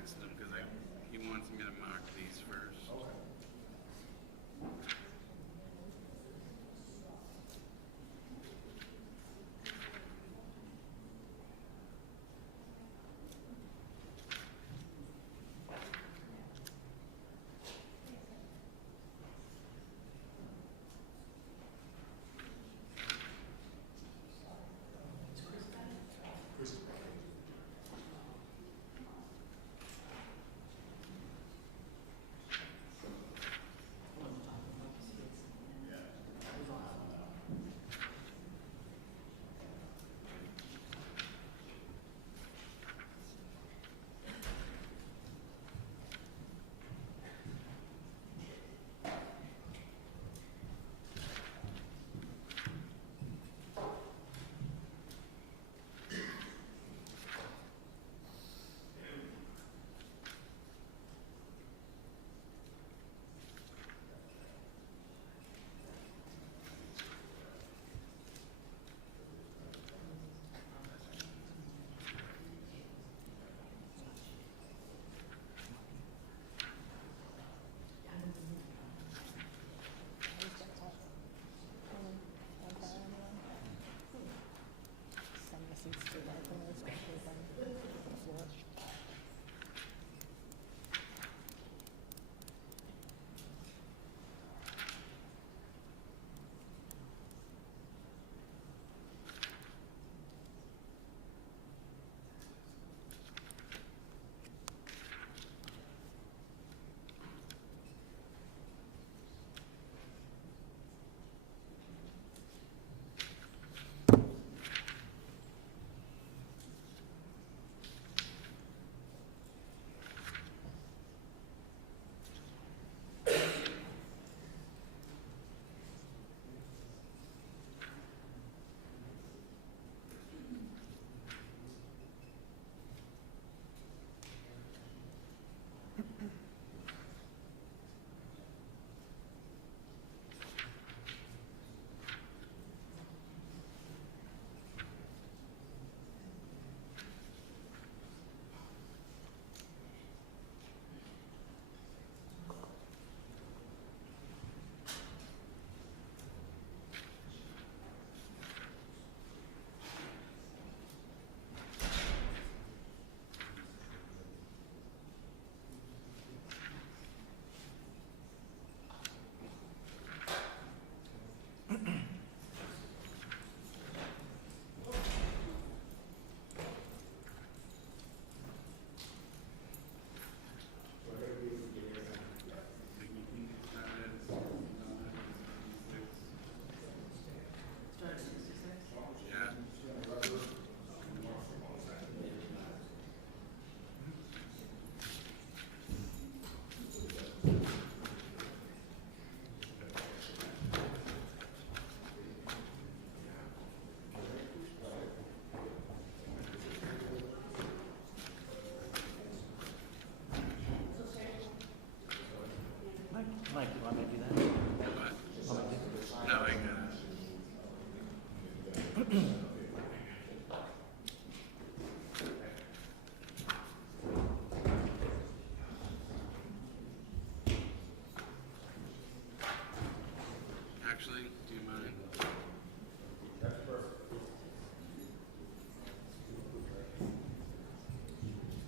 texted him because he wants me to mark these first. Mike, you want me to do that? What? Want me to? No, I got Actually, do you mind?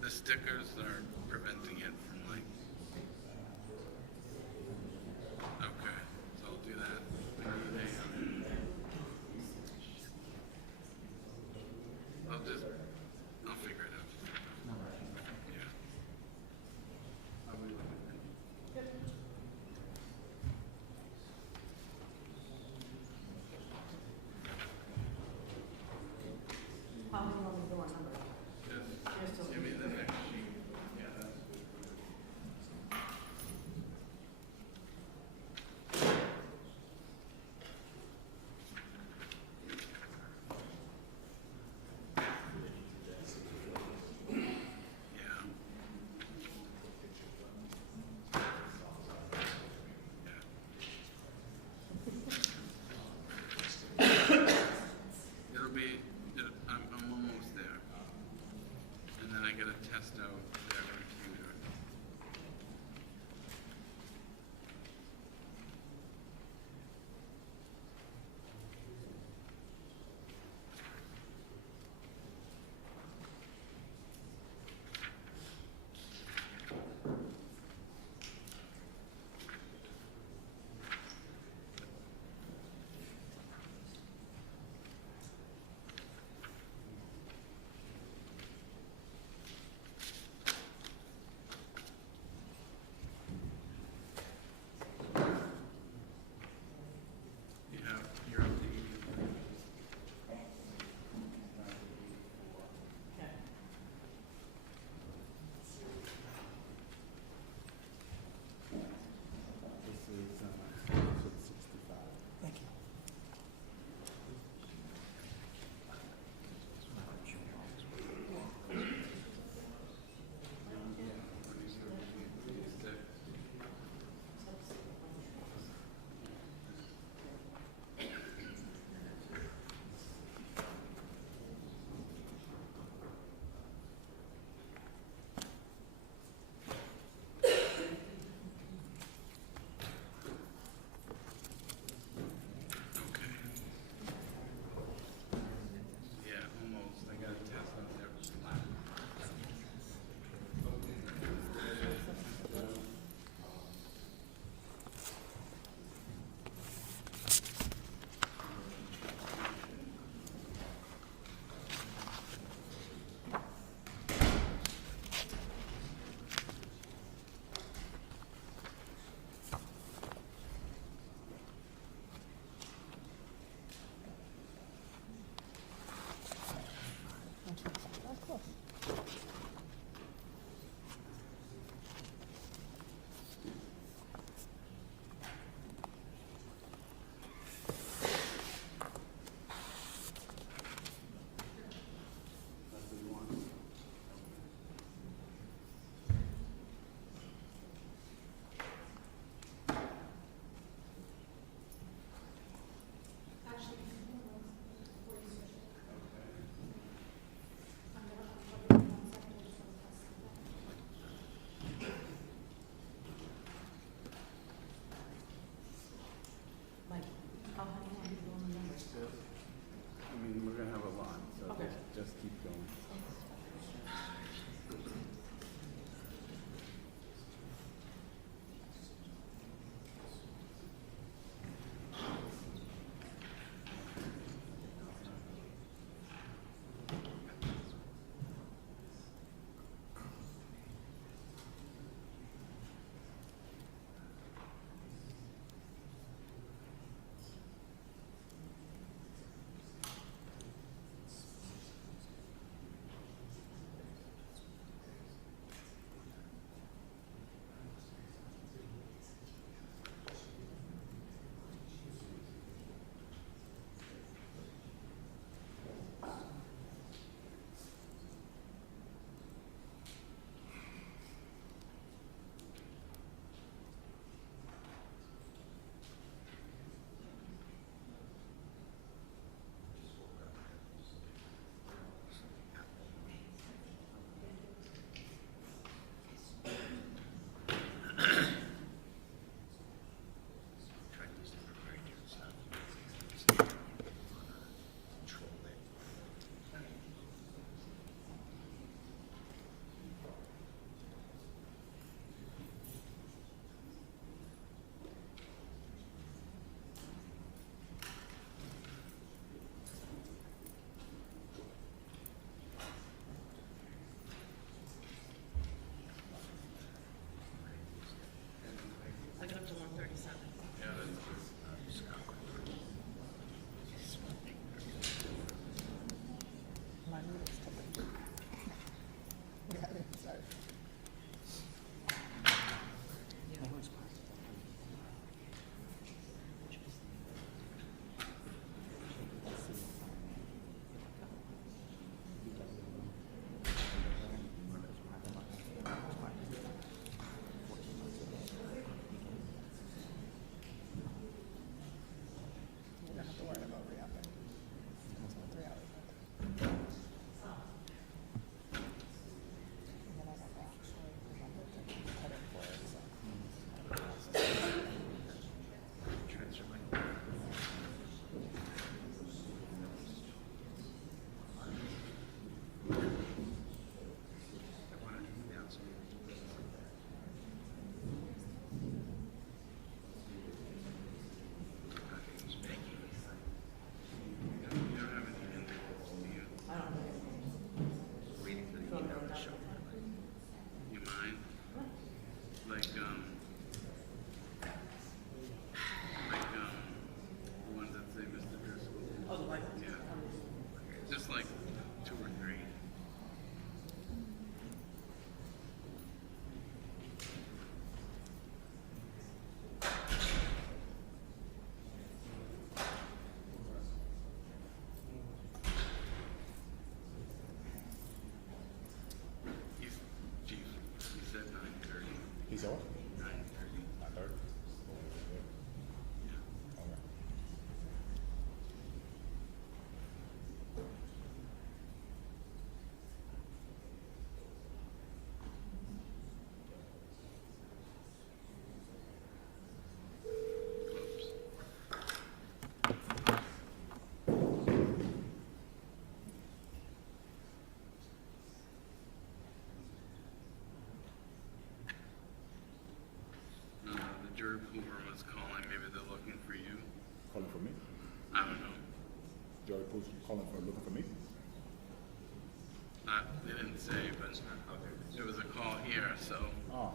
The stickers are preventing it from like. Okay, so I'll do that. I'll figure it out. Yeah. How many more we go on number? Just give me the next sheet. Yeah, that's good. They didn't say, but there was a call here, so. Oh.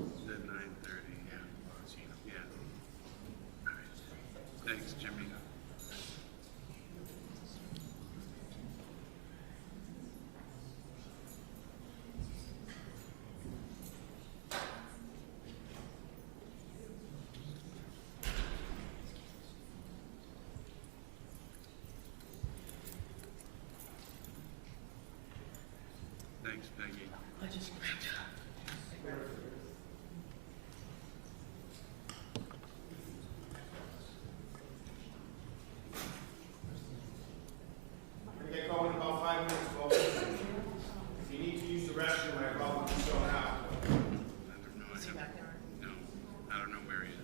At 9:30, yeah. Yeah. All right. Thanks, Jimmy. Thanks, Peggy. I just grabbed it. We're gonna get going in about 5 minutes, folks. If you need to use the restroom, I probably can show now. I don't know. Is he back there? No, I don't know where he is.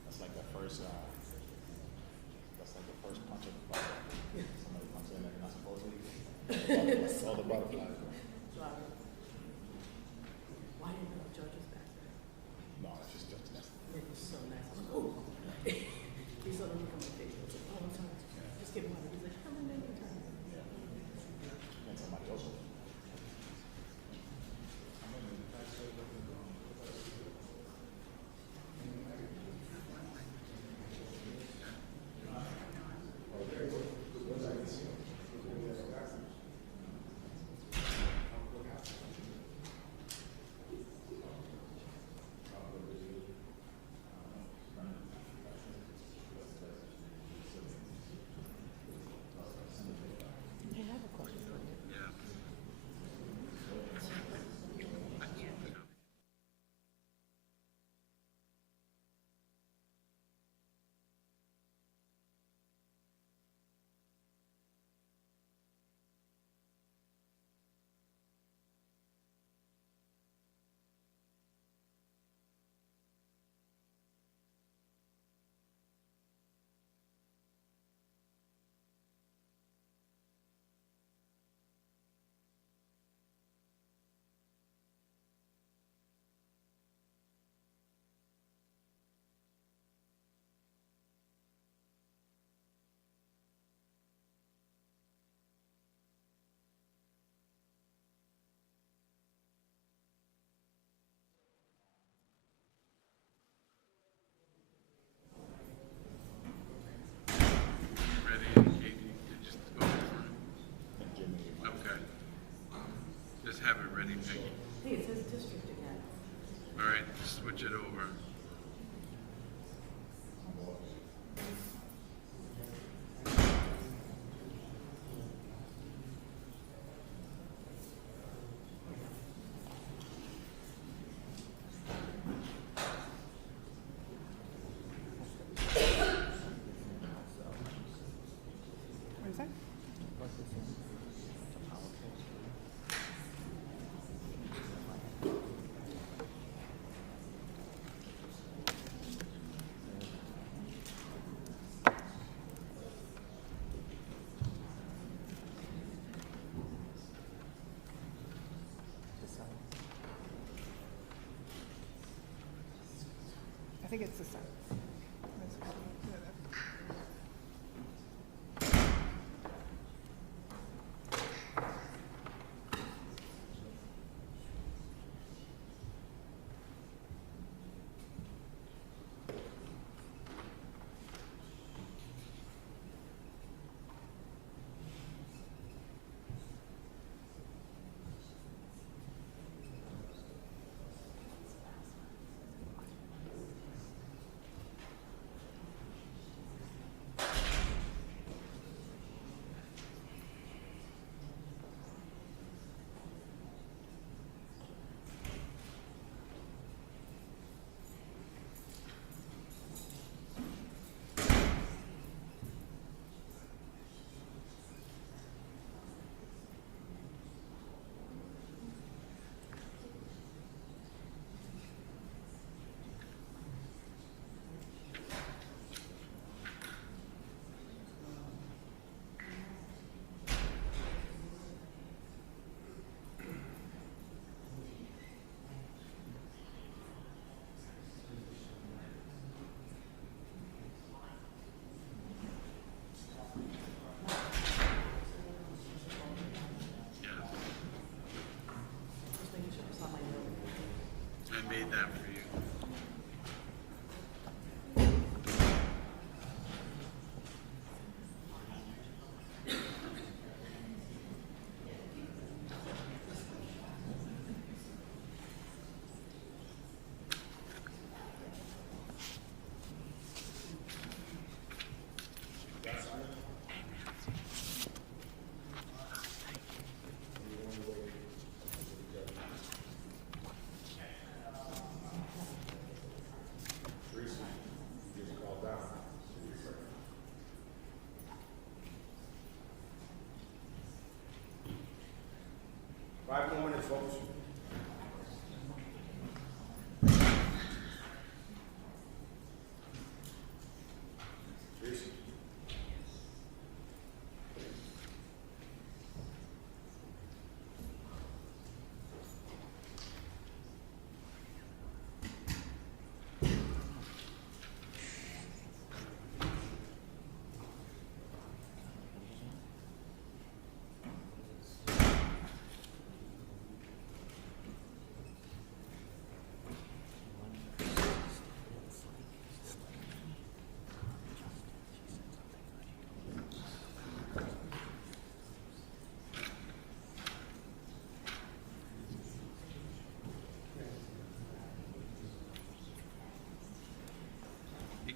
That's like the first punch of the ball. Somebody comes in and they're not supposed to. All the butterflies. Why didn't the judge was back there? No, it's just that's It was so nice. I'm like, oh. He saw the look on my face. I was like, oh, I'm sorry. Just give him one. He's like, come in anytime. and somebody else. I have a question for you. Yeah. Ready, Katie, to just go for it? And Jimmy. Okay. Just have it ready, Peggy. Hey, it says district again. All right, switch it over. What is that? I think it's the same. It's probably- yeah.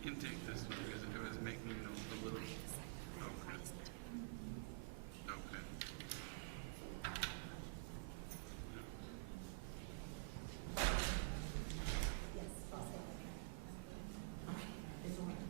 can take this one because it was making a little. Okay. Okay. It's on.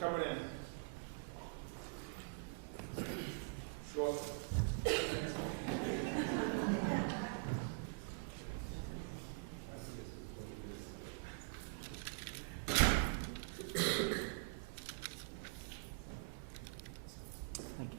coming in. Sure. Thank you.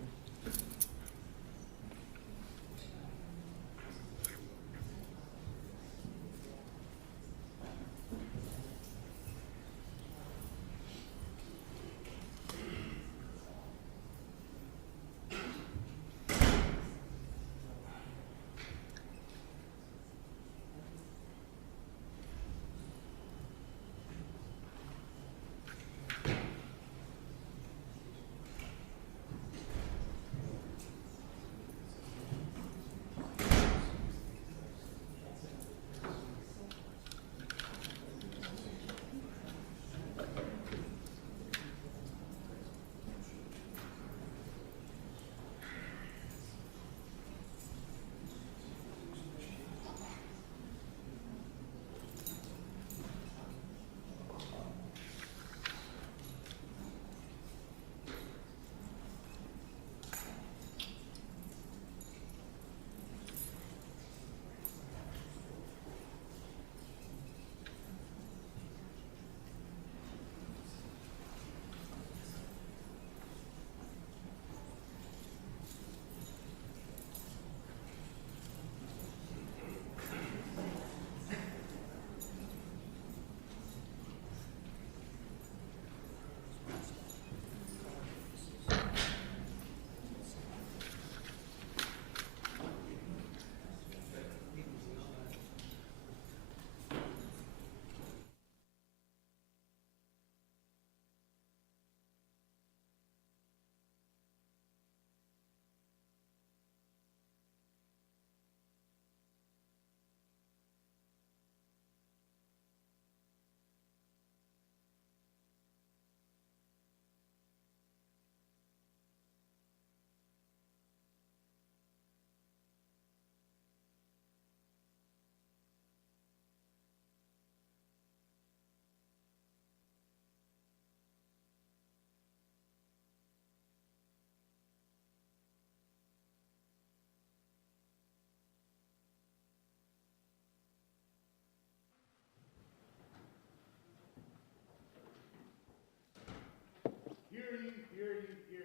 Hear ye.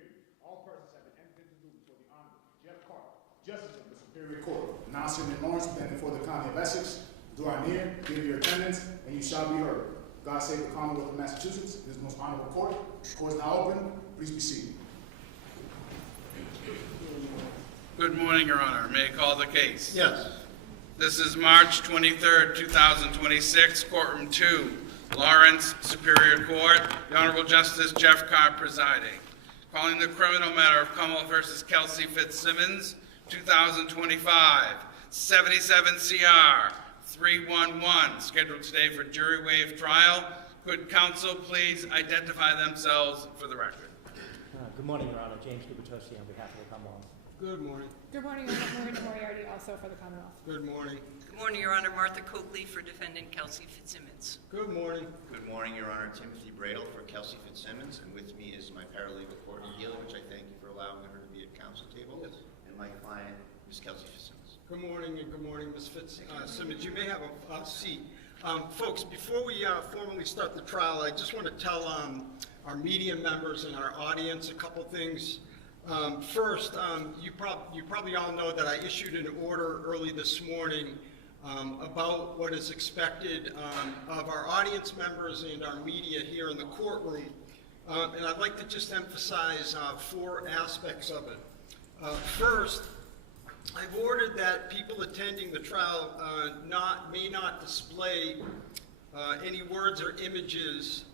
All persons have been entered into before the Honorable Jeff Carter, Justice of the Superior Court, now sitting in Lawrence, standing before the County of Essex. Draw near, give your attendance, and you shall be heard. God save the Commonwealth of Massachusetts. This is the most honorable court. The court is now open. Please be seated. Good morning, Your Honor. May I call the case? Yes. This is March 23rd, 2026, Courtroom 2, Lawrence Superior Court. The Honorable Justice Jeff Carr presiding. Calling the criminal matter of Commonwealth versus Kelsey Fitzsimmons, 2025, 77 CR 311, scheduled today for jury waived trial. Could counsel please identify themselves for the record? Good morning, Your Honor. James Gubitosi on behalf of the Commonwealth. Good morning. Good morning, I'm Maureen Moriarty, also for the Commonwealth. Good morning. Good morning, Your Honor. Martha Coakley for defendant Kelsey Fitzsimmons. Good morning. Good morning, Your Honor. Timothy Bradle for Kelsey Fitzsimmons, and with me is my paralegal, Courtney, which I thank you for allowing her to be at counsel table, Yes. and my client, Ms. Kelsey Fitzsimmons. Good morning, and good morning, Ms. Fitzsimmons. You may have a seat. Folks, before we formally start the trial, I just want to tell our media members and our audience a couple things. First, you probably all know that I issued an order early this morning about what is expected of our audience members and our media here in the courtroom. And I'd like to just emphasize 4 aspects of it. First, I've ordered that people attending the trial may not display any words or images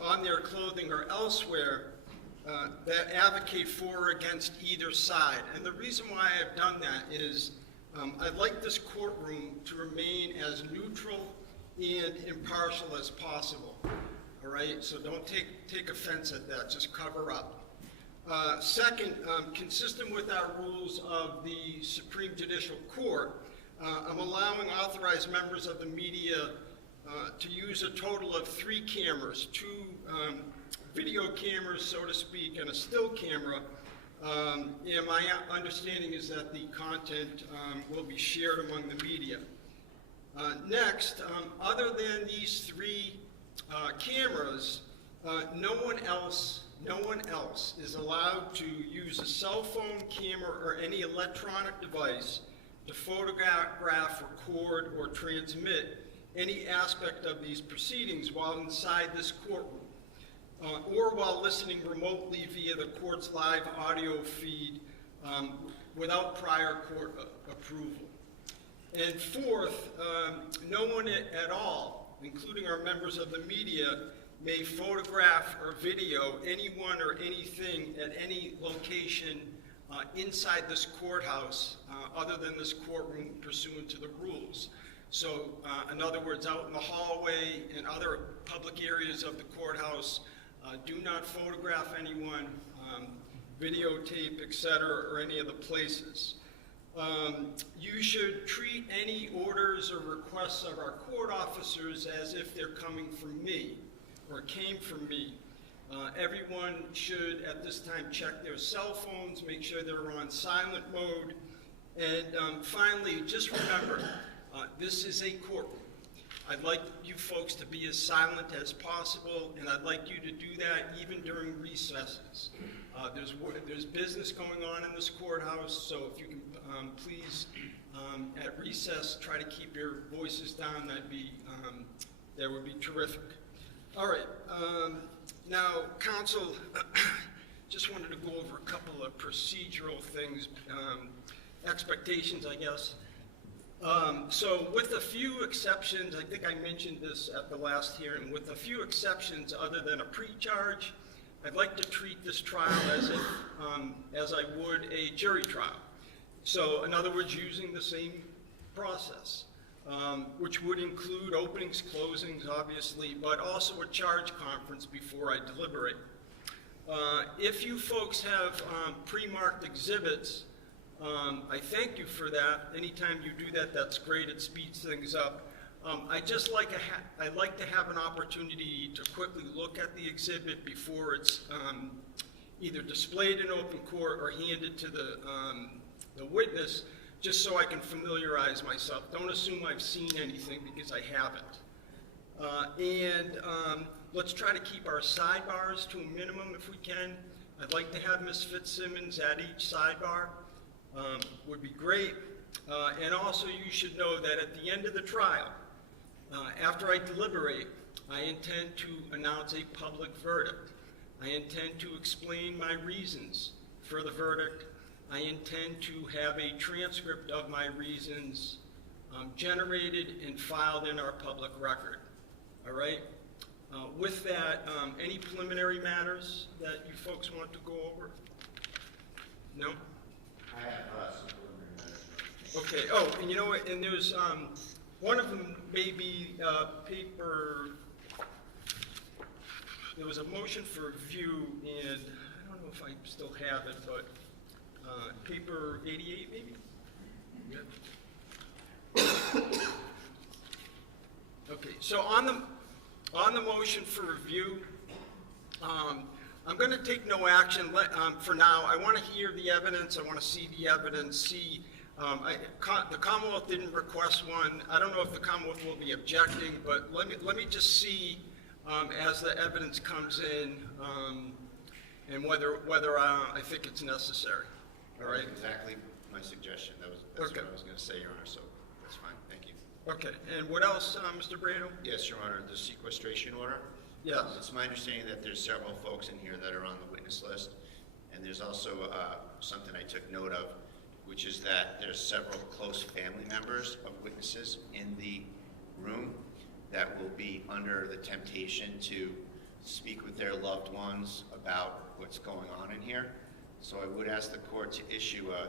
on their clothing or elsewhere that advocate for or against either side. And the reason why I've done that is I'd like this courtroom to remain as neutral and impartial as possible. All right, so don't take offense at that, just cover up. Second, consistent with our rules of the Supreme Judicial Court, I'm allowing authorized members of the media to use a total of 3 cameras, 2 video cameras, so to speak, and a still camera. And my understanding is that the content will be shared among the media. Next, other than these 3 cameras, no one else is allowed to use a cell phone camera or any electronic device to photograph, record, or transmit any aspect of these proceedings while inside this courtroom, or while listening remotely via the court's live audio feed without prior court approval. And fourth, no one at all, including our members of the media, may photograph or video anyone or anything at any location inside this courthouse other than this courtroom pursuant to the rules. So, in other words, out in the hallway and other public areas of the courthouse, do not photograph anyone, videotape, etc., or any of the places. You should treat any orders or requests of our court officers as if they're coming from me or came from me. Everyone should, at this time, check their cell phones, make sure they're on silent mode, and finally, just remember, this is a courtroom. I'd like you folks to be as silent as possible, and I'd like you to do that even during recesses. There's business going on in this courthouse, so if you can please, at recess, try to keep your voices down. That would be terrific. All right. Now, counsel, just wanted to go over a couple of procedural things, expectations, I guess. So with a few exceptions, I think I mentioned this at the last hearing, with a few exceptions other than a pre-charge, I'd like to treat this trial as I would a jury trial. So in other words, using the same process, which would include openings, closings, obviously, but also a charge conference before I deliberate. If you folks have pre-marked exhibits, I thank you for that. Anytime you do that, that's great. It speeds things up. I'd like to have an opportunity to quickly look at the exhibit before it's either displayed in open court or handed to the witness, just so I can familiarize myself. Don't assume I've seen anything, because I haven't. And let's try to keep our sidebars to a minimum if we can. I'd like to have Ms. Fitzsimmons at each sidebar. Would be great. And also, you should know that at the end of the trial, after I deliberate, I intend to announce a public verdict. I intend to explain my reasons for the verdict. I intend to have a transcript of my reasons generated and filed in our public record. All right? With that, any preliminary matters that you folks want to go over? No? I have some preliminary matters. Okay. Oh, and you know what? And there's one of them may be paper. There was a motion for review, and I don't know if I still have it, but paper 88 maybe. Yep. Okay. So on the motion for review, I'm going to take no action for now. I want to hear the evidence. I want to see the evidence. The Commonwealth didn't request one. I don't know if the Commonwealth will be objecting, but let me just see as the evidence comes in and whether I think it's necessary. All right. That's exactly my suggestion. That's Okay. what I was going to say, Your Honor. So that's fine. Thank you. Okay. And what else, Mr. Brado? Yes, Your Honor. The sequestration order. Yes. It's my understanding that there's several folks in here that are on the witness list, and there's also something I took note of, which is that there's several close family members of witnesses in the room that will be under the temptation to speak with their loved ones about what's going on in here. So I would ask the court to issue a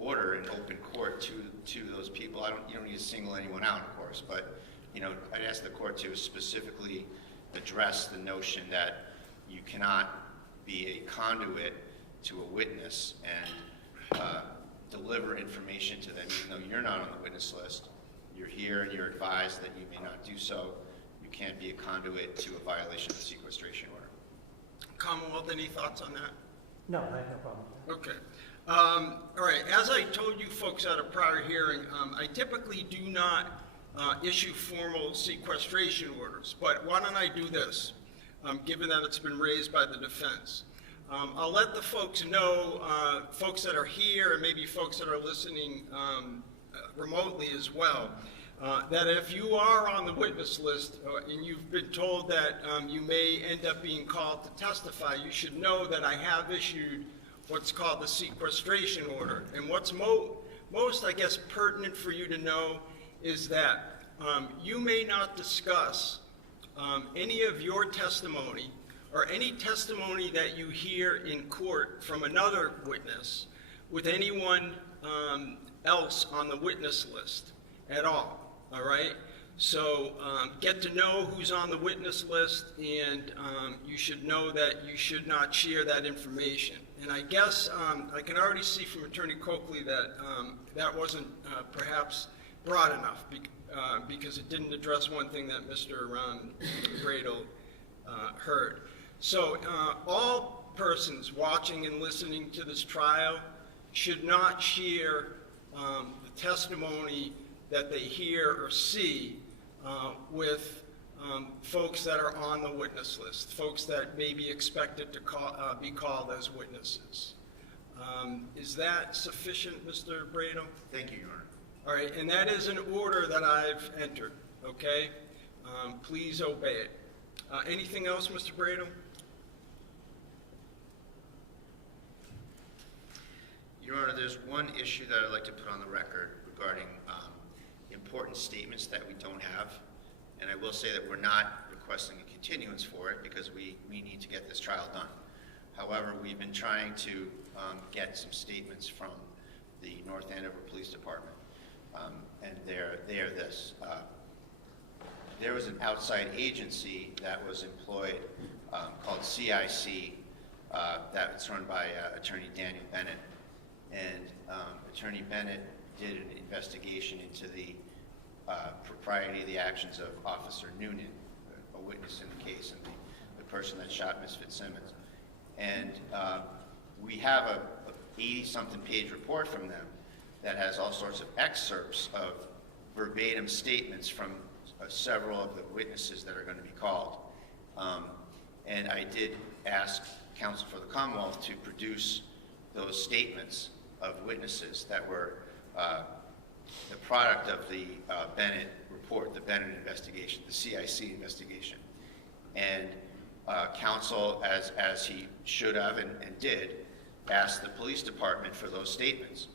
order in open court to those people. You don't need to single anyone out, of course, but I'd ask the court to specifically address the notion that you cannot be a conduit to a witness and deliver information to them, even though you're not on the witness list. You're here and you're advised that you may not do so. You can't be a conduit to a violation of the sequestration order. Commonwealth, any thoughts on that? No, I have no problem. Okay. All right, as I told you folks at a prior hearing, I typically do not issue formal sequestration orders, but why don't I do this, given that it's been raised by the defense? I'll let the folks know, folks that are here and maybe folks that are listening remotely as well, that if you are on the witness list and you've been told that you may end up being called to testify, you should know that I have issued what's called the sequestration order. And what's most, I guess, pertinent for you to know is that you may not discuss any of your testimony or any testimony that you hear in court from another witness with anyone else on the witness list at all right? So get to know who's on the witness list, and you should know that you should not share that information. And I guess I can already see from Attorney Coakley that that wasn't perhaps broad enough because it didn't address one thing that Mr. Bradel heard. So all persons watching and listening to this trial should not share the testimony that they hear or see with folks that are on the witness list, folks that may be expected to be called as witnesses. Is that sufficient, Mr. Bradel? Thank you, Your Honor. All right, and that is an order that I've entered, okay? Please obey it. Anything else, Mr. Bradel? Your Honor, there's one issue that I'd like to put on the record regarding important statements that we don't have. And I will say that we're not requesting a continuance for it because we need to get this trial done. However, we've been trying to get some statements from the North Andover Police Department. And they're this. There was an outside agency that was employed called CIC that's run by Attorney Daniel Bennett. And Attorney Bennett did an investigation into the propriety of the actions of Officer Noonan, a witness in the case, and the person that shot Ms. Fitzsimmons. And we have a 80-something page report from them that has all sorts of excerpts of verbatim statements from several of the witnesses that are going to be called. And I did ask counsel for the Commonwealth to produce those statements of witnesses that were the product of the Bennett report, the Bennett investigation, the CIC investigation. And counsel, as he should have and did, asked the police department for those statements.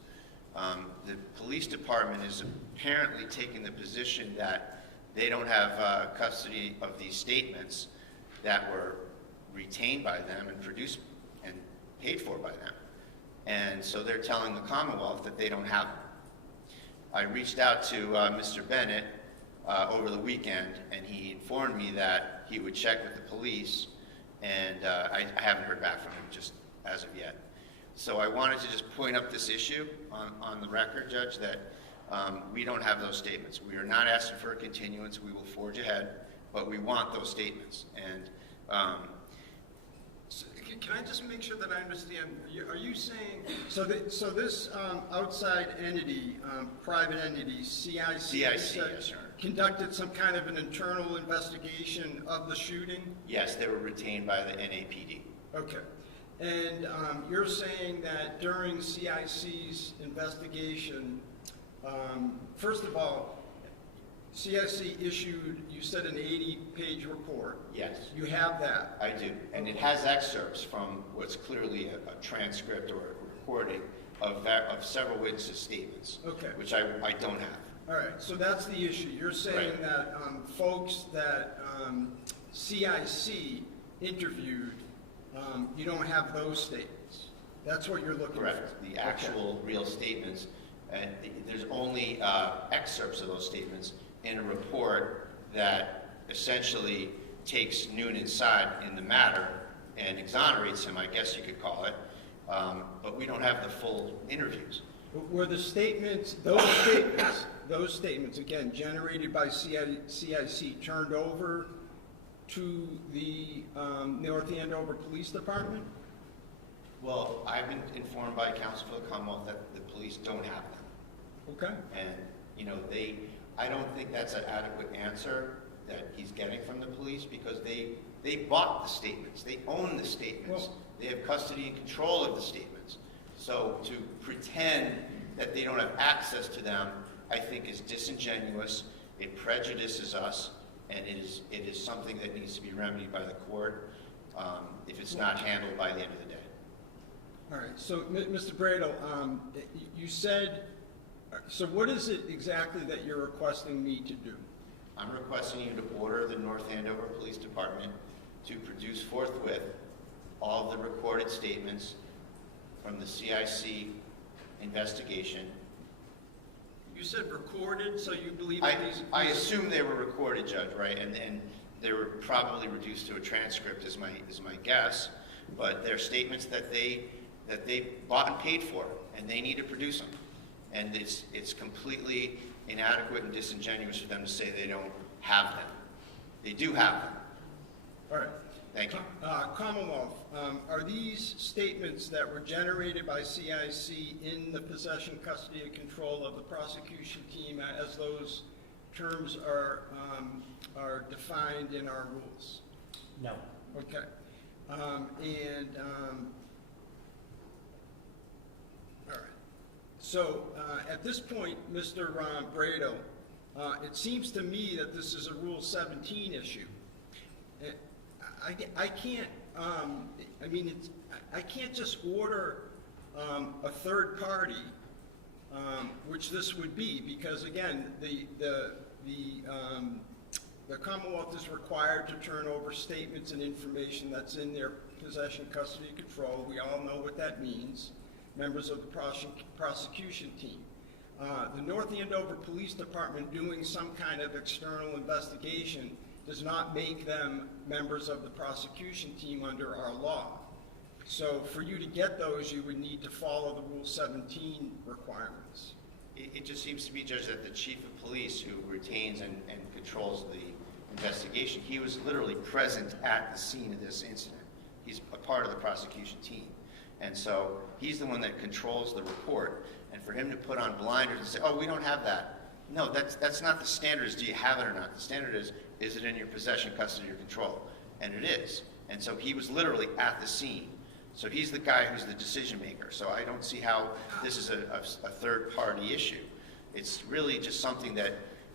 The police department is apparently taking the position that they don't have custody of these statements that were retained by them and produced and paid for by them. And so they're telling the Commonwealth that they don't have them. I reached out to Mr. Bennett over the weekend, and he informed me that he would check with the police, and I haven't heard back from him just as of yet. So I wanted to just point up this issue on the record, Judge, that we don't have those statements. We are not asking for a continuance. We will forge ahead, but we want those statements. And can I just make sure that I understand? Are you saying so this outside entity, private entity, CIC, yes, sir, conducted some kind of an internal investigation of the shooting? Yes, they were retained by the NAPD. Okay, and you're saying that during CIC's investigation, first of all, CIC issued, you said, an 80-page report. Yes. You have that? I do. And it has excerpts from what's clearly a transcript or a recording of several witnesses' statements, okay, which I don't have. All right, so that's the issue. You're saying that folks that CIC interviewed, you don't have those statements. That's what you're looking for? Correct. The actual real statements. And there's only excerpts of those statements in a report that essentially takes Noonan's side in the matter and exonerates him, I guess you could call it, but we don't have the full interviews. Were the statements, those statements, again, generated by CIC, turned over to the North Andover Police Department? Well, I've been informed by counsel for the Commonwealth that the police don't have them. Okay. And, you know, I don't think that's an adequate answer that he's getting from the police, because they bought the statements, they own the statements, they have custody and control of the statements. So to pretend that they don't have access to them, I think is disingenuous, it prejudices us, and it is something that needs to be remedied by the court if it's not handled by the end of the day. All right, so Mr. Brado, you said, so what is it exactly that you're requesting me to do? I'm requesting you to order the North Andover Police Department to produce forthwith all of the recorded statements from the CIC investigation. You said recorded, so you believe that these... I assume they were recorded, Judge, right? And they were probably reduced to a transcript is my guess, but they're statements that they bought and paid for, and they need to produce them. And it's completely inadequate and disingenuous for them to say they don't have them. They do have them. All right. Thank you. Commonwealth, are these statements that were generated by CIC in the possession, custody, and control of the prosecution team as those terms are defined in our rules? No. Okay. All right. So at this point, Mr. Brado, it seems to me that this is a Rule 17 issue. I can't. I can't just order a third party, which this would be, because again, the Commonwealth is required to turn over statements and information that's in their possession, custody, and control. We all know what that means. Members of the prosecution team. The North Andover Police Department doing some kind of external investigation does not make them members of the prosecution team under our law. So for you to get those, you would need to follow the Rule 17 requirements. It just seems to me, Judge, that the chief of police, who retains and controls the investigation, he was literally present at the scene of this incident. He's a part of the prosecution team. And so he's the one that controls the report. And for him to put on blinders and say, oh, we don't have that. No, that's not the standard. Is do you have it or not? The standard is it in your possession, custody, or control? And it is. And so he was literally at the scene. So he's the guy who's the decision maker. So I don't see how this is a third party issue. It's really just something that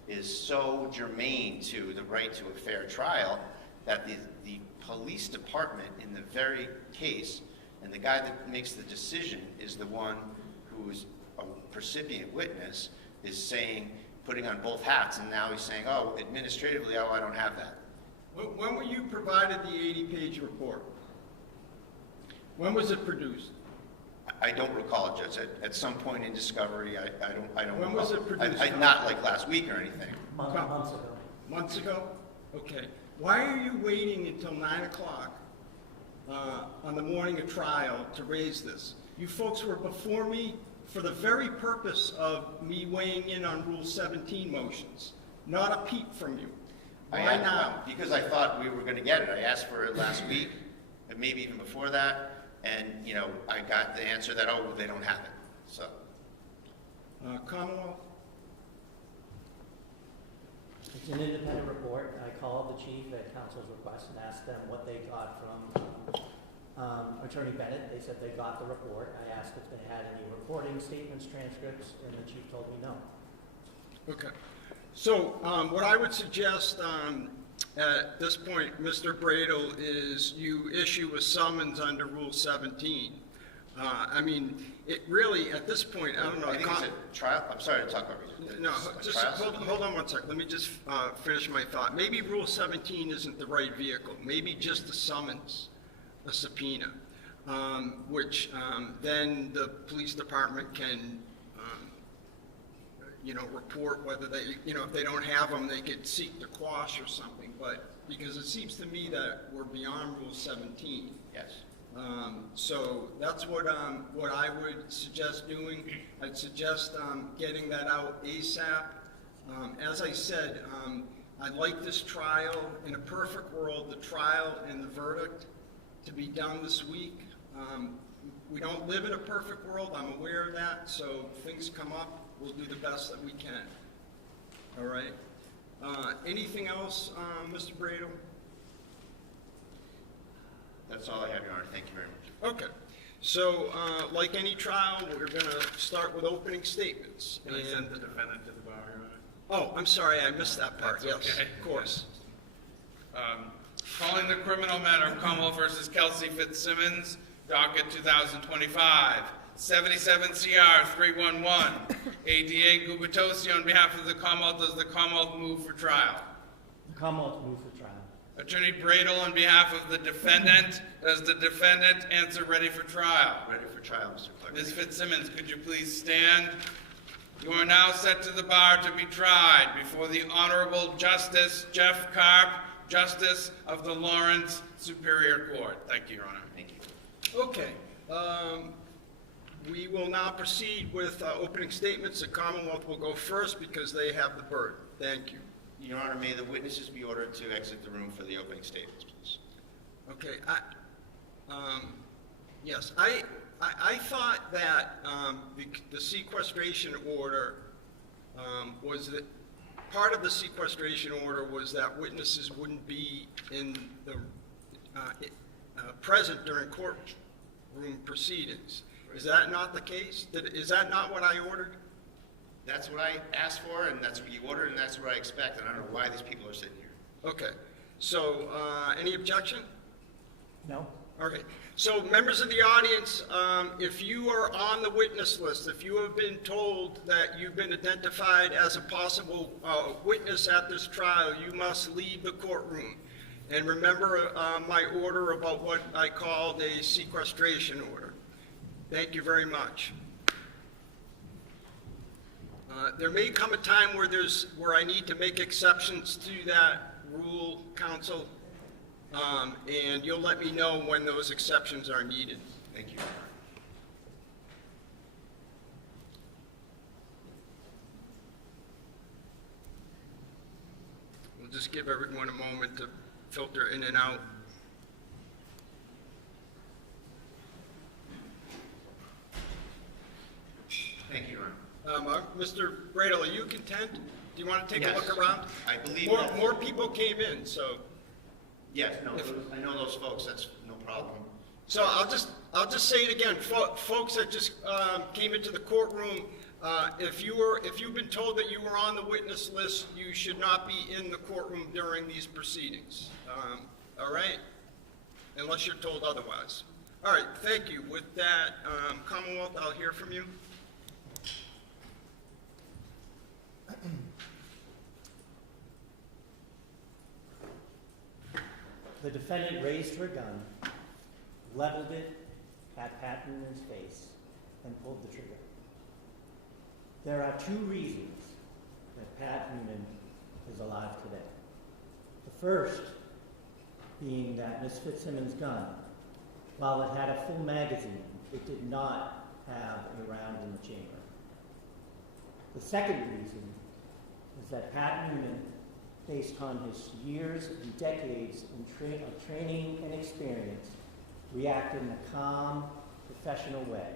is so germane to the right to a fair trial that the police department in the very case, and the guy that makes the decision is the one who's a recipient witness, is saying, putting on both hats, and now he's saying, oh, administratively, oh, I don't have that. When were you provided the 80-page report? When was it produced? I don't recall it, Judge. At some point in discovery, I don't When recall. was it produced? Not like last week or anything. Months ago. Months ago? Okay. Why are you waiting until 9 o'clock on the morning of trial to raise this? You folks were before me for the very purpose of me weighing in on Rule 17 motions, not a peep from you. Why now? Because I thought we were going to get it. I asked for it last week, and maybe even before that, and I got the answer that, oh, they don't have it. So, Commonwealth? It's an independent report. I called the chief at counsel's request and asked them what they got from Attorney Bennett. They said they got the report. I asked if they had any recording statements, transcripts, and the chief told me no. Okay. So what I would suggest at this point, Mr. Brado, is you issue a summons under Rule 17. I mean, it really, at this point, I don't know. I think it's a trial. I'm sorry to talk over you. No, just hold on one second. Let me just finish my thought. Maybe Rule 17 isn't the right vehicle. Maybe just a summons, a subpoena, which then the police department can, report whether they, if they don't have them, they could seek to quash or something. But because it seems to me that we're beyond Rule 17. Yes. So that's what I would suggest doing. I'd suggest getting that out ASAP. As I said, I'd like this trial, in a perfect world, the trial and the verdict to be done this week. We don't live in a perfect world, I'm aware of that, so if things come up, we'll do the best that we can. All right? Anything else, Mr. Brado? That's all I have, Your Honor. Thank you very much. Okay. So, like any trial, we're going to start with opening statements. Can I send the defendant to the bar, Your Honor? Oh, I'm sorry, I missed that part. That's Yes, okay. of course. Calling the criminal matter of Commonwealth versus Kelsey Fitzsimmons, docket 2025, 77 CR 311. ADA Gubitosi on behalf of the Commonwealth. Does the Commonwealth move for trial? The Commonwealth move for trial. Attorney Bradel on behalf of the defendant. Does the defendant answer ready for trial? Ready for trial, Mr. Clerk. Ms. Fitzsimmons, could you please stand? You are now set to the bar to be tried before the Honorable Justice Jeff Karp, Justice of the Lawrence Superior Court. Thank you, Your Honor. Thank you. Okay. We will now proceed with opening statements. The Commonwealth will go first because they have the burden. Thank you. Your Honor, may the witnesses be ordered to exit the room for the opening statements, please. Okay. Yes, I thought that the sequestration order was that part of the sequestration order was that witnesses wouldn't be in the present during courtroom proceedings. Is that not the case? Is that not what I ordered? That's what I asked for, and that's what you ordered, and that's what I expect. And I don't know why these people are sitting here. Okay. So, any objection? No? Okay. So, members of the audience, if you are on the witness list, if you have been told that you've been identified as a possible witness at this trial, you must leave the courtroom. And remember my order about what I called a sequestration order. Thank you very much. There may come a time where I need to make exceptions to that rule, counsel, and you'll let me know when those exceptions are needed. Thank you. We'll just give everyone a moment to filter in and out. Thank you, Your Honor. Mr. Bradel, are you content? Do you want to take Yes. a look around? I believe More people came in, so. Yes, no, I know those folks. That's no problem. So I'll just say it again, folks that just came into the courtroom. If you've been told that you were on the witness list, you should not be in the courtroom during these proceedings. All right, unless you're told otherwise. All right, thank you. With that, Commonwealth, I'll hear from you. The defendant raised her gun, leveled it at Pat Noonan's face, and pulled the trigger. There are two reasons that Pat Noonan is alive today. The first being that Ms. Fitzsimmons' gun, while it had a full magazine, it did not have a round in the chamber. The second reason is that Pat Noonan, based on his years and decades of training and experience, reacted in a calm, professional way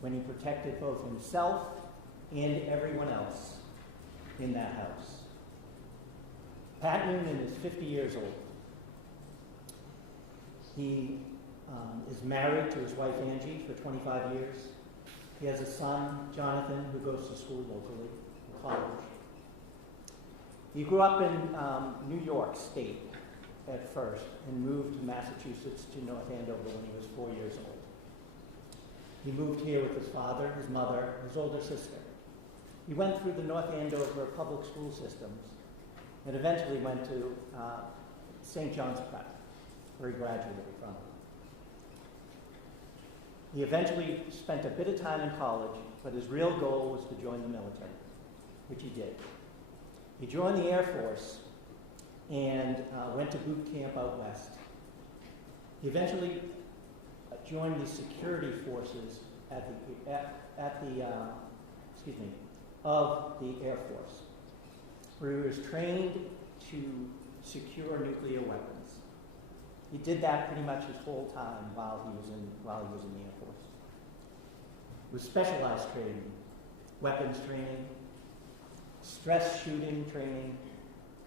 when he protected both himself and everyone else in that house. Pat Noonan is 50 years old. He is married to his wife Angie for 25 years. He has a son, Jonathan, who goes to school locally, college. He grew up in New York State at first and moved to Massachusetts to North Andover when he was 4 years old. He moved here with his father, his mother, his older sister. He went through the North Andover public school systems and eventually went to St. John's Prep, where he graduated from. He eventually spent a bit of time in college, but his real goal was to join the military, which he did. He joined the Air Force and went to boot camp out west. He eventually joined the security forces of the Air Force, where he was trained to secure nuclear weapons. He did that pretty much his whole time while he was in the Air Force. It was specialized training, weapons training, stress shooting training,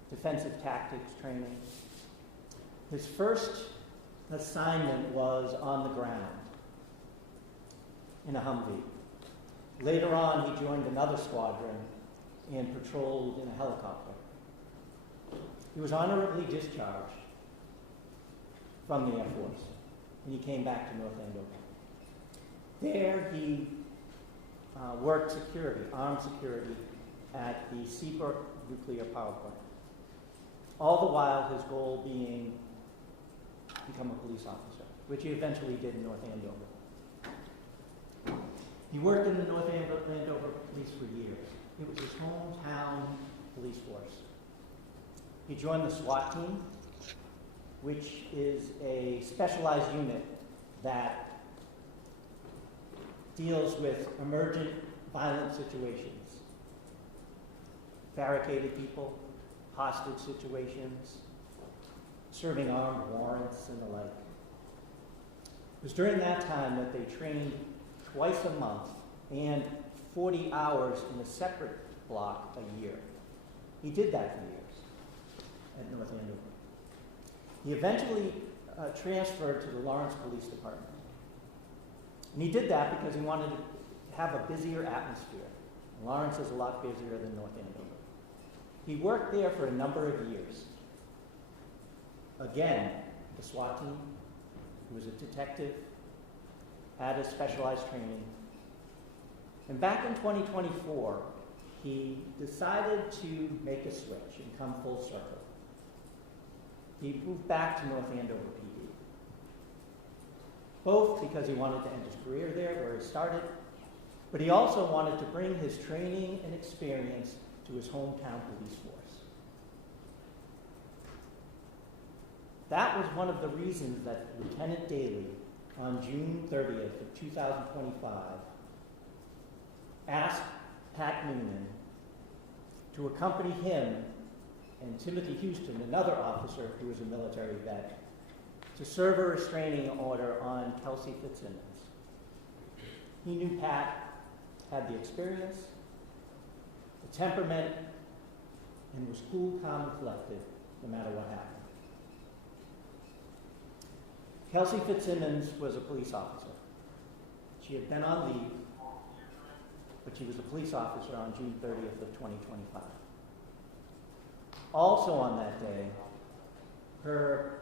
defensive tactics training. His first assignment was on the ground in a Humvee. Later on, he joined another squadron and patrolled in a helicopter. He was honorably discharged from the Air Force, and he came back to North Andover. There, he worked security, armed security, at the Seabrook nuclear power plant. All the while, his goal being become a police officer, which he eventually did in North Andover. He worked in the North Andover police for years. It was his hometown police force. He joined the SWAT team, which is a specialized unit that deals with emergent violent situations, barricaded people, hostage situations, serving armed warrants and the like. It was during that time that they trained twice a month and 40 hours in a separate block a year. He did that for years at North Andover. He eventually transferred to the Lawrence Police Department. And he did that because he wanted to have a busier atmosphere. Lawrence is a lot busier than North Andover. He worked there for a number of years. Again, the SWAT team, he was a detective, had a specialized training. And back in 2024, he decided to make a switch and come full circle. He moved back to North Andover PD, both because he wanted to end his career there where he started, but he also wanted to bring his training and experience to his hometown police force. That was one of the reasons that Lieutenant Daley, on June 30th of 2025, asked Pat Noonan to accompany him and Timothy Houston, another officer who was a military vet, to serve a restraining order on Kelsey Fitzsimmons. He knew Pat had the experience, the temperament, and was cool, calm, and collected no matter what happened. Kelsey Fitzsimmons was a police officer. She had been on leave, but she was a police officer on June 30th of 2025. Also on that day, her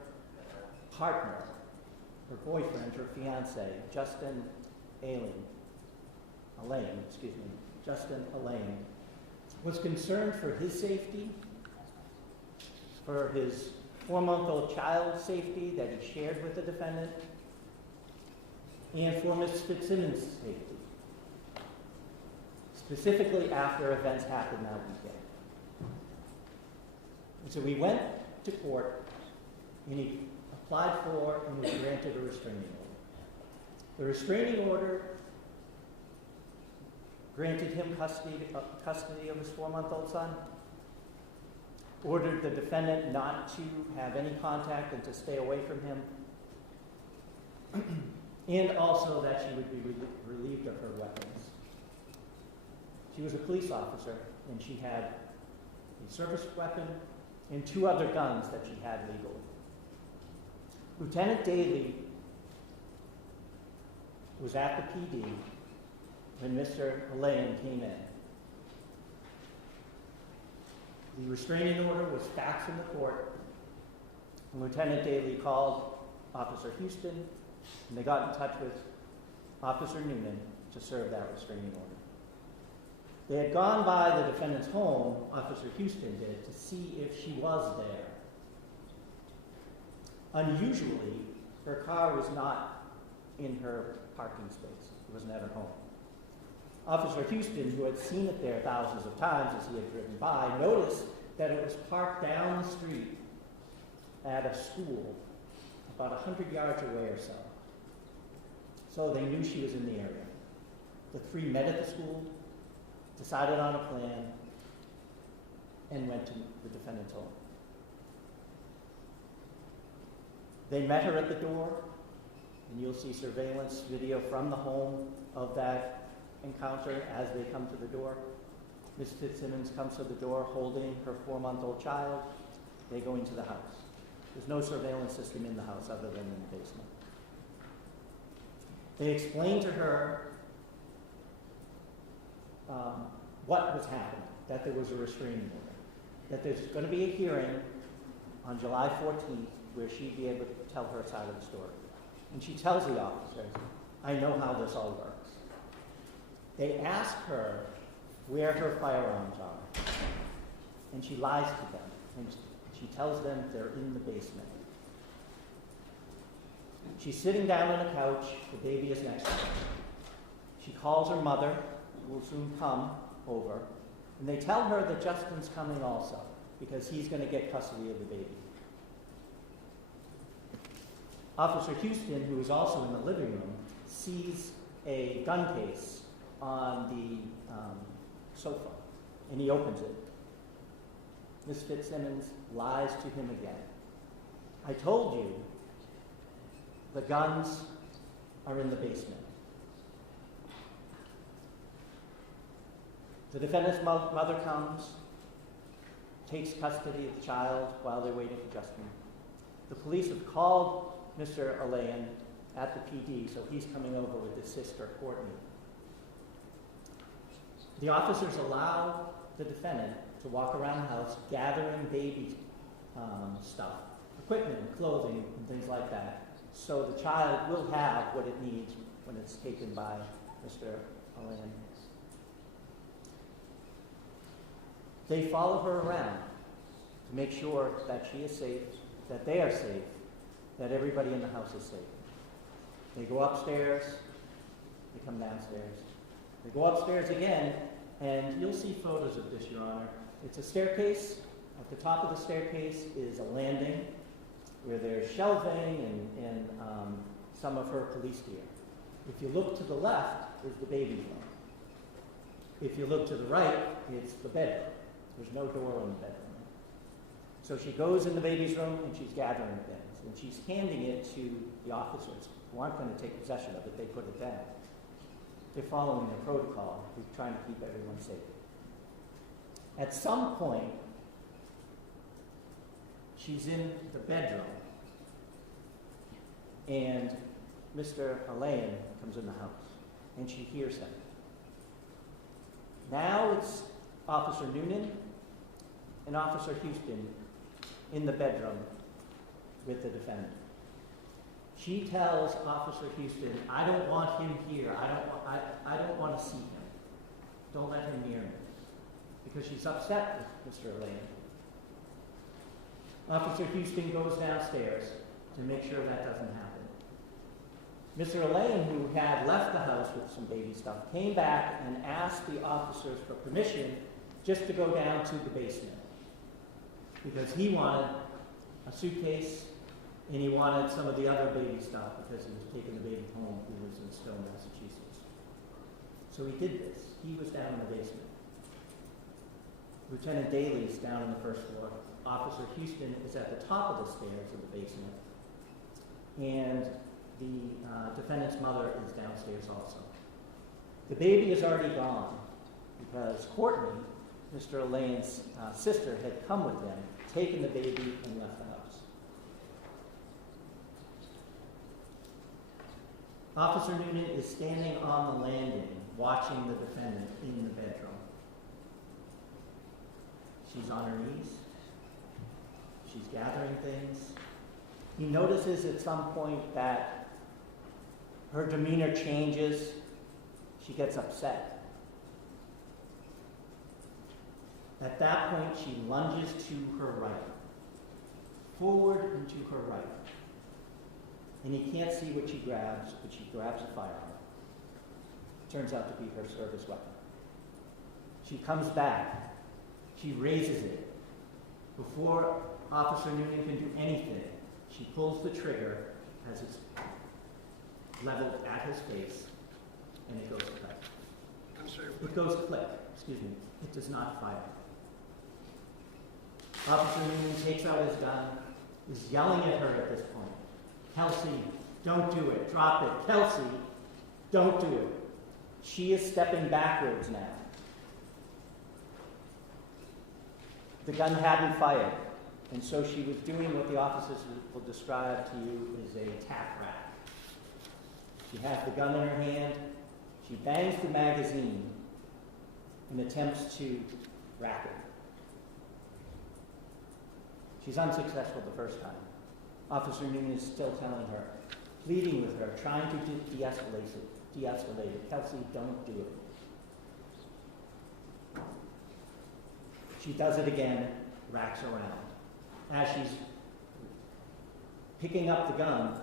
partner, her boyfriend, her fiancé, Justin Allain, was concerned for his safety, for his 4-month-old child's safety that he shared with the defendant, and for Ms. Fitzsimmons' safety, specifically after events happened that weekend. And so we went to court, and he applied for and was granted a restraining order. The restraining order granted him custody of his 4-month-old son, ordered the defendant not to have any contact and to stay away from him, and also that she would be relieved of her weapons. She was a police officer, and she had a service weapon and 2 other guns that she had legally. Lieutenant Daley was at the PD when Mr. Allain came in. The restraining order was faxed in the court, and Lieutenant Daley called Officer Houston, and they got in touch with Officer Noonan to serve that restraining order. They had gone by the defendant's home, Officer Houston did, to see if she was there. Unusually, her car was not in her parking space. It wasn't at her home. Officer Houston, who had seen it there thousands of times as he had driven by, noticed that it was parked down the street at a school about 100 yards away or so. So they knew she was in the area. The 3 met at the school, decided on a plan, and went to the defendant's home. They met her at the door, and you'll see surveillance video from the home of that encounter as they come to the door. Ms. Fitzsimmons comes to the door holding her 4-month-old child. They go into the house. There's no surveillance system in the house other than in the basement. They explained to her what was happening, that there was a restraining order, that there's going to be a hearing on July 14th where she'd be able to tell her side of the story. And she tells the officers, I know how this all works. They ask her where her firearms are, and she lies to them, and she tells them they're in the basement. She's sitting down on a couch, the baby is next to her. She calls her mother, who will soon come over, and they tell her that Justin's coming also, because he's going to get custody of the baby. Officer Houston, who is also in the living room, sees a gun case on the sofa, and he opens it. Ms. Fitzsimmons lies to him again. I told you the guns are in the basement. The defendant's mother comes, takes custody of the child while they're waiting for Justin. The police have called Mr. Alain at the PD, so he's coming over with his sister, Courtney. The officers allow the defendant to walk around the house gathering baby stuff, equipment, clothing, and things like that, so the child will have what it needs when it's taken by Mr. Alain. They follow her around to make sure that she is safe, that they are safe, that everybody in the house is safe. They go upstairs, they come downstairs. They go upstairs again, and you'll see photos of this, Your Honor. It's a staircase. At the top of the staircase is a landing where there's shelving and some of her police gear. If you look to the left is the baby room. If you look to the right, it's the bedroom. There's no door on the bedroom. So she goes in the baby's room and she's gathering things, and she's handing it to the officers who aren't going to take possession of it. They put it down. They're following their protocol. They're trying to keep everyone safe. At some point, she's in the bedroom, and Mr. Alain comes in the house, and she hears him. Now it's Officer Noonan and Officer Houston in the bedroom with the defendant. She tells Officer Houston, I don't want him here. I don't want to see him. Don't let him near me. Because she's upset with Mr. Alain. Officer Houston goes downstairs to make sure that doesn't happen. Mr. Alain, who had left the house with some baby stuff, came back and asked the officers for permission just to go down to the basement. Because he wanted a suitcase and he wanted some of the other baby stuff because he was taking the baby home. He lives in Stone, Massachusetts. So he did this. He was down in the basement. Lieutenant Daley is down on the first floor. Officer Houston is at the top of the stairs of the basement. And the defendant's mother is downstairs also. The baby is already gone because Courtney, Mr. Alain's sister, had come with them, taken the baby, and left the house. Officer Noonan is standing on the landing, watching the defendant in the bedroom. She's on her knees. She's gathering things. He notices at some point that her demeanor changes. She gets upset. At that point, she lunges to her right, forward and to her right. And he can't see what she grabs, but she grabs a firearm. Turns out to be her service weapon. She comes back. She raises it. Before Officer Noonan can do anything, she pulls the trigger as it's leveled at his face, and it goes click. I'm sorry. It goes click, excuse me. It does not fire. Officer Noonan takes out his gun, is yelling at her at this point. Kelsey, don't do it. Drop it. Kelsey, don't do it. She is stepping backwards now. The gun hadn't fired, and so she was doing what the officers will describe to you as a tack rack. She has the gun in her hand. She bangs the magazine and attempts to rack it. She's unsuccessful the first time. Officer Newman is still telling her, pleading with her, trying to de-escalate it. Kelsey, don't do it. She does it again, racks around. As she's picking up the gun,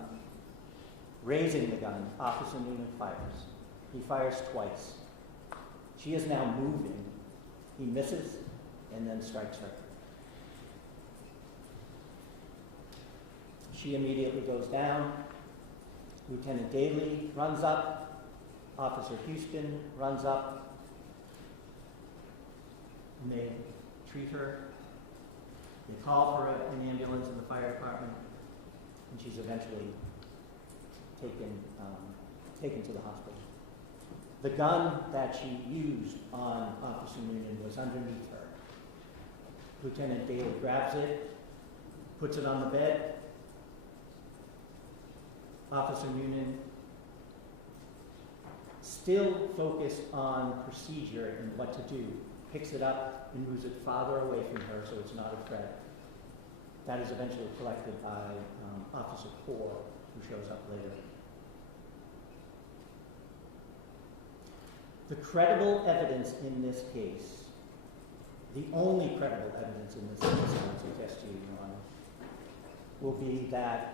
raising the gun, Officer Newman fires. He fires twice. She is now moving. He misses and then strikes her. She immediately goes down. Lieutenant Daley runs up. Officer Houston runs up. And they treat her. They call for an ambulance in the fire department, and she's eventually taken to the hospital. The gun that she used on Officer Noonan was underneath her. Lieutenant Daley grabs it, puts it on the bed. Officer Noonan, still focused on procedure and what to do, picks it up and moves it farther away from her so it's not a threat. That is eventually collected by Officer Poor, who shows up later. The credible evidence in this case, the only credible evidence in this case, I would suggest to you, Your Honor, will be that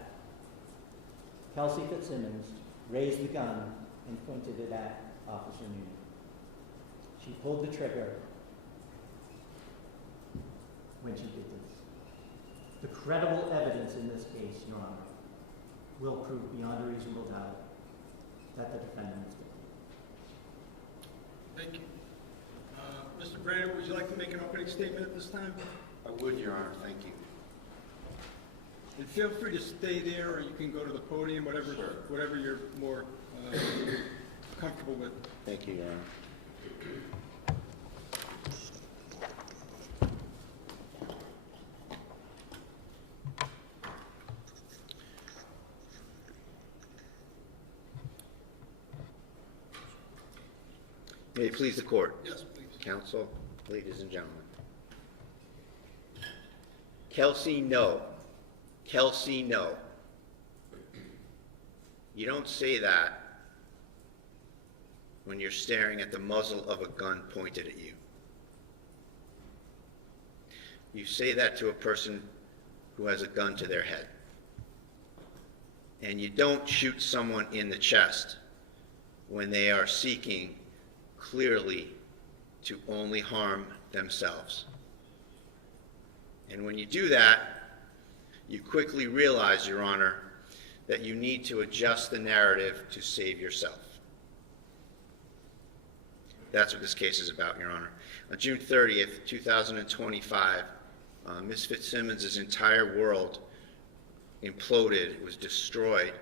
Kelsey Fitzsimmons raised the gun and pointed it at Officer Noonan. She pulled the trigger when she did this. The credible evidence in this case, Your Honor, will prove beyond a reasonable doubt that the defendant is guilty. Thank you. Mr. Brandon, would you like to make an opening statement at this time? I would, Your Honor, thank you. And feel free to stay there, or you can go to the podium, whatever, Sure. whatever you're more comfortable with. Thank you, Your Honor. May it please the court. Yes, please. Counsel, ladies and gentlemen. Kelsey, no. Kelsey, no. You don't say that when you're staring at the muzzle of a gun pointed at you. You say that to a person who has a gun to their head. And you don't shoot someone in the chest when they are seeking clearly to only harm themselves. And when you do that, you quickly realize, Your Honor, that you need to adjust the narrative to save yourself. That's what this case is about, Your Honor. On June 30th, 2025, Ms. Fitzsimmons' entire world imploded, was destroyed,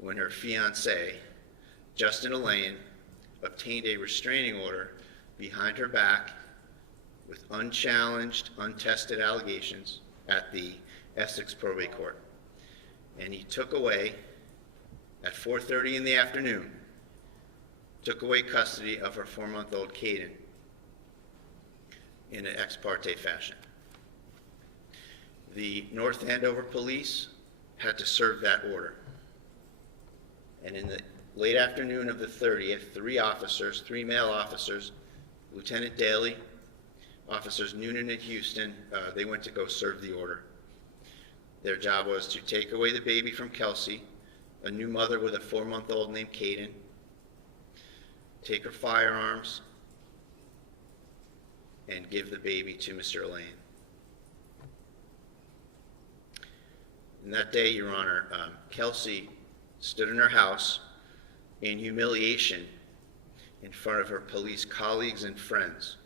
when her fiancé, Justin Elaine, obtained a restraining order behind her back with unchallenged, untested allegations at the Essex Probate Court. And he took away, at 4:30 in the afternoon, took away custody of her 4-month-old Caden in an ex parte fashion. The North Andover police had to serve that order. And in the late afternoon of the 30th, 3 male officers, Lieutenant Daley, Officers Noonan and Houston, they went to go serve the order. Their job was to take away the baby from Kelsey, a new mother with a 4-month-old named Caden, take her firearms, and give the baby to Mr. Elaine. And that day, Your Honor, Kelsey stood in her house in humiliation in front of her police colleagues and friends.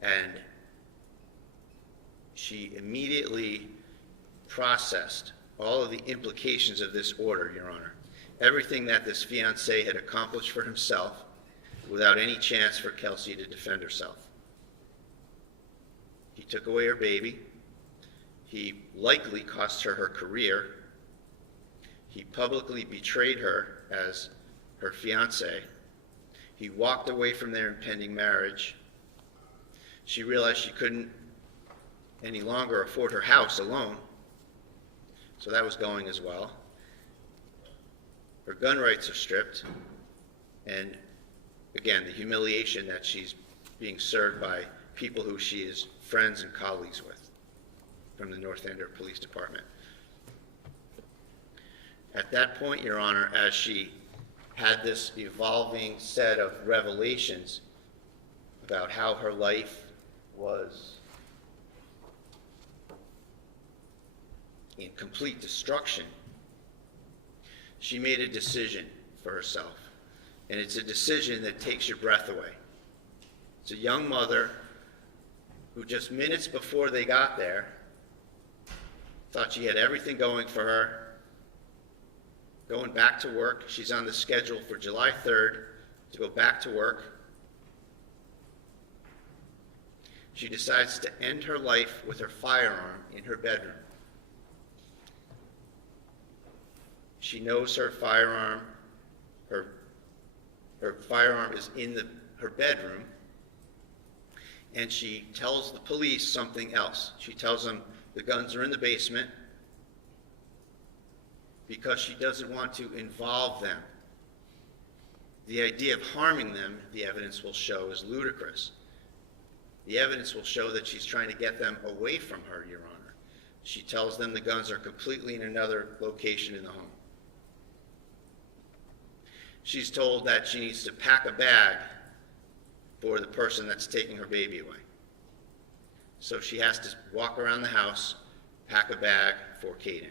And she immediately processed all of the implications of this order, Your Honor. Everything that this fiancé had accomplished for himself without any chance for Kelsey to defend herself. He took away her baby. He likely cost her her career. He publicly betrayed her as her fiancé. He walked away from their impending marriage. She realized she couldn't any longer afford her house alone, so that was going as well. Her gun rights are stripped, and again, the humiliation that she's being served by people who she is friends and colleagues with from the North Andover Police Department. At that point, Your Honor, as she had this evolving set of revelations about how her life was in complete destruction, she made a decision for herself. And it's a decision that takes your breath away. It's a young mother who just minutes before they got there thought she had everything going for her, going back to work. She's on the schedule for July 3rd to go back to work. She decides to end her life with her firearm in her bedroom. She knows her firearm is in her bedroom, and she tells the police something else. She tells them the guns are in the basement because she doesn't want to involve them. The idea of harming them, the evidence will show, is ludicrous. The evidence will show that she's trying to get them away from her, Your Honor. She tells them the guns are completely in another location in the home. She's told that she needs to pack a bag for the person that's taking her baby away. So she has to walk around the house, pack a bag for Caden.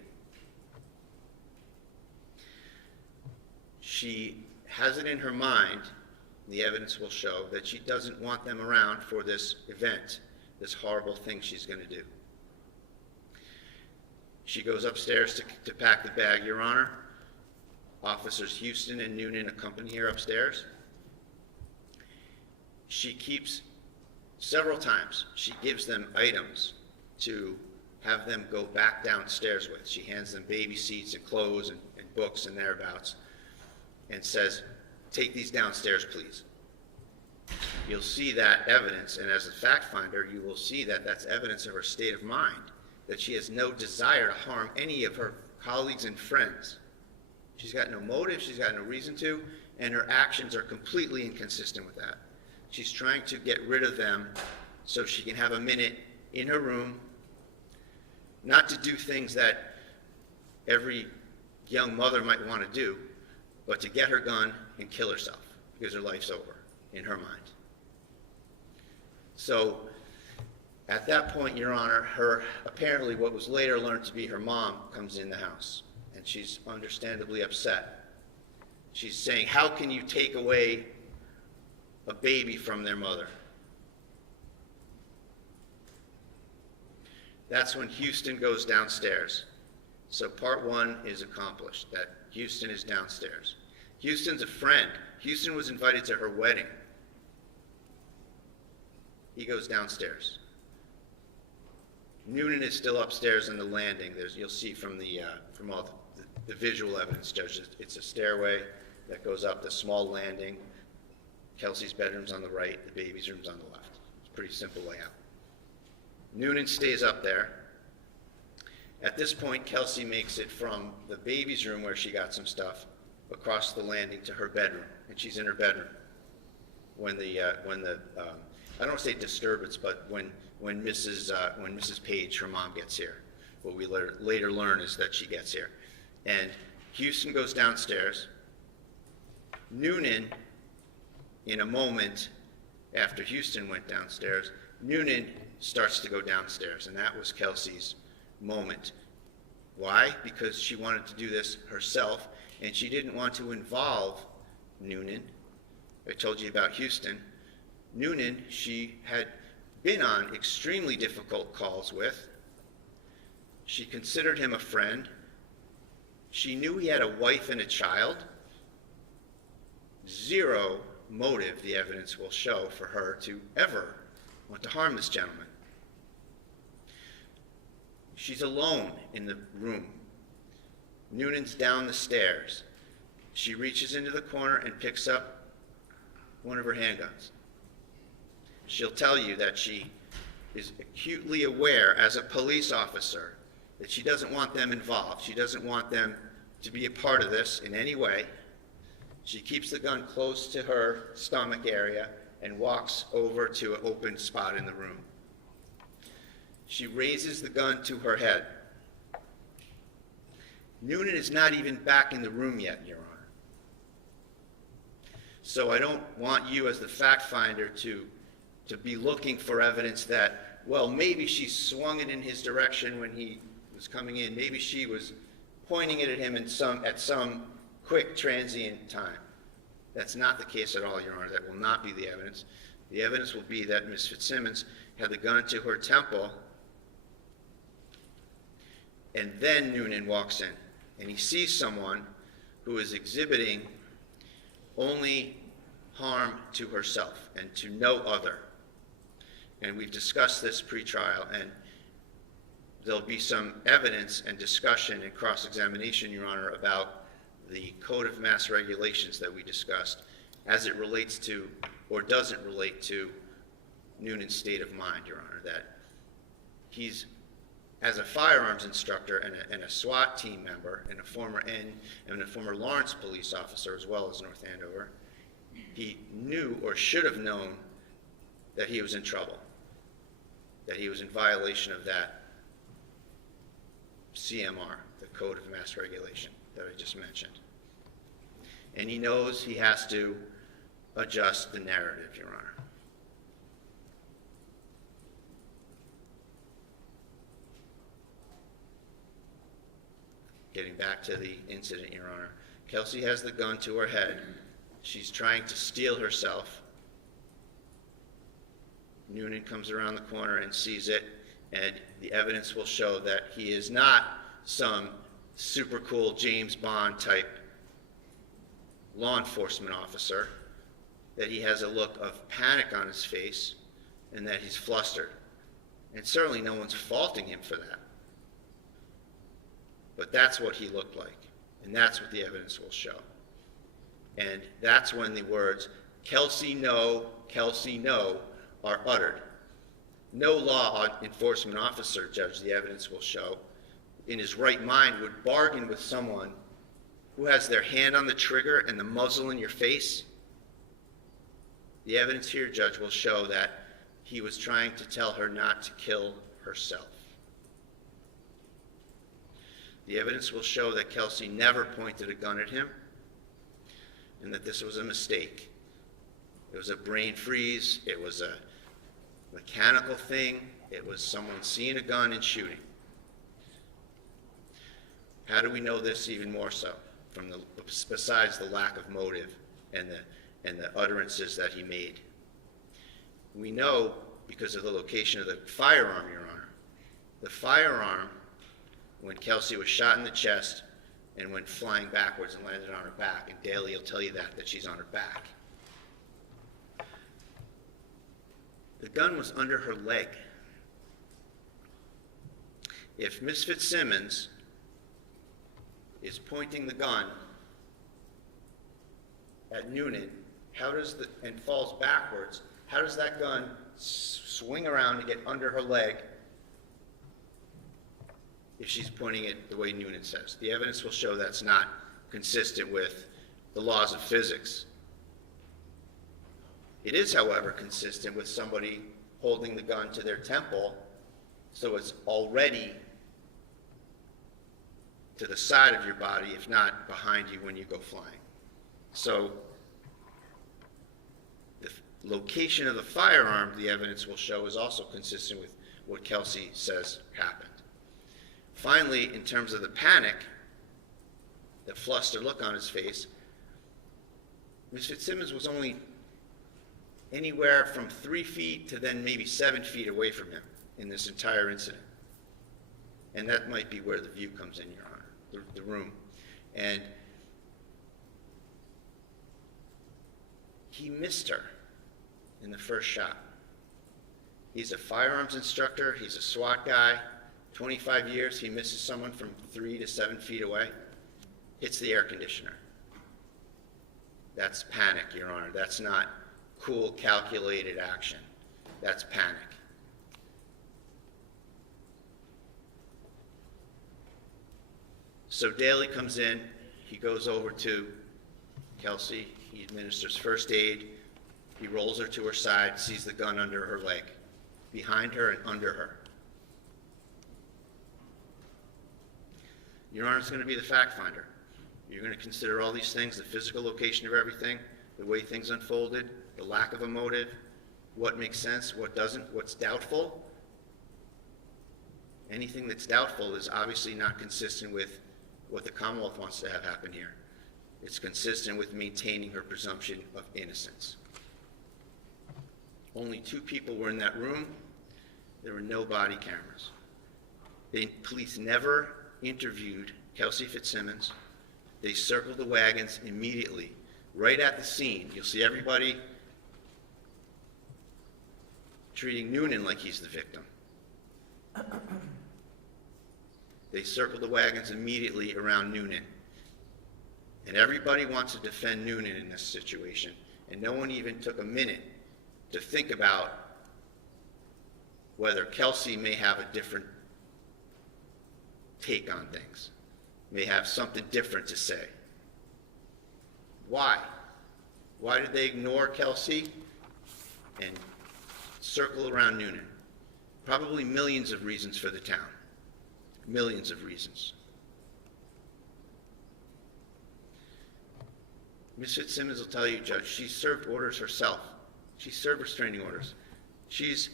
She has it in her mind, the evidence will show, that she doesn't want them around for this event, this horrible thing she's going to do. She goes upstairs to pack the bag, Your Honor. Officers Houston and Noonan accompany her upstairs. She keeps, several times, she gives them items to have them go back downstairs with. She hands them baby seats and clothes and books and thereabouts and says, take these downstairs, please. You'll see that evidence, and as a fact finder, you will see that that's evidence of her state of mind, that she has no desire to harm any of her colleagues and friends. She's got no motive, she's got no reason to, and her actions are completely inconsistent with that. She's trying to get rid of them so she can have a minute in her room, not to do things that every young mother might want to do, but to get her gun and kill herself, because her life's over, in her mind. So, at that point, Your Honor, her, apparently what was later learned to be her mom, comes in the house. And she's understandably upset. She's saying, how can you take away a baby from their mother? That's when Houston goes downstairs. So part one is accomplished, that Houston is downstairs. Houston's a friend. Houston was invited to her wedding. He goes downstairs. Noonan is still upstairs on the landing. You'll see from all the visual evidence, Judge, it's a stairway that goes up the small landing. Kelsey's bedroom's on the right, the baby's room's on the left. It's a pretty simple layout. Noonan stays up there. At this point, Kelsey makes it from the baby's room where she got some stuff across the landing to her bedroom, and she's in her bedroom when the I don't want to say disturbance, but when Mrs. Page, her mom, gets here. What we later learn is that she gets here. And Houston goes downstairs. Noonan, in a moment after Houston went downstairs, Noonan starts to go downstairs, and that was Kelsey's moment. Why? Because she wanted to do this herself, and she didn't want to involve Noonan. I told you about Houston. Noonan, she had been on extremely difficult calls with. She considered him a friend. She knew he had a wife and a child. Zero motive, the evidence will show, for her to ever want to harm this gentleman. She's alone in the room. Noonan's down the stairs. She reaches into the corner and picks up one of her handguns. She'll tell you that she is acutely aware as a police officer that she doesn't want them involved. She doesn't want them to be a part of this in any way. She keeps the gun close to her stomach area and walks over to an open spot in the room. She raises the gun to her head. Noonan is not even back in the room yet, Your Honor. So I don't want you as the fact finder to be looking for evidence that, well, maybe she swung it in his direction when he was coming in. Maybe she was pointing it at him at some quick transient time. That's not the case at all, Your Honor. That will not be the evidence. The evidence will be that Ms. Fitzsimmons had the gun to her temple, and then Noonan walks in, and he sees someone who is exhibiting only harm to herself and to no other. And we've discussed this pre-trial, and there'll be some evidence and discussion and cross-examination, Your Honor, about the Code of Mass Regulations that we discussed as it relates to or doesn't relate to Noonan's state of mind, Your Honor, that he's, as a firearms instructor and a SWAT team member and a former Lawrence police officer as well as North Andover, he knew or should have known that he was in trouble, that he was in violation of that CMR, the Code of Mass Regulation that I just mentioned. And he knows he has to adjust the narrative, Your Honor. Getting back to the incident, Your Honor. Kelsey has the gun to her head. She's trying to steel herself. Noonan comes around the corner and sees it, and the evidence will show that he is not some super cool James Bond type law enforcement officer, that he has a look of panic on his face and that he's flustered. And certainly no one's faulting him for that. But that's what he looked like, and that's what the evidence will show. And that's when the words, Kelsey, no, are uttered. No law enforcement officer, Judge, the evidence will show, in his right mind would bargain with someone who has their hand on the trigger and the muzzle in your face. The evidence here, Judge, will show that he was trying to tell her not to kill herself. The evidence will show that Kelsey never pointed a gun at him and that this was a mistake. It was a brain freeze. It was a mechanical thing. It was someone seeing a gun and shooting. How do we know this even more so? Besides the lack of motive and the utterances that he made. We know because of the location of the firearm, Your Honor. The firearm, when Kelsey was shot in the chest and went flying backwards and landed on her back, and Daley will tell you that she's on her back. The gun was under her leg. If Miss Fitzsimmons is pointing the gun at Noonan, and falls backwards, how does that gun swing around and get under her leg if she's pointing it the way Noonan says? The evidence will show that's not consistent with the laws of physics. It is, however, consistent with somebody holding the gun to their temple, so it's already to the side of your body, if not behind you when you go flying. So the location of the firearm, the evidence will show, is also consistent with what Kelsey says happened. Finally, in terms of the panic, the flustered look on his face, Ms. Fitzsimmons was only anywhere from 3 feet to then maybe 7 feet away from him in this entire incident. And that might be where the view comes in, Your Honor, the room. And he missed her in the first shot. He's a firearms instructor. He's a SWAT guy. 25 years, he misses someone from 3 to 7 feet away. Hits the air conditioner. That's panic, Your Honor. That's not cool, calculated action. That's panic. So Daley comes in. He goes over to Kelsey. He administers first aid. He rolls her to her side, sees the gun under her leg, behind her and under her. Your Honor is going to be the fact finder. You're going to consider all these things, the physical location of everything, the way things unfolded, the lack of a motive, what makes sense, what doesn't, what's doubtful. Anything that's doubtful is obviously not consistent with what the Commonwealth wants to have happen here. It's consistent with maintaining her presumption of innocence. Only 2 people were in that room. There were no body cameras. The police never interviewed Kelsey Fitzsimmons. They circled the wagons immediately, right at the scene. You'll see everybody treating Noonan like he's the victim. They circled the wagons immediately around Noonan. And everybody wants to defend Noonan in this situation. And no one even took a minute to think about whether Kelsey may have a different take on things, may have something different to say. Why? Why did they ignore Kelsey and circle around Noonan? Probably millions of reasons for the town. Millions of reasons. Ms. Fitzsimmons will tell you, Judge, she served orders herself. She served restraining orders. She's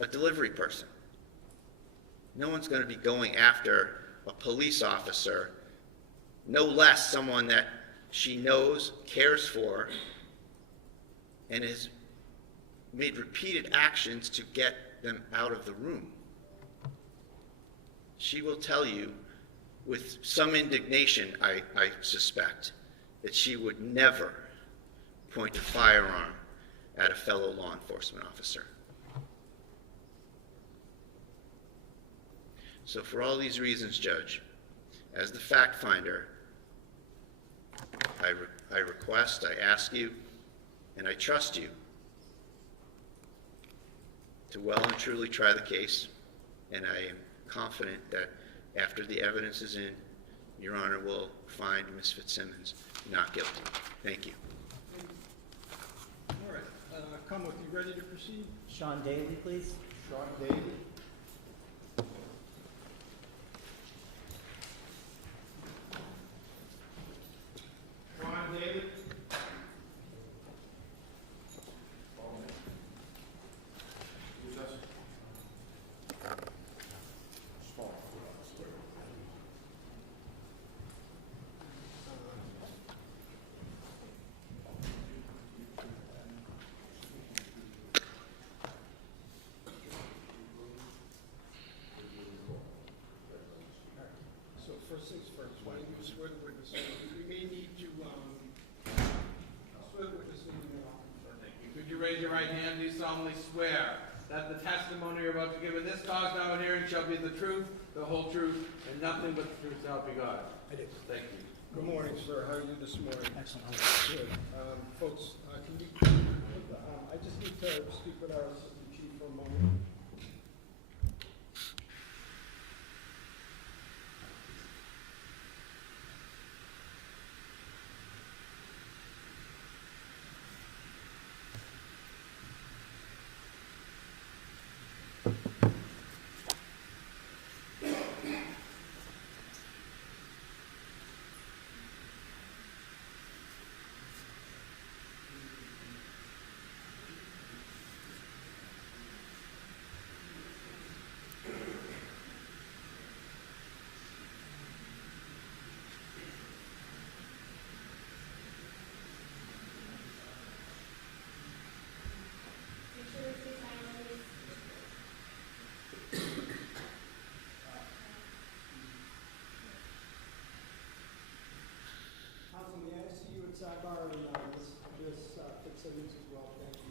a delivery person. No one's going to be going after a police officer, no less someone that she knows, cares for, and has made repeated actions to get them out of the room. She will tell you, with some indignation, I suspect, that she would never point a firearm at a fellow law enforcement officer. So for all these reasons, Judge, as the fact finder, I request, I ask you, and I trust you to well and truly try the case, and I am confident that after the evidence is in, Your Honor will find Ms. Fitzsimmons not guilty. Thank you. All right, Commonwealth, you ready to proceed? Sean Daley, please. Sean Daley. Ron Daly. So first things first, why don't you swear the witness? We may need to swear the witness in the Could you raise your right hand? Do you solemnly swear that the testimony you're about to give in this cause now and hearing shall be the truth, the whole truth, and nothing but the truth, so help you God? I do. Thank you. Good morning, sir. How are you this morning? Excellent. Good. Folks, can you, I just need to speak with our assistant chief for a moment. Fitzsimmons as well, thank you.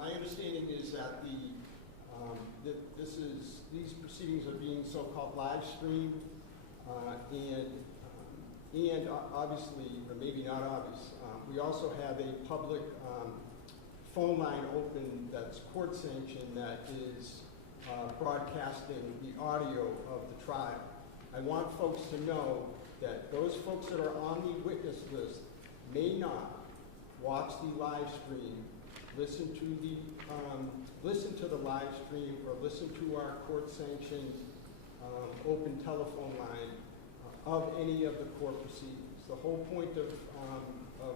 My understanding is that these proceedings are being so-called live streamed, and obviously, or maybe not obvious, we also have a public phone line open that's court sanctioned that is broadcasting the audio of the trial. I want folks to know that those folks that are on the witness list may not watch the live stream, listen to the live stream, or listen to our court-sanctioned open telephone line of any of the court proceedings. The whole point of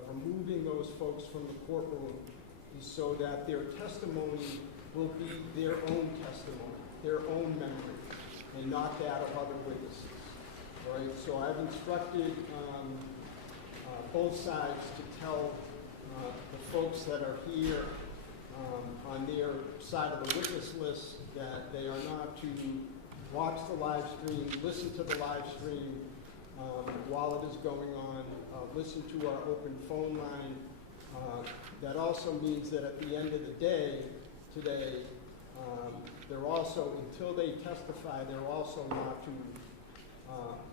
removing those folks from the courtroom is so that their testimony will be their own testimony, their own memory, and not that of other witnesses. All right, so I've instructed both sides to tell the folks that are here on their side of the witness list that they are not to watch the live stream, listen to the live stream while it is going on, listen to our open phone line. That also means that at the end of the day today, they're also, until they testify, they're also not to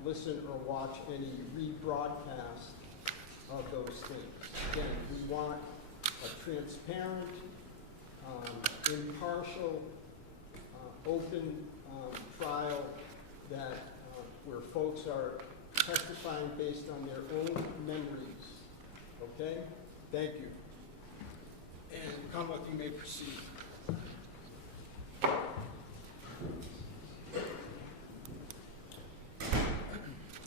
listen or watch any rebroadcast of those things. Again, we want a transparent, impartial, open trial that where folks are testifying based on their own memories. Okay? Thank you. And Commonwealth, you may proceed.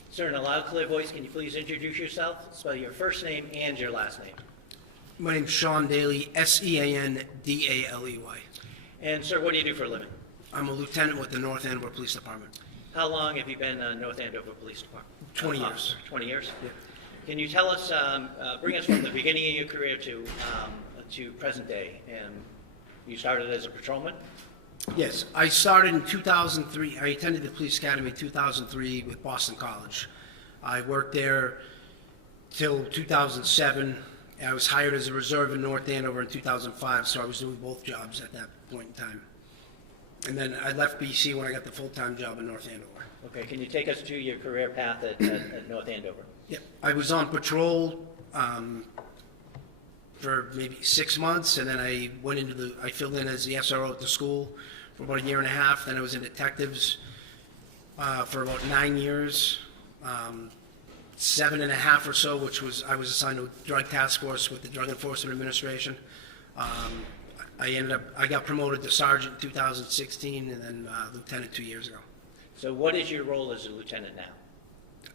Sir, in a loud, clear voice, can you please introduce yourself? Spell your first name and your last name. My name's Sean Daley, S-E-A-N-D-A-L-E-Y. And sir, what do you do for a living? I'm a lieutenant with the North Andover Police Department. How long have you been North Andover Police Department? 20 years. 20 years? Yeah. Can you tell us, bring us from the beginning of your career to present day? And you started as a patrolman? Yes, I started in 2003. I attended the police academy in 2003 with Boston College. I worked there till 2007. I was hired as a reserve in North Andover in 2005, so I was doing both jobs at that point in time. And then I left BC when I got the full-time job in North Andover. Okay, can you take us to your career path at North Andover? Yeah, I was on patrol for maybe 6 months, and then I went into I filled in as the SRO at the school for about a year and a half. Then I was in detectives for about 9 years, 7.5 or so, I was assigned to a drug task force with the Drug Enforcement Administration. I got promoted to sergeant in 2016, and then lieutenant 2 years ago. So what is your role as a lieutenant now?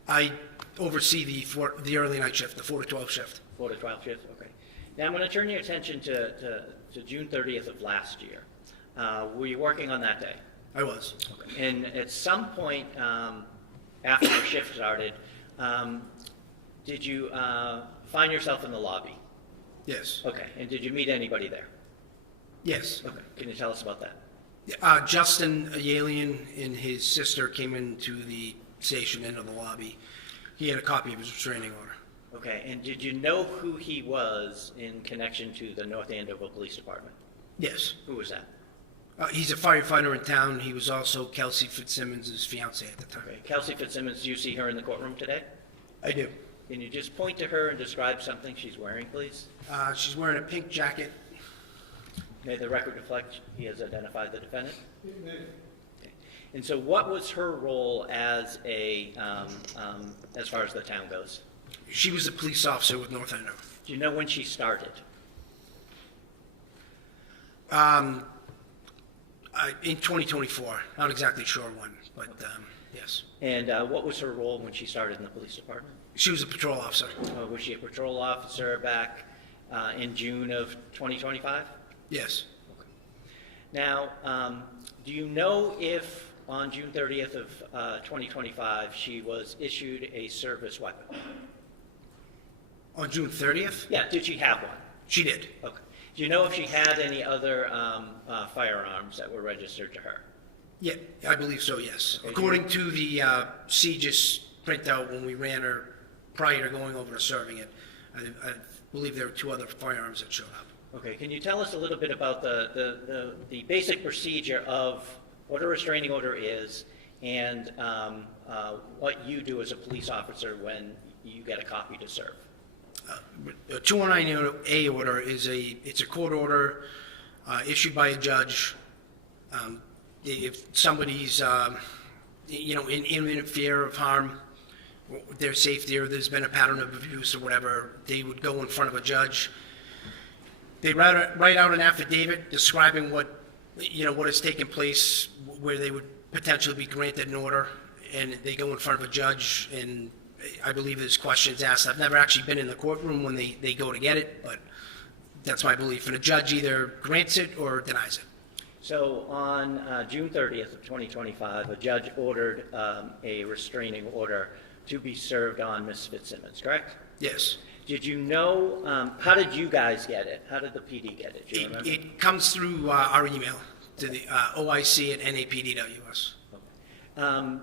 I oversee the early night shift, the 4 to 12 shift. 4 to 12 shift, okay. Now I'm going to turn your attention to June 30th of last year. Were you working on that day? I was. Okay. And at some point after your shift started, did you find yourself in the lobby? Yes. Okay. And did you meet anybody there? Yes. Okay. Can you tell us about that? Justin, a Yalian, and his sister came into the station, into the lobby. He had a copy of his restraining order. Okay. And did you know who he was in connection to the North Andover Police Department? Yes. Who was that? He's a firefighter in town. He was also Kelsey Fitzsimmons' fiancé at the time. Okay. Kelsey Fitzsimmons, do you see her in the courtroom today? I do. Can you just point to her and describe something she's wearing, please? She's wearing a pink jacket. May the record reflect he has identified the defendant? Okay. And so what was her role as as far as the town goes? She was a police officer with North Andover. Do you know when she started? In 2024. Not exactly sure when, but yes. And what was her role when she started in the police department? She was a patrol officer. Was she a patrol officer back in June of 2025? Yes. Okay. Now, do you know if on June 30th of 2025 she was issued a service weapon? On June 30th? Yeah, did she have one? She did. Okay. Do you know if she had any other firearms that were registered to her? Yeah, I believe so, yes. Okay, According to the CGIS printout when we ran her prior to going over to serving it, I believe there were 2 other firearms that showed up. Okay, can you tell us a little bit about the basic procedure of what a restraining order is and what you do as a police officer when you get a copy to serve? A 209A order is it's a court order issued by a judge. If somebody's, in imminent fear of harm, their safety, or there's been a pattern of abuse or whatever, they would go in front of a judge. They write out an affidavit describing what has taken place, where they would potentially be granted an order, and they go in front of a judge, and I believe there's questions asked. I've never actually been in the courtroom when they go to get it, but that's my belief. And a judge either grants it or denies it. So on June 30th of 2025, a judge ordered a restraining order to be served on Ms. Fitzsimmons, correct? Yes. Did you know, how did you guys get it? How did the PD get it? Do you remember? It comes through our email to the oic@napd.us. I'm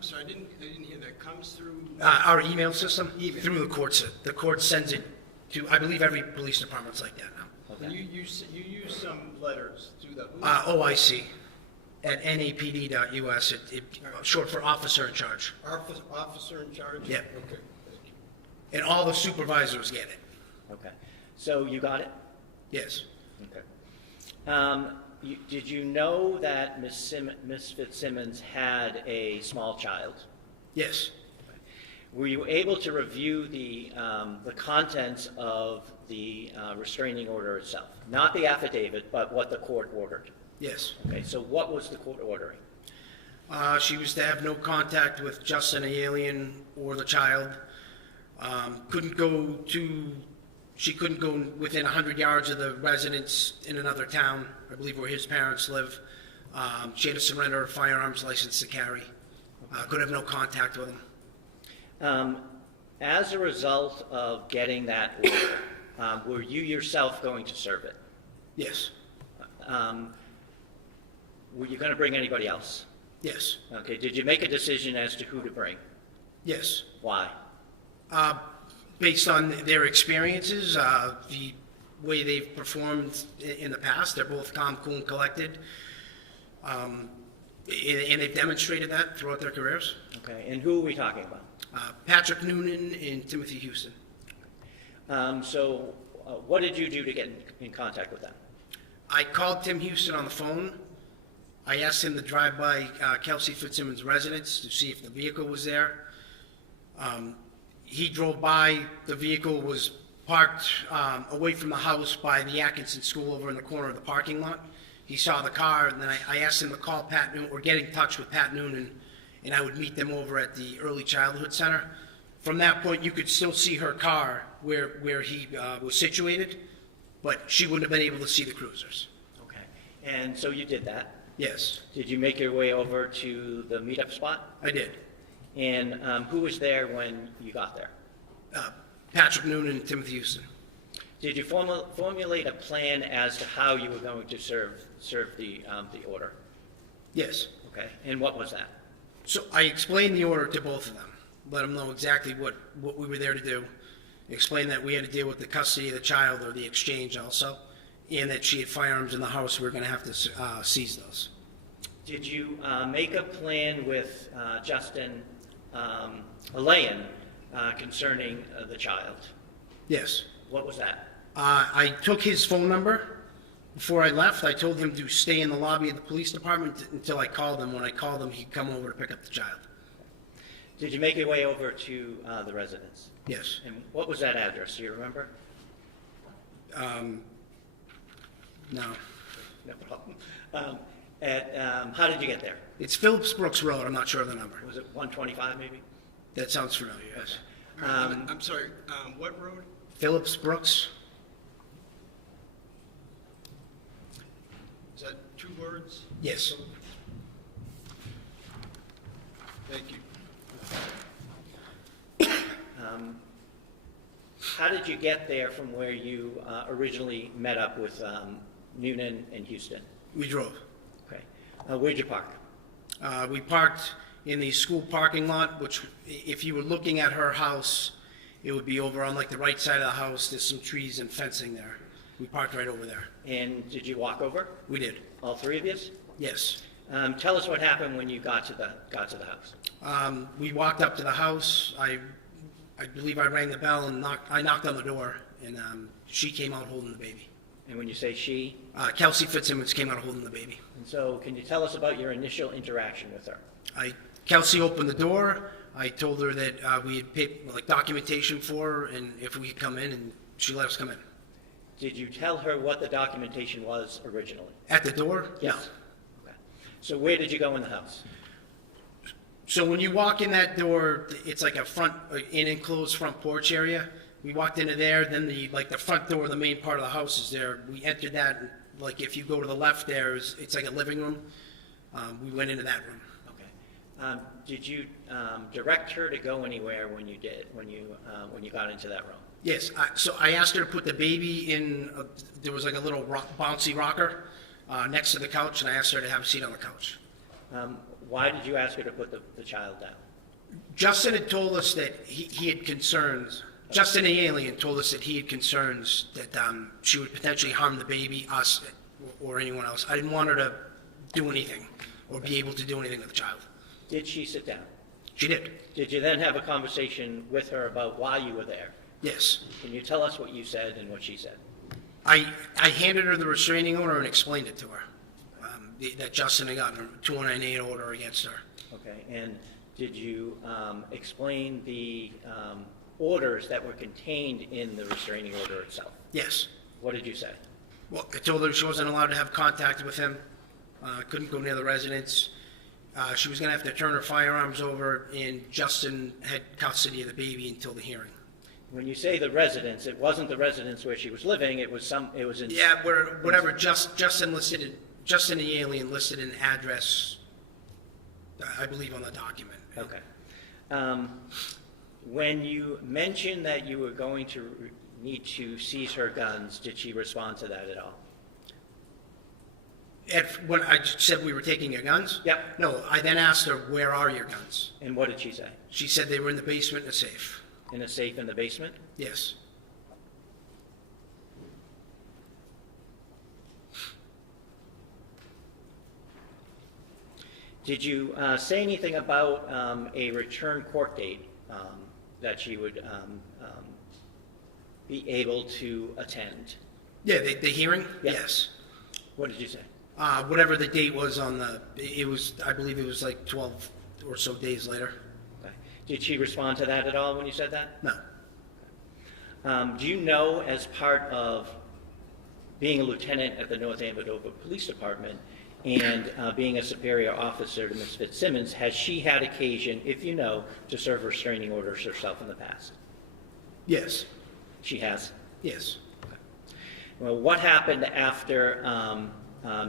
sorry, I didn't hear that. Comes through? Our email system? Email. Through the courts. The court sends it to, I believe every police department's like that now. Okay. You use some letters through the. OIC@napd.us. Short for officer in charge. Officer in charge? Yep. Okay. And all the supervisors get it. Okay. So you got it? Yes. Okay. Did you know that Ms. Fitzsimmons had a small child? Yes. Were you able to review the contents of the restraining order itself? Not the affidavit, but what the court ordered? Yes. Okay, so what was the court ordering? She was to have no contact with Justin, the alien, or the child. She couldn't go within 100 yards of the residence in another town, I believe where his parents live. She had to surrender her firearms license to carry. Could have no contact with him. As a result of getting that order, were you yourself going to serve it? Yes. Were you going to bring anybody else? Yes. Okay, did you make a decision as to who to bring? Yes. Why? Based on their experiences, the way they've performed in the past, they're both calm, cool, and collected. And they've demonstrated that throughout their careers. Okay, and who are we talking about? Patrick Noonan and Timothy Houston. What did you do to get in contact with them? I called Tim Houston on the phone. I asked him to drive by Kelsey Fitzsimmons' residence to see if the vehicle was there. He drove by. The vehicle was parked away from the house by the Atkinson School over in the corner of the parking lot. He saw the car, and then I asked him to call Pat Noonan, or get in touch with Pat Noonan, and I would meet them over at the Early Childhood Center. From that point, you could still see her car where he was situated, but she wouldn't have been able to see the cruisers. Okay, and so you did that? Yes. Did you make your way over to the meetup spot? I did. And who was there when you got there? Patrick Noonan and Timothy Houston. Did you formulate a plan as to how you were going to serve the order? Yes. Okay, and what was that? So I explained the order to both of them, let them know exactly what we were there to do, explained that we had to deal with the custody of the child, or the exchange also, and that she had firearms in the house. We were going to have to seize those. Did you make a plan with Justin Alayan concerning the child? Yes. What was that? I took his phone number. Before I left, I told him to stay in the lobby of the police department until I called him. When I called him, he'd come over to pick up the child. Did you make your way over to the residence? Yes. And what was that address? Do you remember? No. No problem. How did you get there? It's Phillips Brooks Road. I'm not sure of the number. Was it 125 maybe? That sounds familiar, yes. I'm sorry, what road? Phillips Brooks. Is that 2 words? Yes. Thank you. How did you get there from where you originally met up with Noonan and Houston? We drove. Okay. Where'd you park? We parked in the school parking lot, which, if you were looking at her house, it would be over on like the right side of the house. There's some trees and fencing there. We parked right over there. And did you walk over? We did. All three of you? Yes. Tell us what happened when you got to the house. We walked up to the house. I believe I rang the bell and I knocked on the door, and she came out holding the baby. And when you say she, Kelsey Fitzsimmons came out holding the baby. and so can you tell us about your initial interaction with her? Kelsey opened the door. I told her that we had paid documentation for her, and if we could come in, and she let us come in. Did you tell her what the documentation was originally? At the door? Yes. No. Okay. So where did you go in the house? So when you walk in that door, it's like an enclosed front porch area. We walked into there, then the front door, the main part of the house is there. We entered that, and if you go to the left there, it's like a living room. We went into that room. Okay. Did you direct her to go anywhere when you got into that room? Yes, so I asked her to put the baby in, there was a little bouncy rocker next to the couch, and I asked her to have a seat on the couch. Why did you ask her to put the child down? Justin had told us that he had concerns, Justin the alien told us that he had concerns that she would potentially harm the baby, us, or anyone else. I didn't want her to do anything or be able to do anything with the child. Did she sit down? She did. Did you then have a conversation with her about why you were there? Yes. Can you tell us what you said and what she said? I handed her the restraining order and explained it to her, that Justin had gotten a 298 order against her. Okay, and did you explain the orders that were contained in the restraining order itself? Yes. What did you say? Well, I told her she wasn't allowed to have contact with him, couldn't go near the residence. She was going to have to turn her firearms over, and Justin had custody of the baby until the hearing. When you say the residence, it wasn't the residence where she was living, it was in... Yeah, whatever, Justin the alien listed an address, I believe, on the document. Okay. When you mentioned that you were going to need to seize her guns, did she respond to that at all? When I said we were taking your guns? Yep. No, I then asked her, where are your guns? And what did she say? She said they were in the basement in a safe. In a safe in the basement? Yes. Did you say anything about a return court date that she would be able to attend? Yeah, the hearing? Yeah. Yes. What did you say? Whatever the date was I believe it was 12 or so days later. Okay. Did she respond to that at all when you said that? No. Do you know, as part of being a lieutenant at the North Andover Police Department and being a superior officer to Ms. Fitzsimmons, has she had occasion, if you know, to serve restraining orders herself in the past? Yes. She has? Yes. Okay. Well, what happened after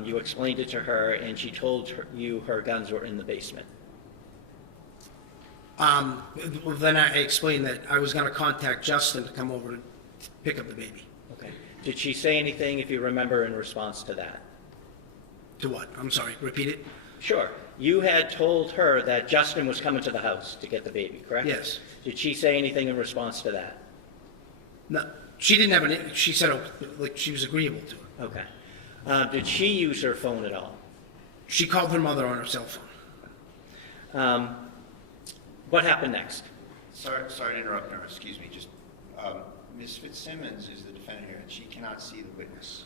you explained it to her and she told you her guns were in the basement? Well, then I explained that I was going to contact Justin to come over to pick up the baby. Okay. Did she say anything, if you remember, in response to that? To what? I'm sorry, repeat it? Sure. You had told her that Justin was coming to the house to get the baby, correct? Yes. Did she say anything in response to that? No, she didn't have any, she said she was agreeable to it. Okay. Did she use her phone at all? She called her mother on her cell phone. What happened next? Sorry to interrupt, no, excuse me, just, Ms. Fitzsimmons is the defendant here, and she cannot see the witness.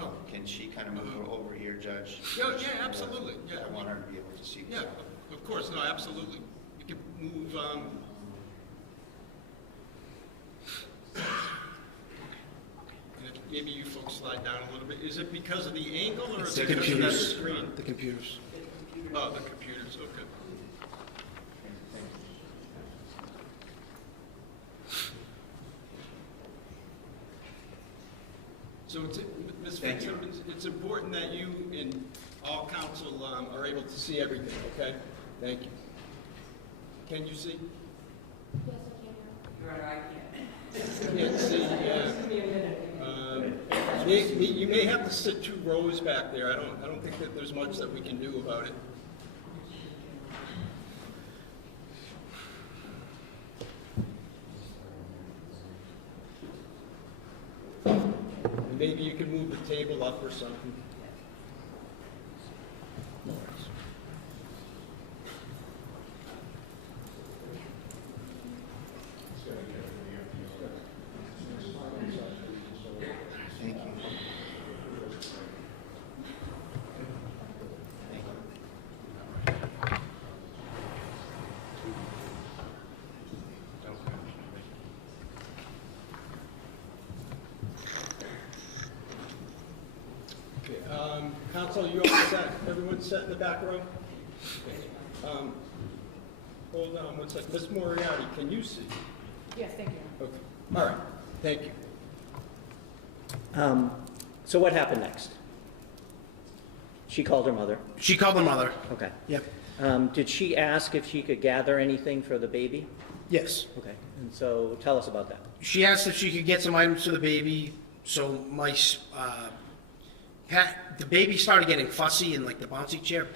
Oh. Can she kind of move her over here, Judge? Yeah, absolutely, yeah. I want her to be able to see. Yeah, of course, no, absolutely. You can move, maybe you folks slide down a little bit. Is it because of the angle, or is it because of that screen? The computers. Oh, the computers, okay. So Ms. Fitzsimmons, it's important that you and all counsel are able to see everything, okay? Thank you. Can you see? Yes, I can. Your Honor, I can't. Can't see, yeah. You may have to sit 2 rows back there. I don't think that there's much that we can do about it. Maybe table up or something. Thank you. Okay, counsel, you all set? Everyone set in the back row? Okay. Hold on one second. Ms. Moriarty, can you see? Yes, thank you. Okay, all right, thank you. So what happened next? She called her mother. She called her mother. Okay. Yep. Did she ask if she could gather anything for the baby? Yes. Okay. And so tell us about that. She asked if she could get some items for the baby, so the baby started getting fussy in like the bouncy chair.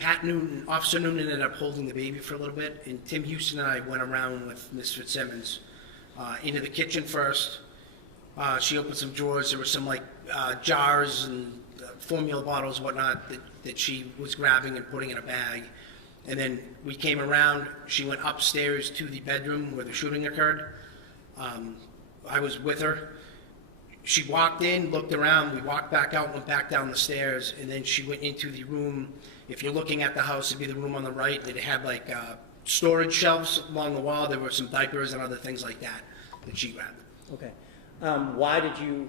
Officer Noonan ended up holding the baby for a little bit, and Tim Houston and I went around with Ms. Fitzsimmons into the kitchen first. She opened some drawers. There were some like jars and formula bottles, whatnot, that she was grabbing and putting in a bag. And then we came around. She went upstairs to the bedroom where the shooting occurred. I was with her. She walked in, looked around, we walked back out, went back down the stairs, and then she went into the room. If you're looking at the house, it'd be the room on the right that had like storage shelves along the wall. There were some diapers and other things like that she grabbed. Okay. Why did you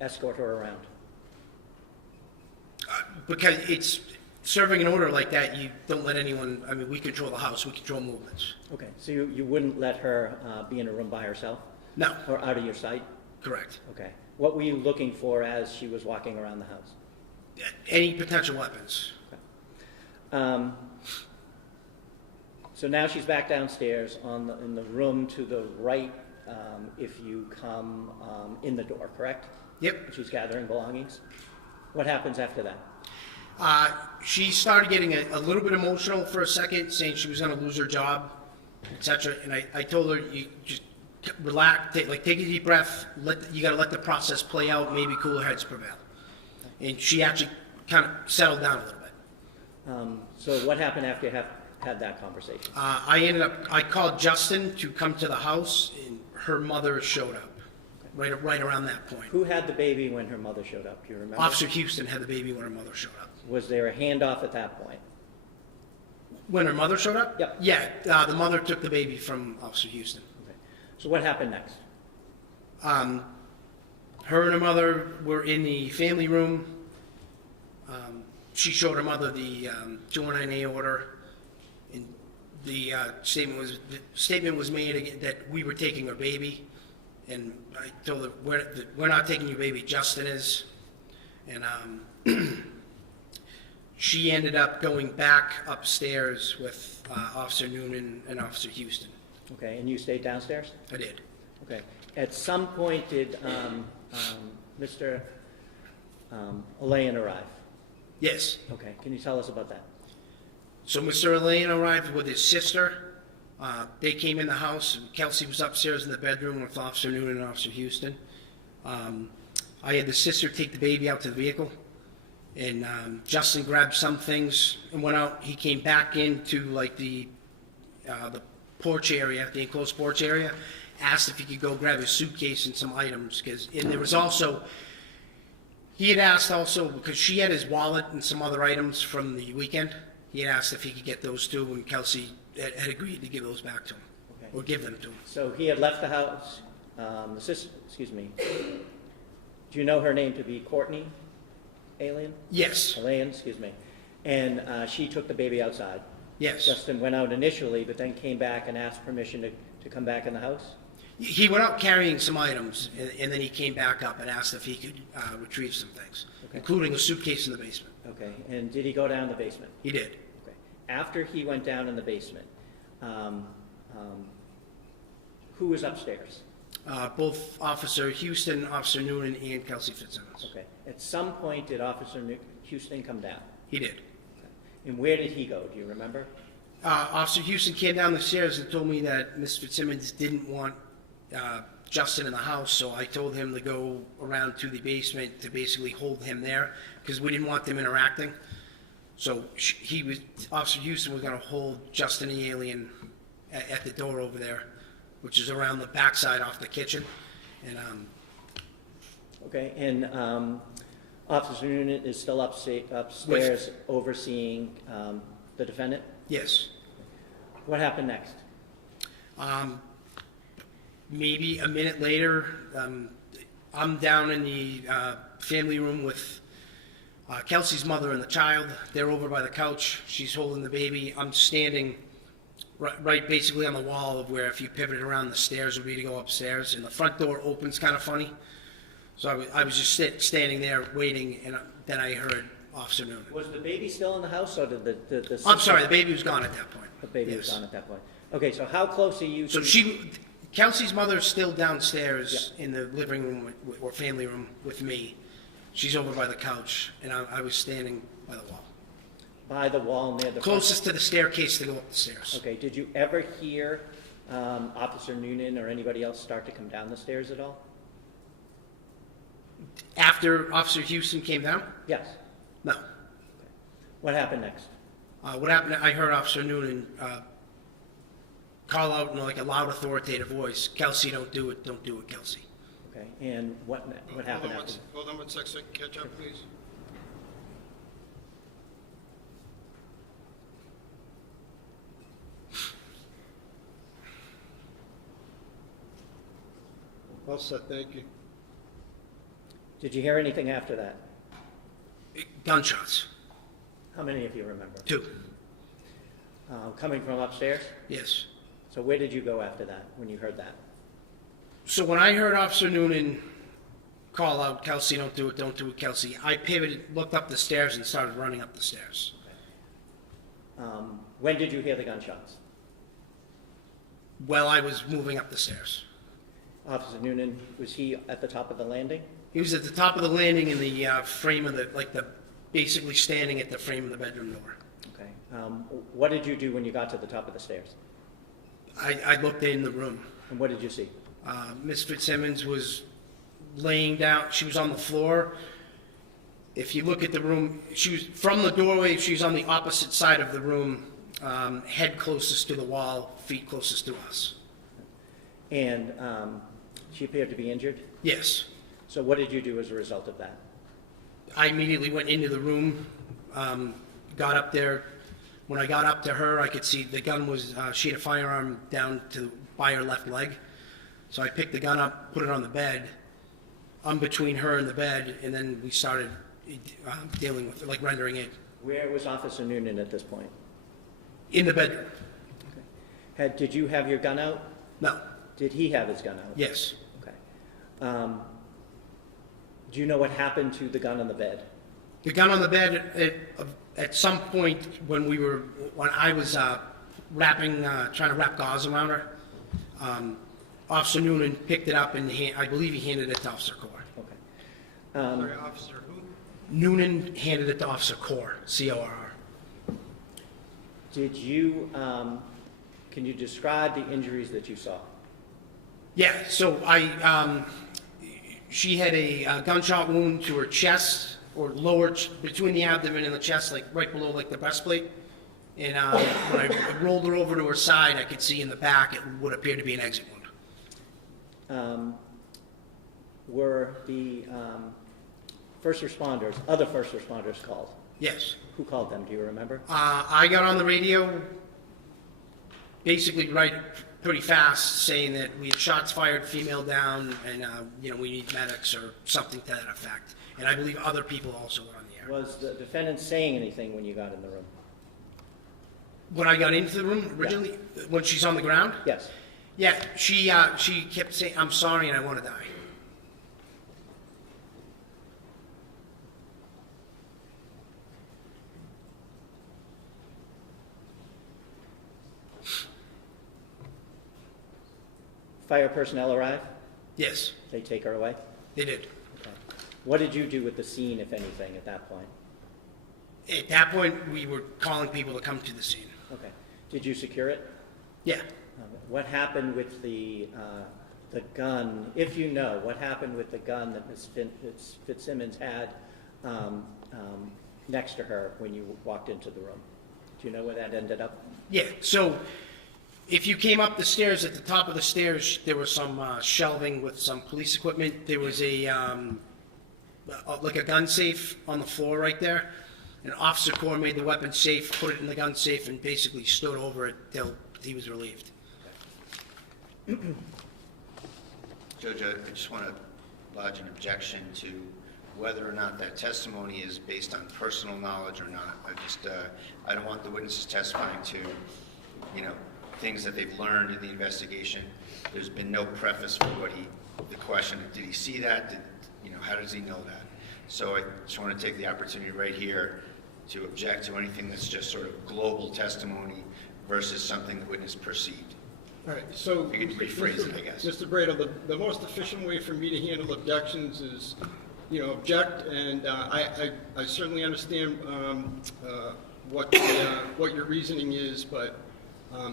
escort her around? Because it's serving an order like that, you don't let anyone, we control the house, we control movements. Okay. So you wouldn't let her be in a room by herself? No. Or out of your sight? Correct. Okay. What were you looking for as she was walking around the house? Any potential weapons. Okay. So now she's back downstairs in the room to the right if you come in the door, correct? Yep. She's gathering belongings. What happens after that? She started getting a little bit emotional for a second, saying she was going to lose her job, etc. And I told her, you just relax, take a deep breath. You got to let the process play out. Maybe cooler heads prevail. And she actually kind of settled down a little bit. So what happened after you had that conversation? I called Justin to come to the house, and her mother showed up right around that point. Who had the baby when her mother showed up? Do you remember? Officer Houston had the baby when her mother showed up. Was there a handoff at that point? When her mother showed up? Yep. Yeah, the mother took the baby from Officer Houston. Okay. So what happened next? Her and her mother were in the family room. She showed her mother the 209A order, and the statement was made that we were taking her baby, and I told her we're not taking your baby. Justin is, and she ended up going back upstairs with Officer Noonan and Officer Houston. Okay, and you stayed downstairs? I did. Okay. At some point, did Mr. Elaine arrive? Yes. Okay. Can you tell us about that? So Mr. Elaine arrived with his sister. They came in the house, and Kelsey was upstairs in the bedroom with Officer Noonan and Officer Houston. I had the sister take the baby out to the vehicle, and Justin grabbed some things and went out. He came back into like the porch area, the enclosed porch area, asked if he could go grab his suitcase and some items, and there was also, he had asked also, because she had his wallet and some other items from the weekend, he had asked if he could get those too, and Kelsey had agreed to give those back to him, Okay. or give them to him. So he had left the house. The sister, excuse me. Do you know her name to be Courtney? Alien? Yes. Elaine, excuse me. And she took the baby outside. Yes. Justin went out initially, but then came back and asked permission to come back in the house? He went out carrying some items, and then he came back up and asked if he could retrieve some things, Okay. including a suitcase in the basement. Okay. And did he go down the basement? He did. Okay. After he went down in the basement, who was upstairs? Both Officer Houston, Officer Noonan, and Kelsey Fitzsimmons. Okay. At some point, did Officer Houston come down? He did. Okay. And where did he go? Do you remember? Officer Houston came down the stairs and told me that Ms. Fitzsimmons didn't want Justin in the house, so I told him to go around to the basement to basically hold him there, because we didn't want them interacting. So Officer Houston was gonna hold Justin and the alien at the door over there, which is around the backside off the kitchen. And, Okay, and Officer Noonan is still upstairs overseeing the defendant? yes. What happened next? Maybe a minute later, I'm down in the family room with Kelsey's mother and the child. They're over by the couch. She's holding the baby. I'm standing right basically on the wall of where if you pivoted around the stairs would be to go upstairs. And the front door opens kind of funny. So I was just standing there waiting, and then I heard Officer Noonan. Was the baby still in the house, or did the I'm sorry, the baby was gone at that point. The baby was Yes. gone at that point. Okay, so how close are you So to... Kelsey's mother's still downstairs in the living room or family room with me. She's over by the couch, and I was standing by the wall. By the wall near the... Closest to the staircase to go up the stairs. Okay, did you ever hear Officer Noonan or anybody else start to come down the stairs at all? After Officer Houston came down? Yes. No. What happened next? What happened, I heard Officer Noonan call out in like a loud authoritative voice, "Kelsey, don't do it, Kelsey." Okay, and what happened after? Hold on one sec, so I can catch up, please. Well said, thank you. Did you hear anything after that? Gunshots. How many of you remember? 2. Coming from upstairs? Yes. So where did you go after that, when you heard that? So when I heard Officer Noonan call out, "Kelsey, don't do it, Kelsey," I pivoted, looked up the stairs, and started running up the stairs. When did you hear the gunshots? While I was moving up the stairs. Officer Noonan, was he at the top of the landing? He was at the top of the landing in the frame of basically standing at the frame of the bedroom door. Okay. What did you do when you got to the top of the stairs? I looked in the room. And what did you see? Miss Fitzsimmons was laying down. She was on the floor. If you look at the room, she was from the doorway. She was on the opposite side of the room, head closest to the wall, feet closest to us. And she appeared to be injured? Yes. So what did you do as a result of that? I immediately went into the room, got up there. When I got up to her, I could see the gun was, she had a firearm down by her left leg. So I picked the gun up, put it on the bed. I'm between her and the bed, and then we started dealing with, like, rendering it. Where was Officer Noonan at this point? In the bedroom. Okay. Did you have your gun out? No. Did he have his gun out? Yes. Okay. Do you know what happened to the gun on the bed? The gun on the bed, at some point when I was trying to wrap gauze around her, Officer Noonan picked it up and I believe he handed it to Officer Core. Okay. Sorry, Officer who? Noonan handed it to Officer Core, C-O-R-R. Did you, can you describe the injuries that you saw? Yeah, so she had a gunshot wound to her chest, or between the abdomen and the chest, like right below like the breastplate. And when I rolled her over to her side, I could see in the back it would appear to be an exit wound. Were the other first responders called? Yes. Who called them, do you remember? I got on the radio basically pretty fast saying that we had shots fired, female down, and we need medics or something to that effect. And I believe other people also were on the air. Was the defendant saying anything when you got in the room? When I got into the room originally, when she's on the ground? Yes. Yeah, she kept saying, "I'm sorry and I want to die." Fire personnel arrive? Yes, They take her away? they did. Okay. What did you do with the scene, if anything, at that point? At that point, we were calling people to come to the scene. Okay. Did you secure it? Yeah. What happened with the the gun, if you know, what happened with the gun that Ms. Fitzsimmons had next to her when you walked into the room. Do you know where that ended up? Yeah, so if you came up the stairs, at the top of the stairs, there was some shelving with some police equipment. There was like a gun safe on the floor right there. An officer corps made the weapon safe, put it in the gun safe, and basically stood over it till he was relieved. Judge, I just want to lodge an objection to whether or not that testimony is based on personal knowledge or not. I don't want the witnesses testifying to, things that they've learned in the investigation. There's been no preface for the question, did he see that? How does he know that? So I just want to take the opportunity right here to object to anything that's just sort of global testimony versus something the witness perceived. All right, so. You can rephrase it, I guess. Mr. Brado, the most efficient way for me to handle objections is, object, and I certainly understand what your reasoning is, but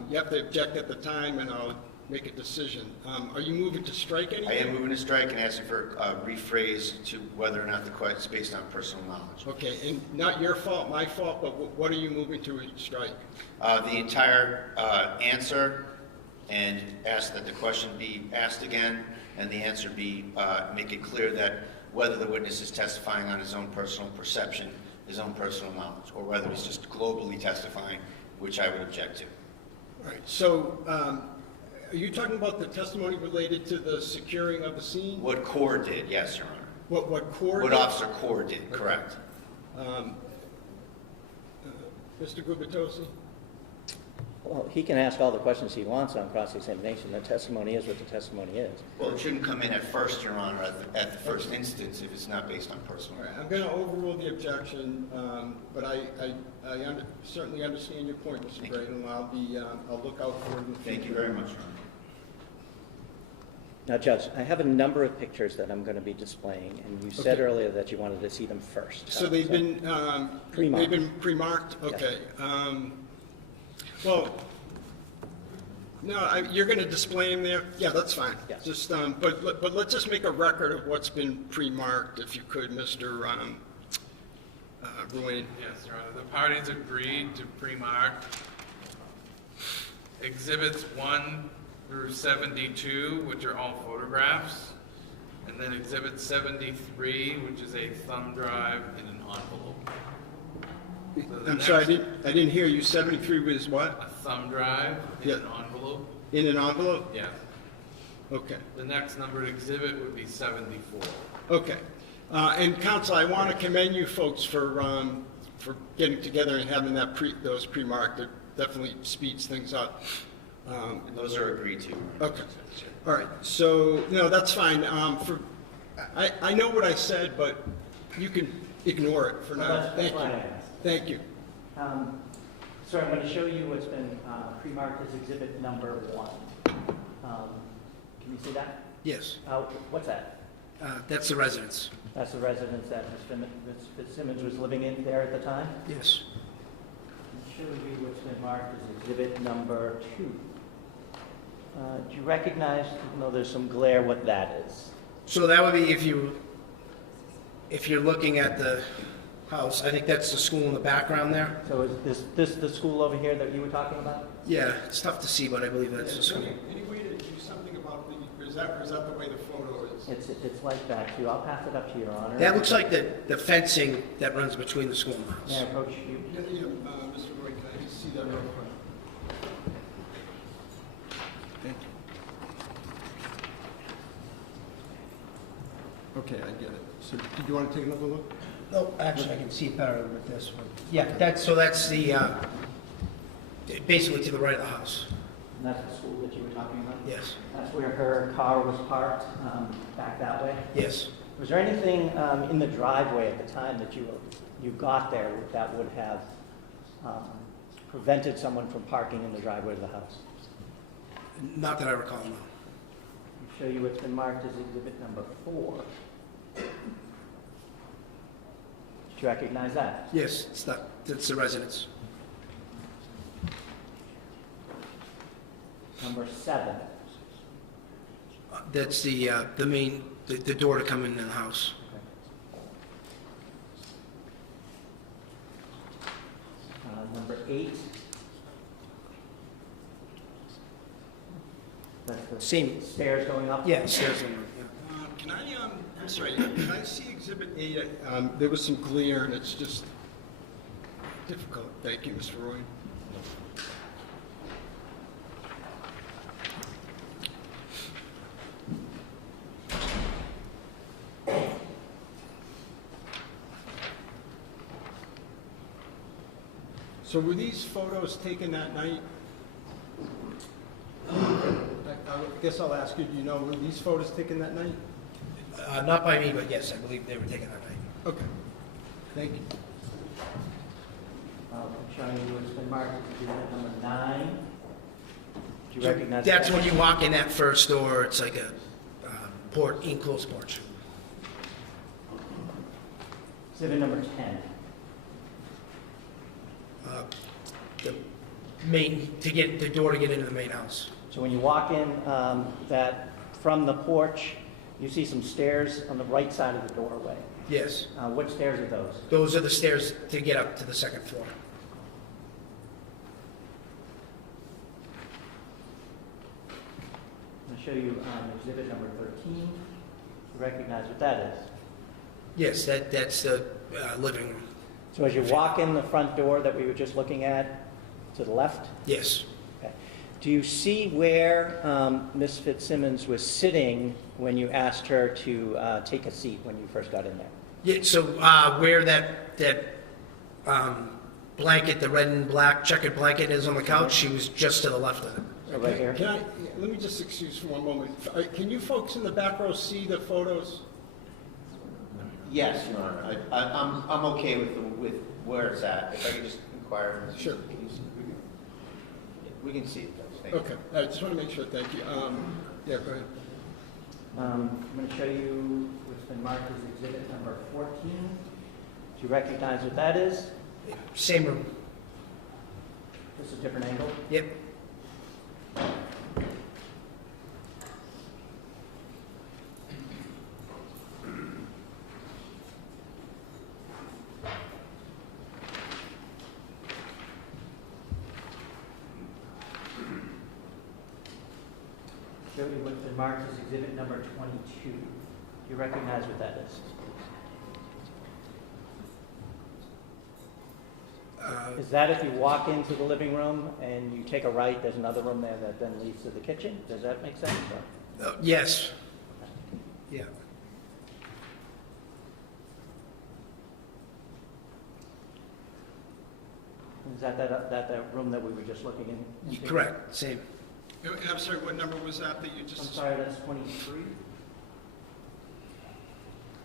you have to object at the time, and I'll make a decision. Are you moving to strike anything? I am moving to strike and asking for a rephrase to whether or not the question is based on personal knowledge. Okay, and not your fault, my fault, but what are you moving to strike? The entire answer, and ask that the question be asked again, and the answer be, make it clear that whether the witness is testifying on his own personal perception, his own personal knowledge, or whether he's just globally testifying, which I would object to. All right, so are you talking about the testimony related to the securing of the scene? What Corps did, yes, Your Honor. What Corps What did? Officer Corps did, correct. Mr. Gubitosi? Well, he can ask all the questions he wants on cross-examination. The testimony is what the testimony is. Well, it shouldn't come in at first, Your Honor, at the first instance if it's not based on personal All right, knowledge. I'm going to overrule the objection, but I certainly understand your point, Mr. Brady, and I'll look out for it in the future. Thank you very much, Your Honor. Now, Judge, I have a number of pictures that I'm going to be displaying, and you said Okay. earlier that you wanted to see them first. So they've been Pre-marked. They've been pre-marked. Okay. Well, no, you're going to display them there. Yeah, that's fine. Yes. Just but let's just make a record of what's been pre-marked, if you could, Mr. Ruane. Yes, Your Honor. The parties agreed to pre-mark Exhibits 1 through 72, which are all photographs, and then Exhibit 73, which is a thumb drive in an envelope. So the I'm sorry, next- I didn't hear you. 73 was what? A thumb drive in Yeah. an envelope? In an envelope? Yes. Okay. The next numbered exhibit would be 74. Okay. And counsel, I want to commend you folks for getting together and having those pre-marked. It definitely speeds things up. And those are agreed to. Okay. All right. So, no, that's fine. I know what I said, but you can ignore it for now. That's Thank why you. I asked. Thank you. So I'm going to show you what's been pre-marked as exhibit number 1. Can you see that? Yes, What's that? that's the residence. That's the residence that Ms. Fitzsimmons was living in there at the time? Yes. I'll show you what's been marked as exhibit number 2. Do you recognize, even though there's some glare, what that is? So that would be if you're looking at the house, I think that's the school in the background there. So is this the school over here that you were talking about? Yeah, it's tough to see, but I believe that's the school. Any way to do something about is that the way the photo is? It's like that too. I'll pass it up to Your Honor. That looks like the fencing that runs between the school and the May I house. approach you? Mr. Roy, can I just see that real quick? Thank you. Okay, I get it. So, did you want to take another look? No, actually, I can see it better with this one. Yeah, that's the, basically to the right of the house. And that's the school that you were talking about? Yes. That's where her car was parked, back that way? Yes. Was there anything in the driveway at the time that you got there that would have prevented someone from parking in the driveway of the house? Not that I recall, no. I'll show you what's been marked as exhibit number 4. Did you recognize that? Yes, that's the residence. Number 7. That's the main, the door to come into the house. Number 8. That's the Same. stairs going up? Yeah, stairs in, yeah. Can I, I'm sorry, can I see Exhibit 8? There was some glare, and it's just difficult. Thank you, Mr. Roy. So were these photos taken that night? I guess I'll ask you, do you know, were these photos taken that night? Not by me, but yes, I believe they were taken that night. Okay. Thank you. I'm showing you it's been marked as exhibit number 9. Do you recognize That's that? when you walk in that first door. It's like a enclosed porch. Exhibit number 10. The main, to get the door to get into the main house. So when you walk in, that from the porch, you see some stairs on the right side of the doorway. Yes. What stairs are those? Those are the stairs to get up to the second floor. I'm going to show you exhibit number 13. You recognize what that is? Yes, that's the living room. So as you walk in the front door that we were just looking at, to the left? Yes. Okay. Do you see where Ms. Fitzsimmons was sitting when you asked her to take a seat when you first got in there? Yeah, so where that blanket, the red and black checkered blanket is on the couch, she was just to the left of it. So right here? Can I, let me just excuse for one moment. Can you folks in the back row see the photos? Yes, Your Honor. I'm okay with where it's at. If I could just inquire. Sure. We can see it, though. Thank you. Okay, I just want to make sure, thank you. Yeah, go ahead. I'm going to show you what's been marked as exhibit number 14. Do you recognize what that is? Same room. Just a different angle? Yep. Show you what's been marked as exhibit number 22. Do you recognize what that is? Is that if you walk into the living room and you take a right, there's another room there that then leads to the kitchen? Does that make sense? Yes. Yeah. Is that room that we were just looking into? Correct. Same. I'm sorry, what number was that you I'm just? sorry, that's 23.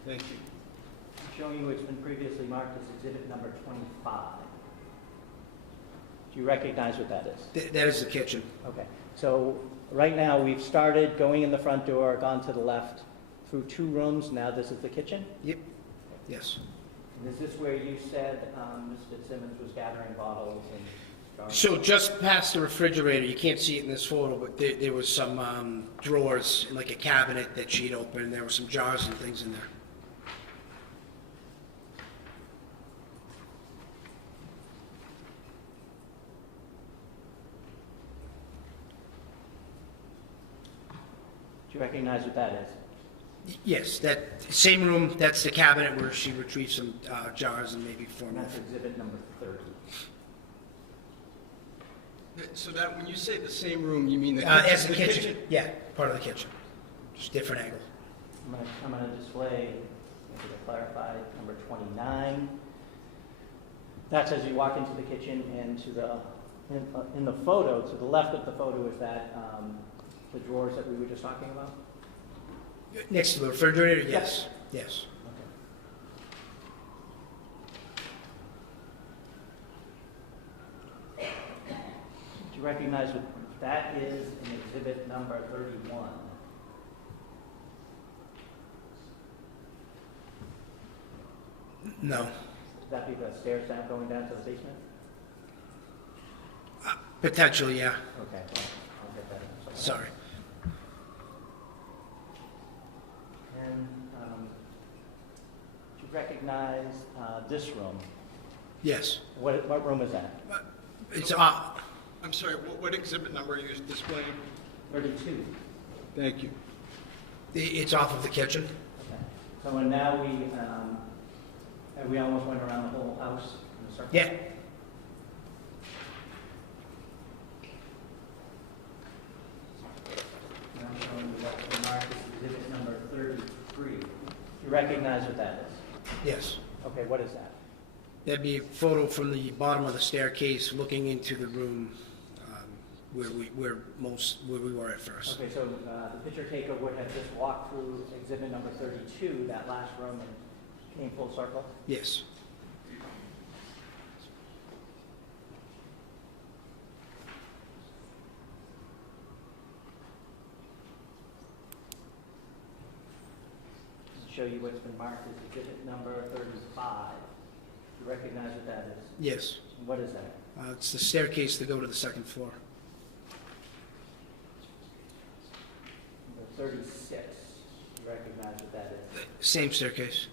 Thank you. I'm showing you it's been previously marked as exhibit number 25. Do you recognize what that is? That is the kitchen. Okay, so right now we've started going in the front door, gone to the left, through 2 rooms, now this is the kitchen? Yep. Yes. And is this where you said Ms. Fitzsimmons was gathering bottles and jars? So just past the refrigerator, you can't see it in this photo, but there was some drawers, like a cabinet that she'd opened. There were some jars and things in there. Do you recognize what that is? Yes, that same room, that's the cabinet where she retrieved some jars and maybe And formula. that's exhibit number 30. So that, when you say the same room, you mean the kitchen? As the kitchen. Yeah, part of the kitchen. Just different angle. I'm going to display, maybe to clarify, number 29. That's as you walk into the kitchen and to the, in the photo, to the left of the photo is that the drawers that we were just talking about? Next to the refrigerator, yes. Yes. Do you recognize what that is in exhibit number 31? No. Would that be the stairs down, going down to the basement? Potentially, yeah. Okay, well, I'll get that. Sorry. And do you recognize this room? Yes. What room is that? It's, I'm sorry, what exhibit number are you displaying? 32. Thank you. it's off of the kitchen. Okay. So and now we almost went around the whole house in a circle? Yeah. Now I'm showing you what's marked as exhibit number 33. You recognize what that is? Yes. Okay, what is that? That'd be a photo from the bottom of the staircase looking into the room where we were at first. Okay, so the picture taker would have just walked through exhibit number 32, that last room, and came full circle? Yes. Show you what's been marked as exhibit number 35. You recognize what that is? Yes. What is that? It's the staircase to go to the second floor. Number 36. You recognize what that is? Same staircase.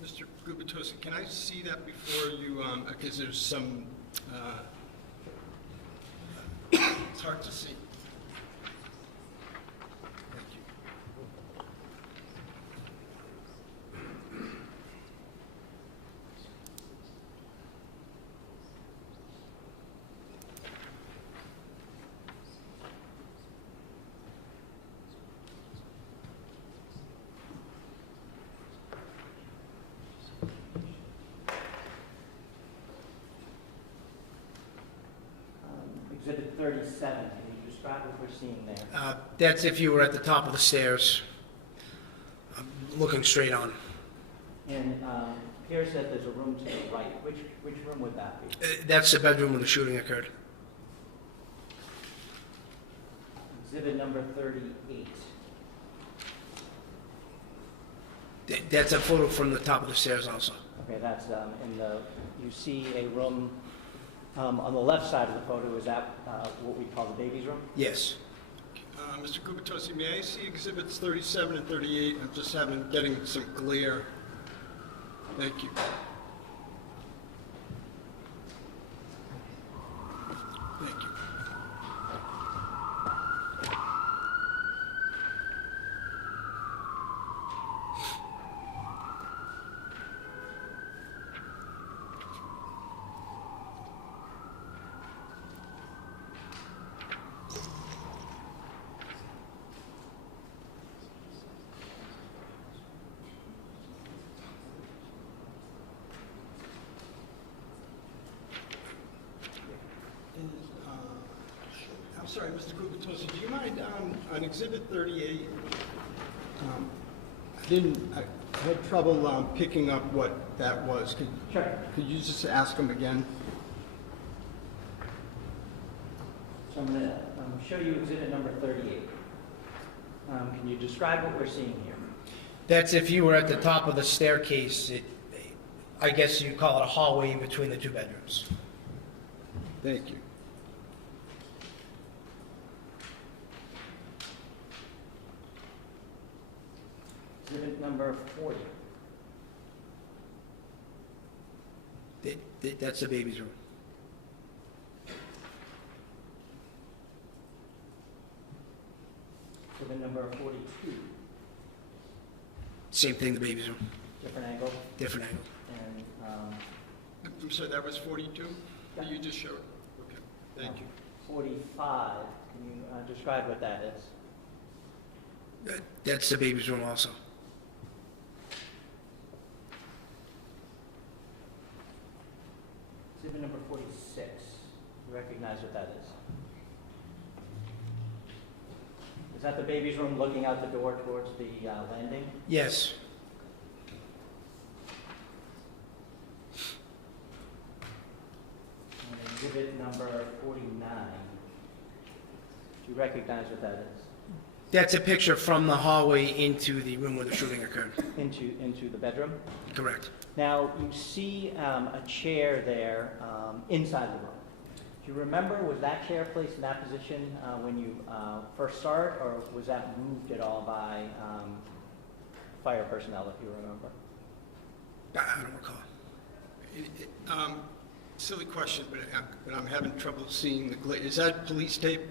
Mr. Gubitosi, can I see that before you, because there's some, it's hard to see. Thank you. Exhibit 37. Can you describe what we're seeing there? That's if you were at the top of the stairs, looking straight on. And it appears that there's a room to the right. Which room would that be? That's the bedroom where the shooting occurred. Exhibit number 38. That's a photo from the top of the stairs also. Okay, that's you see a room on the left side of the photo. Is that what we call the baby's room? Yes. Mr. Gubitosi, may I see exhibits 37 and 38? I'm just getting some glare. Thank you. Thank you. I'm sorry, Mr. Gubitosi, do you mind, on exhibit 38, I had trouble picking up what that was. Sure. Could you just ask him again? So I'm going to show you exhibit number 38. Can you describe what we're seeing here? That's if you were at the top of the staircase. I guess you'd call it a hallway in between the two bedrooms. Thank you. Exhibit number 40. That's the baby's room. Exhibit number 42. Same thing, the baby's room. Different angle. Different angle. And I'm sorry, that was 42 that you just showed? Okay, thank you. 45. Can you describe what that is? That's the baby's room also. Exhibit number 46. You recognize what that is? Is that the baby's room looking out the door towards the landing? Yes. And exhibit number 49. Do you recognize what that is? That's a picture from the hallway into the room where the shooting occurred. Into the bedroom? Correct. Now, you see a chair there inside the room. Do you remember, was that chair placed in that position when you first saw it, or was that moved at all by fire personnel, if you remember? I don't recall. Silly question, but I'm having trouble seeing the glare. Is that police tape?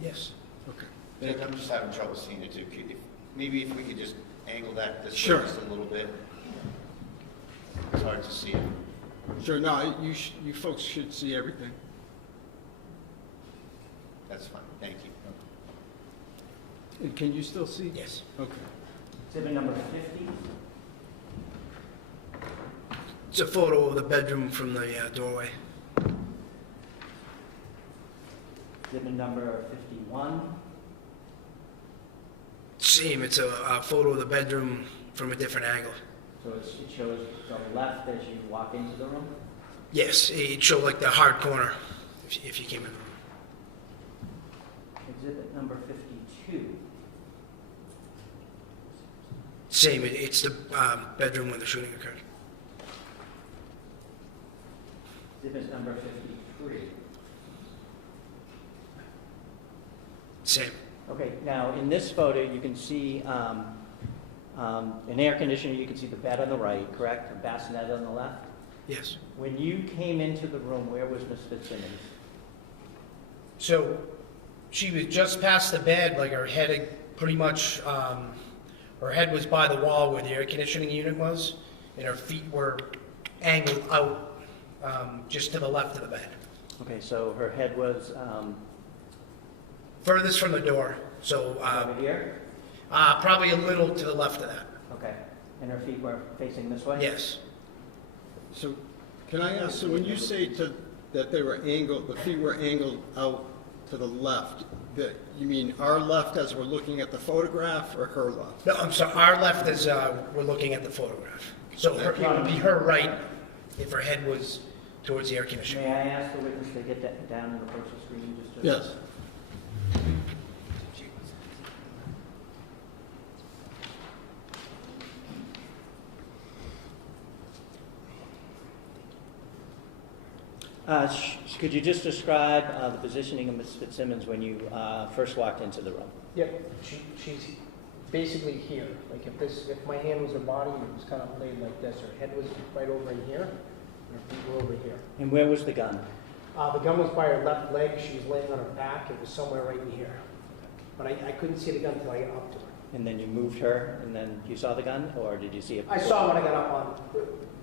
Yes. Okay. Jake, I'm just having trouble seeing it too. Maybe if we could just angle that this Sure. way just a little bit. It's hard to see it. Sure, no, you folks should see everything. That's fine, thank you. And can you still see? Yes. Okay. Exhibit number 50. It's a photo of the bedroom from the doorway. Exhibit number 51. Same, it's a photo of the bedroom from a different angle. So it shows the left as you walk into the room. Yes, it showed like the hard corner if you came in the room. Exhibit number 52. Same, it's the bedroom where the shooting occurred. Exhibit number 53. Same. Okay, now in this photo, you can see an air conditioner. You can see the bed on the right, correct? A bassinet on the left. Yes. When you came into the room, where was Miss Fitzsimmons? So she was just past the bed, like her head had pretty much, her head was by the wall where the air conditioning unit was, and her feet were angled out just to the left of the bed. Okay, so her head was Furthest from the door, so over here? probably a little to the left of that. Okay, and her feet were facing this way? Yes. So can I ask, so when you say that they were angled, the feet were angled out to the left, that you mean our left as we're looking at the photograph or her left? No, I'm sorry, our left is, we're looking at the photograph. So it would be her right if her head was towards the air conditioner. May I ask the witness to get that down and approach the screen just to... Yes. Could you just describe the positioning of Ms. Fitzsimmons when you first walked into the room? Yep, she's basically here. Like if my hand was her body, it was kind of laid like this. Her head was right over in here, and her feet were over here. And where was the gun? The gun was by her left leg. She was laying on her back. It was somewhere right in here. But I couldn't see the gun until I got up to her. And then you moved her, and then you saw the gun, or did you see it? I saw when I got up on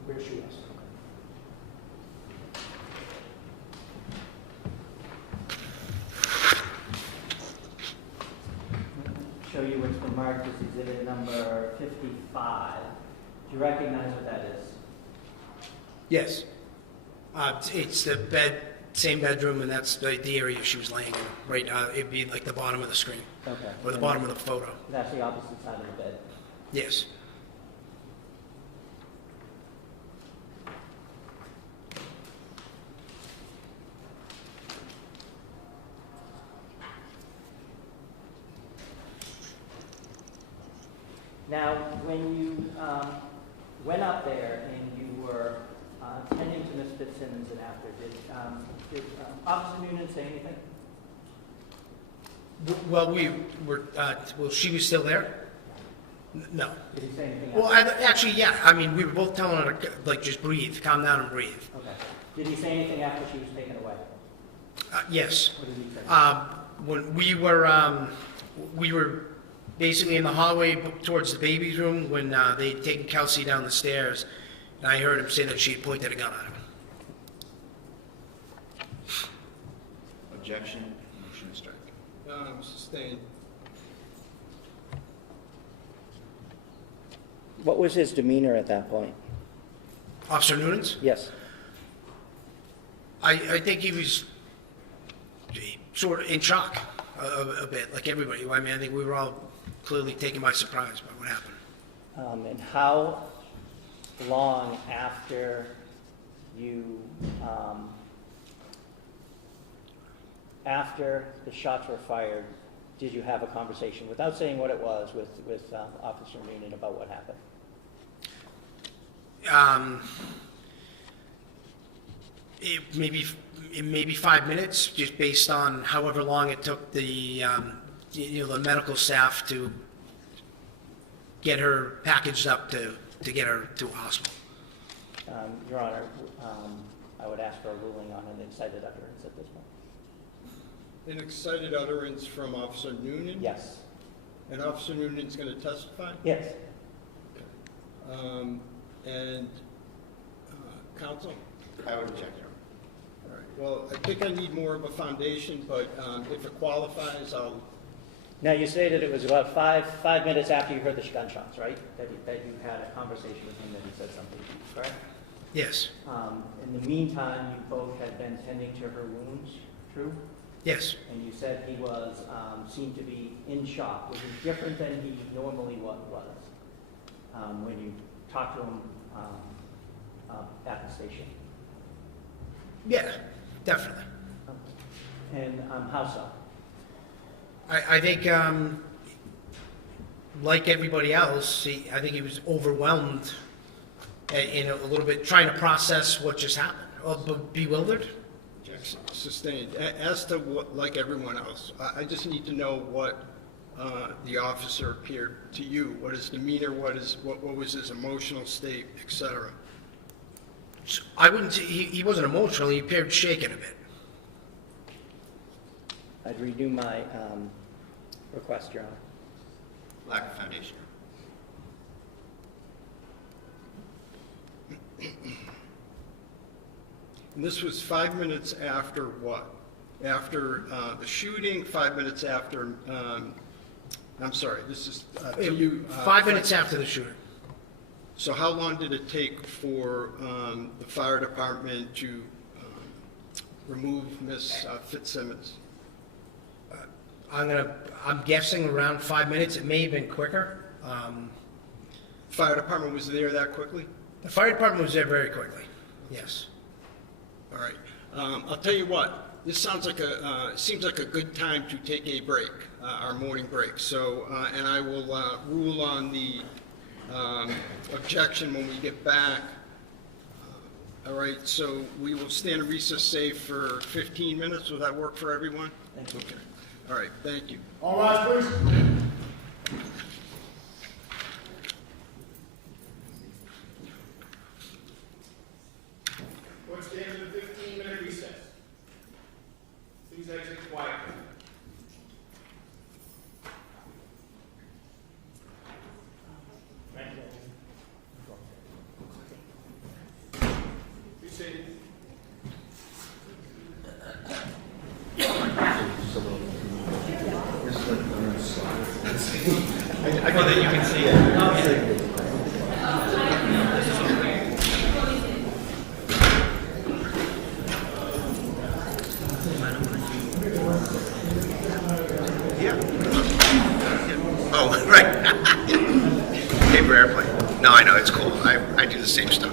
where she was. Show you what's been marked as exhibit number 55. Do you recognize what that is? Yes. It's the bed, same bedroom, and that's the area she was laying in. Right now, it'd be like the bottom of the screen, Okay. or the And bottom of the photo. That's the opposite side of the bed. Yes. Now, when you went up there and you were tending to Ms. Fitzsimmons and after, did Officer Noonan say anything? Well, she was still there? No. Did he say anything? Well, actually, yeah. I mean, we were both telling her to, like, just breathe, calm down and breathe. Okay. Did he say anything after she was taken away? Yes. What did he say? When we were basically in the hallway towards the baby's room when they'd taken Kelsey down the stairs, and I heard him say that she had pointed a gun at him. Objection, motion to strike. Sustained. What was his demeanor at that point? Officer Noonan's? Yes. I think he was sort of in shock a bit, like everybody. I mean, I think we were all clearly taken by surprise by what happened. And how long after you, after the shots were fired, did you have a conversation, without saying what it was, with Officer Noonan about what happened? maybe 5 minutes, just based on however long it took the the medical staff to get her packaged up to get her to a hospital. Your Honor, I would ask for a ruling on an excited utterance at this point. An excited utterance from Officer Noonan? Yes. And Officer Noonan's going to testify? Yes. And counsel? I would object, Your Honor. All right. Well, I think I need more of a foundation, but if it qualifies, I'll. Now, you stated it was about five minutes after you heard the gunshots, right? That you had a conversation with him, that he said something, correct? Yes. In the meantime, you both had been tending to her wounds, true? Yes. And you said he was, seemed to be in shock, which is different than he normally was, when you talked to him at the station. Yeah, definitely. And how so? I think, like everybody else, I think he was overwhelmed and a little bit trying to process what just happened, or bewildered. Sustained. As to what, like everyone else, I just need to know what the officer appeared to you. What his demeanor, what was his emotional state, etc. I wouldn't say he wasn't emotional. He appeared shaken a bit. I'd redo my request, Your Honor. Lack of foundation. And this was 5 minutes after what? After the shooting, 5 minutes after, I'm sorry, this is to you. 5 minutes after the shooting. So how long did it take for the fire department to remove Miss Fitzsimmons? I'm guessing around 5 minutes. It may have been quicker. Fire department was there that quickly? The fire department was there very quickly. Yes. All right. I'll tell you what. This sounds like seems like a good time to take a break, our morning break. So, and I will rule on the objection when we get back. All right. So we will stand in recess, say, for 15 minutes. Will that work for everyone? Thank you. Okay. All right. Thank you. All rise, please. Court stands in a 15-minute recess. Please exit quietly. Be seated. I know that you can see it. Oh, right. Paper airplane. No, I know, it's cool. I do the same stuff.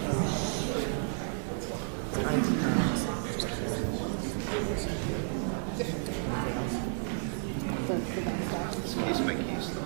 These are my keys, though.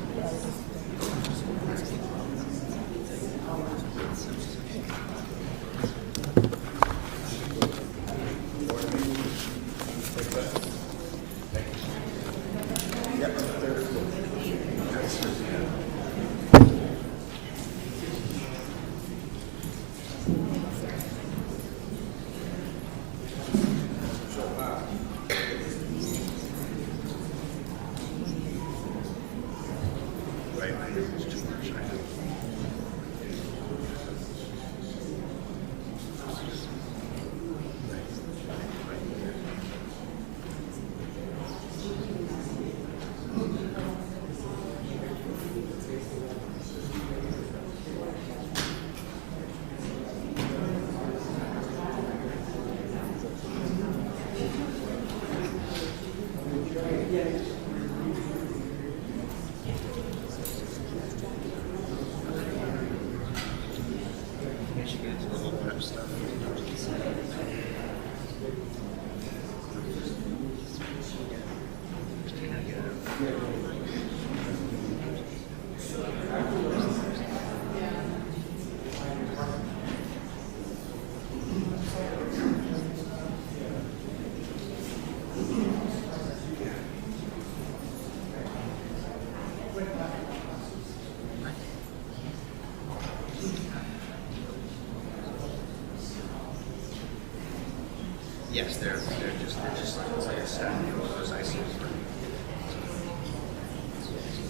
Yes, they're just like I said, those ICs.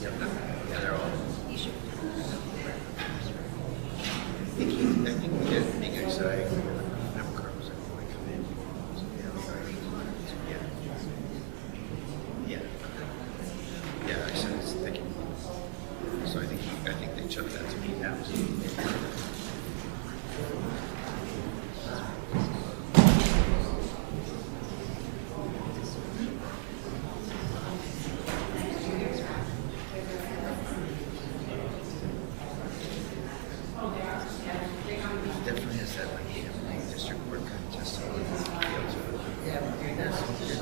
Yep, yeah, they're all. I think we did make it exciting. Yeah. Yeah, I said it's thinking. So I think they took that to me now. Definitely has that like district court kind of testimony. Yeah, my favorite thing is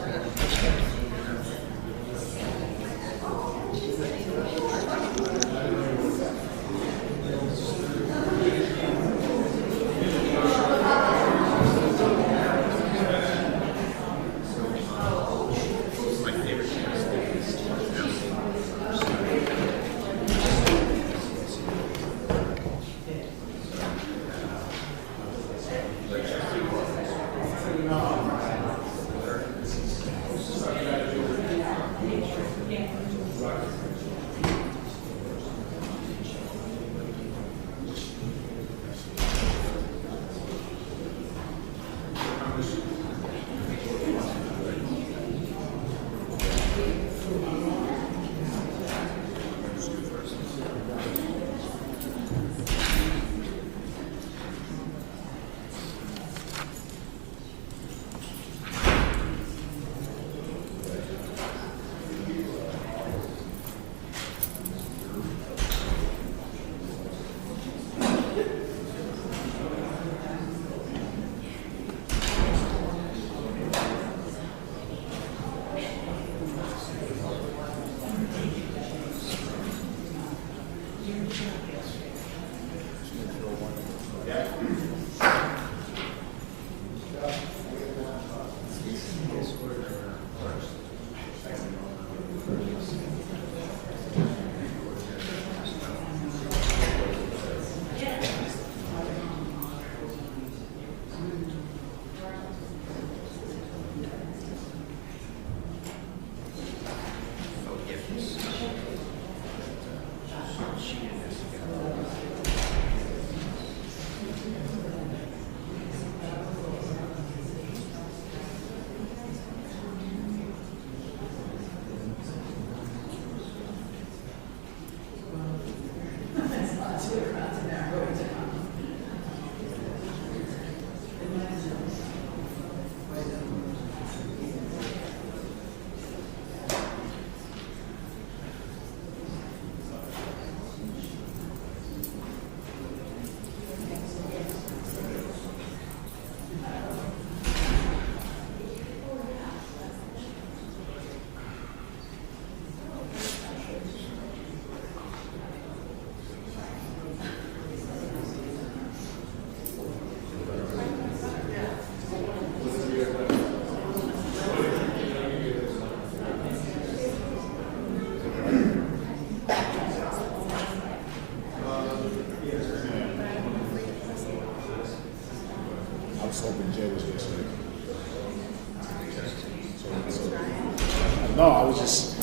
No, I was just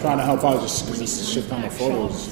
trying to help out just because this shit on the photos.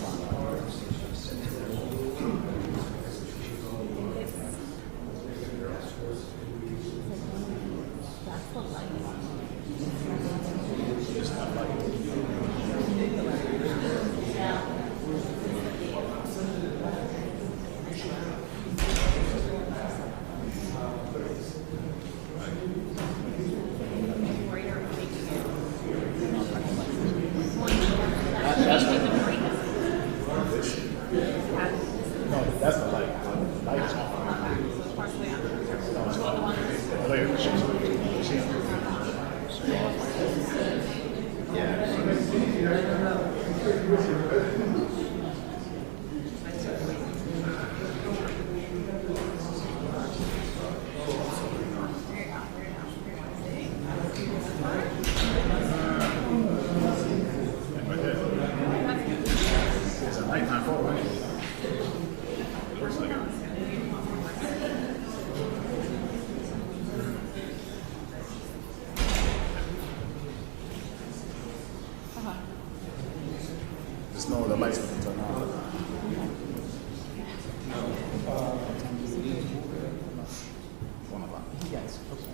Just know the lights gonna turn on. Yes, okay.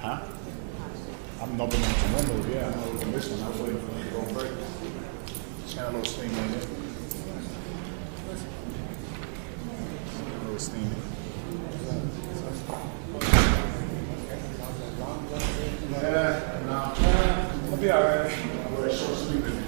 Huh? I'm not going to window, yeah, I know from this one, I was waiting for it to go break. Just got a little steam in it. A little steam. Yeah, no. I'll be alright. I'm very short sleeping.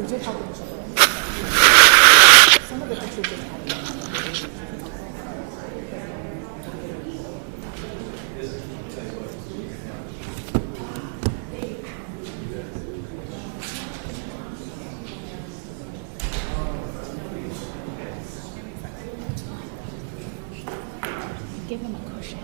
We did help each other. Some of the pictures didn't help each other. Give him a cushion.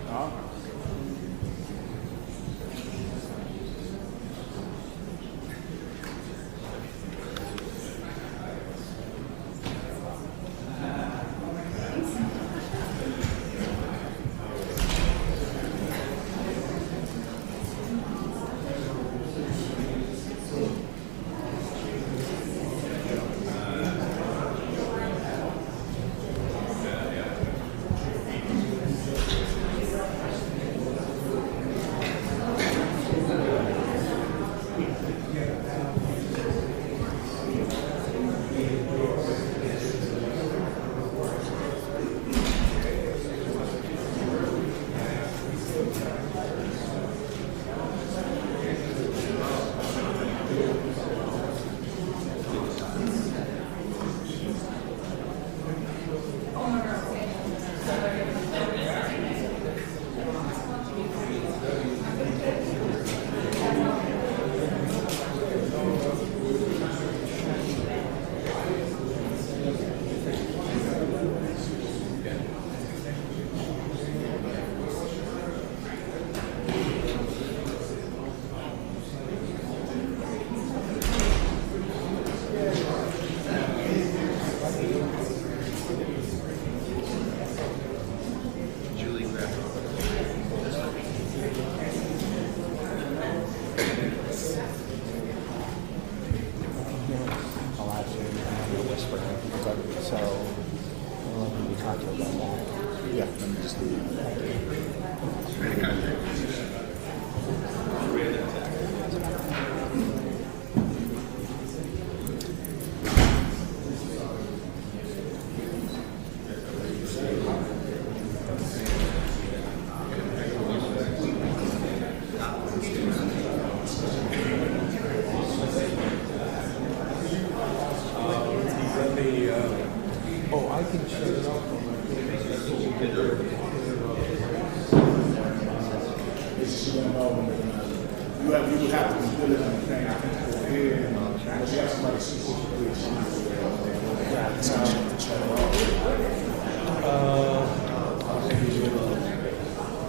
So, we talked to her about that. Yeah, let me just do that. Oh, I can shut it off. You would have to put it on the thing, I think, over here, but you have somebody specifically to shut it off.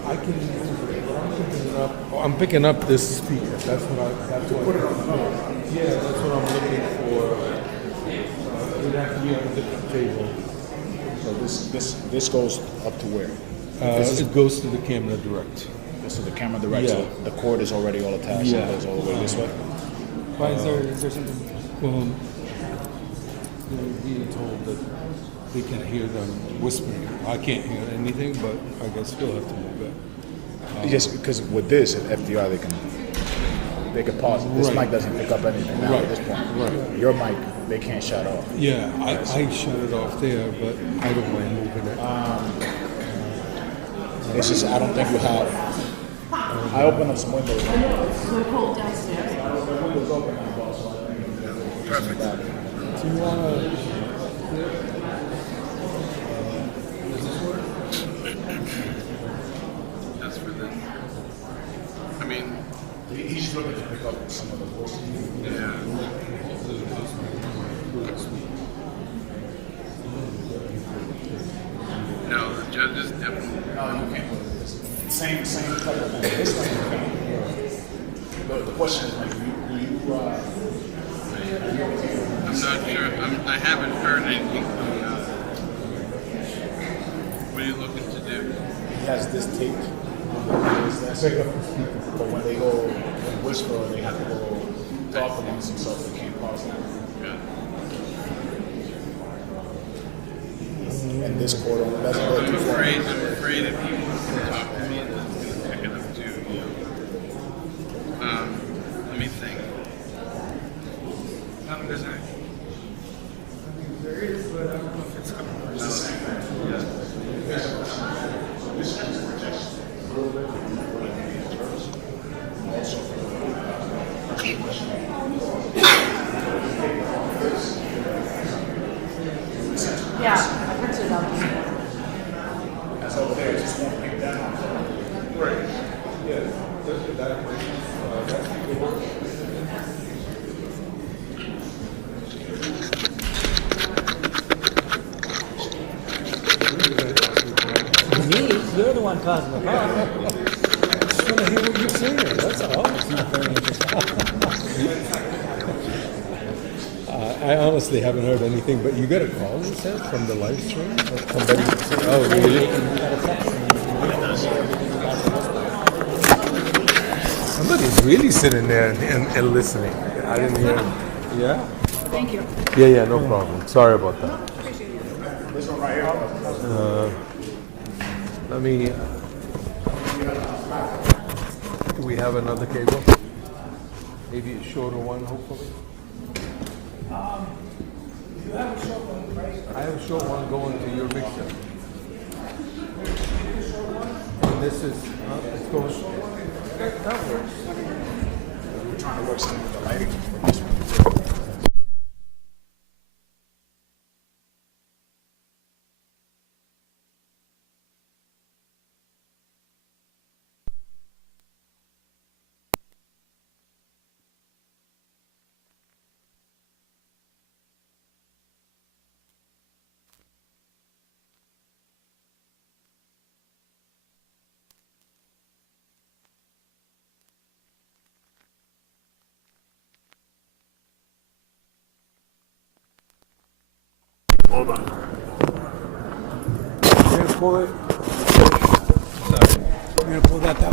I can picking it up. Oh, I'm picking up this speaker. That's what Put it on the phone. yeah, that's what I'm looking for. It would have to be on a different table. So this goes up to where? It goes to the camera direct. So the camera directs Yeah. it. The cord is already all attached. Yeah. It goes all the way this way. Why is there something? Well, they're being told that they can hear them whispering. I can't hear anything, but I guess we'll have to move it. Just because with this, at FDR, they can pause it. This Right. mic doesn't pick up anything now at this point. Right. Your mic, they can't shut off. Yeah, I shut it off there, but I don't mind moving it. It's just I don't think you have. I opened up some windows. It's so cold downstairs. The windows open now, so I think. Perfect. Do you want to? Does this work? That's for this. I mean, He's just looking to pick up some of the voices. yeah. No, the judges definitely. No, you can't put it this. Same type of thing. This one you can't. The question is, like, do you I'm not sure. I haven't heard anything from what are you looking to do? He has this taped. But when they go and whisper, they have to go talk amongst themselves. They can't pause that. Good. And this court doesn't go I'm too far. afraid if people talk to me, that's going to pick it up too. Let me think. How long does that? There is, but I don't know if it's up. Yeah, I printed it out this morning. That's over there. Just won't pick that up. Right. Yeah. Me? You're the one causing the problem. I just want to hear what you're saying. That's all. I honestly haven't heard anything, but you got a call, you said, from the live stream? Somebody? Oh, really? Somebody's really sitting there and listening. I didn't hear him. Yeah? Thank you. Yeah, no problem. Sorry about that. Appreciate it. This one right here. Let me. Do we have another cable? Maybe a shorter one, hopefully. You have a short one, right? I have a short one going to your mixer. And this is, it's going. That works. We're trying to work something with the lighting for this one. Hold on. You're gonna pull it. Sorry. You're gonna pull that way.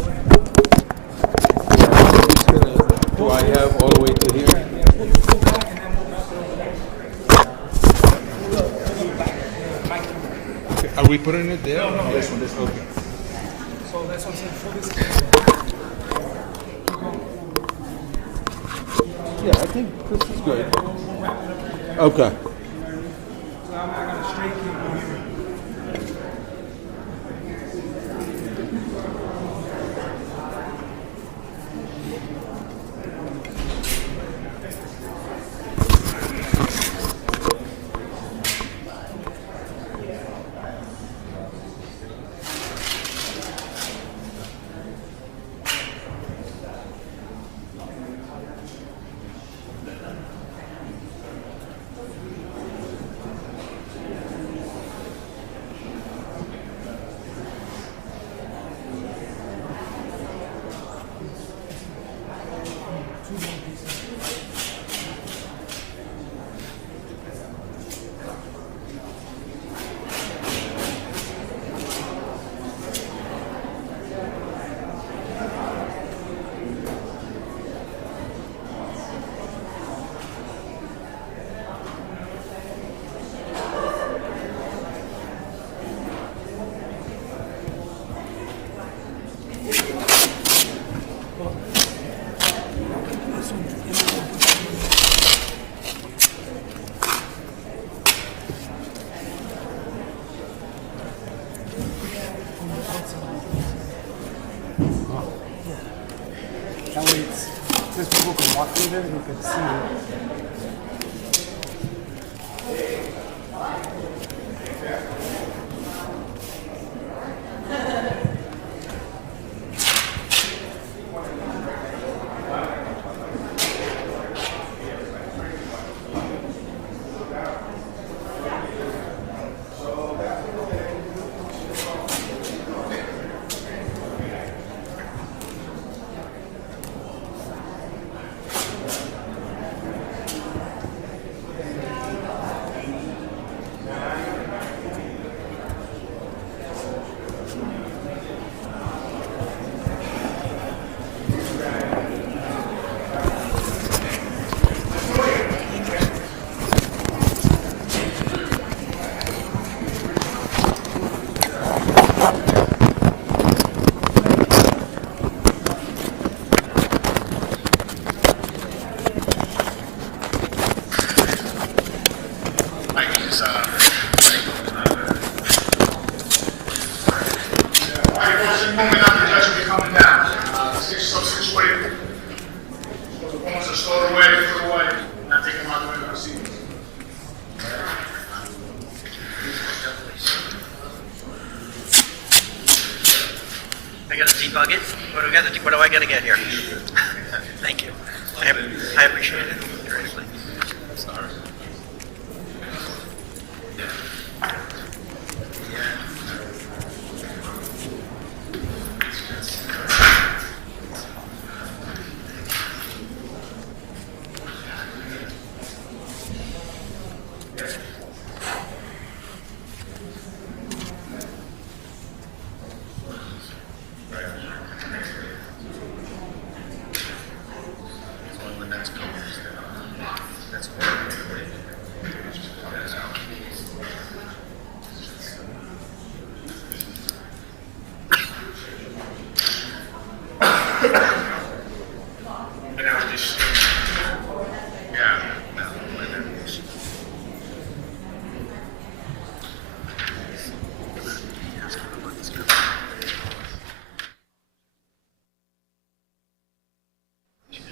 I'm just gonna. Do I have all the way to here? Are we putting it there? No, this one, okay. So that's what I'm saying, for this. Yeah, I think this is good. Okay. So I'm not gonna straight keep going. That way it's, since people can walk through there, you can see it. I got to debug it? What do I got to get here? Thank you. I appreciate it. Greatly.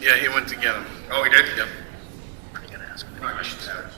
Yeah, he went to get him. Oh, he did? Yep. I'm going to ask him. I should have.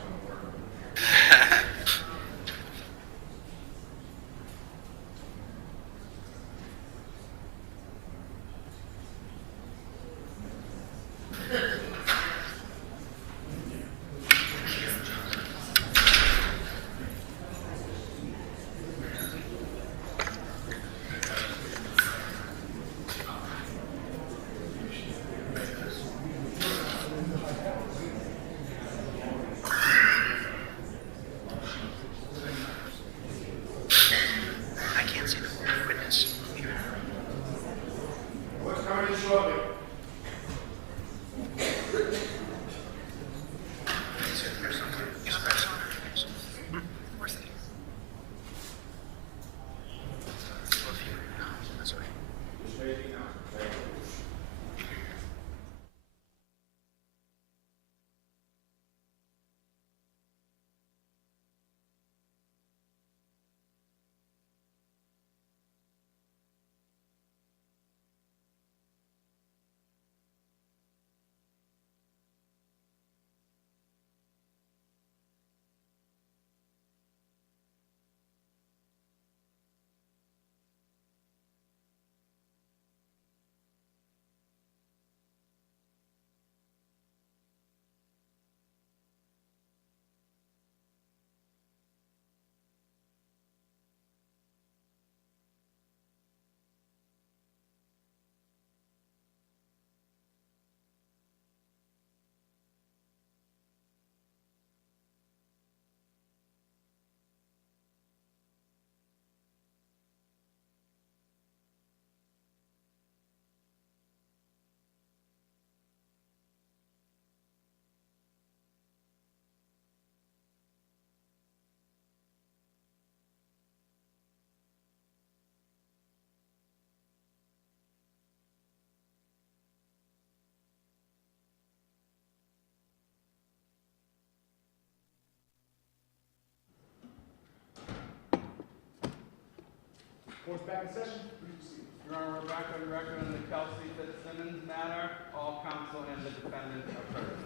Court's back in session. Please proceed. Your Honor, we're back on the record on the Kelsey Fitzsimmons matter. All counsel and the defendant are heard.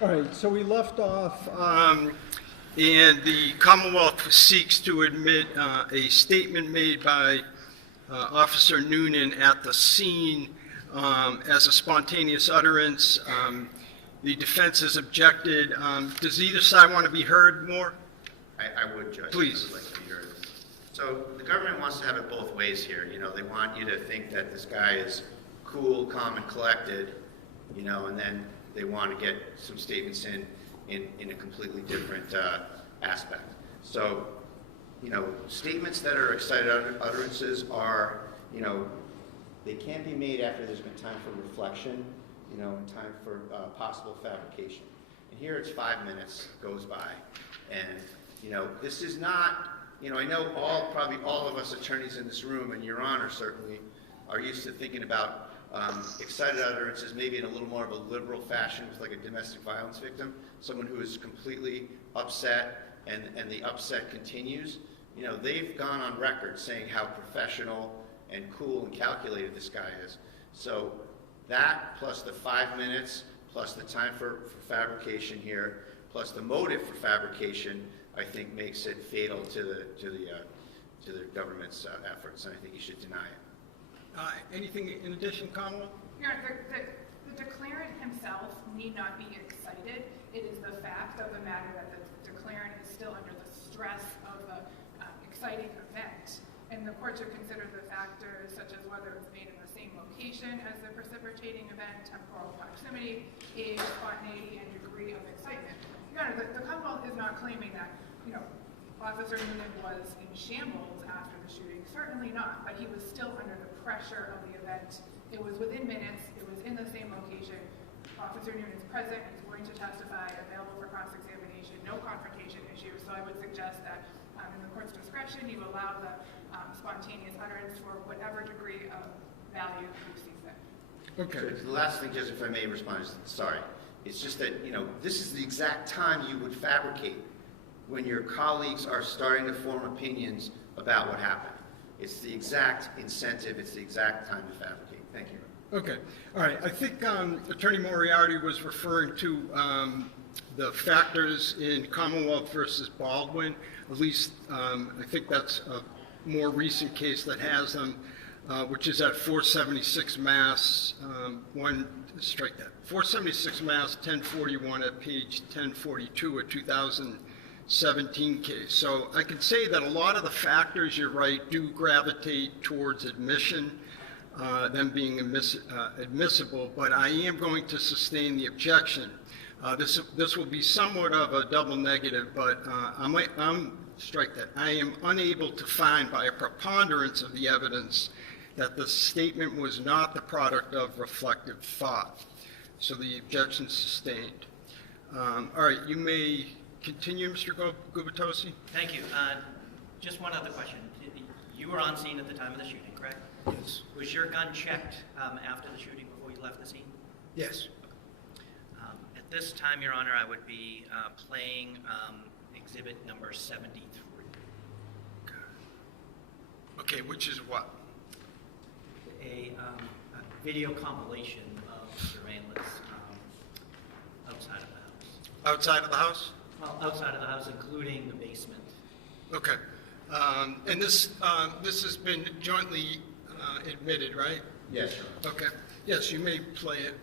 All right, so we left off, and the Commonwealth seeks to admit a statement made by Officer Noonan at the scene as a spontaneous utterance. The defense has objected. Does either side want to be heard more? I would, Judge. Please. I would like to be heard. So the government wants to have it both ways here. You know, they want you to think that this guy is cool, calm, and collected, you know, and then they want to get some statements in a completely different aspect. So, you know, statements that are excited utterances are, you know, they can be made after there's been time for reflection, you know, and time for possible fabrication. And here it's 5 minutes goes by, and, you know, this is not, you know, I know probably all of us attorneys in this room, and Your Honor certainly, are used to thinking about excited utterances maybe in a little more of a liberal fashion with like a domestic violence victim, someone who is completely upset and the upset continues. You know, they've gone on record saying how professional and cool and calculated this guy is. So that plus the 5 minutes, plus the time for fabrication here, plus the motive for fabrication, I think makes it fatal to the government's efforts, and I think you should deny it. Anything in addition, Commonwealth? Your Honor, the declarant himself need not be excited. It is the fact of the matter that the declarant is still under the stress of the exciting event. And the court should consider the factors such as whether it's made in the same location as the precipitating event, temporal proximity, age, spontaneity, and degree of excitement. Your Honor, the Commonwealth is not claiming that, you know, Officer Noonan was in shambles after the shooting. Certainly not, but he was still under the pressure of the event. It was within minutes. It was in the same location. Officer Noonan is present. He's going to testify, available for cross-examination, no confrontation issue. So I would suggest that in the court's discretion, you allow the spontaneous utterance for whatever degree of value you see fit. Okay. So the last thing, just if I may respond, is sorry. It's just that, you know, this is the exact time you would fabricate when your colleagues are starting to form opinions about what happened. It's the exact incentive, it's the exact time to fabricate. Thank you. Okay. All right. I think Attorney Moriarty was referring to the factors in Commonwealth versus Baldwin. At least I think that's a more recent case that has them, which is at 476 Mass. Strike that. 476 Mass 1041 at page 1042, a 2017 case. So I can say that a lot of the factors, you're right, do gravitate towards admission, them being admissible, but I am going to sustain the objection. This will be somewhat of a double negative, but strike that. I am unable to find by a preponderance of the evidence that the statement was not the product of reflective thought. So the objection sustained. All right, you may continue, Mr. Gubitosi. Thank you. Just one other question. You were on scene at the time of the shooting, correct? Yes. Was your gun checked after the shooting before you left the scene? Yes. At this time, Your Honor, I would be playing exhibit number 73. Okay, which is what? A video compilation of surveillance outside of the house. Outside of the house? Well, outside of the house, including the basement. Okay. And this has been jointly admitted, right? Yes, Your Honor. Okay. Yes, you may play it.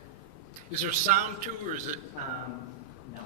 Is there sound too, or is it? No.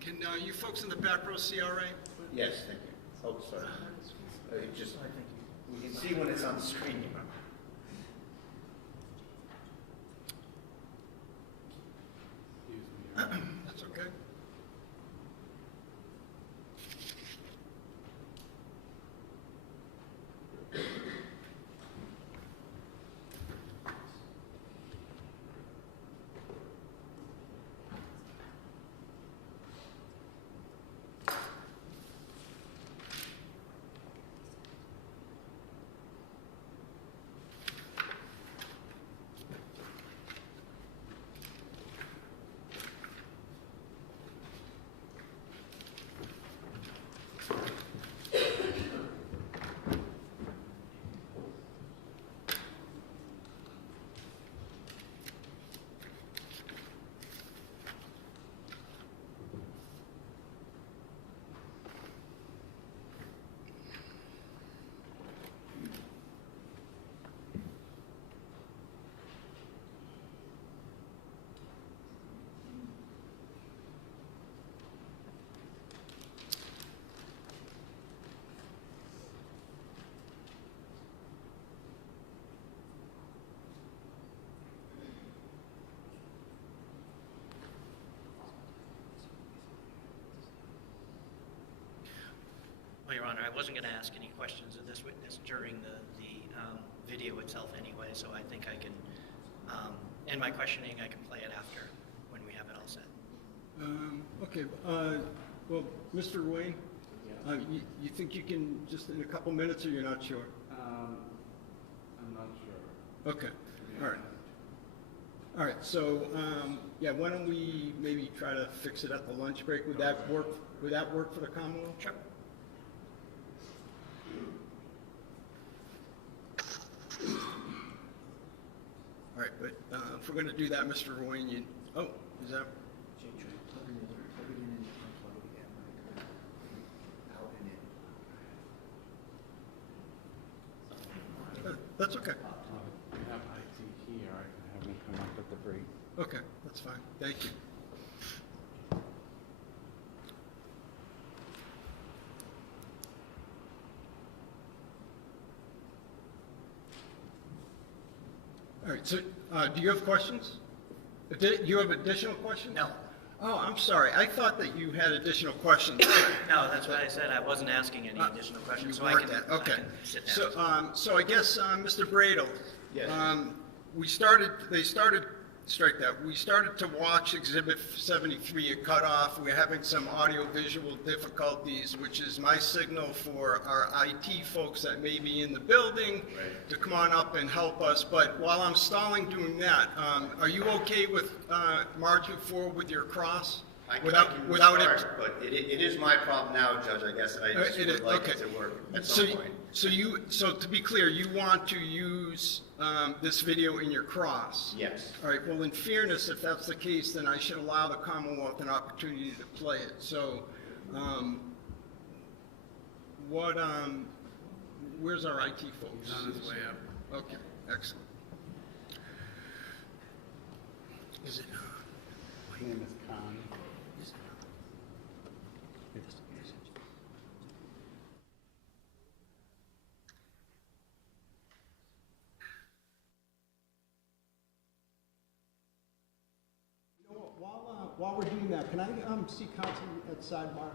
Can you folks in the back row see all right? Yes, thank you. Oh, sorry. It just, we can see when it's on the screen, you know. That's okay. Well, Your Honor, I wasn't going to ask any questions of this witness during the video itself anyway, so I think I can, in my questioning, I can play it after when we have it all set. Okay, well, Mr. Wayne, you think you can just in a couple minutes, or you're not sure? I'm not sure. Okay, all right. All right, so, yeah, why don't we maybe try to fix it at the lunch break? Would that work for the Commonwealth? Sure. All right, but if we're going to do that, Mr. Wayne, is that? That's okay. We have IT here, I can have them come up at the break. Okay, that's fine. Thank you. All right, so do you have questions? Do you have additional questions? No. Oh, I'm sorry. I thought that you had additional questions. No, that's what I said. I wasn't asking any additional questions, so I weren't can, that. Okay. I can sit down. So I guess, Mr. Bradle. Yes. We started to watch Exhibit 73 at cutoff. We're having some audio-visual difficulties, which is my signal for our IT folks that may be in the building to come on up and help us. But while I'm stalling doing that, are you okay with marching forward with your cross? I Without start, but it is my problem now, Judge, I guess, and I just would like it to work at some point. So to be clear, you want to use this video in your cross? Yes. All right, well, in fairness, if that's the case, then I should allow the Commonwealth an opportunity to play it. So, where's our IT folks? He's on his way up. Okay, excellent. Is it? His name is Khan. While we're doing that, can I see counsel at sidebar?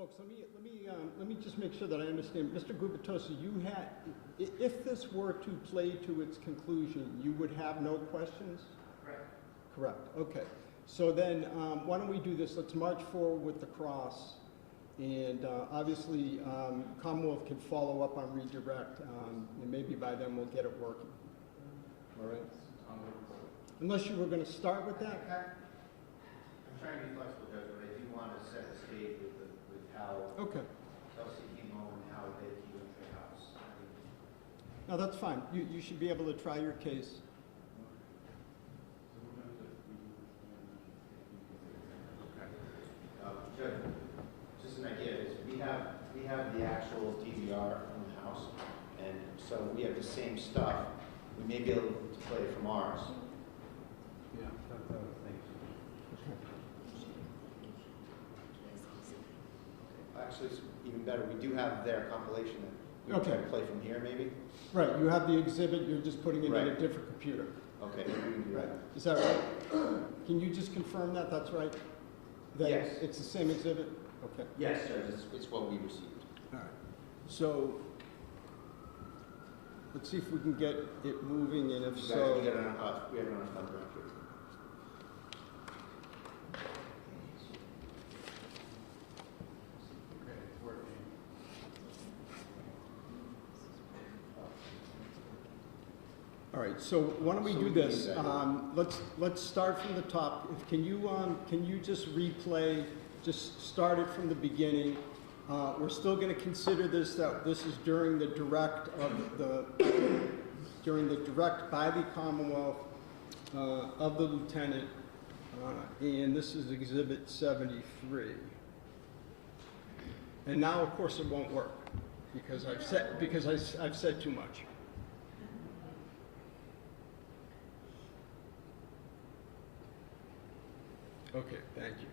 Folks, let me just make sure that I understand. Mr. Gubitosa, if this were to play to its conclusion, you would have no questions? Correct. Correct, okay. So then, why don't we do this? Let's march forward with the cross. And obviously, Commonwealth can follow up on redirect, and maybe by then we'll get it working. All right? Unless you were going to start with that? I'm trying to be flexible, Judge, but I do want to set the stage with how Kelsey came home and how they came into the house. No, that's fine. You should be able to try your case. Judge, just an idea is we have the actual DVR from the house, and so we have the same stuff. We may be able to play it from ours. Yeah, that's what I was thinking. Actually, it's even better. We do have their compilation that we can play from here, maybe. Right. You have the exhibit. You're just putting it in a different computer. Okay. We can do Right. that. Is that right? Can you just confirm that? That's right. That Yes. It's the same exhibit. Okay. Yes, Judge. It's what we received. All right. So let's see if we can get it moving, and if You guys so. can get it on, we have it on a thumb drive here. All right, so why don't we do this? Let's start from the top. Can you just replay, just start it from the beginning? We're still going to consider this, that this is during the direct by the Commonwealth of the lieutenant, and this is Exhibit 73. And now, of course, it won't work because I've said too much. Okay, thank you.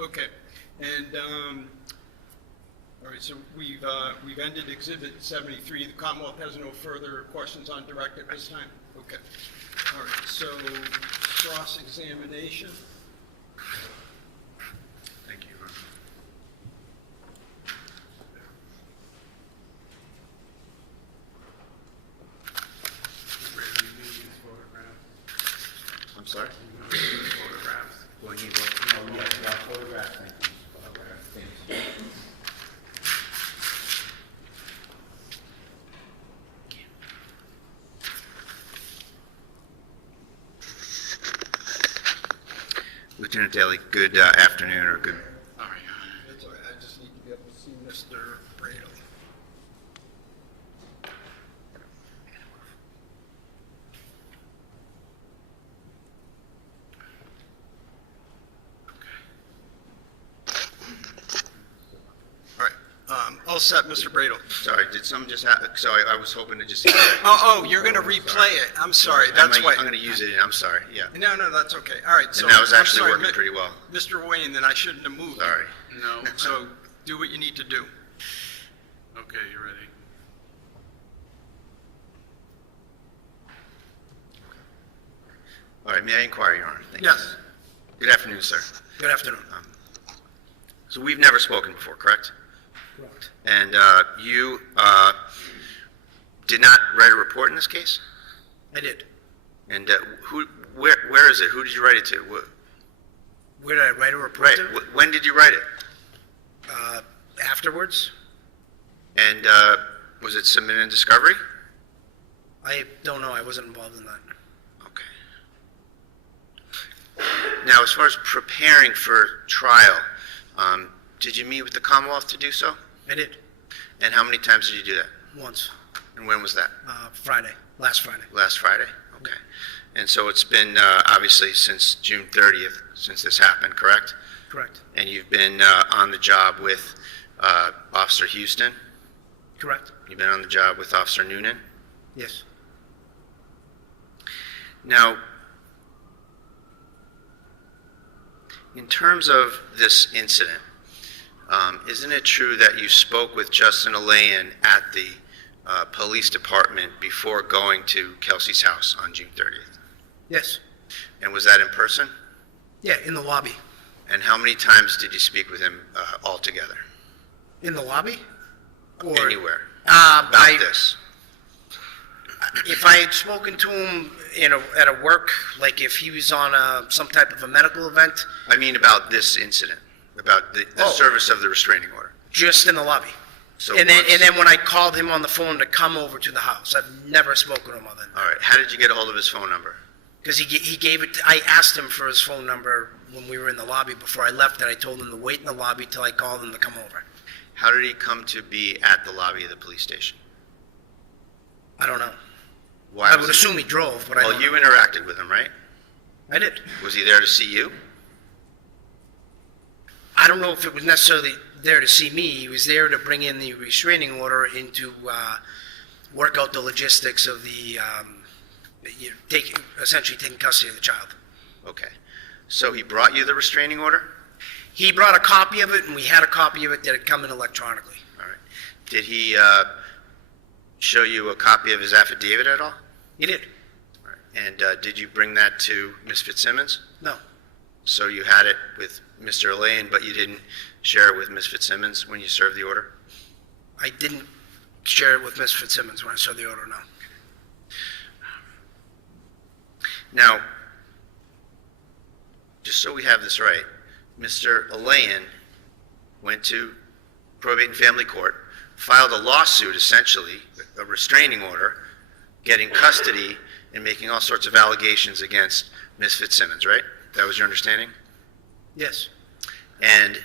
Okay, and, all right, so we've ended Exhibit 73. The Commonwealth has no further questions on direct at this time? Okay. All right, so cross-examination. Thank you. I'm sorry? Photographs. Well, you know, yes, we have photographs, thank you. Photographs, thanks. Lieutenant Daley, good afternoon or good. All right, that's all right. I just need to be able to see Mr. Brado. All right, all set, Mr. Brado. Sorry, did something just happen? Sorry, I was hoping to just. Oh, you're going to replay it. I'm sorry. That's why. I'm going to use it. I'm sorry. Yeah. No, that's okay. All right. So And that was I'm actually sorry, working pretty well. Mr. Wayne, then I shouldn't have moved. Sorry. No. So do what you need to do. Okay, you ready? All right, may I inquire, Your Honor? Thank you. Yes. Good afternoon, sir. Good afternoon. So we've never spoken before, correct? Correct. And you did not write a report in this case? I did. And where is it? Who did you write it to? Where did I write a report Right. to? When did you write it? Afterwards? And was it submitted in discovery? I don't know. I wasn't involved in that. Okay. Now, as far as preparing for trial, did you meet with the Commonwealth to do so? I did. And how many times did you do that? Once. And when was that? Friday. Last Friday. Last Friday? Okay. And so it's been obviously since June 30th since this happened, correct? Correct. And you've been on the job with Officer Houston? Correct. You've been on the job with Officer Noonan? Yes. Now, in terms of this incident, isn't it true that you spoke with Justin Alayan at the police department before going to Kelsey's house on June 30th? Yes. And was that in person? Yeah, in the lobby. And how many times did you speak with him altogether? In the lobby? Or Anywhere? about this? If I had spoken to him at a work, like if he was on some type of a medical event, I mean about this incident, about the service of the restraining order. just in the lobby. So and then when I called him on the phone to come over to the house, I've never spoken to him other than that. All right. How did you get a hold of his phone number? Because he gave it. I asked him for his phone number when we were in the lobby before I left, and I told him to wait in the lobby till I called him to come over. How did he come to be at the lobby of the police station? I don't know. Why I was would he- assume he drove, but I Well, don't you know. interacted with him, right? I did. Was he there to see you? I don't know if it was necessarily there to see me. He was there to bring in the restraining order and to work out the logistics of the essentially taking custody of the child. Okay. So he brought you the restraining order? He brought a copy of it, and we had a copy of it that had come in electronically. All right. Did he show you a copy of his affidavit at all? He did. All right. And did you bring that to Ms. Fitzsimmons? No. So you had it with Mr. Alayan, but you didn't share it with Ms. Fitzsimmons when you served the order? I didn't share it with Ms. Fitzsimmons when I saw the order, no. Now, just so we have this right, Mr. Alayan went to probate and family court, filed a lawsuit, essentially, a restraining order, getting custody and making all sorts of allegations against Ms. Fitzsimmons, right? That was your understanding? Yes. And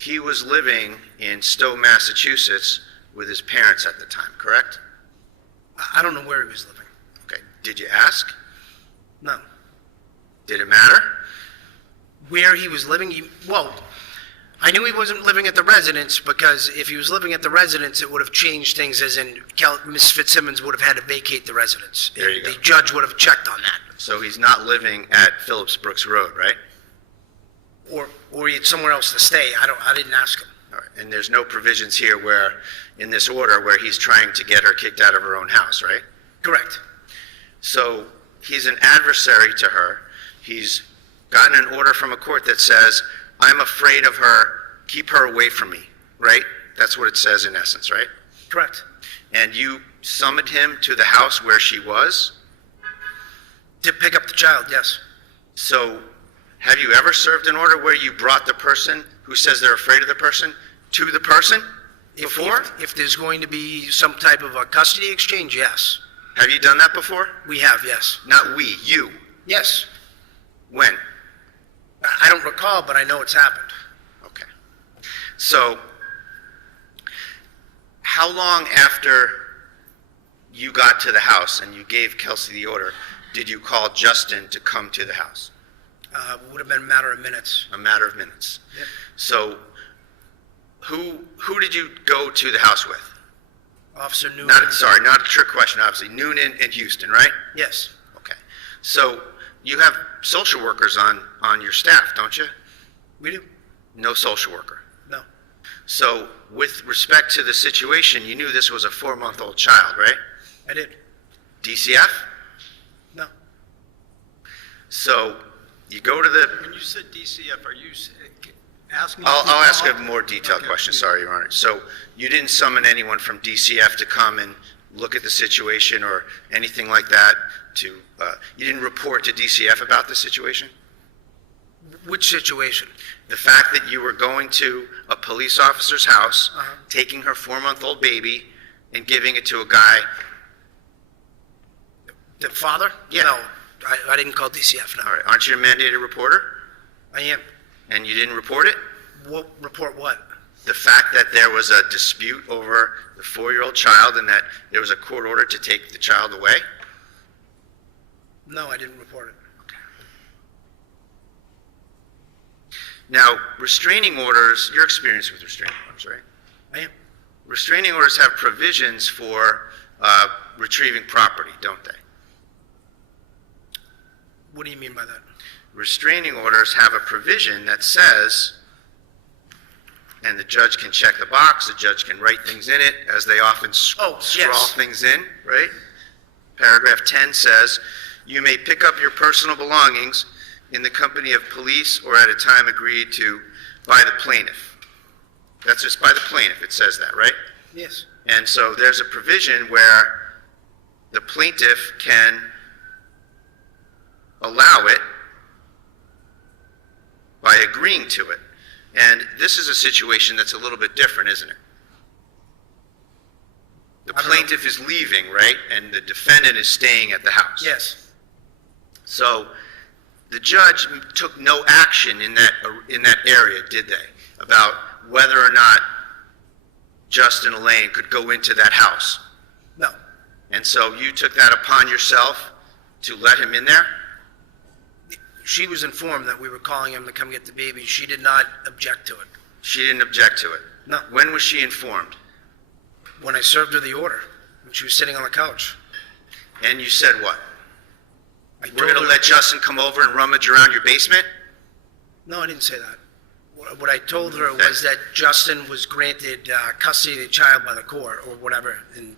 he was living in Stowe, Massachusetts with his parents at the time, correct? I don't know where he was living. Okay. Did you ask? No. Did it matter? Where he was living, I knew he wasn't living at the residence because if he was living at the residence, it would have changed things, as in Ms. Fitzsimmons would have had to vacate the residence. There you go. The judge would have checked on that. So he's not living at Phillips Brooks Road, right? or he had somewhere else to stay. I didn't ask him. All right. And there's no provisions here where, in this order, where he's trying to get her kicked out of her own house, right? Correct. So he's an adversary to her. He's gotten an order from a court that says, I'm afraid of her, keep her away from me, right? That's what it says in essence, right? Correct. And you summoned him to the house where she was? To pick up the child, yes. So have you ever served an order where you brought the person who says they're afraid of the person to the person before? If there's going to be some type of a custody exchange, yes. Have you done that before? We have, yes. Not we, you. Yes. When? I don't recall, but I know it's happened. Okay. So how long after you got to the house and you gave Kelsey the order did you call Justin to come to the house? Would have been a matter of minutes. A matter of minutes. Yep. So who did you go to the house with? Officer Noonan. Not a trick question, obviously. Noonan and Houston, right? Yes. Okay. So you have social workers on your staff, don't you? We do. No social worker. No. So with respect to the situation, you knew this was a 4-month-old child, right? I did. DCF? No. So you go to the... When you said DCF, are you asking? I'll ask a more detailed question, sorry, Your Honor. So you didn't summon anyone from DCF to come and look at the situation or anything like that to... you didn't report to DCF about the situation? Which situation? The fact that you were going to a police officer's house, taking her 4-month-old baby, and giving it to a guy... The father? Yeah. No, I didn't call DCF, no. All right. Aren't you a mandated reporter? I am. And you didn't report it? Report what? The fact that there was a dispute over the 4-year-old child and that there was a court order to take the child away? No, I didn't report it. Okay. Now, restraining orders, you're experienced with restraining orders, right? I am. Restraining orders have provisions for retrieving property, don't they? What do you mean by that? Restraining orders have a provision that says, and the judge can check the box, the judge can write things in it, as they often scrawl things in, right? Paragraph 10 says, you may pick up your personal belongings in the company of police or at a time agreed to by the plaintiff. That's just by the plaintiff, it says that, right? Yes. And so there's a provision where the plaintiff can allow it by agreeing to it. And this is a situation that's a little bit different, isn't it? The plaintiff is leaving, right? And the defendant is staying at the house. Yes. So the judge took no action in that area, did they? About whether or not Justin Elaine could go into that house. No. And so you took that upon yourself to let him in there? She was informed that we were calling him to come get the baby. She did not object to it. She didn't object to it? No. When was she informed? When I served her the order, when she was sitting on the couch. And you said what? We're going to let Justin come over and rummage around your basement? No, I didn't say that. What I told her was that Justin was granted custody of the child by the court or whatever, and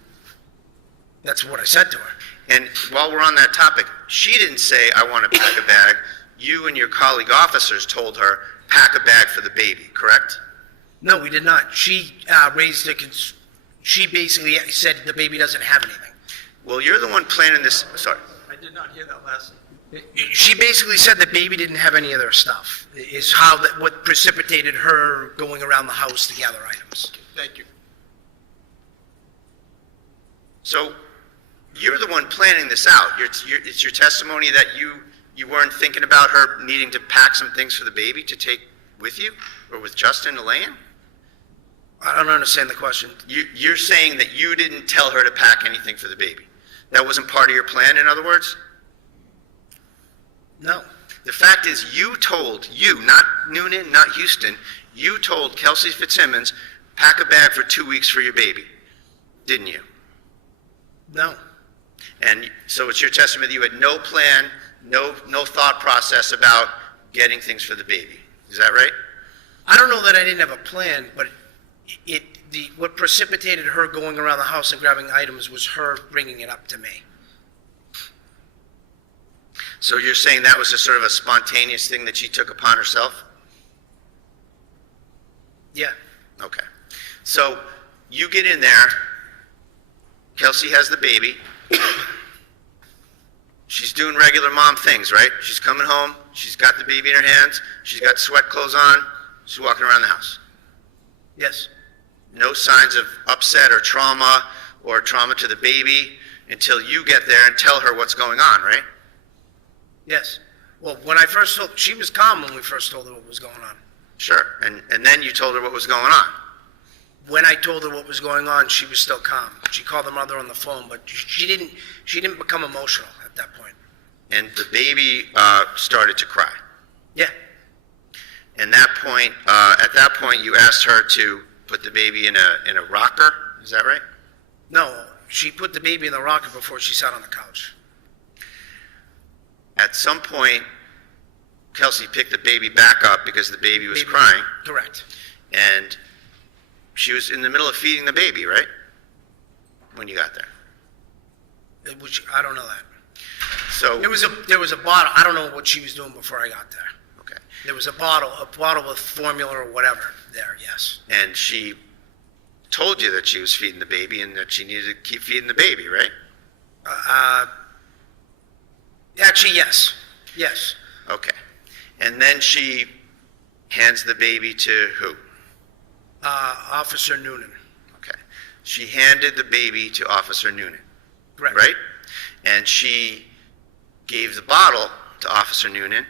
that's what I said to her. And while we're on that topic, she didn't say, I want to pack a bag. You and your colleague officers told her, pack a bag for the baby, correct? No, we did not. She raised a she basically said the baby doesn't have anything. Well, you're the one planning this. Sorry. I did not hear that last. She basically said the baby didn't have any of their stuff, is what precipitated her going around the house to gather items. Thank you. So you're the one planning this out. It's your testimony that you weren't thinking about her needing to pack some things for the baby to take with you or with Justin Elaine? I don't understand the question. You're saying that you didn't tell her to pack anything for the baby. That wasn't part of your plan, in other words? No. The fact is not Noonan, not Houston, you told Kelsey Fitzsimmons, pack a bag for 2 weeks for your baby, didn't you? No. And so it's your testimony that you had no plan, no thought process about getting things for the baby. Is that right? I don't know that I didn't have a plan, but what precipitated her going around the house and grabbing items was her bringing it up to me. So you're saying that was just sort of a spontaneous thing that she took upon herself? Yeah. Okay. So you get in there, Kelsey has the baby. She's doing regular mom things, right? She's coming home, she's got the baby in her hands, she's got sweat clothes on, she's walking around the house. Yes. No signs of upset or trauma to the baby until you get there and tell her what's going on, right? Yes. Well, when I first told, she was calm when we first told her what was going on. Sure. And then you told her what was going on. When I told her what was going on, she was still calm. She called the mother on the phone, but she didn't become emotional at that point. And the baby started to cry. Yeah. And at that point, you asked her to put the baby in a rocker. Is that right? No, she put the baby in the rocker before she sat on the couch. At some point, Kelsey picked the baby back up because the baby was crying. Correct. And she was in the middle of feeding the baby, right? When you got there. Which I don't know that. So there was a bottle. I don't know what she was doing before I got there. Okay. There was a bottle with formula or whatever there. Yes. And she told you that she was feeding the baby and that she needed to keep feeding the baby, right? Actually, yes. Yes. Okay. And then she hands the baby to who? Officer Noonan. Okay. She handed the baby to Officer Noonan. Correct. Right? And she gave the bottle to Officer Noonan,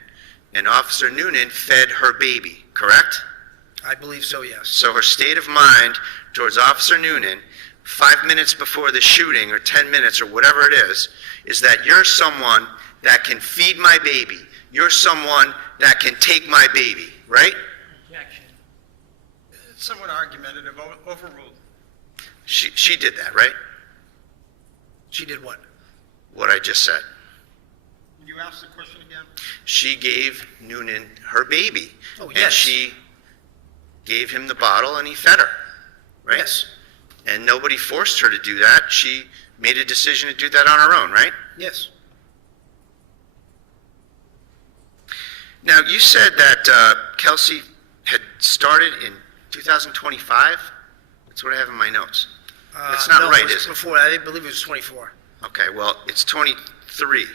and Officer Noonan fed her baby, correct? I believe so, yes. So her state of mind towards Officer Noonan, 5 minutes before the shooting, or 10 minutes, or whatever it is that you're someone that can feed my baby. You're someone that can take my baby, right? Objection. It's somewhat argumentative, overruled. She did that, right? She did what? What I just said. Can you ask the question again? She gave Noonan her baby. Oh, And yes. she gave him the bottle and he fed her, right? Yes. And nobody forced her to do that. She made a decision to do that on her own, right? Yes. Now, you said that Kelsey had started in 2025? That's what I have in my notes. That's not no, right, it was is it? before. I believe it was 24. Okay, well, it's 23.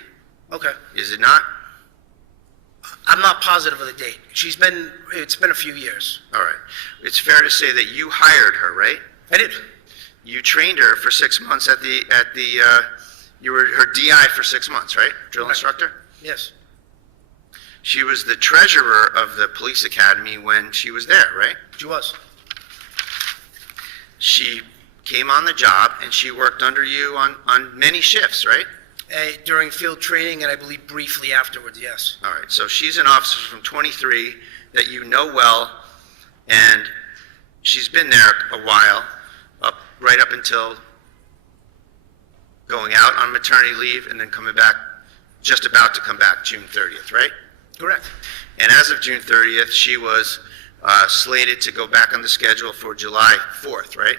Okay. Is it not? I'm not positive of the date. It's been a few years. All right. It's fair to say that you hired her, right? I did. You trained her for 6 months you were her DI for 6 months, right? Drill instructor? Yes. She was the treasurer of the police academy when she was there, right? She was. She came on the job and she worked under you on many shifts, right? During field training and I believe briefly afterwards, yes. All right, so she's an officer from 23 that you know well, and she's been there a while, right up until going out on maternity leave and then coming back, just about to come back June 30th, right? Correct. And as of June 30th, she was slated to go back on the schedule for July 4th, right?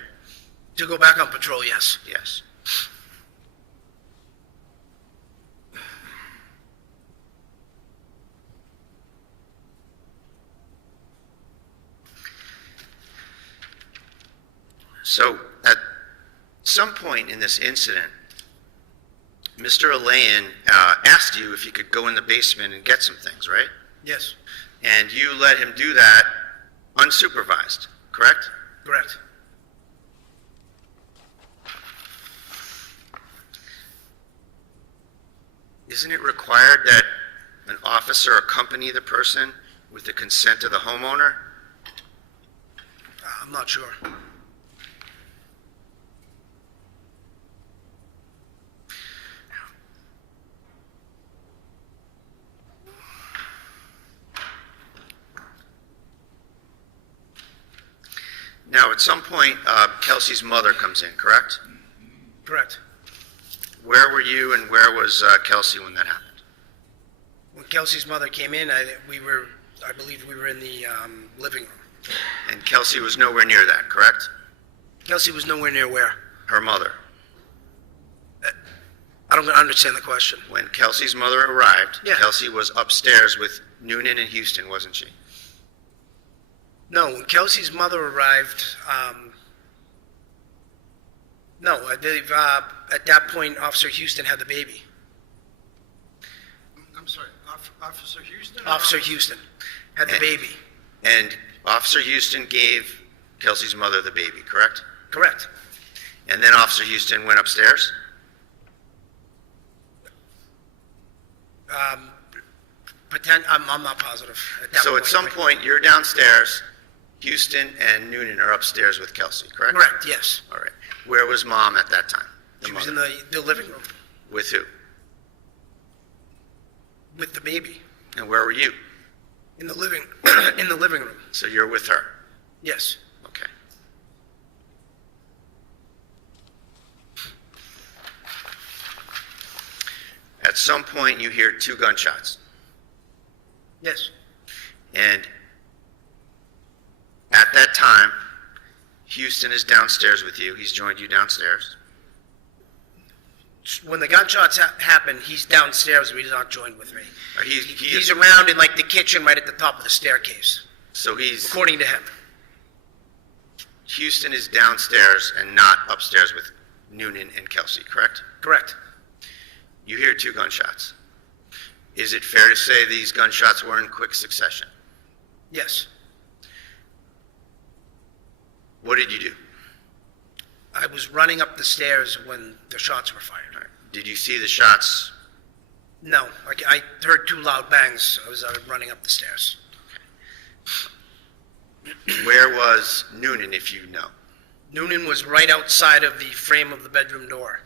To go back on patrol, yes. Yes. So at some point in this incident, Mr. Alain asked you if you could go in the basement and get some things, right? Yes. And you let him do that unsupervised, correct? Correct. Isn't it required that an officer accompany the person with the consent of the homeowner? I'm not sure. Now, at some point, Kelsey's mother comes in, correct? Correct. Where were you and where was Kelsey when that happened? When Kelsey's mother came in, we were I believe we were in the living room. And Kelsey was nowhere near that, correct? Kelsey was nowhere near where? Her mother. I don't understand the question. When Kelsey's mother arrived, Yeah. Kelsey was upstairs with Noonan and Houston, wasn't she? No, when Kelsey's mother arrived, no, I believe at that point, Officer Houston had the baby. I'm sorry, Officer Houston? Officer Houston had the baby. And Officer Houston gave Kelsey's mother the baby, correct? Correct. And then Officer Houston went upstairs? I'm not positive. So at some point, you're downstairs, Houston and Noonan are upstairs with Kelsey, correct? Correct, yes. All right. Where was Mom at that time? She was in the living room With who? with the baby. And where were you? In the living room. So you're with her? Yes. Okay. At some point, you hear 2 gunshots. Yes. And at that time, Houston is downstairs with you. He's joined you downstairs. When the gunshots happened, he's downstairs, but he's not joined with me. He's around in like the kitchen right at the top of the staircase, So he's, according to him. Houston is downstairs and not upstairs with Noonan and Kelsey, correct? Correct. You hear 2 gunshots. Is it fair to say these gunshots were in quick succession? Yes. What did you do? I was running up the stairs when the shots were fired. All right. Did you see the shots? No, I heard 2 loud bangs. I was running up the stairs. Where was Noonan, if you know? Noonan was right outside of the frame of the bedroom door,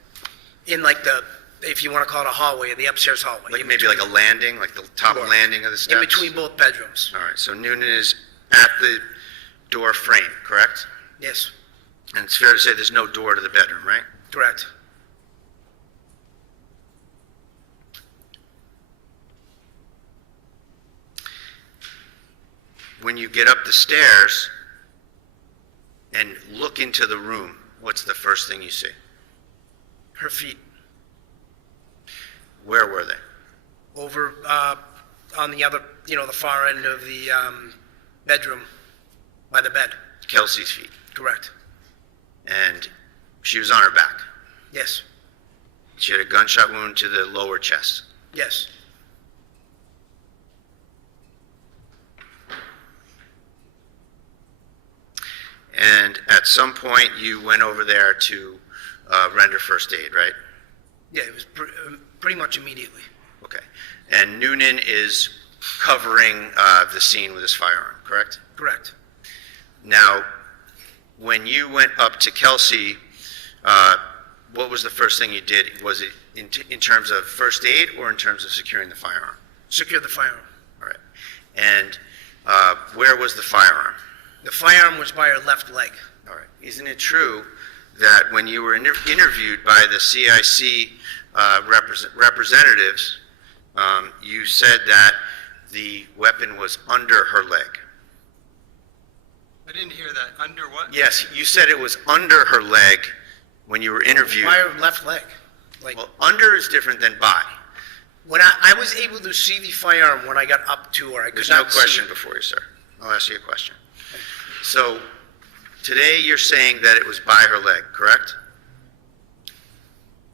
in like the, if you want to call it a hallway, the upstairs hallway. Like maybe like a landing, like the top Door. landing of the steps? In between both bedrooms. All right, so Noonan is at the door frame, correct? Yes, And it's fair to say there's no door to the bedroom, right? correct. When you get up the stairs and look into the room, what's the first thing you see? Her feet Where were they? over on the other, the far end of the bedroom by the bed. Kelsey's feet. Correct. And she was on her back. Yes, She had a gunshot wound to the lower chest. yes. And at some point, you went over there to render first aid, right? Yeah, it was pretty much immediately. Okay. And Noonan is covering the scene with his firearm, correct? Correct. Now, when you went up to Kelsey, what was the first thing you did? Was it in terms of first aid or in terms of securing the firearm? Secure the firearm. All right. And where was the firearm? The firearm was by her left leg. All right. Isn't it true that when you were interviewed by the CIC representatives, you said that the weapon was under her leg? I didn't hear that. Under what? Yes, you said it was under her leg when you were interviewed. By her left leg. Like, Well, under is different than by. when I was able to see the firearm when I got up to her, I could There's no not see question it. before you, sir. I'll ask you a question. So, today you're saying that it was by her leg, correct?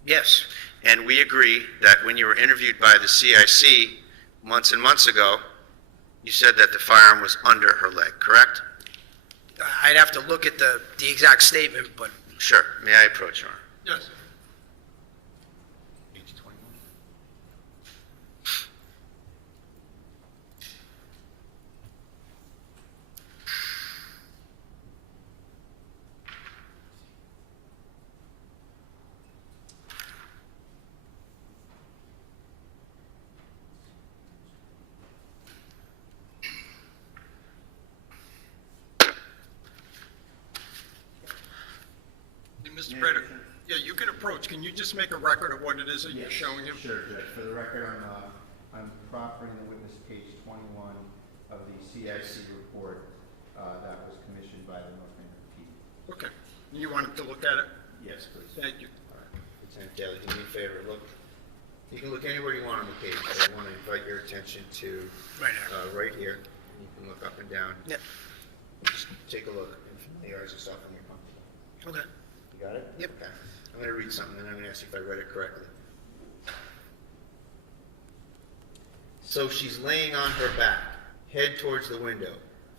Yes, And we agree that when you were interviewed by the CIC months and months ago, you said that the firearm was under her leg, correct? I'd have to look at the exact statement, but Sure. May I approach, Your Honor? Yes. Mr. Prater, yeah, you can approach. Can you just make a record of what it is that you're showing him? Sure, Judge. For the record, I'm proffering the witness page 21, of the CIC report that was commissioned by the North Andover PD. Okay. You wanted to look at it? Yes, please. Thank you. All right. Lieutenant Daley, do me a favor, look. You can look anywhere you want on the page, but I want to invite your attention to Right here. right here. And you can look up and down. Yep. Just take a look and familiarize yourself when you're comfortable. Okay. You got it? Yep. Okay. I'm going to read something, and I'm going to ask you if I read it correctly. So she's laying on her back, head towards the window,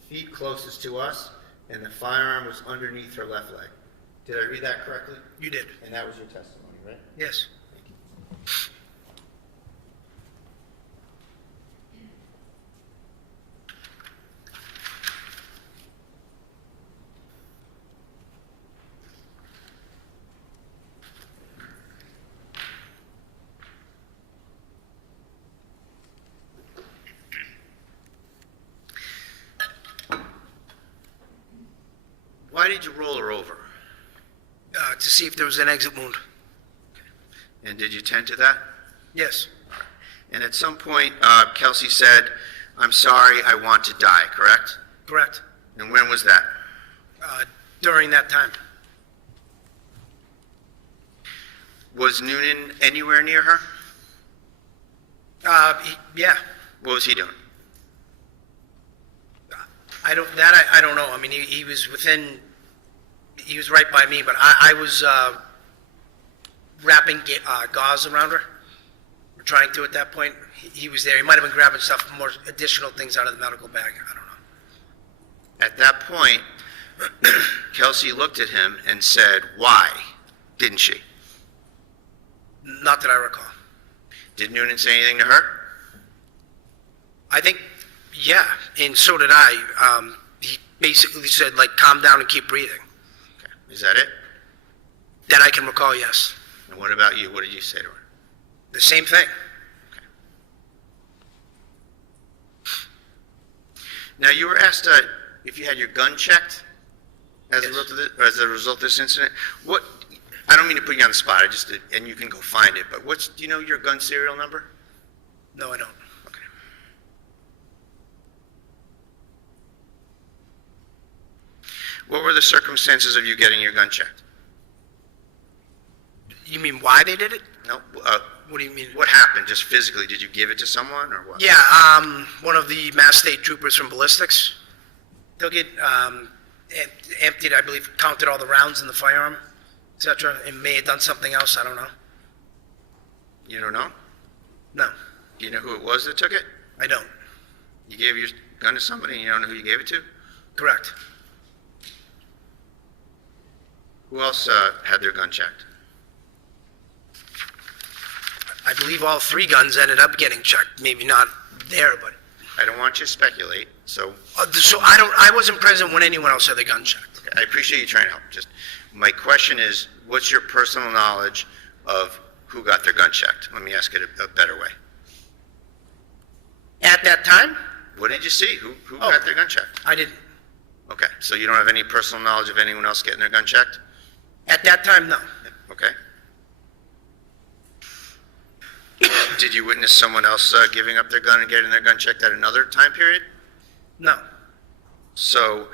feet closest to us, and the firearm was underneath her left leg. Did I read that correctly? You did. And that was your testimony, right? Yes. Why did you roll her over? To see if there was an exit wound. And did you tend to that? Yes. And at some point, Kelsey said, "I'm sorry, I want to die," correct? Correct. And when was that? During that time. Was Noonan anywhere near her? Yeah. What was he doing? I don't know. I mean, he was within, he was right by me, but I was wrapping gauze around her, or trying to at that point. He was there. He might have been grabbing stuff, more additional things out of the medical bag. I don't know. At that point, Kelsey looked at him and said, "Why?" Didn't she? Not that I recall. Did Noonan say anything to her? I think, yeah, and so did I. He basically said, like, calm down and keep breathing. Okay. Is that it? That I can recall, yes. And what about you? What did you say to her? The same thing. Okay. Now, you were asked if you had your gun checked as a result of this incident. What? I don't mean to put you on the spot. And you can go find it. But do you know your gun serial number? No, I don't. Okay. What were the circumstances of you getting your gun checked? You mean why they did it? No. What do you mean? What happened? Just physically? Did you give it to someone or what? Yeah, one of the Mass State troopers from ballistics took it, emptied, I believe, counted all the rounds in the firearm, etc., and may have done something else. I don't know. You don't know? No, Do you know who it was that took it? I don't. You gave your gun to somebody and you don't know who you gave it to? Correct. Who else had their gun checked? I believe all three guns ended up getting checked. Maybe not there, but I don't want you to speculate, so I wasn't present when anyone else had their gun checked. okay, I appreciate you trying to help. Just my question is, what's your personal knowledge of who got their gun checked? Let me ask it a better way. At that time, What did you see? Who got their gun checked? I didn't. Okay, so you don't have any personal knowledge of anyone else getting their gun checked? At that time, no. Okay. Did you witness someone else giving up their gun and getting their gun checked at another time period? No. So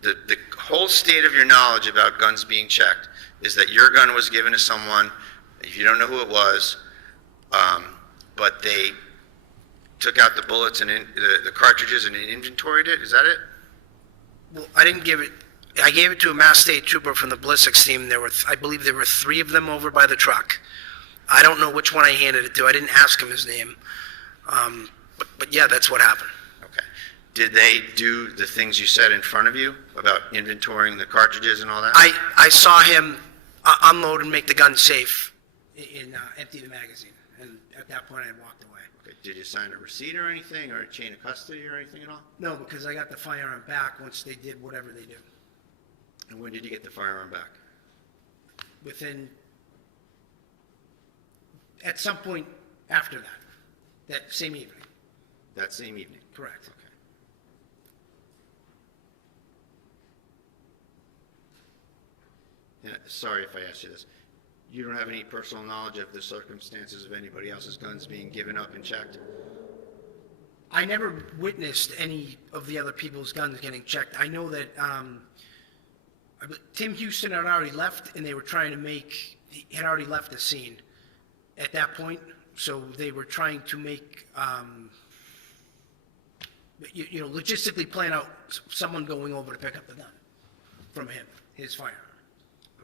the whole state of your knowledge about guns being checked is that your gun was given to someone, if you don't know who it was, but they took out the bullets and the cartridges and inventoried it. Is that it? Well, I didn't give it. I gave it to a Mass State trooper from the ballistics team. I believe there were three of them over by the truck. I don't know which one I handed it to. I didn't ask him his name. But yeah, that's what happened. Okay. Did they do the things you said in front of you about inventorying the cartridges and all that? I saw him unload and make the gun safe and empty the magazine. And at that point, I walked away. Okay. Did you sign a receipt or anything, or a chain of custody or anything at all? No, because I got the firearm back once they did whatever they did. And when did you get the firearm back? At some point after that same evening. That same evening? Correct. Okay. Sorry if I asked you this. You don't have any personal knowledge of the circumstances of anybody else's guns being given up and checked? I never witnessed any of the other people's guns getting checked. I know that Tim Houston had already left, and they were trying to he had already left the scene at that point, so they were trying to make, logistically plan out someone going over to pick up the gun from him, his firearm.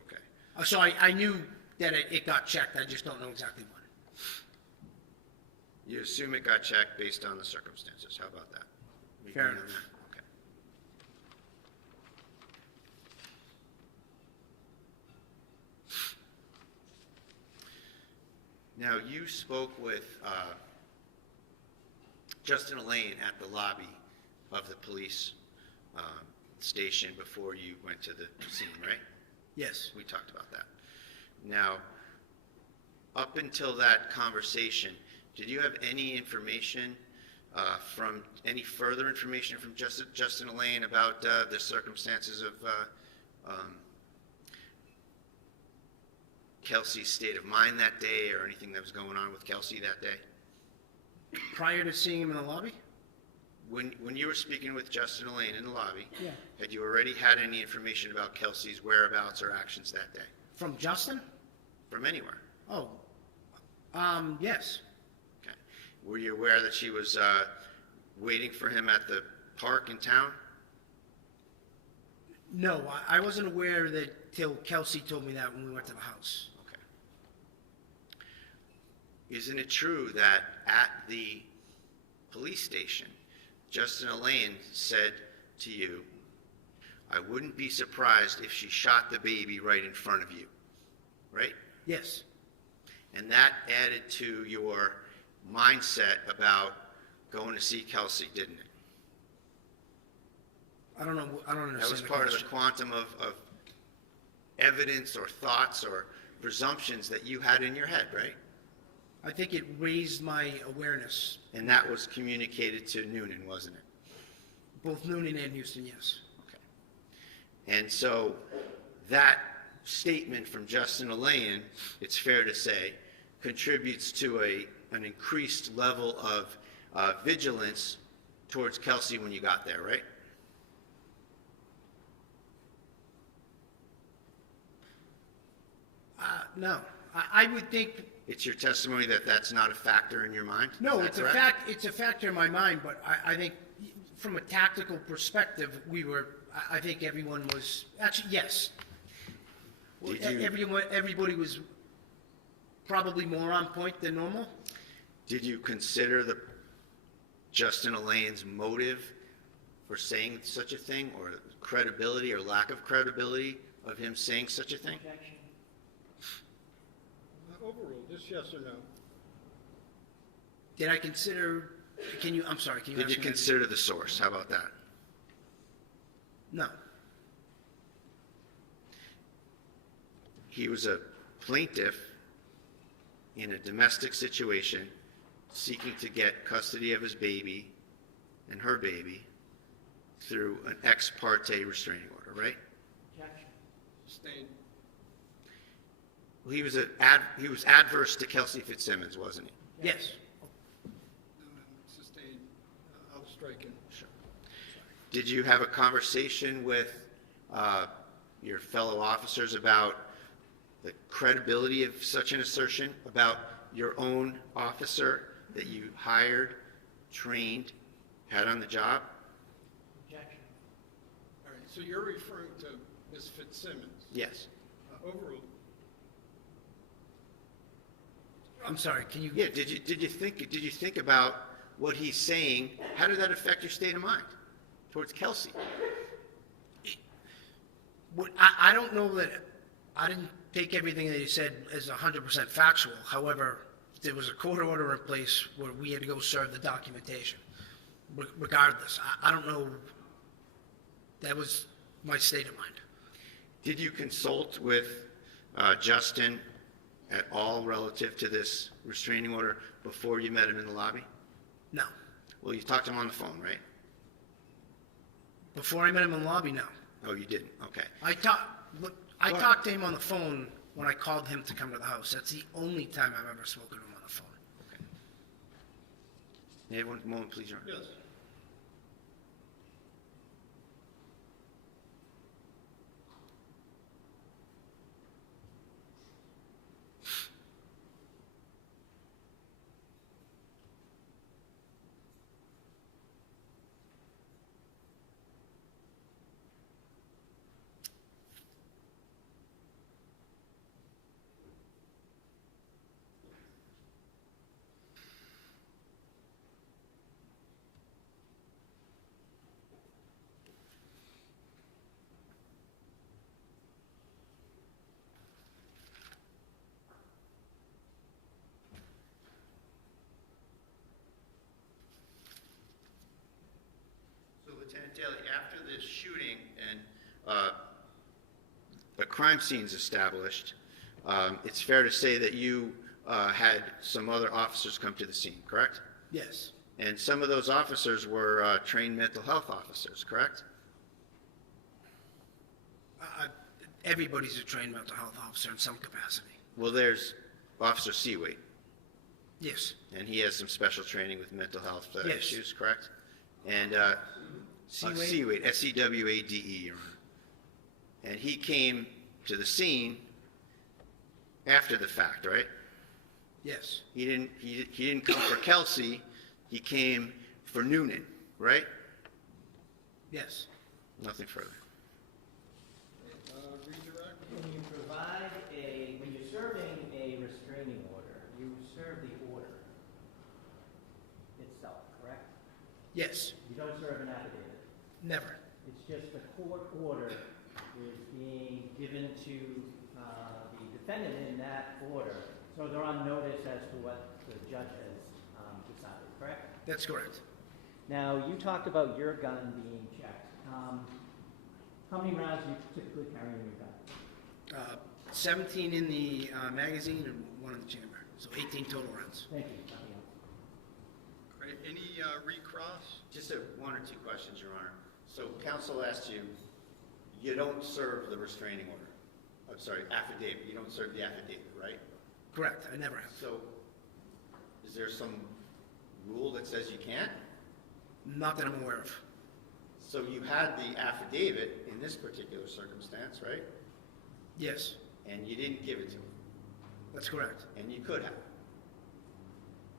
Okay. So I knew that it got checked, I just don't know exactly when. You assume it got checked based on the circumstances. How about that? We Fair agree on enough. that? Okay. Now, you spoke with Justin Elaine at the lobby of the police station before you went to the scene, right? Yes. We talked about that. Now, up until that conversation, did you have any information any further information from Justin Elaine about the circumstances of Kelsey's state of mind that day, or anything that was going on with Kelsey that day? Prior to seeing him in the lobby? When you were speaking with Justin Elaine in the lobby, Yeah. had you already had any information about Kelsey's whereabouts or actions that day? From Justin? From anywhere? Oh, yes. Okay. Were you aware that she was waiting for him at the park in town? No, I wasn't aware that till Kelsey told me that when we went to the house. Okay. Isn't it true that at the police station, Justin Elaine said to you, "I wouldn't be surprised if she shot the baby right in front of you," right? Yes. And that added to your mindset about going to see Kelsey, didn't it? I don't know, I don't understand. That was the part of question. the quantum of evidence or thoughts or presumptions that you had in your head, right? I think it raised my awareness. And that was communicated to Noonan, wasn't it? Both Noonan and Houston, yes. Okay. And so that statement from Justin Elaine, it's fair to say, contributes to an increased level of vigilance towards Kelsey when you got there, right? No, I would think, It's your testimony that that's not a factor in your mind? Is no, that it's a correct? fact, it's a factor in my mind, but I think from a tactical perspective, I think everyone was, actually, yes. Did you- Everybody was probably more on point than normal. Did you consider Justin Elaine's motive for saying such a thing, or credibility or lack of credibility of him saying such a thing? Overruled, just yes or no? Did I consider, I'm sorry, can you Did you ask me that? consider the source? How about that? No. He was a plaintiff in a domestic situation seeking to get custody of his baby and her baby through an ex parte restraining order, right? Sustained. Well, he was adverse to Kelsey Fitzsimmons, wasn't he? Yes. Sustained. I'll strike it. Sure. Did you have a conversation with your fellow officers about the credibility of such an assertion about your own officer that you hired, trained, had on the job? All right, so you're referring to Ms. Fitzsimmons? Yes. Overruled. I'm sorry, can you? Yeah, did you think about what he's saying? How did that affect your state of mind towards Kelsey? I don't know that, I didn't take everything that he said as 100% factual. However, there was a court order in place where we had to go serve the documentation. Regardless, I don't know, that was my state of mind. Did you consult with Justin at all relative to this restraining order before you met him in the lobby? No. Well, you talked to him on the phone, right? Before I met him in the lobby, no. Oh, you didn't? Okay. I talked to him on the phone when I called him to come to the house. That's the only time I've ever spoken to him on the phone. Yeah, one moment, please, Your Honor. Yes. So Lieutenant Daley, after the shooting and a crime scene's established, it's fair to say that you had some other officers come to the scene, correct? Yes. And some of those officers were trained mental health officers, correct? Everybody's a trained mental health officer in some capacity. Well, there's Officer Seawait, Yes. and he has some special training with mental health Yes. issues, correct? And Seawade? Seawade, S-E-W-A-D-E, Your Honor. And he came to the scene after the fact, right? Yes. He didn't come for Kelsey, he came for Noonan, right? Yes. Nothing further. Redirect? When you provide when you're serving a restraining order, you serve the order itself, correct? Yes. You don't serve an affidavit. Never. It's just the court order is being given to the defendant in that order. So they're on notice as to what the judge has decided, correct? That's correct. Now, you talked about your gun being checked. How many rounds do you typically carry in your gun? 17 in the magazine and 1 in the chamber. So 18 total rounds. Thank you. Nothing else. Great. Any recross? Just one or two questions, Your Honor. So counsel asked you, you don't serve the restraining order. I'm sorry, affidavit. You don't serve the affidavit, right? Correct. I never have. So is there some rule that says you can't? Not that I'm aware of. So you had the affidavit in this particular circumstance, right? Yes. And you didn't give it to him, That's correct. and you could have.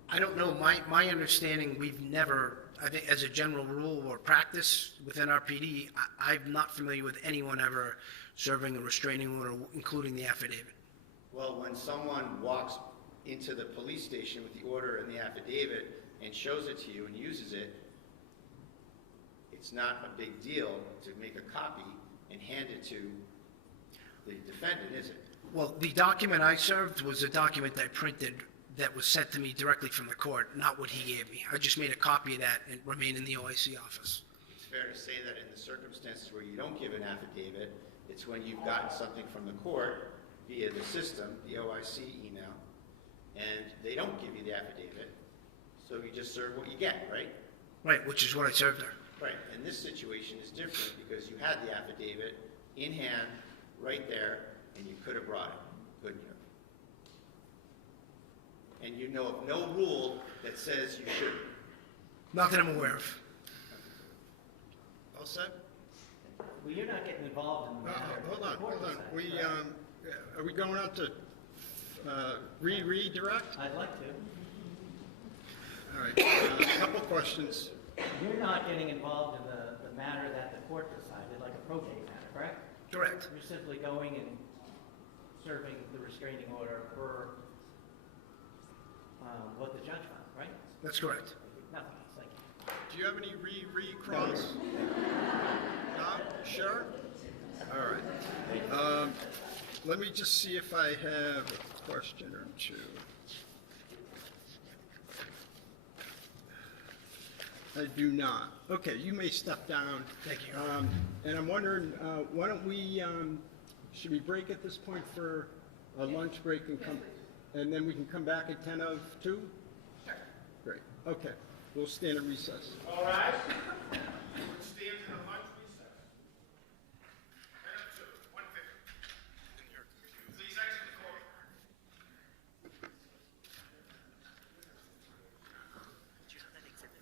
I don't know. My understanding, we've never, I think as a general rule or practice within our PD, I'm not familiar with anyone ever serving a restraining order, including the affidavit. Well, when someone walks into the police station with the order and the affidavit and shows it to you and uses it, it's not a big deal to make a copy and hand it to the defendant, is it? Well, the document I served was a document I printed that was sent to me directly from the court, not what he gave me. I just made a copy of that and it remained in the OIC office. It's fair to say that in the circumstances where you don't give an affidavit, it's when you've gotten something from the court via the system, the OIC email, and they don't give you the affidavit, so you just serve what you get, right? Right, which is what I served her. Right, and this situation is different because you had the affidavit in hand, right there, and you could have brought it, couldn't you? And you know of no rule that says you shouldn't. Not that I'm aware of. All set? Well, you're not getting involved in the matter. Hold The on, court hold on. decides, right? Are we going out to redirect? I'd like to. All right, a couple questions. You're not getting involved in the matter that the court decided, like a probate matter, correct? Correct. You're simply going and serving the restraining order for what the judge found, right? That's correct. Nothing else, thank you. Do you have any recross? No? Sure? All right. Let me just see if I have a question or two. I do not. Okay, you may step down. Thank you. And I'm wondering, why don't we, should we break at this point for a lunch break and come, and then we can come back at 10:02? Sure. Great, okay. We'll stand at recess. All right. Stand in a lunch recess. Right up to 1:50. Please exit the court. Do you have that exhibit?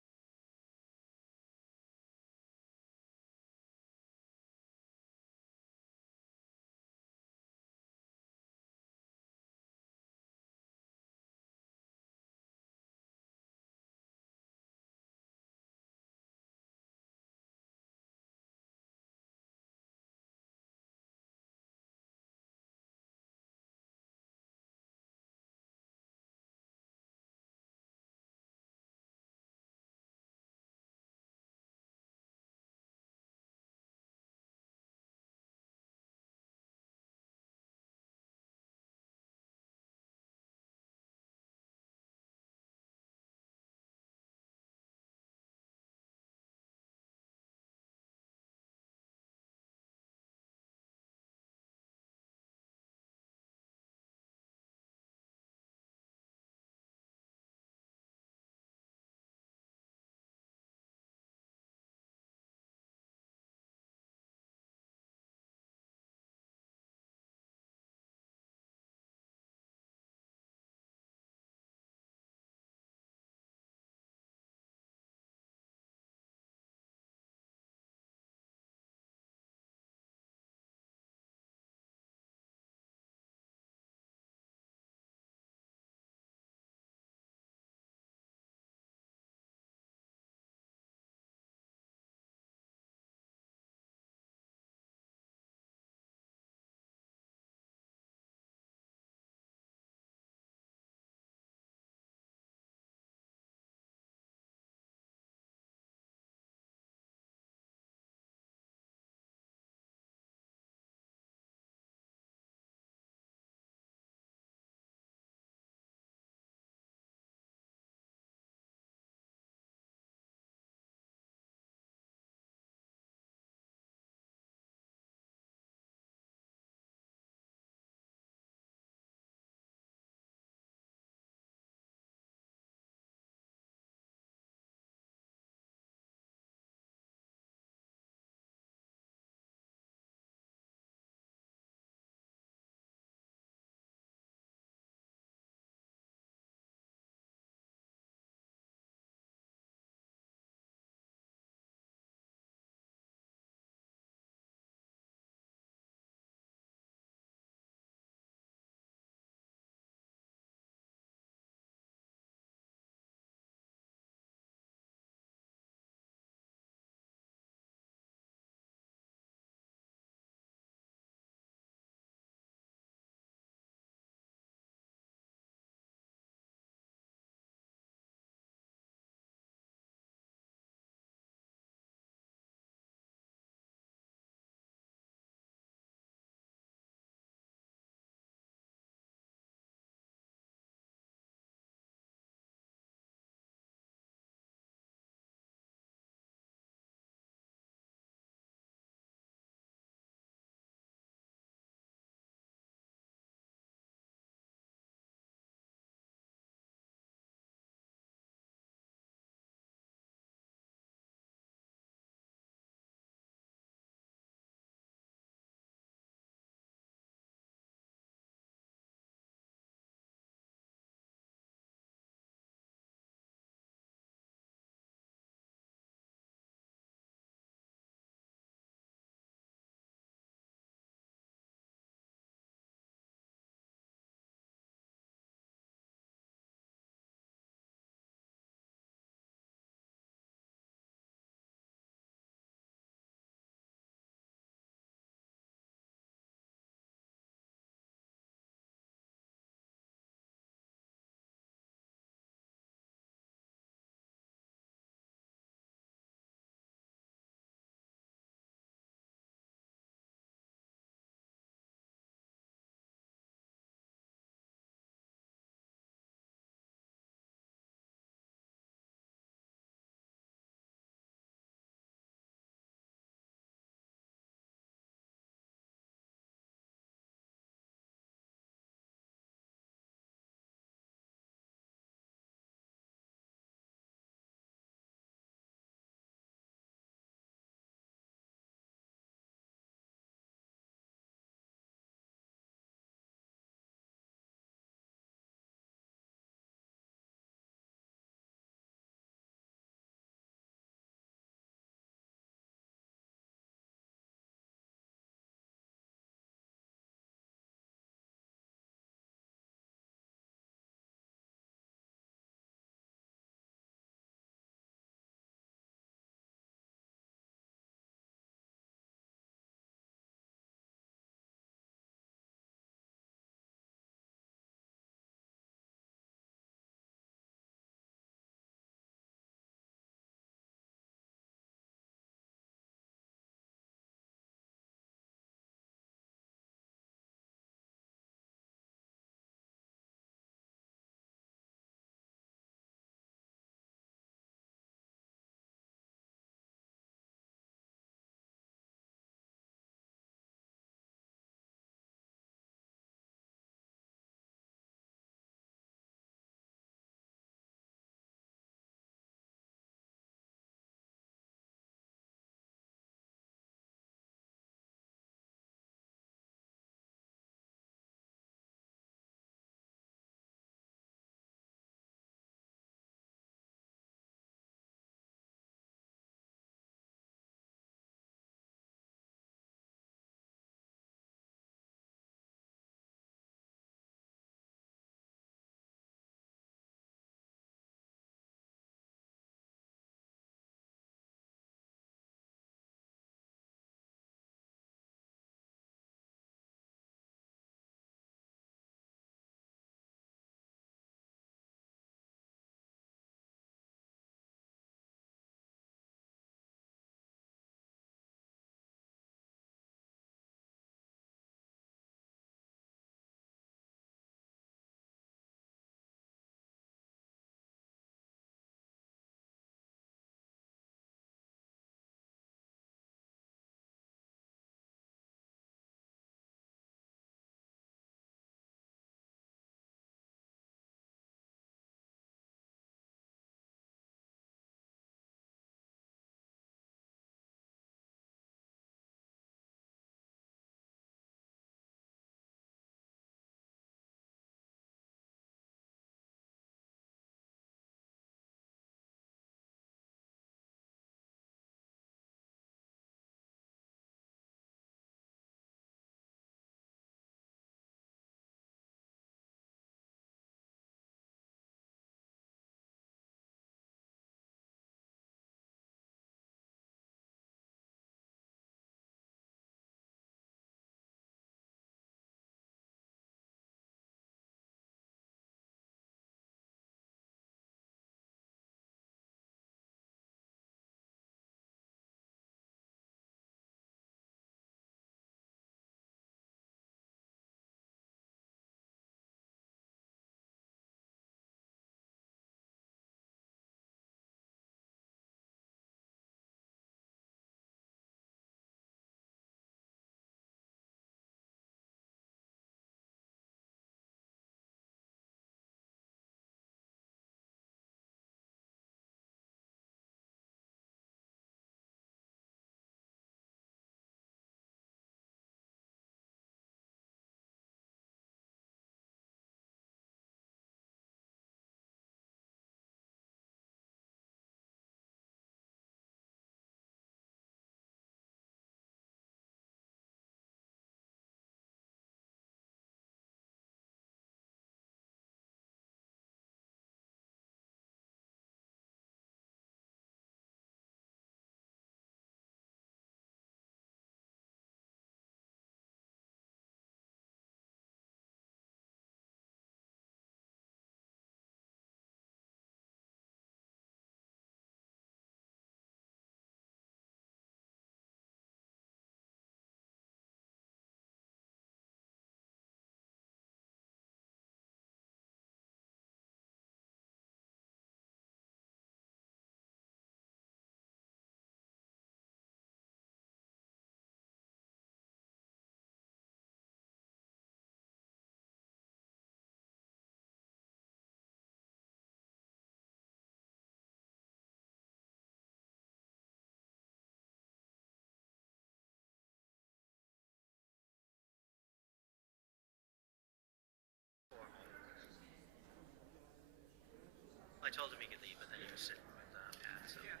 told him he could leave, but then he was sitting with Pat, so. Yeah.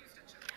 Houston should.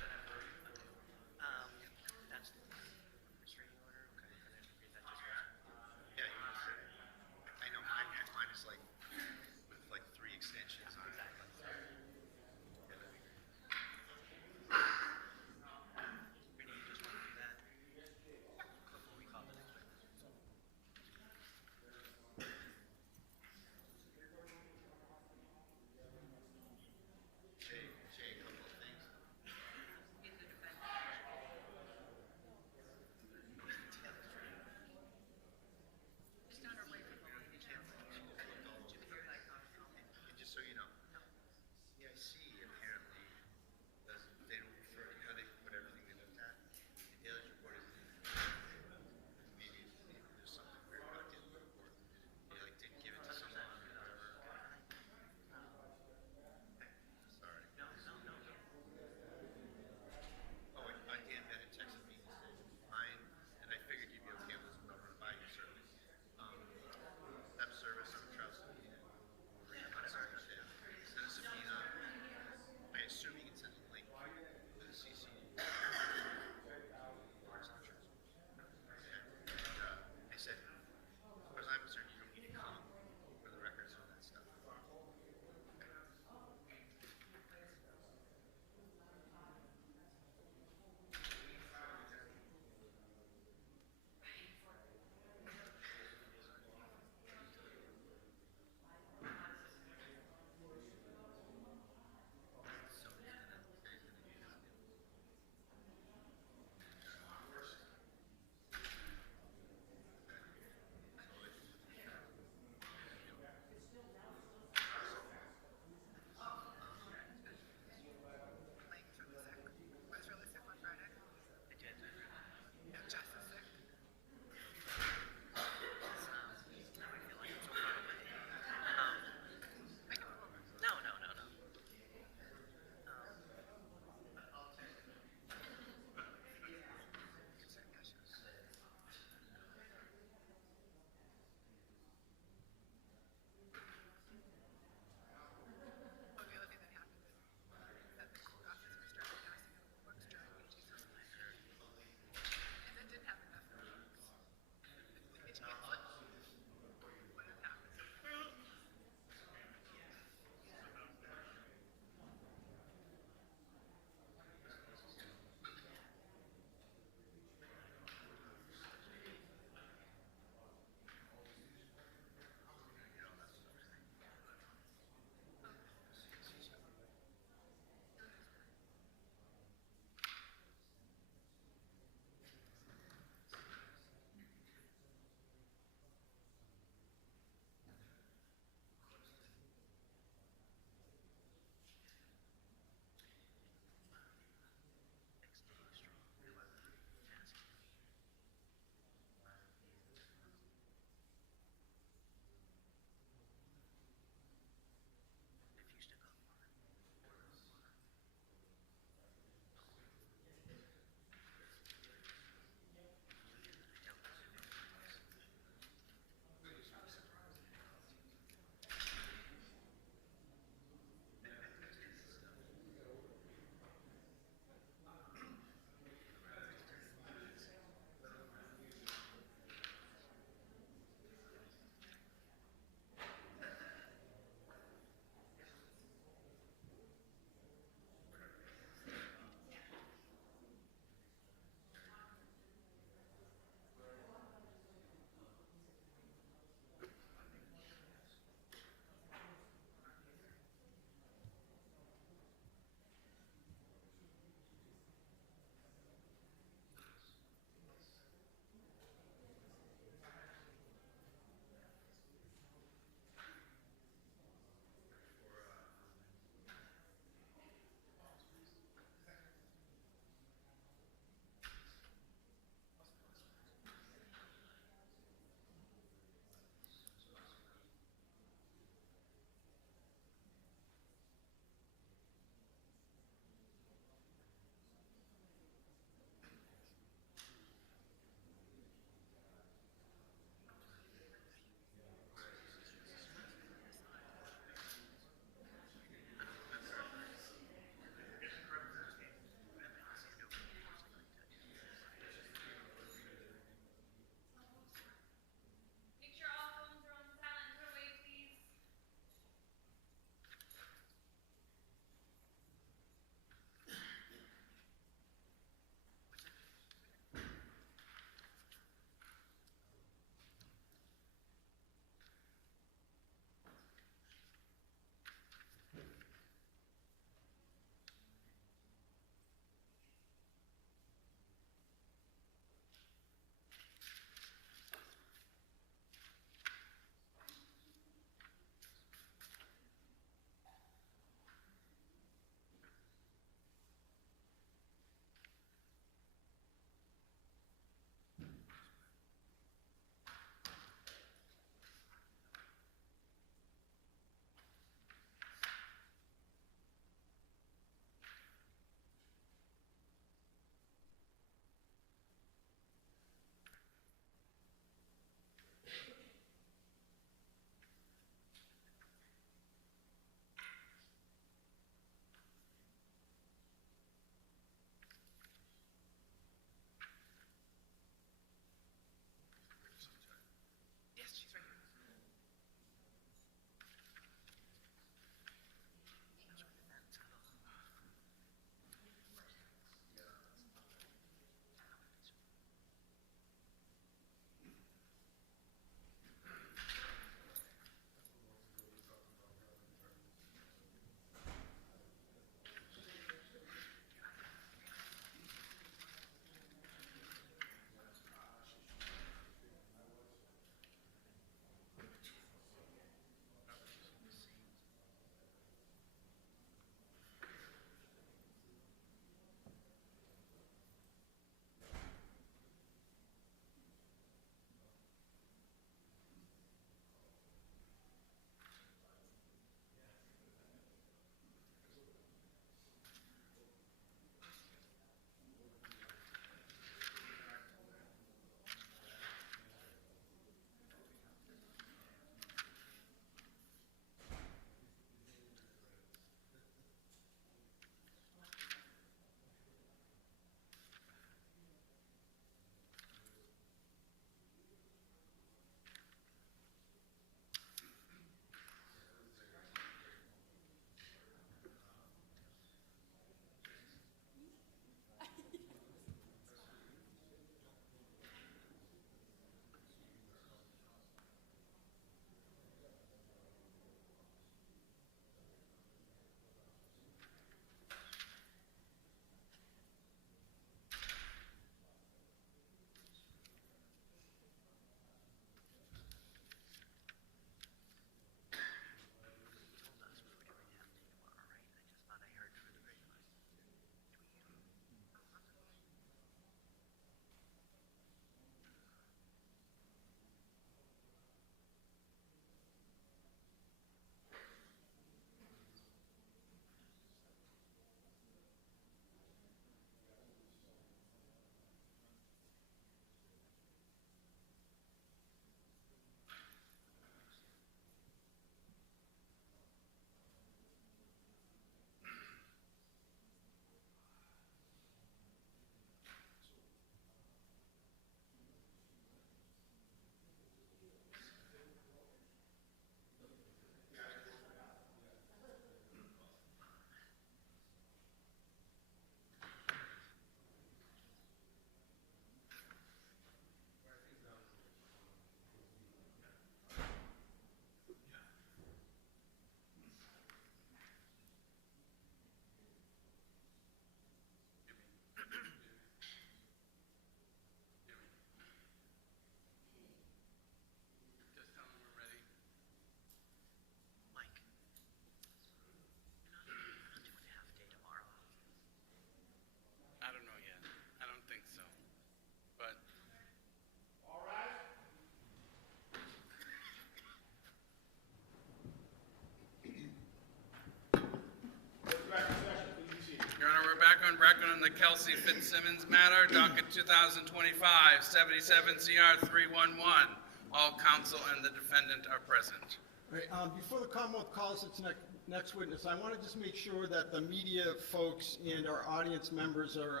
the Kelsey Fitzsimmons matter, docket 2025, 77 CR 311. All counsel and the defendant are present. All right, before the Commonwealth calls its next witness, I want to just make sure that the media folks and our audience members are,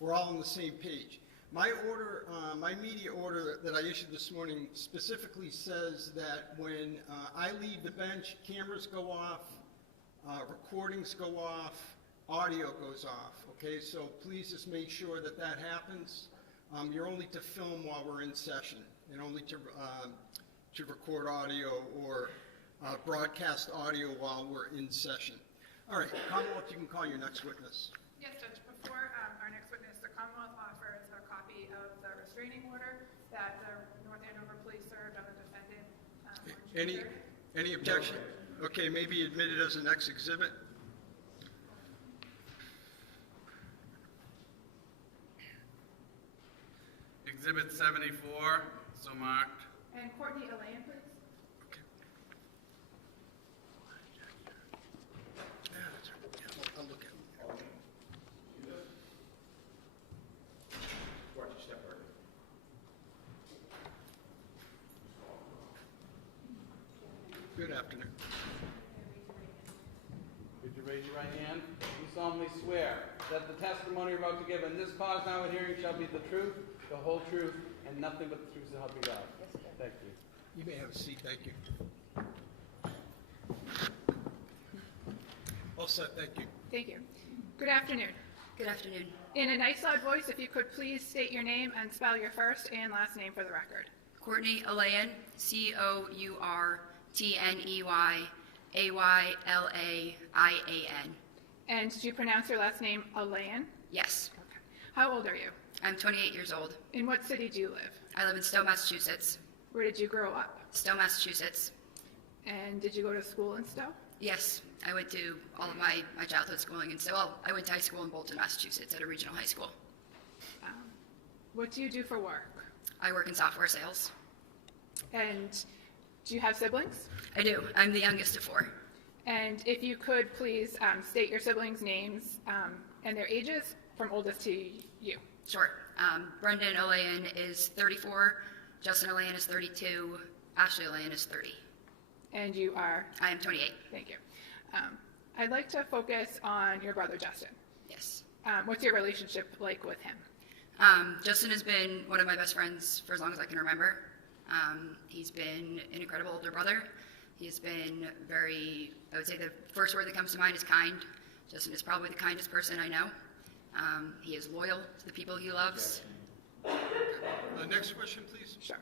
we're all on the same page. My order, my media order that I issued this morning specifically says that when I leave the bench, cameras go off, recordings go off, audio goes off, okay? So please just make sure that that happens. You're only to film while we're in session, and only to record audio or broadcast audio while we're in session. All right, Commonwealth, you can call your next witness. Yes, Judge. Before our next witness, the Commonwealth offers a copy of the restraining order that the North Andover police served on the defendant on June 3rd. Any objection? Okay, maybe admitted as the next exhibit. Exhibit 74, so marked. And Courtney Elaine, please. I'll look at it. Good afternoon. Could you raise your right hand? You solemnly swear that the testimony you're about to give in this cause now and hearing shall be the truth, the whole truth, and nothing but the truth so help you God. Yes, sir. Thank you. You may have a seat, thank you. All set, thank you. Thank you. Good afternoon. Good afternoon. In a nice loud voice, if you could please state your name and spell your first and last name for the record. Courtney Alayan, Courtney And did you pronounce your last name Alayan? Yes. Okay. How old are you? I'm 28 years old. In what city do you live? I live in Stowe, Massachusetts. Where did you grow up? Stowe, Massachusetts. And did you go to school in Stowe? Yes, I went to all of my childhood schooling in Stowe. I went to high school in Bolton, Massachusetts at a regional high school. What do you do for work? I work in software sales. And do you have siblings? I do. I'm the youngest of 4. And if you could please state your siblings' names and their ages from oldest to you. Sure. Brendan Alayan is 34, Justin Alayan is 32, Ashley Alayan is 30. And you are? I am 28. Thank you. I'd like to focus on your brother, Justin. Yes. What's your relationship like with him? Justin has been one of my best friends for as long as I can remember. He's been an incredible older brother. He's been very, I would say the first word that comes to mind is kind. Justin is probably the kindest person I know. He is loyal to the people he loves. Next question, please. Sure.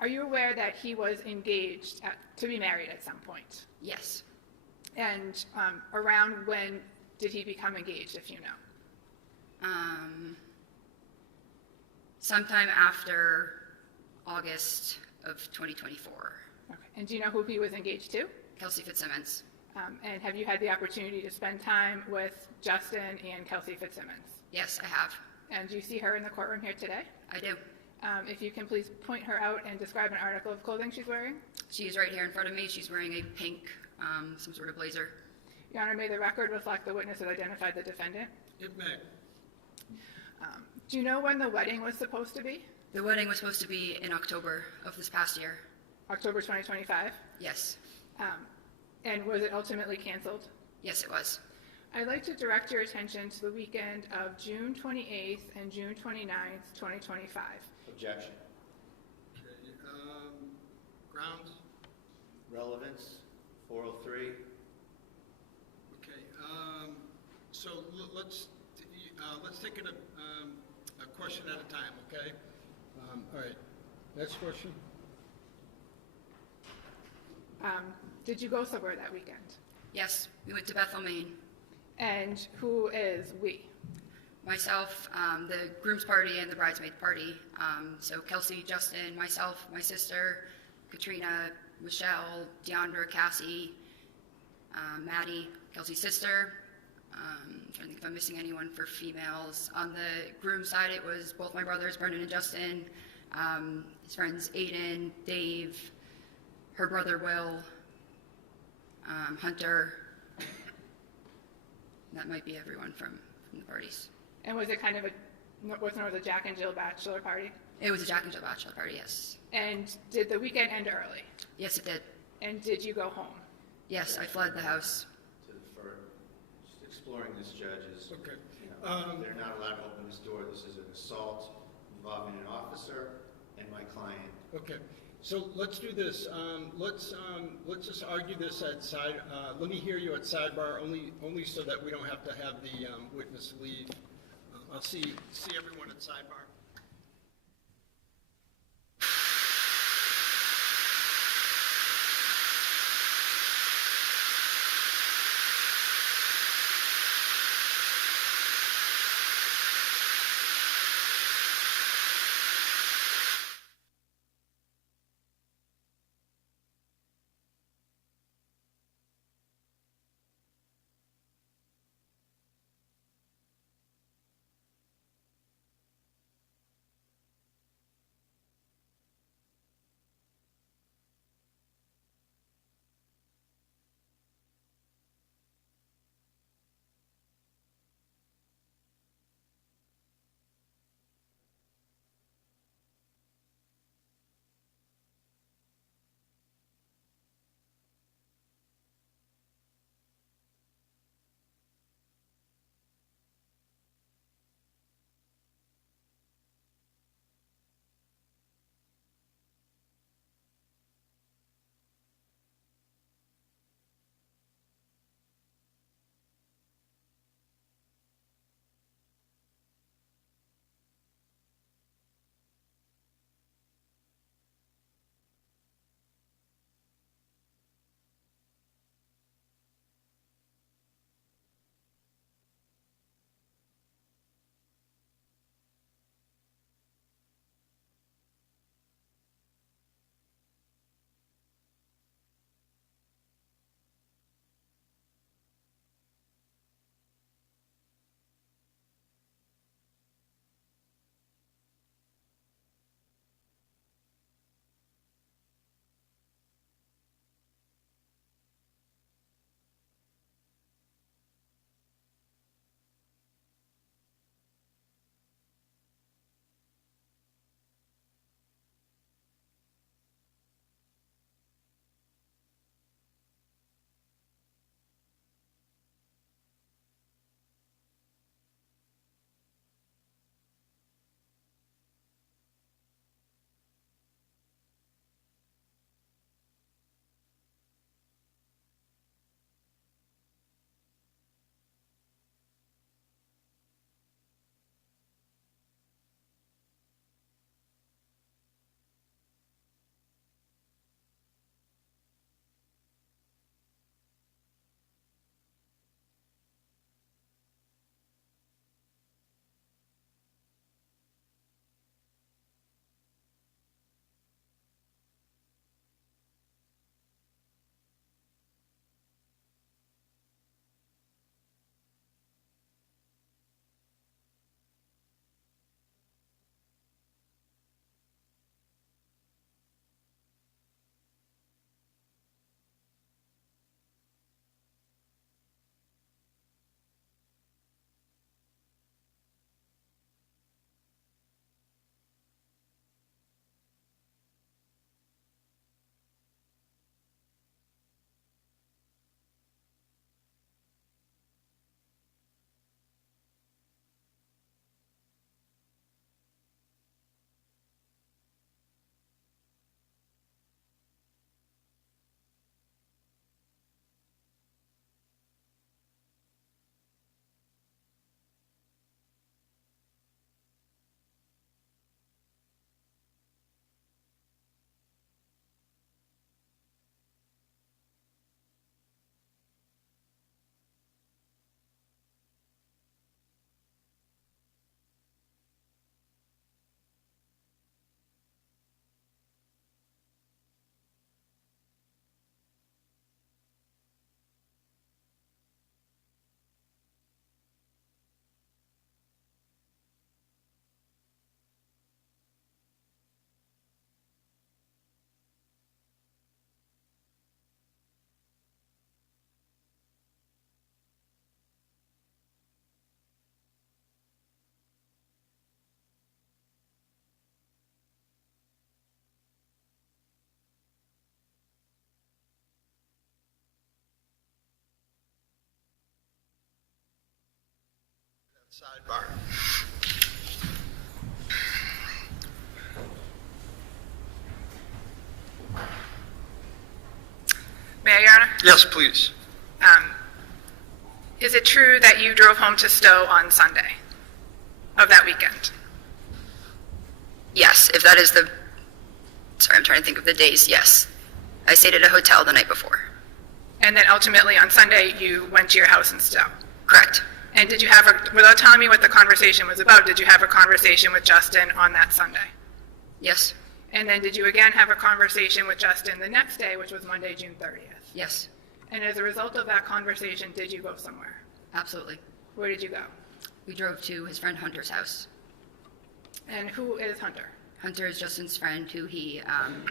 Are you aware that he was engaged to be married at some point? Yes. And around when did he become engaged, if you know? Sometime after August of 2024. Okay. And do you know who he was engaged to? Kelsey Fitzsimmons. And have you had the opportunity to spend time with Justin and Kelsey Fitzsimmons? Yes, I have. And do you see her in the courtroom here today? I do. If you can please point her out and describe an article of clothing she's wearing. She is right here in front of me. She's wearing a pink, some sort of blazer. Your Honor, may the record reflect the witness that identified the defendant? It may. Do you know when the wedding was supposed to be? The wedding was supposed to be in October of this past year. October 2025? Yes. And was it ultimately canceled? Yes, it was. I'd like to direct your attention to the weekend of June 28th and June 29th, 2025. Objection. Okay, grounds? Relevance, 403. Okay, so let's take it a question at a time, okay? All right, next question. Did you go somewhere that weekend? Yes, we went to Bethel, Maine. And who is we? Myself, the groom's party and the bridesmaid party. So Kelsey, Justin, myself, my sister, Katrina, Michelle, Deandra, Cassie, Maddie, Kelsey's sister. I'm trying to think if I'm missing anyone for females. On the groom side, it was both my brothers, Brendan and Justin, his friends Aiden, Dave, her brother Will, Hunter, That might be everyone from the parties. And was it kind of was it a Jack and Jill bachelor party? It was a Jack and Jill bachelor party, yes. And did the weekend end early? Yes, it did. And did you go home? Yes, I fled the house. For just exploring this, Judge, is, Okay. you know, they're not allowed to open this door. This is an assault involving an officer and my client. Okay, so let's do this. Let's just argue this at side. Let me hear you at sidebar, only so that we don't have to have the witness leave. I'll see everyone at sidebar. Sidebar. May I, Your Honor? Yes, please. Is it true that you drove home to Stowe on Sunday of that weekend? Yes, if that is the, sorry, I'm trying to think of the days, yes. I stayed at a hotel the night before. And then ultimately on Sunday, you went to your house in Stowe? Correct. And did you have without telling me what the conversation was about, did you have a conversation with Justin on that Sunday? Yes. And then did you again have a conversation with Justin the next day, which was Monday, June 30th? Yes. And as a result of that conversation, did you go somewhere? Absolutely. Where did you go? We drove to his friend Hunter's house. And who is Hunter? Hunter is Justin's friend who he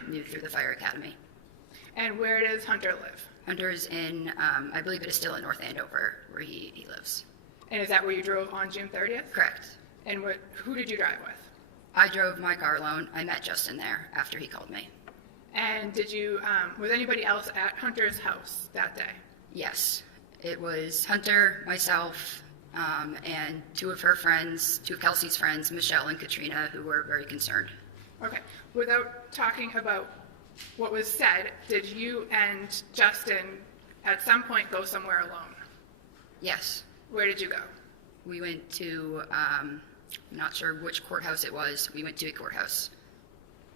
knew through the fire academy. And where does Hunter live? Hunter is in, I believe it is still in North Andover, where he lives. And is that where you drove on June 30th? Correct. And who did you drive with? I drove my car alone. I met Justin there after he called me. And did you, was anybody else at Hunter's house that day? Yes. It was Hunter, myself, and two of her friends, two of Kelsey's friends, Michelle and Katrina, who were very concerned. Okay. Without talking about what was said, did you and Justin at some point go somewhere alone? Yes. Where did you go? We went to, I'm not sure which courthouse it was. We went to a courthouse.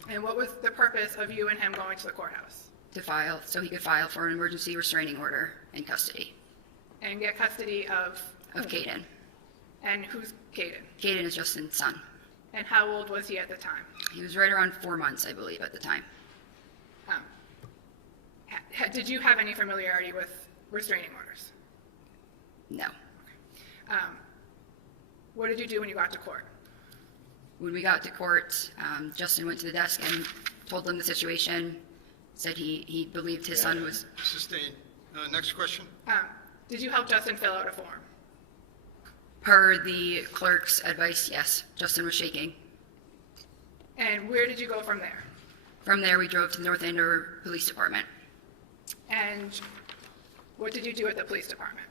And what was the purpose of you and him going to the courthouse? To file, so he could file for an emergency restraining order in custody. And get custody of? Of Caden. And who's Caden? Caden is Justin's son. And how old was he at the time? He was right around 4 months, I believe, at the time. Did you have any familiarity with restraining orders? No. What did you do when you got to court? When we got to court, Justin went to the desk and told them the situation, said he believed his son was... Sustained. Next question. Did you help Justin fill out a form? Per the clerk's advice, yes. Justin was shaking. And where did you go from there? From there, we drove to the North Andover Police Department. And what did you do at the police department?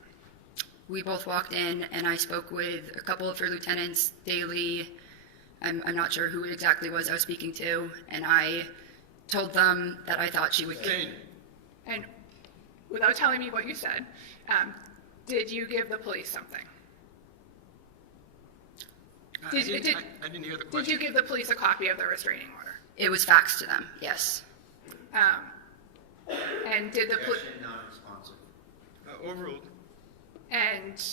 We both walked in, and I spoke with a couple of her lieutenants, Daley. I'm not sure who it exactly was I was speaking to, and I told them that I thought she would... And without telling me what you said, did you give the police something? I didn't hear the question. Did you give the police a copy of the restraining order? It was faxed to them, yes. And did the police... Non-responsive. Overruled. And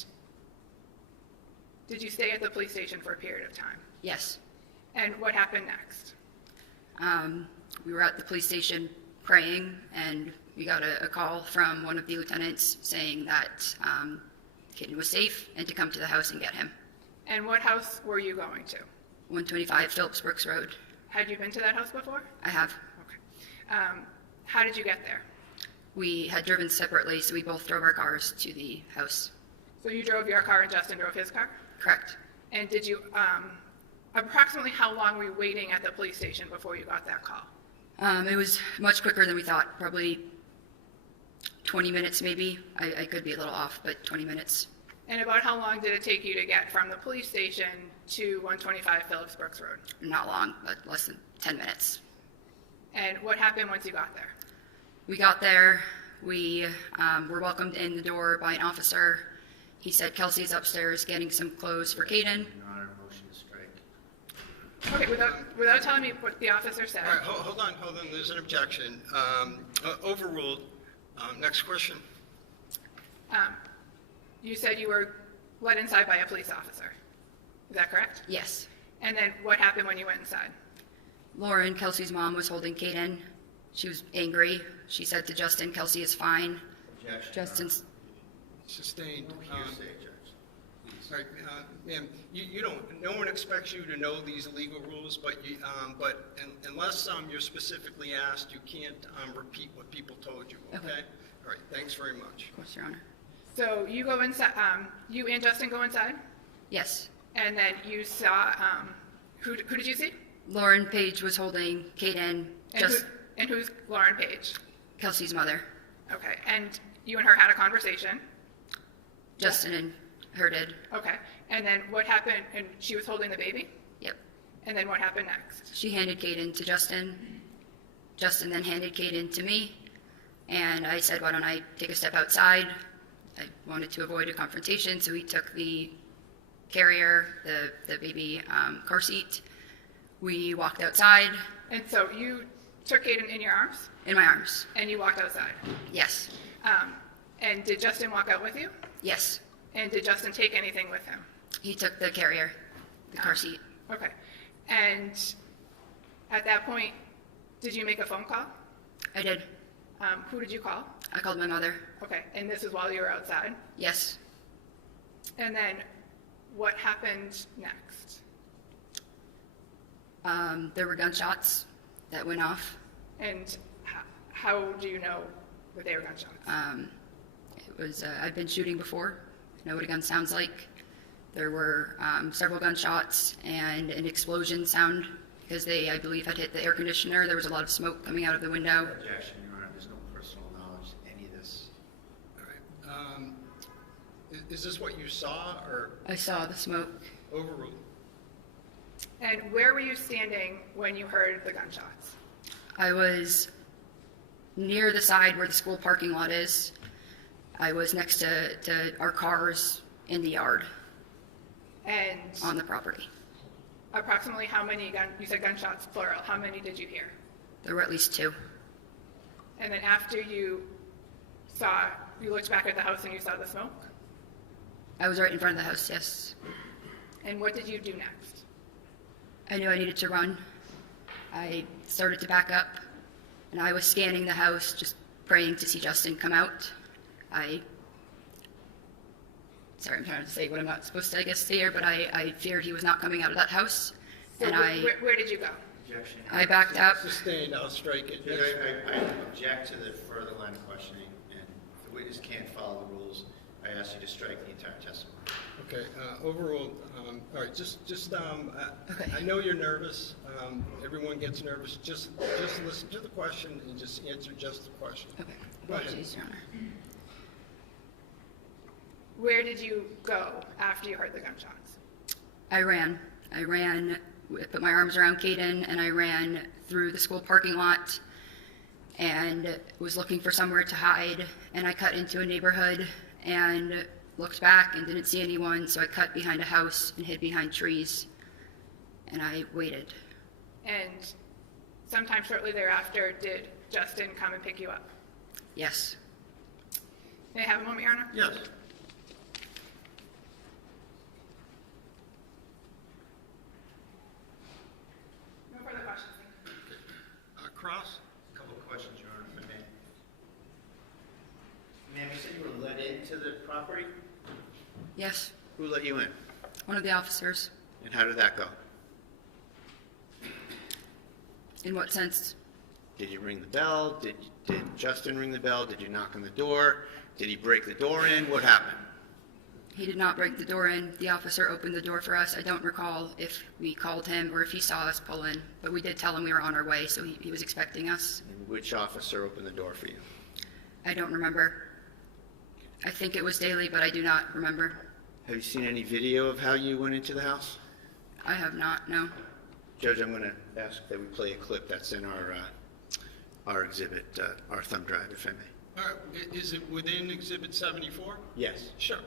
did you stay at the police station for a period of time? Yes. And what happened next? We were at the police station praying, and we got a call from one of the lieutenants saying that Caden was safe and to come to the house and get him. And what house were you going to? 125 Phillips Brooks Road. Had you been to that house before? I have. Okay. How did you get there? We had driven separately, so we both drove our cars to the house. So you drove your car and Justin drove his car? Correct. And did you, approximately how long were you waiting at the police station before you got that call? It was much quicker than we thought, probably 20 minutes maybe. I could be a little off, but 20 minutes. And about how long did it take you to get from the police station to 125 Phillips Brooks Road? Not long, but less than 10 minutes. And what happened once you got there? We got there, we were welcomed in the door by an officer. He said Kelsey's upstairs getting some clothes for Caden. Your Honor, motion to strike. Okay, without telling me what the officer said. All right, hold on, there's an objection. Overruled. Next question. You said you were let inside by a police officer. Is that correct? Yes. And then what happened when you went inside? Lauren, Kelsey's mom, was holding Caden. She was angry. She said to Justin, Kelsey is fine. Objection. Justin's... Sustained. Hearsay, Judge. Please. All right, ma'am, you don't, no one expects you to know these legal rules, but unless you're specifically asked, you can't repeat what people told you, okay? All right, thanks very much. Of course, Your Honor. So you go inside, you and Justin go inside? Yes. And then you saw, who did you see? Lauren Page was holding Caden. And who's Lauren Page? Kelsey's mother. Okay, and you and her had a conversation? Justin and Her did. Okay. And then what happened? And she was holding the baby? Yep. And then what happened next? She handed Caden to Justin. Justin then handed Caden to me. And I said, why don't I take a step outside? I wanted to avoid a confrontation, so he took the carrier, the baby car seat. We walked outside. And so you took Caden in your arms? In my arms. And you walked outside? Yes. And did Justin walk out with you? Yes. And did Justin take anything with him? He took the carrier, the car seat. Okay. And at that point, did you make a phone call? I did. Who did you call? I called my mother. Okay. And this is while you were outside? Yes. And then what happened next? There were gunshots that went off. And how do you know that they were gunshots? It was, I've been shooting before. I know what a gun sounds like. There were several gunshots and an explosion sound because they, I believe, had hit the air conditioner. There was a lot of smoke coming out of the window. Objection, Your Honor, there's no personal knowledge to any of this. All right. Is this what you saw, or? I saw the smoke. Overruled. And where were you standing when you heard the gunshots? I was near the side where the school parking lot is. I was next to our cars in the yard. And on the property. Approximately how many you said gunshots, plural, how many did you hear? There were at least 2. And then after you looked back at the house and you saw the smoke? I was right in front of the house, yes. And what did you do next? I knew I needed to run. I started to back up, and I was scanning the house, just praying to see Justin come out. Sorry, I'm trying to say what I'm not supposed to, I guess, say here, but I feared he was not coming out of that house. So and where did you go? Objection. I backed up. Sustained, I'll strike it. Judge, I object to the further line of questioning, and if the witness can't follow the rules, I ask you to strike the entire testimony. Okay, overruled. All right, I know you're nervous. Everyone gets nervous. Just listen to the question and just answer just the question. Okay. Go ahead. Apologies, Your Honor. Where did you go after you heard the gunshots? I ran, put my arms around Caden, and I ran through the school parking lot and was looking for somewhere to hide. And I cut into a neighborhood and looked back and didn't see anyone, so I cut behind a house and hid behind trees, and I waited. And sometime shortly thereafter, did Justin come and pick you up? Yes. May I have a moment, Your Honor? Yes. No further questions. Cross? A couple of questions, Your Honor, if I may. Ma'am, you said you were let into the property? Yes. Who let you in? One of the officers. And how did that go? In what sense? Did you ring the bell? Did Justin ring the bell? Did you knock on the door? Did he break the door in? What happened? He did not break the door in. The officer opened the door for us. I don't recall if we called him or if he saw us pull in, but we did tell him we were on our way, so he was expecting us. And which officer opened the door for you? I don't remember. I think it was Daley, but I do not remember. Have you seen any video of how you went into the house? I have not, no. Judge, I'm going to ask that we play a clip that's in our exhibit, our thumb drive, if I may. All right, is it within Exhibit 74? Yes. Sure.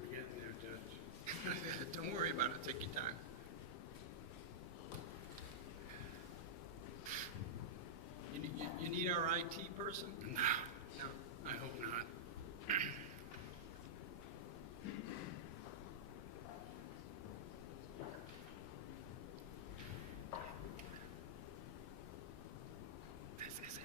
We're getting there, Judge. Don't worry about it. Take your time. You need our IT person? No. No, I hope not. This is it.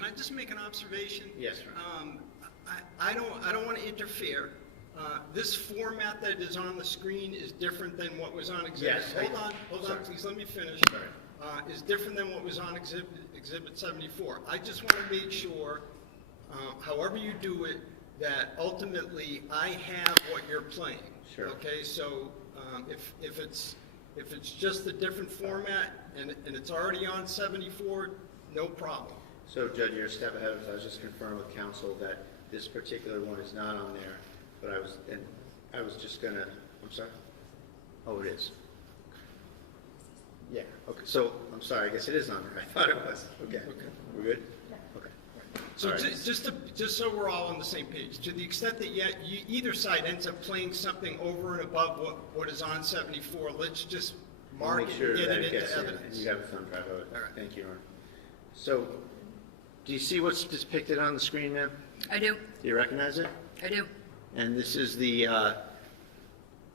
can I just make an observation? Yes, sir. I don't want to interfere. This format that is on the screen is different than what was on exhibit. Yes, Hold on, please let me finish. Is different than what was on exhibit 74. I just want to make sure, however you do it, that ultimately I have what you're playing. Sure. Okay, so if it's just a different format and it's already on 74, no problem. So, Judge, you're a step ahead of us. I was just confirming with counsel that this particular one is not on there, but I was just gonna, I'm sorry? Oh, it is. Yeah, okay, so, I'm sorry, I guess it is on there. I thought it was. Okay. We're good? Okay. So All right. just so we're all on the same page, to the extent that either side ends up playing something over and above what is on 74, let's just mark Make it sure and get that it it into gets in, evidence. and you have a thumb drive of it. All right. Thank you, Ron. So, do you see what's depicted on the screen, ma'am? I do. Do you recognize it? I do. And this is the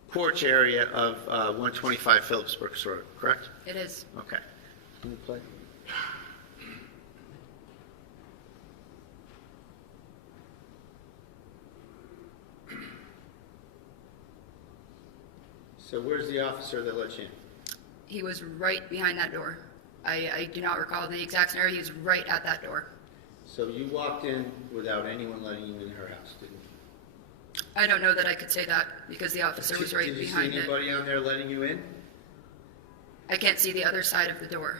porch area of 125 Phillips Brooks Road, correct? It is. Okay. Can you play? So where's the officer that let you in? He was right behind that door. I do not recall the exact scenario. He was right at that door. So you walked in without anyone letting you in her house, didn't you? I don't know that I could say that because the officer was right behind Did you see anybody on there letting you in? I can't see the other side of the door.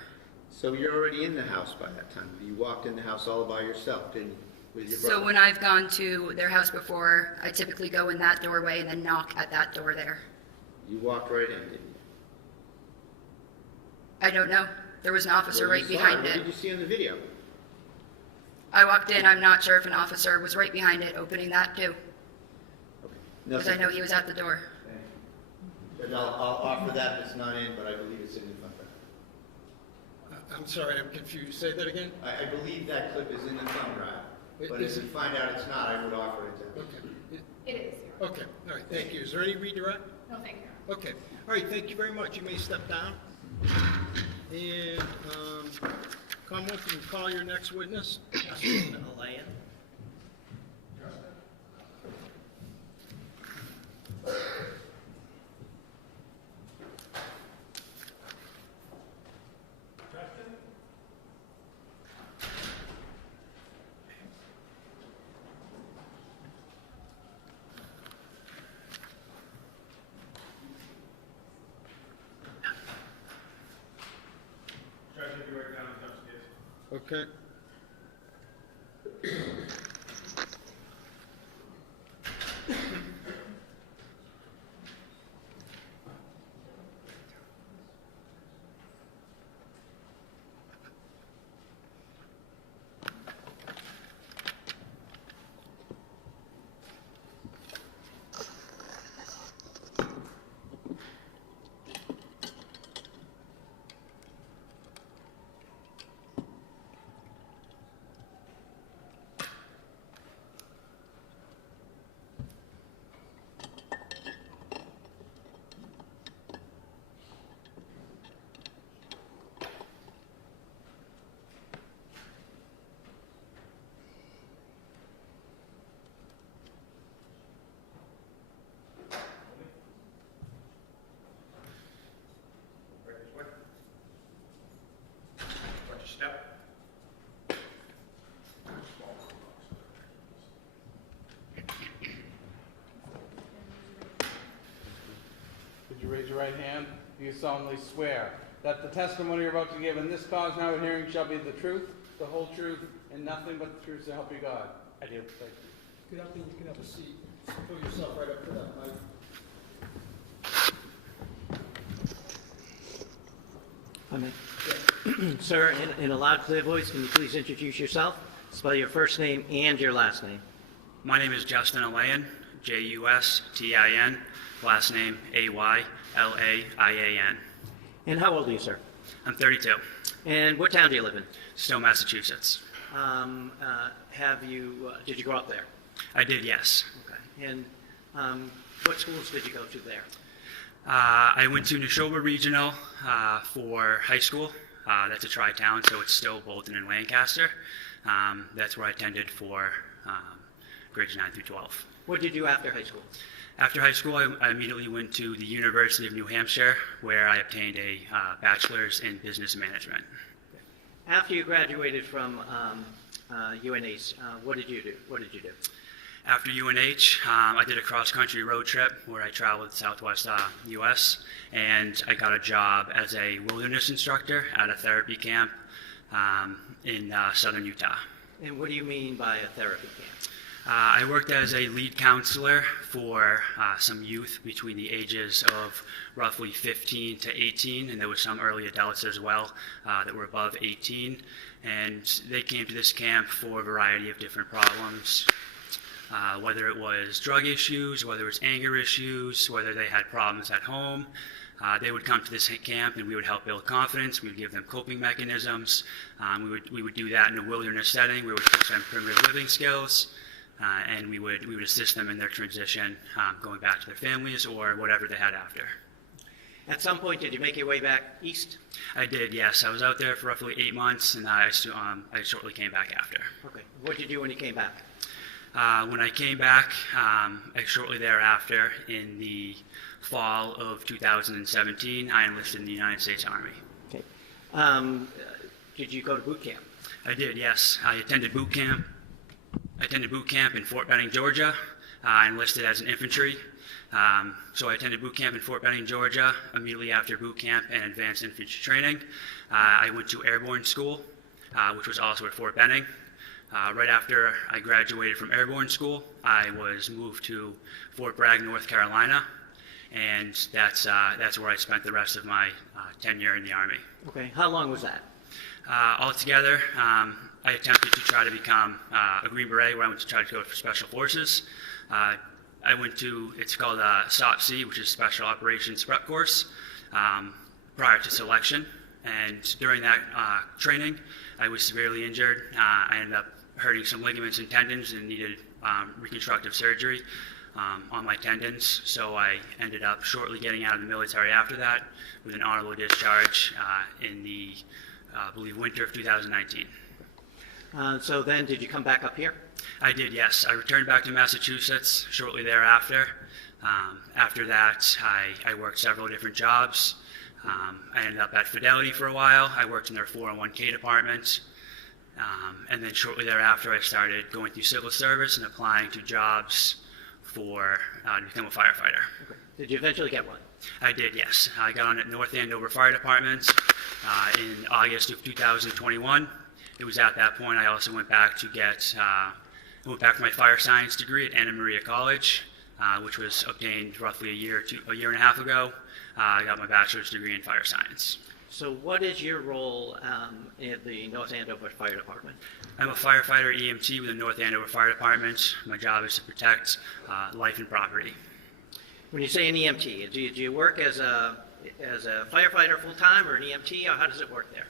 So you're already in the house by that time. You walked in the house all by yourself, didn't you? With your brother. So when I've gone to their house before, I typically go in that doorway and then knock at that door there. You walked right in, didn't you? I don't know. There was an officer Well, you right saw behind What it. did you see in the video? I walked in. I'm not sure if an officer was right behind it opening that too. Because I Nothing. know he was at the door. But I'll offer that. It's not in, but I believe it's in the thumb drive. I'm sorry, I'm confused. Say that again? I believe that clip is in the thumb drive. But Is if you find out it's not, I would offer it to Okay. It is. Okay, all right, thank you. Is there any redirect? No, thank you. Okay, all right, thank you very much. You may step down. And, Commonwealth, you can call your next witness. Judge, if you write down the touch case. Okay. Right this way. Watch your step. Could you raise your right hand? Do you solemnly swear that the testimony you're about to give in this cause now hearing shall be the truth, the whole truth, and nothing but the truth to help you God? I do. Thank you. Get up and you can have a seat. Pull yourself right up to that mic. Sir, in a loud, clear voice, can you please introduce yourself? Spell your first name and your last name. My name is Justin Alayan, Justin, last name Aylaian. And how old are you, sir? I'm 32, And what town do you live in? still Massachusetts. Did you grow up there? I did, yes. Okay. And what schools did you go to there? I went to Neshoba Regional for high school. That's a tri-town, so it's still Bolton and Lancaster. That's where I attended for grades 9 through 12. What did you do after high school? After high school, I immediately went to the University of New Hampshire, where I obtained a bachelor's in business management. After you graduated from UNH, what did you do? After UNH, I did a cross-country road trip where I traveled Southwest U.S., and I got a job as a wilderness instructor at a therapy camp in southern Utah. And what do you mean by a therapy camp? I worked as a lead counselor for some youth between the ages of roughly 15 to 18, and there were some early adults as well that were above 18. And they came to this camp for a variety of different problems, whether it was drug issues, whether it was anger issues, whether they had problems at home. They would come to this camp and we would help build confidence. We would give them coping mechanisms. We would do that in a wilderness setting where we would teach them primitive living skills. And we would assist them in their transition, going back to their families or whatever they had after. At some point, did you make your way back east? I did, yes. I was out there for roughly 8 months, and I shortly came back after. Okay. What did you do when you came back? When I came back, shortly thereafter, in the fall of 2017, I enlisted in the United States Army. Okay. Did you go to boot camp? I did, yes. I attended boot camp. In Fort Benning, Georgia. I enlisted as an infantry. So I attended boot camp in Fort Benning, Georgia, immediately after boot camp and advanced infantry training. I went to airborne school, which was also at Fort Benning. Right after I graduated from airborne school, I was moved to Fort Bragg, North Carolina, and that's where I spent the rest of my tenure in the Army. Okay. How long was that? Altogether, I attempted to try to become a Green Beret, where I went to try to go for Special Forces. I went to, it's called SOPC, which is Special Operations Prep Course, prior to selection. And during that training, I was severely injured. I ended up hurting some ligaments and tendons and needed reconstructive surgery on my tendons. So I ended up shortly getting out of the military after that with an honorable discharge in the, I believe, winter of 2019. So then, did you come back up here? I did, yes. I returned back to Massachusetts shortly thereafter. After that, I worked several different jobs. I ended up at Fidelity for a while. I worked in their 401k department. And then shortly thereafter, I started going through civil service and applying to jobs for to become a firefighter. Okay. Did you eventually get one? I did, yes. I got on at North Andover Fire Department in August of 2021. It was at that point I also went back to for my fire science degree at Anna Maria College, which was obtained roughly a year and a half ago. I got my bachelor's degree in fire science. So what is your role in the North Andover Fire Department? I'm a firefighter EMT with the North Andover Fire Department. My job is to protect life and property. When you say an EMT, do you work as a firefighter full-time or an EMT, or how does it work there?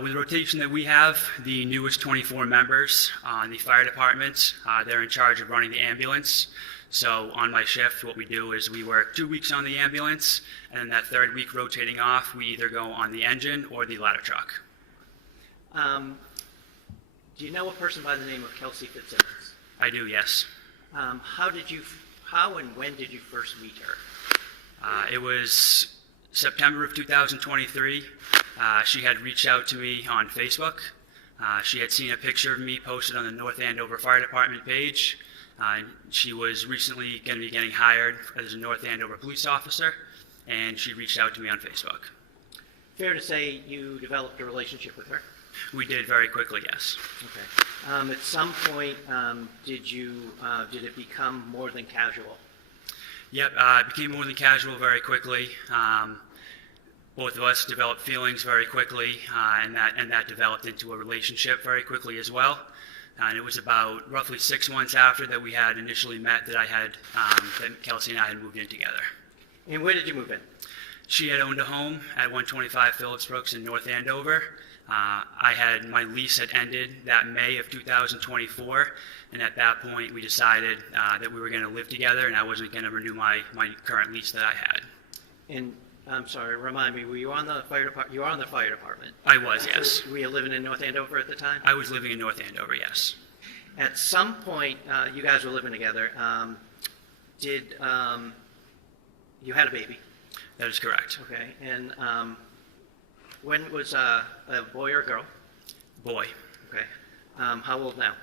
With the rotation that we have, the newest 24 members on the fire department, they're in charge of running the ambulance. So on my shift, what we do is we work 2 weeks on the ambulance, and then that third week rotating off, we either go on the engine or the ladder truck. Do you know a person by the name of Kelsey Fitzsimmons? I do, yes. How and when did you first meet her? It was September of 2023. She had reached out to me on Facebook. She had seen a picture of me posted on the North Andover Fire Department page. She was recently going to be getting hired as a North Andover police officer, and she reached out to me on Facebook. Fair to say you developed a relationship with her? We did very quickly, yes. Okay. At some point, did it become more than casual? Yep, it became more than casual very quickly. Both of us developed feelings very quickly, and that developed into a relationship very quickly as well. And it was about roughly 6 months after that we had initially met that that Kelsey and I had moved in together. And where did you move in? She had owned a home at 125 Phillips Brooks in North Andover. My lease had ended that May of 2024, and at that point we decided that we were going to live together, and I wasn't going to renew my current lease that I had. And I'm sorry, remind me, were you on the fire department? You were on the fire department. I was, yes. Were you living in North Andover at the time? I was living in North Andover, yes. At some point, you guys were living together. You had a baby? That is correct. Okay, and when was a boy or a girl? Boy. Okay. How old now?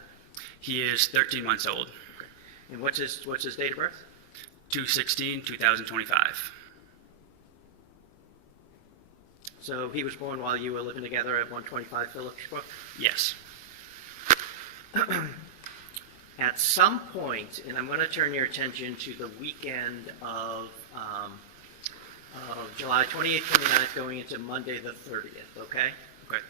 He is 13 months old. Okay. And what's his date of birth? 2/16/2025. So he was born while you were living together at 125 Phillips Brook? Yes. At some point, and I'm going to turn your attention to the weekend of July 28th, 29th, going into Monday the 30th, okay? Okay.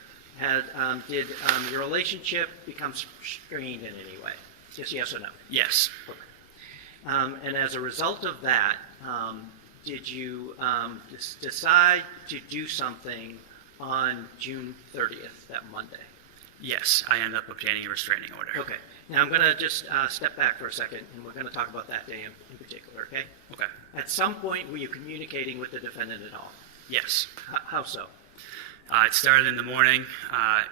Did your relationship become strained in any way? Just yes or no? Yes. Okay. And as a result of that, did you decide to do something on June 30th, that Monday? Yes, I ended up obtaining a restraining order. Okay. Now I'm going to just step back for a second, and we're going to talk about that day in particular, okay? Okay. At some point, were you communicating with the defendant at all? Yes. How so? It started in the morning.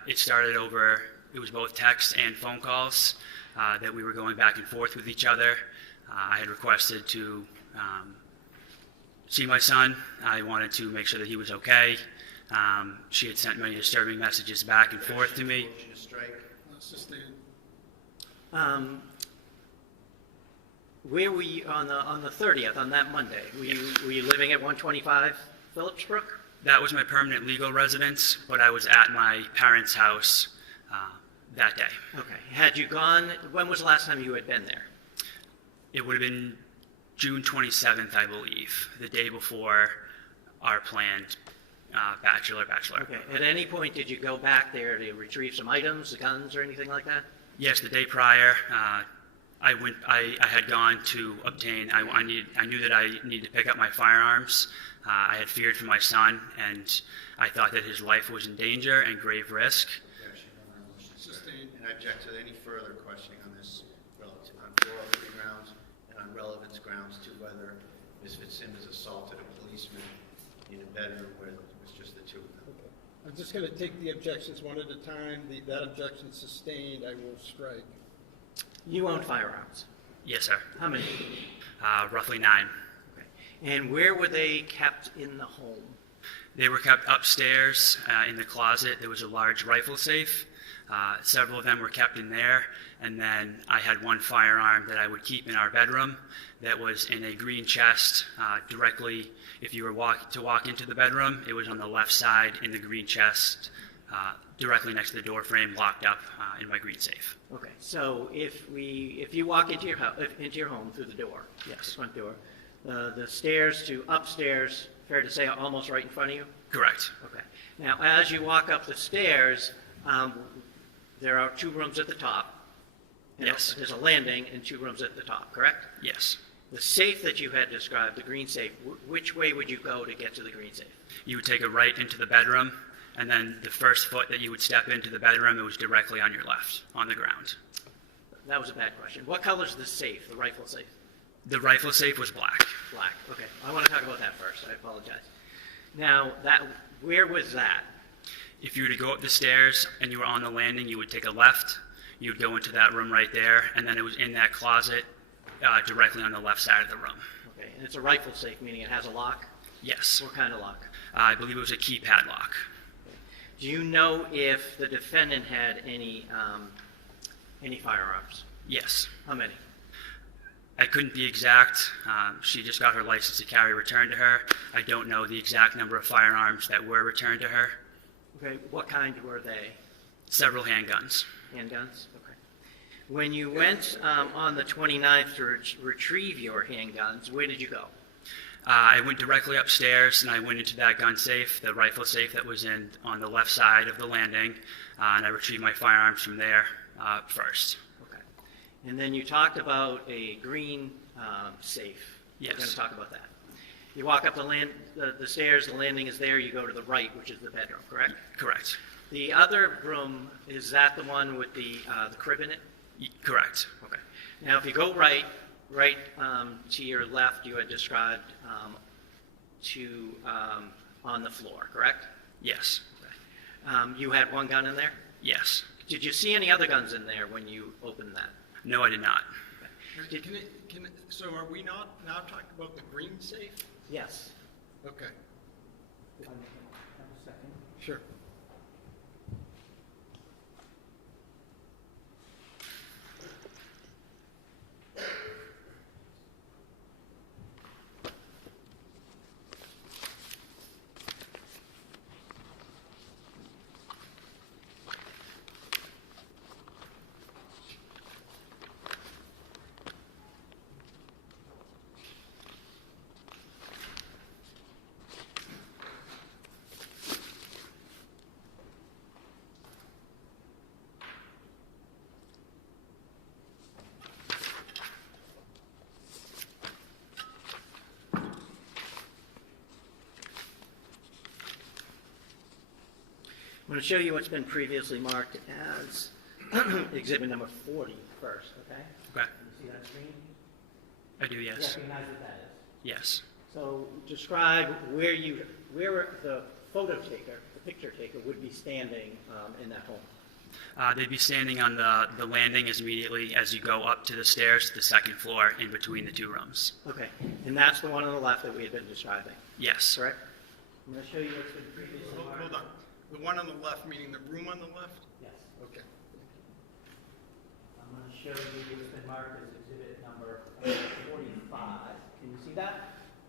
It was both text and phone calls that we were going back and forth with each other. I had requested to see my son. I wanted to make sure that he was okay. She had sent many disturbing messages back and forth to me. Motion to strike. Where were you on the 30th, on that Monday? Were you living at 125 Phillips Brook? That was my permanent legal residence, but I was at my parents' house that day. Okay. Had you gone, when was the last time you had been there? It would have been June 27th, I believe, the day before our planned bachelor. Okay. At any point, did you go back there to retrieve some items, guns, or anything like that? Yes, the day prior, I had gone to obtain. I knew that I needed to pick up my firearms. I had feared for my son, and I thought that his life was in danger and grave risk. Sustained. And I object to any further questioning on this relative on 403 grounds and on relevance grounds to whether Ms. Fitzsimmons assaulted a policeman in a bedroom where it was just the two of them. I'm just going to take the objections one at a time. That objection sustained, I will strike. You own firearms? Yes, sir. How many? Roughly 9. Okay. And where were they kept in the home? They were kept upstairs in the closet. There was a large rifle safe. Several of them were kept in there. And then I had one firearm that I would keep in our bedroom that was in a green chest directly. If you were to walk into the bedroom, it was on the left side in the green chest, directly next to the door frame, locked up in my green safe. Okay. So if you walk into your home through the door, yes, the front door, the stairs to upstairs, fair to say, almost right in front of you? Correct. Okay. Now, as you walk up the stairs, there are 2 rooms at the top. Yes. There's a landing and 2 rooms at the top, correct? Yes. The safe that you had described, the green safe, which way would you go to get to the green safe? You would take a right into the bedroom, and then the first foot that you would step into the bedroom, it was directly on your left, on the ground. That was a bad question. What color is the safe, the rifle safe? The rifle safe was black. Black. Okay. I want to talk about that first. I apologize. Now, where was that? If you were to go up the stairs and you were on the landing, you would take a left. You would go into that room right there, and then it was in that closet directly on the left side of the room. Okay. And it's a rifle safe, meaning it has a lock? Yes. What kind of lock? I believe it was a keypad lock. Do you know if the defendant had any firearms? Yes. How many? I couldn't be exact. She just got her license to carry returned to her. I don't know the exact number of firearms that were returned to her. Okay. What kind were they? Several handguns. Handguns? Okay. When you went on the 29th to retrieve your handguns, where did you go? I went directly upstairs, and I went into that gun safe, the rifle safe that was on the left side of the landing, and I retrieved my firearms from there first. Okay. And then you talked about a green safe. Yes. We're going to talk about that. You walk up the stairs, the landing is there, you go to the right, which is the bedroom, correct? Correct. The other room, is that the one with the crib in it? Correct. Okay. Now, if you go right to your left, you had described to, on the floor, correct? Yes. You had one gun in there? Yes. Did you see any other guns in there when you opened that? No, I did not. So are we not now talking about the green safe? Yes. Okay. Have a second. Sure. I'm going to show you what's been previously marked as exhibit number 40 first, okay? Okay. Can you see that screen? I do, yes. Recognize what that is? Yes. So describe where the photo taker, the picture taker, would be standing in that home. They'd be standing on the landing as immediately as you go up to the stairs to the second floor in between the two rooms. Okay, and that's the one on the left that we had been describing, Yes. correct? I'm going to show you what's been previously marked. Hold on. The one on the left, meaning the room on the left? Yes. Okay. I'm going to show you what's been marked as exhibit number 45. Can you see that?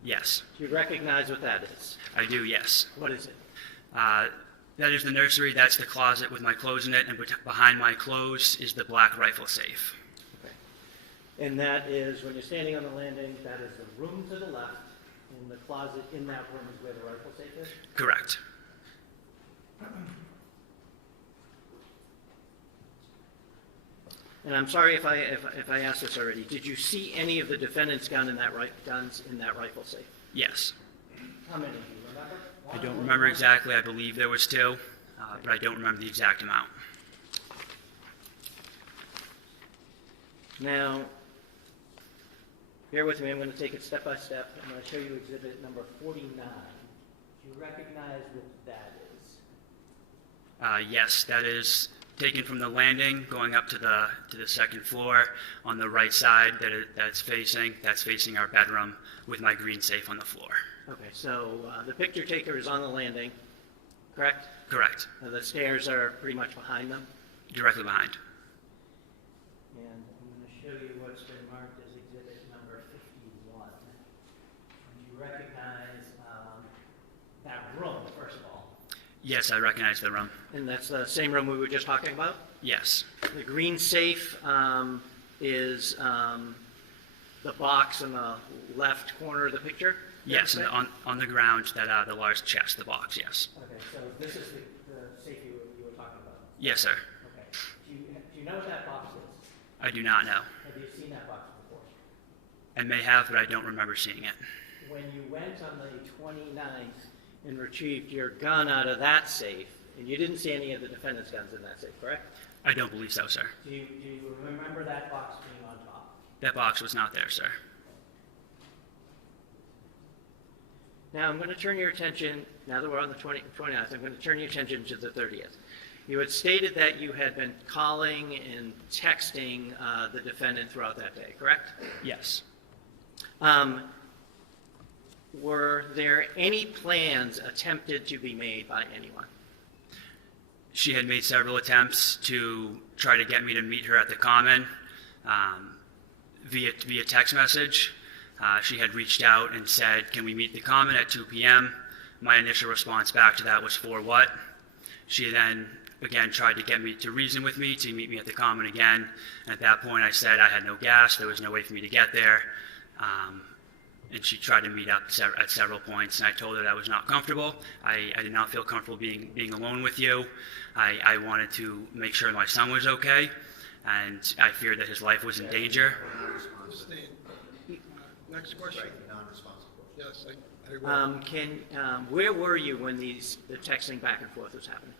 Yes. Do you recognize what that is? I do, yes. What is it? That is the nursery, that's the closet with my clothes in it, and behind my clothes is the black rifle safe. Okay. And that is, when you're standing on the landing, that is the room to the left, and the closet in that room is where the rifle safe is? Correct. And I'm sorry if I asked this already. Did you see any of the defendant's guns in that rifle safe? Yes. How many? Do you remember? I don't remember exactly. I believe there was two, but I don't remember the exact amount. Now, bear with me. I'm going to take it step by step. I'm going to show you exhibit number 49. Do you recognize what that is? Yes, that is taken from the landing going up to the second floor on the right side that's facing our bedroom with my green safe on the floor. Okay, so the picture taker is on the landing, correct? Correct. The stairs are pretty much behind them. Directly behind. And I'm going to show you what's been marked as exhibit number 51. Do you recognize that room, first of all? Yes, I recognize the room. And that's the same room we were just talking about? Yes. The green safe is the box in the left corner of the picture? Yes, and on the ground, the large chest, the box, yes. Okay, so this is the safe you were talking about? Yes, sir. Okay. Do you know what that box is? I do not know. Have you seen that box before? I may have, but I don't remember seeing it. When you went on the 29th and retrieved your gun out of that safe, and you didn't see any of the defendant's guns in that safe, correct? I don't believe so, sir. Do you remember that box being on top? That box was not there, sir. Now I'm going to turn your attention, now that we're on the 29th, I'm going to turn your attention to the 30th. You had stated that you had been calling and texting the defendant throughout that day, correct? Yes. Were there any plans attempted to be made by anyone? She had made several attempts to try to get me to meet her at the Common via text message. She had reached out and said, "Can we meet the Common at 2 p.m.?" My initial response back to that was, "For what?" She then again tried to get me to reason with me to meet me at the Common again. And at that point I said I had no gas, there was no way for me to get there. And she tried to meet up at several points, and I told her that I was not comfortable. I did not feel comfortable being alone with you. I wanted to make sure my son was okay, and I feared that his life was in danger. Next question. Non-responsive. Yes, I will. Where were you when the texting back and forth was happening?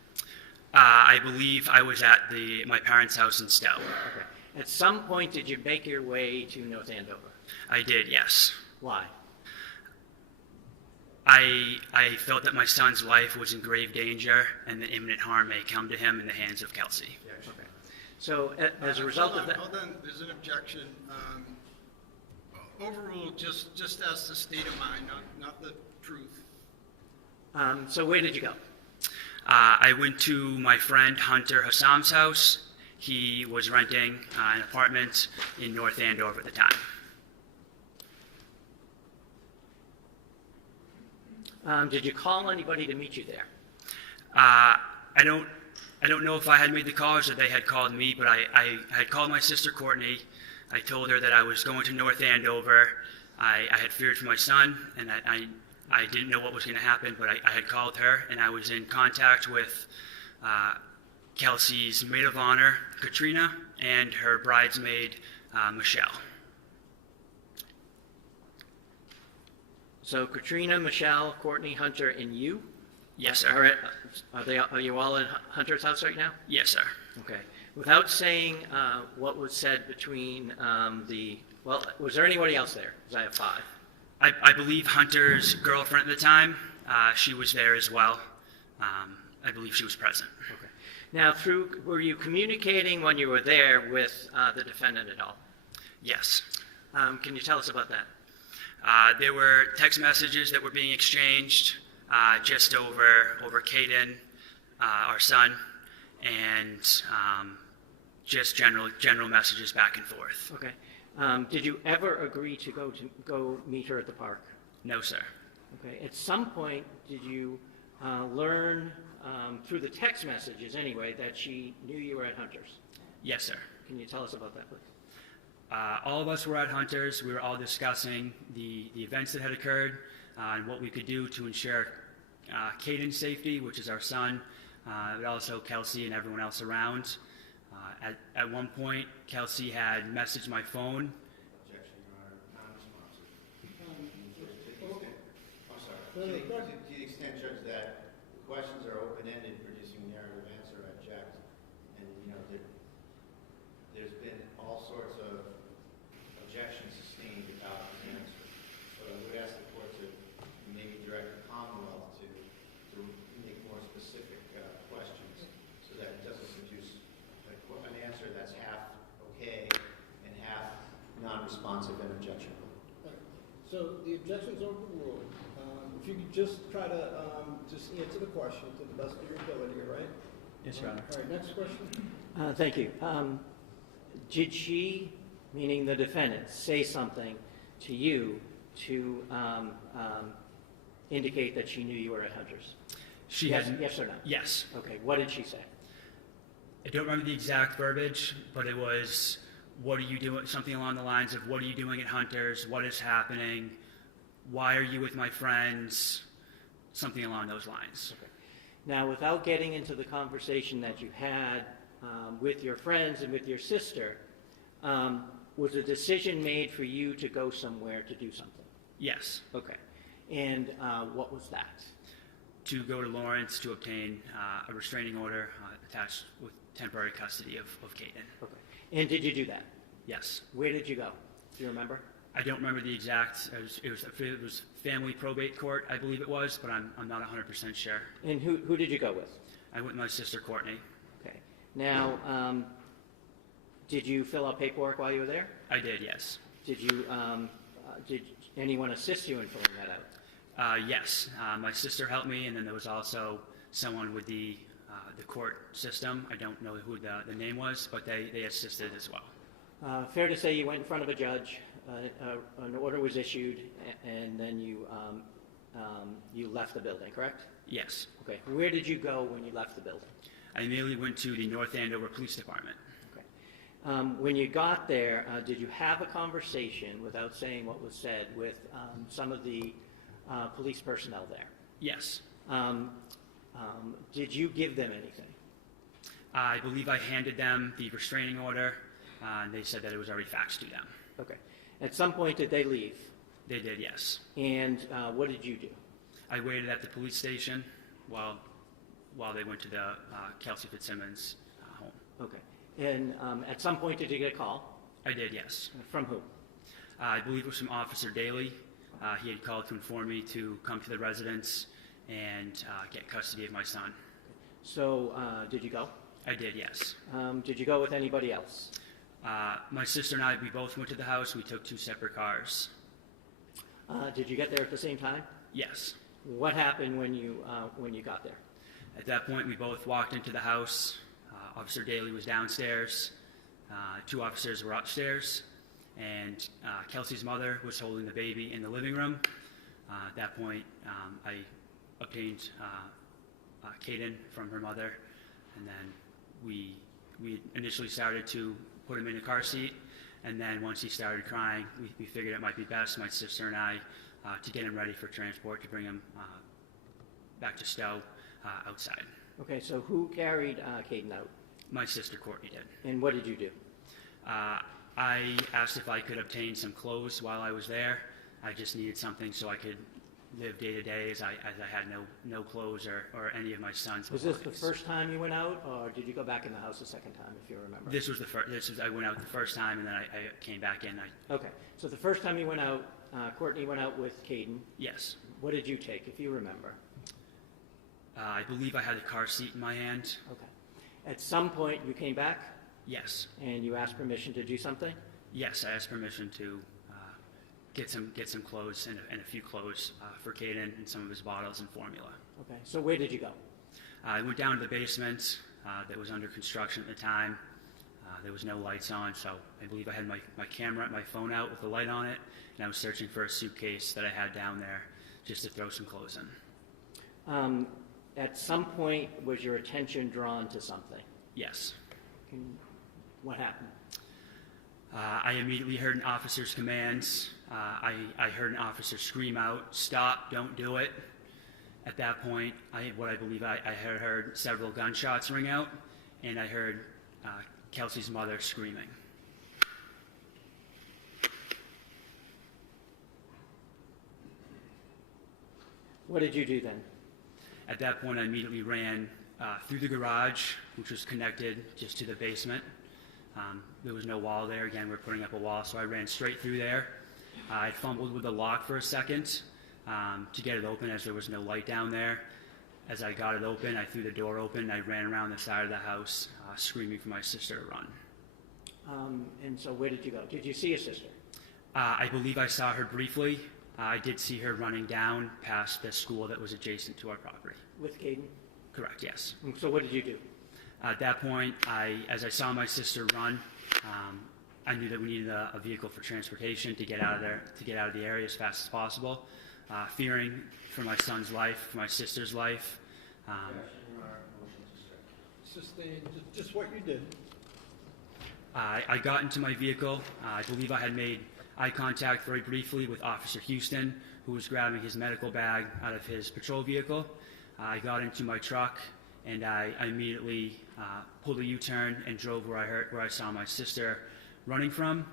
I believe I was at my parents' house in Stowe. Okay. At some point, did you make your way to North Andover? I did, yes. Why? I felt that my son's life was in grave danger and that imminent harm may come to him in the hands of Kelsey. Okay. So as a result of that. Hold on, there's an objection. Overruled just as the state of mind, not the truth. So where did you go? I went to my friend Hunter Hassam's house. He was renting an apartment in North Andover at the time. Did you call anybody to meet you there? I don't know if I had made the call or if they had called me, but I had called my sister Courtney. I told her that I was going to North Andover. I had feared for my son, and I didn't know what was going to happen, but I had called her, and I was in contact with Kelsey's maid of honor, Katrina, and her bridesmaid, Michelle. So Katrina, Michelle, Courtney, Hunter, and you? Yes, sir. Are you all in Hunter's house right now? Yes, sir. Okay. Without saying what was said between was there anybody else there? Because I have 5. I believe Hunter's girlfriend at the time, she was there as well. I believe she was present. Okay. Now, were you communicating when you were there with the defendant at all? Yes. Can you tell us about that? There were text messages that were being exchanged just over Caden, our son, and just general messages back and forth. Okay. Did you ever agree to go meet her at the park? No, sir. Okay. At some point, did you learn through the text messages anyway that she knew you were at Hunter's? Yes, sir. Can you tell us about that, please? All of us were at Hunter's. We were all discussing the events that had occurred and what we could do to ensure Caden's safety, which is our son, but also Kelsey and everyone else around. At one point, Kelsey had messaged my phone. Objection, Your Honor, non-responsive. I'm sorry. To the extent, Judge, that the questions are open-ended, producing narrative answer, I object. And, there's been all sorts of objections sustained about the answer. So I would ask the court to maybe direct the Commonwealth to make more specific questions so that it doesn't produce an answer that's half okay and half non-responsive and objectionable. So the objection's overruled. If you could just try to just answer the question to the best of your ability, all right? Yes, Your Honor. All right, next question. Thank you. Did she, meaning the defendant, say something to you to indicate that she knew you were at Hunter's? Yes or no? Yes. Okay. What did she say? I don't remember the exact verbiage, but it was, what are you doing? Something along the lines of, what are you doing at Hunter's? What is happening? Why are you with my friends? Something along those lines. Okay. Now, without getting into the conversation that you had with your friends and with your sister, was a decision made for you to go somewhere to do something? Yes. Okay. And what was that? To go to Lawrence to obtain a restraining order attached with temporary custody of Caden. Okay. And did you do that? Yes. Where did you go? Do you remember? I don't remember the exact. It was family probate court, I believe it was, but I'm not 100% sure. And who did you go with? I went with my sister Courtney. Okay. Now, did you fill out paperwork while you were there? I did, yes. Did anyone assist you in filling that out? Yes. My sister helped me, and then there was also someone with the court system. I don't know who the name was, but they assisted as well. Fair to say you went in front of a judge, an order was issued, and then you left the building, correct? Yes. Okay. Where did you go when you left the building? I immediately went to the North Andover Police Department. Okay. When you got there, did you have a conversation, without saying what was said, with some of the police personnel there? Yes. Did you give them anything? I believe I handed them the restraining order, and they said that it was already faxed to them. Okay. At some point, did they leave? They did, yes. And what did you do? I waited at the police station while they went to the Kelsey Fitzsimmons home. Okay. And at some point, did you get a call? I did, yes. From who? I believe it was from Officer Daley. He had called to inform me to come to the residence and get custody of my son. So, did you go? I did, yes. Did you go with anybody else? My sister and I, we both went to the house. We took 2 separate cars. Did you get there at the same time? Yes. What happened when you got there? At that point, we both walked into the house. Officer Daley was downstairs. 2 officers were upstairs. And Kelsey's mother was holding the baby in the living room. At that point, I obtained Caden from her mother. And then we initially started to put him in a car seat. And then once he started crying, we figured it might be best, my sister and I, to get him ready for transport, to bring him back to Stowe outside. Okay, so who carried Caden out? My sister Courtney did. And what did you do? I asked if I could obtain some clothes while I was there. I just needed something so I could live day to day, as I had no clothes or any of my son's Was belongings. this the first time you went out, or did you go back in the house a second time, if you remember? This was the first. I went out the first time, and then I came back in. Okay, so the first time you went out, Courtney went out with Caden. Yes. What did you take, if you remember? I believe I had the car seat in my hand. Okay. At some point, you came back? Yes. And you asked permission to do something? Yes, I asked permission to get some clothes and a few clothes for Caden and some of his bottles and formula. Okay, so where did you go? I went down to the basement that was under construction at the time. There was no lights on, so I believe I had my camera, my phone out with the light on it, and I was searching for a suitcase that I had down there just to throw some clothes in. At some point, was your attention drawn to something? Yes. What happened? I immediately heard an officer's commands. I heard an officer scream out, "Stop, don't do it." At that point, I believe I had heard several gunshots ring out, and I heard Kelsey's mother screaming. What did you do then? At that point, I immediately ran through the garage, which was connected just to the basement. There was no wall there. Again, we're putting up a wall, so I ran straight through there. I fumbled with the lock for a second to get it open, as there was no light down there. As I got it open, I threw the door open, and I ran around the side of the house, screaming for my sister to run. And so where did you go? Did you see your sister? I believe I saw her briefly. I did see her running down past the school that was adjacent to our property. With Caden? Correct, yes. So what did you do? At that point, as I saw my sister run, I knew that we needed a vehicle for transportation to get out of there, to get out of the area as fast as possible. Fearing for my son's life, for my sister's life. Sustain just what you did. I got into my vehicle. I believe I had made eye contact very briefly with Officer Houston, who was grabbing his medical bag out of his patrol vehicle. I got into my truck, and I immediately pulled a U-turn and drove where I saw my sister running from.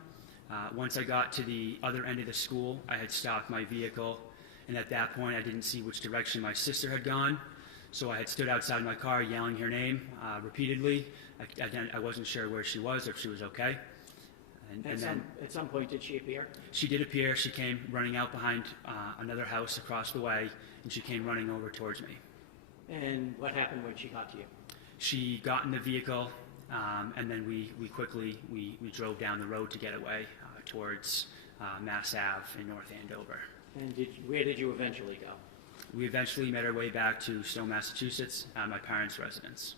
Once I got to the other end of the school, I had stopped my vehicle, and at that point I didn't see which direction my sister had gone, so I had stood outside my car yelling her name repeatedly. I wasn't sure where she was or if she was okay. At some point, did she appear? She did appear. She came running out behind another house across the way, and she came running over towards me. And what happened when she got to you? She got in the vehicle, and then we quickly drove down the road to get away towards Mass Ave in North Andover. And where did you eventually go? We eventually made our way back to Stowe, Massachusetts, my parents' residence.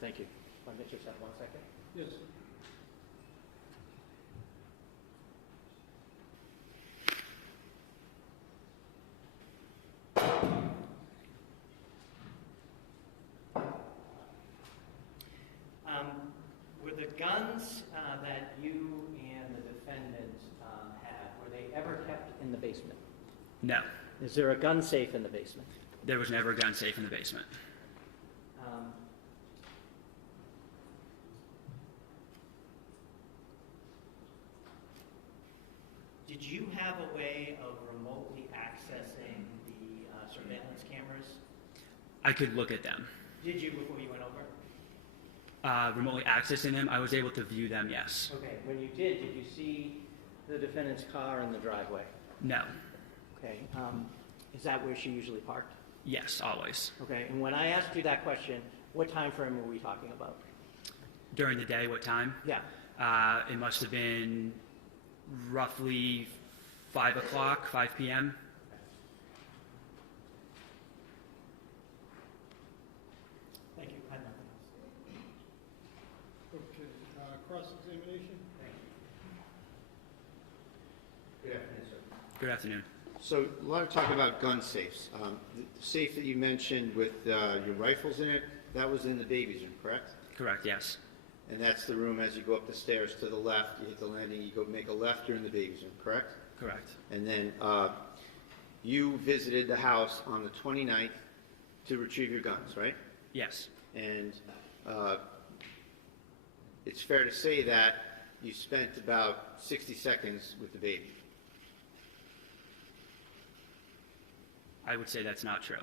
Thank you. I'll get yourself 1 second. Yes. Were the guns that you and the defendant had, were they ever kept in the basement? No. Is there a gun safe in the basement? There was never a gun safe in the basement. Did you have a way of remotely accessing the surveillance cameras? I could look at them. Did you before you went over? Remotely accessing them, I was able to view them, yes. Okay, when you did you see the defendant's car in the driveway? No. Okay, is that where she usually parked? Yes, always. Okay, and when I asked you that question, what time frame were we talking about? During the day, what time? Yeah. It must have been roughly 5 o'clock, 5 p.m. Thank you. I have nothing else. Okay, cross-examination? Good afternoon, sir. Good afternoon. So, a lot of talk about gun safes. The safe that you mentioned with your rifles in it, that was in the baby's room, correct? Correct, yes. And that's the room as you go up the stairs to the left, you hit the landing, you go make a left, you're in the baby's room, correct? Correct. And then you visited the house on the 29th to retrieve your guns, right? Yes. And it's fair to say that you spent about 60 seconds with the baby. I would say that's not true.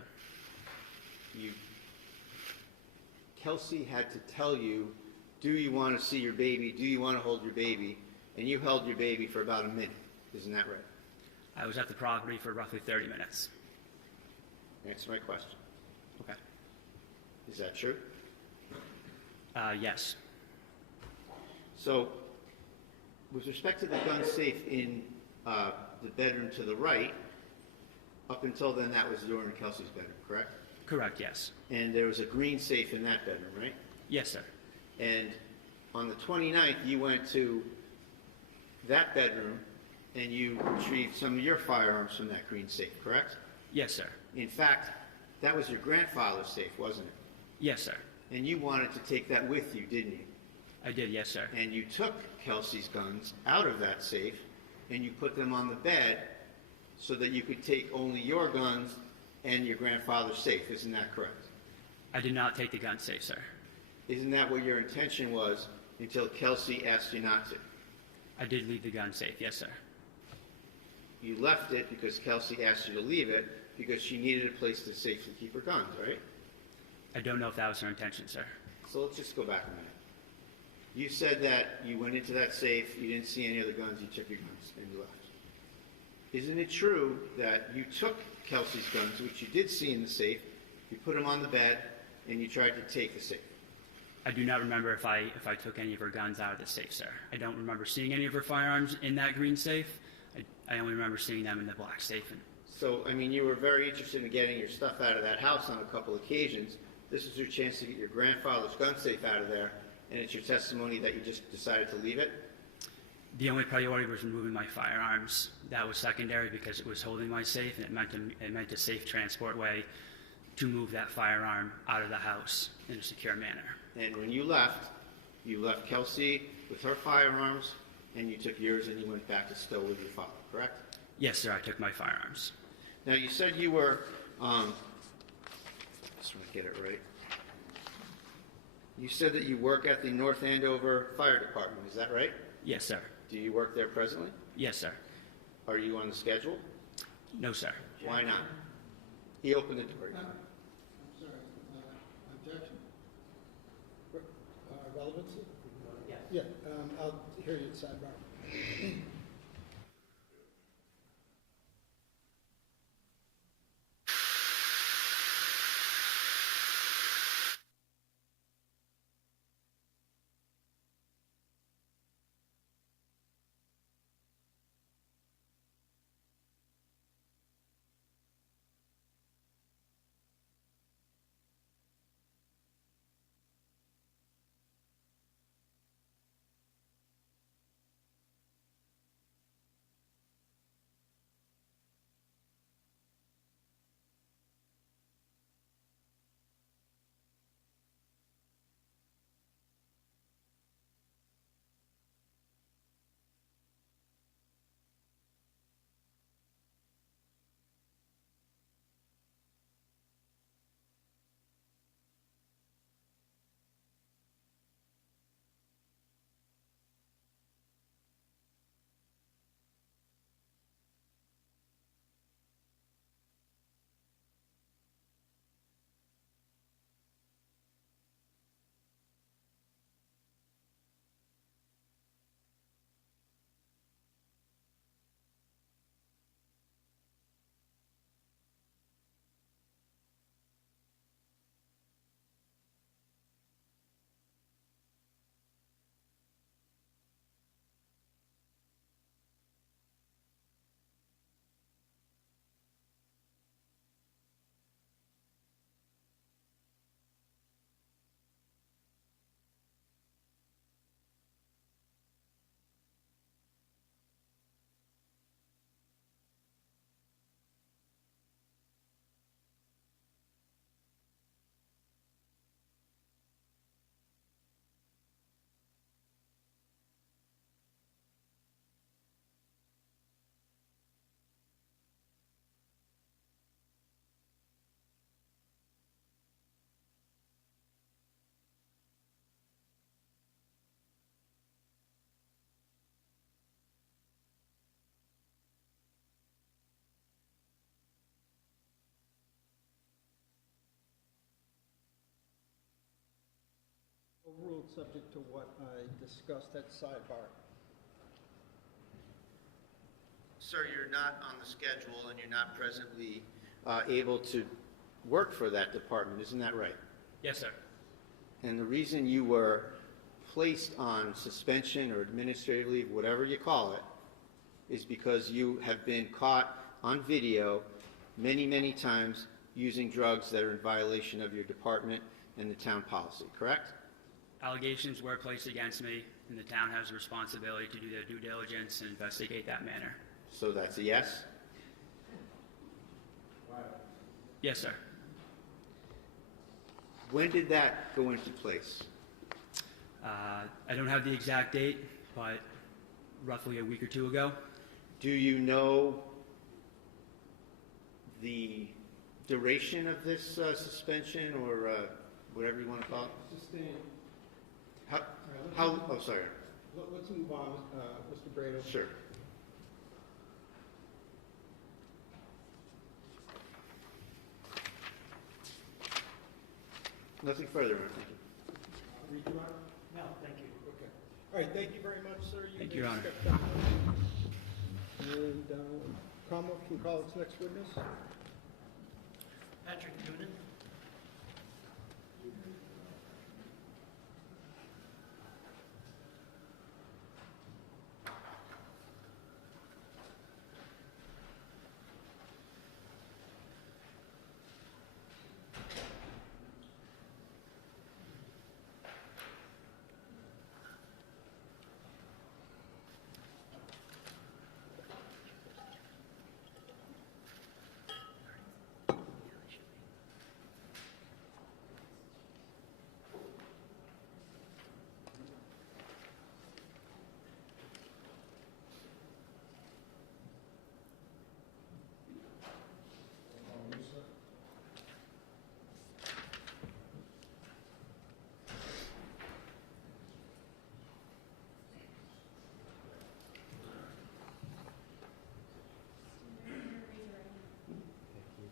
Kelsey had to tell you, do you want to see your baby? Do you want to hold your baby? And you held your baby for about a minute. Isn't that right? I was at the property for roughly 30 minutes. Answer my question. Okay. Is that true? Yes. So, with respect to the gun safe in the bedroom to the right, up until then that was your and Kelsey's bedroom, correct? Correct, yes. And there was a green safe in that bedroom, right? Yes, sir. And on the 29th, you went to that bedroom and you retrieved some of your firearms from that green safe, correct? Yes, sir. In fact, that was your grandfather's safe, wasn't it? Yes, sir. And you wanted to take that with you, didn't you? I did, yes, sir. And you took Kelsey's guns out of that safe and you put them on the bed so that you could take only your guns and your grandfather's safe. Isn't that correct? I did not take the gun safe, sir. Isn't that what your intention was until Kelsey asked you not to? I did leave the gun safe, yes, sir. You left it because Kelsey asked you to leave it because she needed a place to safely keep her guns, right? I don't know if that was her intention, sir. So let's just go back a minute. You said that you went into that safe, you didn't see any other guns, you took your guns, and you left. Isn't it true that you took Kelsey's guns, which you did see in the safe, you put them on the bed, and you tried to take the safe? I do not remember if I took any of her guns out of the safe, sir. I don't remember seeing any of her firearms in that green safe. I only remember seeing them in the black safe. So, I mean, you were very interested in getting your stuff out of that house on a couple occasions. This was your chance to get your grandfather's gun safe out of there, and it's your testimony that you just decided to leave it? The only priority was removing my firearms. That was secondary because it was holding my safe, and it meant a safe transport way to move that firearm out of the house in a secure manner. And when you left Kelsey with her firearms, and you took yours and you went back to still with your father, correct? Yes, sir, I took my firearms. Now, you said you were, just want to get it right. You said that you work at the North Andover Fire Department, is that right? Yes, sir. Do you work there presently? Yes, sir. Are you on the schedule? No, sir. Why not? He opened the door. I'm sorry, objection? Relevancy? Yes. Yeah, I'll hear you at sidebar. Overruled subject to what I discussed at sidebar. Sir, you're not on the schedule and you're not presently able to work for that department, isn't that right? Yes, sir. And the reason you were placed on suspension or administrative leave, whatever you call it, is because you have been caught on video many, many times using drugs that are in violation of your department and the town policy, correct? Allegations were placed against me, and the town has a responsibility to do their due diligence and investigate that matter. So that's a yes? Yes, sir. When did that go into place? I don't have the exact date, but roughly a week or two ago. Do you know the duration of this suspension or whatever you want to call it? Sustained. Oh, sorry. Let's move on, Mr. Brado. Sure. Nothing further, thank you. Read you out? No, thank you. Okay. All right, thank you very much, sir. Thank may you, Your Honor. step down. And Commonwealth can call its next witness. Patrick Noonan.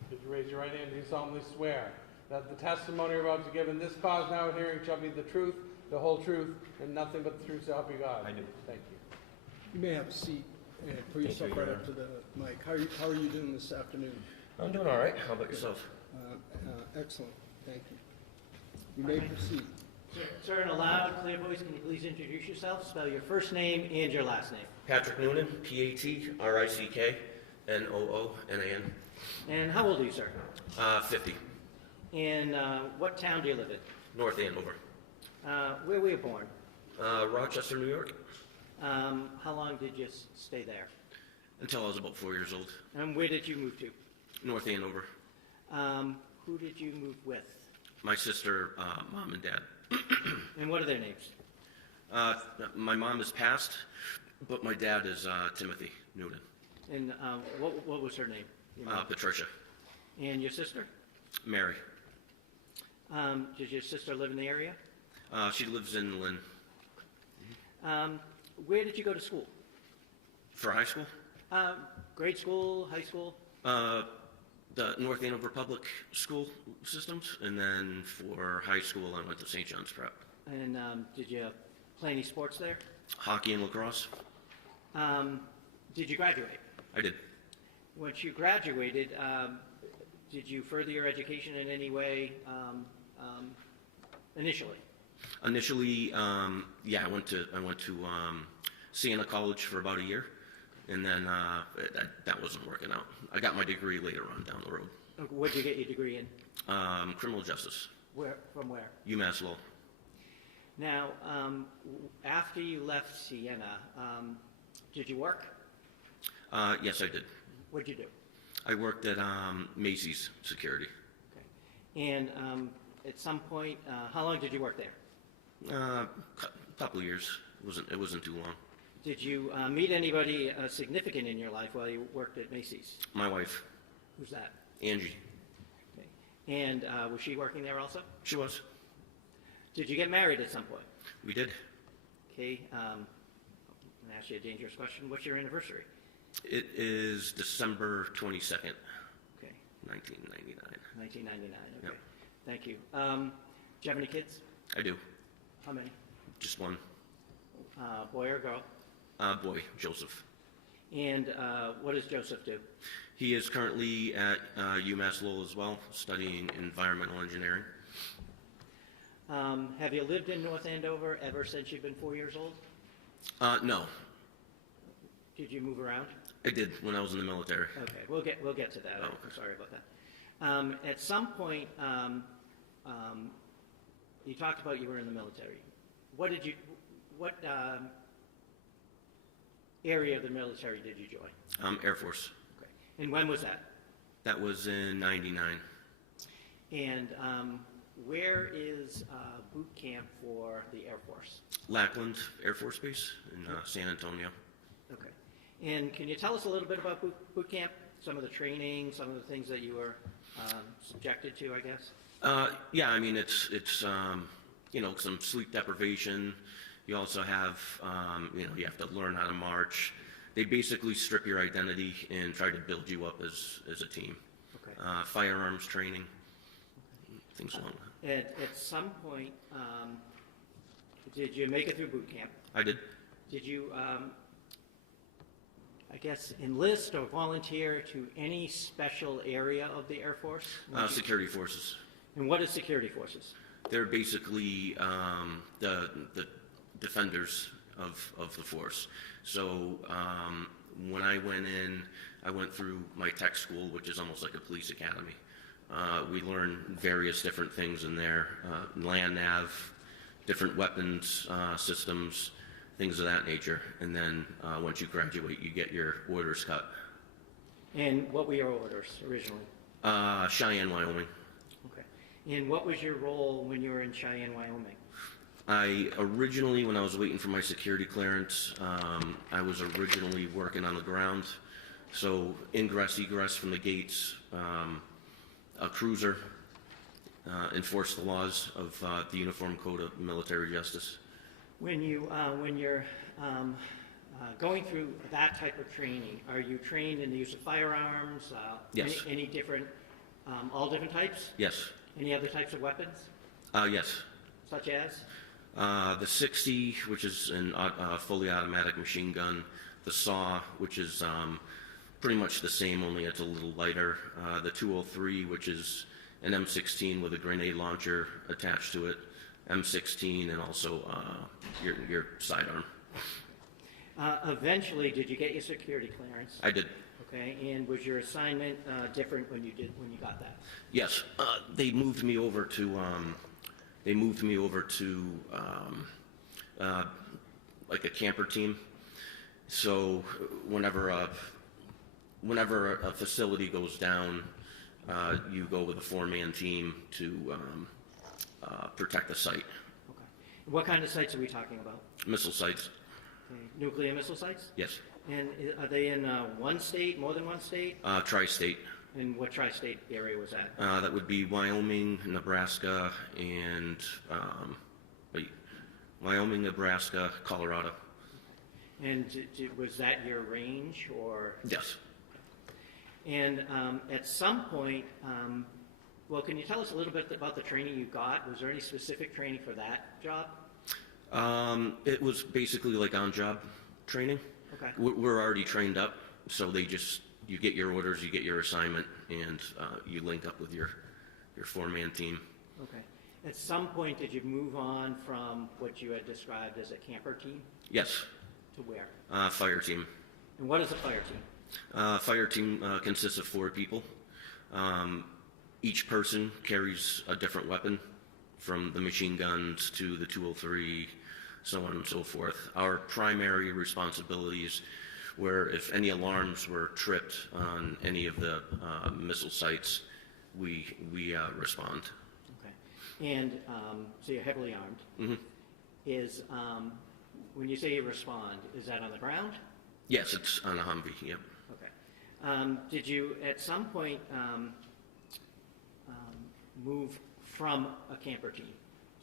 Could you raise your right hand? Do you solemnly swear that the testimony you're about to give in this cause now hearing shall be the truth, the whole truth, and nothing but the truth, so help you God? I do. Thank you. You may have a seat and put yourself Your right Honor. up to the mic. How are you doing this afternoon? I'm doing all right. How about yourself? Excellent, thank you. You may proceed. Sir, in a loud, clear voice, can you please introduce yourself? Spell your first name and your last name. Patrick Noonan, Patricknoonan. And how old are you, sir? 50. And what town do you live in? North Andover. Where were you born? Rochester, New York. How long did you stay there? Until I was about 4 years old. And where did you move to? North Andover. Who did you move with? My sister, mom and dad. And what are their names? My mom is passed, but my dad is Timothy Noonan. And what was her name? Your mom? Patricia. And your sister? Mary. Does your sister live in the area? She lives in Lynn. Where did you go to school? For high school? Grade school, high school? The North Andover Public School systems, and then for high school I went to St. John's Prep. And did you play any sports there? Hockey and lacrosse? Did you graduate? I did. Once you graduated, did you further your education in any way initially? Initially, yeah, I went to Siena College for about a year, and then that wasn't working out. I got my degree later on down the road. What did you get your degree in? Criminal justice. From where? UMass Law. Now, after you left Siena, did you work? Yes, I did. What did you do? I worked at Macy's Security. Okay. And at some point, how long did you work there? Couple of years. It wasn't too long. Did you meet anybody significant in your life while you worked at Macy's? My wife. Who's that? Angie. Okay. And was she working there also? She was. Did you get married at some point? We did. Okay. I'm going to ask you a dangerous question. What's your anniversary? It is December 22nd, Okay. 1999. 1999. Okay. Yep. Thank you. Do you have any kids? I do. How many? Just one. Boy or girl? Boy, Joseph. And what does Joseph do? He is currently at UMass Lowell as well, studying environmental engineering. Have you lived in North Andover ever since you've been 4 years old? No, Did you move around? I did when I was in the military. Okay, we'll get to that. Oh, I'm okay. sorry about that. At some point, you talked about you were in the military. What area of the military did you join? Air Force. Okay. And when was that? That was in '99. And where is boot camp for the Air Force? Lackland Air Force Base in San Antonio. Okay. And can you tell us a little bit about boot camp? Some of the training, some of the things that you were subjected to, I guess? Yeah, I mean, it's you know, some sleep deprivation. You also have, you know, you have to learn how to march. They basically strip your identity and try to build you up as a team. Okay. Firearms training, things along that. At some point, did you make it through boot camp? I did. Did you, I guess, enlist or volunteer to any special area of the Air Force? Security forces. And what is security forces? They're basically the defenders of the force. So when I went in, I went through my tech school, which is almost like a police academy. We learn various different things in there, land nav, different weapons systems, things of that nature. And then once you graduate, you get your orders cut. And what were your orders originally? Cheyenne, Wyoming. Okay. And what was your role when you were in Cheyenne, Wyoming? I originally, when I was waiting for my security clearance, I was originally working on the ground. So ingress, egress from the gates, a cruiser, enforce the laws of the Uniform Code of Military Justice. When you're going through that type of training, are you trained in the use of firearms? Yes. Any different, all different types? Yes. Any other types of weapons? Yes. Such as? The 60, which is a fully automatic machine gun. The SAW, which is pretty much the same, only it's a little lighter. The 203, which is an M16 with a grenade launcher attached to it. M16 and also your sidearm. Eventually, did you get your security clearance? I did. Okay, and was your assignment different when you got that? Yes, they moved me over to like a camper team. So whenever a facility goes down, you go with a 4-man team to protect the site. Okay. What kind of sites are we talking about? Missile sites. Okay. Nuclear missile sites? Yes. And are they in one state, more than one state? Tri-state. And what tri-state area was that? That would be Wyoming, Nebraska, and Wyoming, Nebraska, Colorado. And was that your range, or? Yes. And at some point, well, can you tell us a little bit about the training you got? Was there any specific training for that job? It was basically like on-job training. Okay. We're already trained up, so you get your orders, you get your assignment, and you link up with your 4-man team. Okay. At some point, did you move on from what you had described as a camper team? Yes. To where? Fire team. And what is a fire team? Fire team consists of 4 people. Each person carries a different weapon, from the machine guns to the 203, so on and so forth. Our primary responsibilities were if any alarms were tripped on any of the missile sites, we respond. Okay. And so you're heavily armed. Mm-hmm. Is when you say you respond, is that on the ground? Yes, it's on a Humvee, yep. Okay. Did you at some point move from a camper team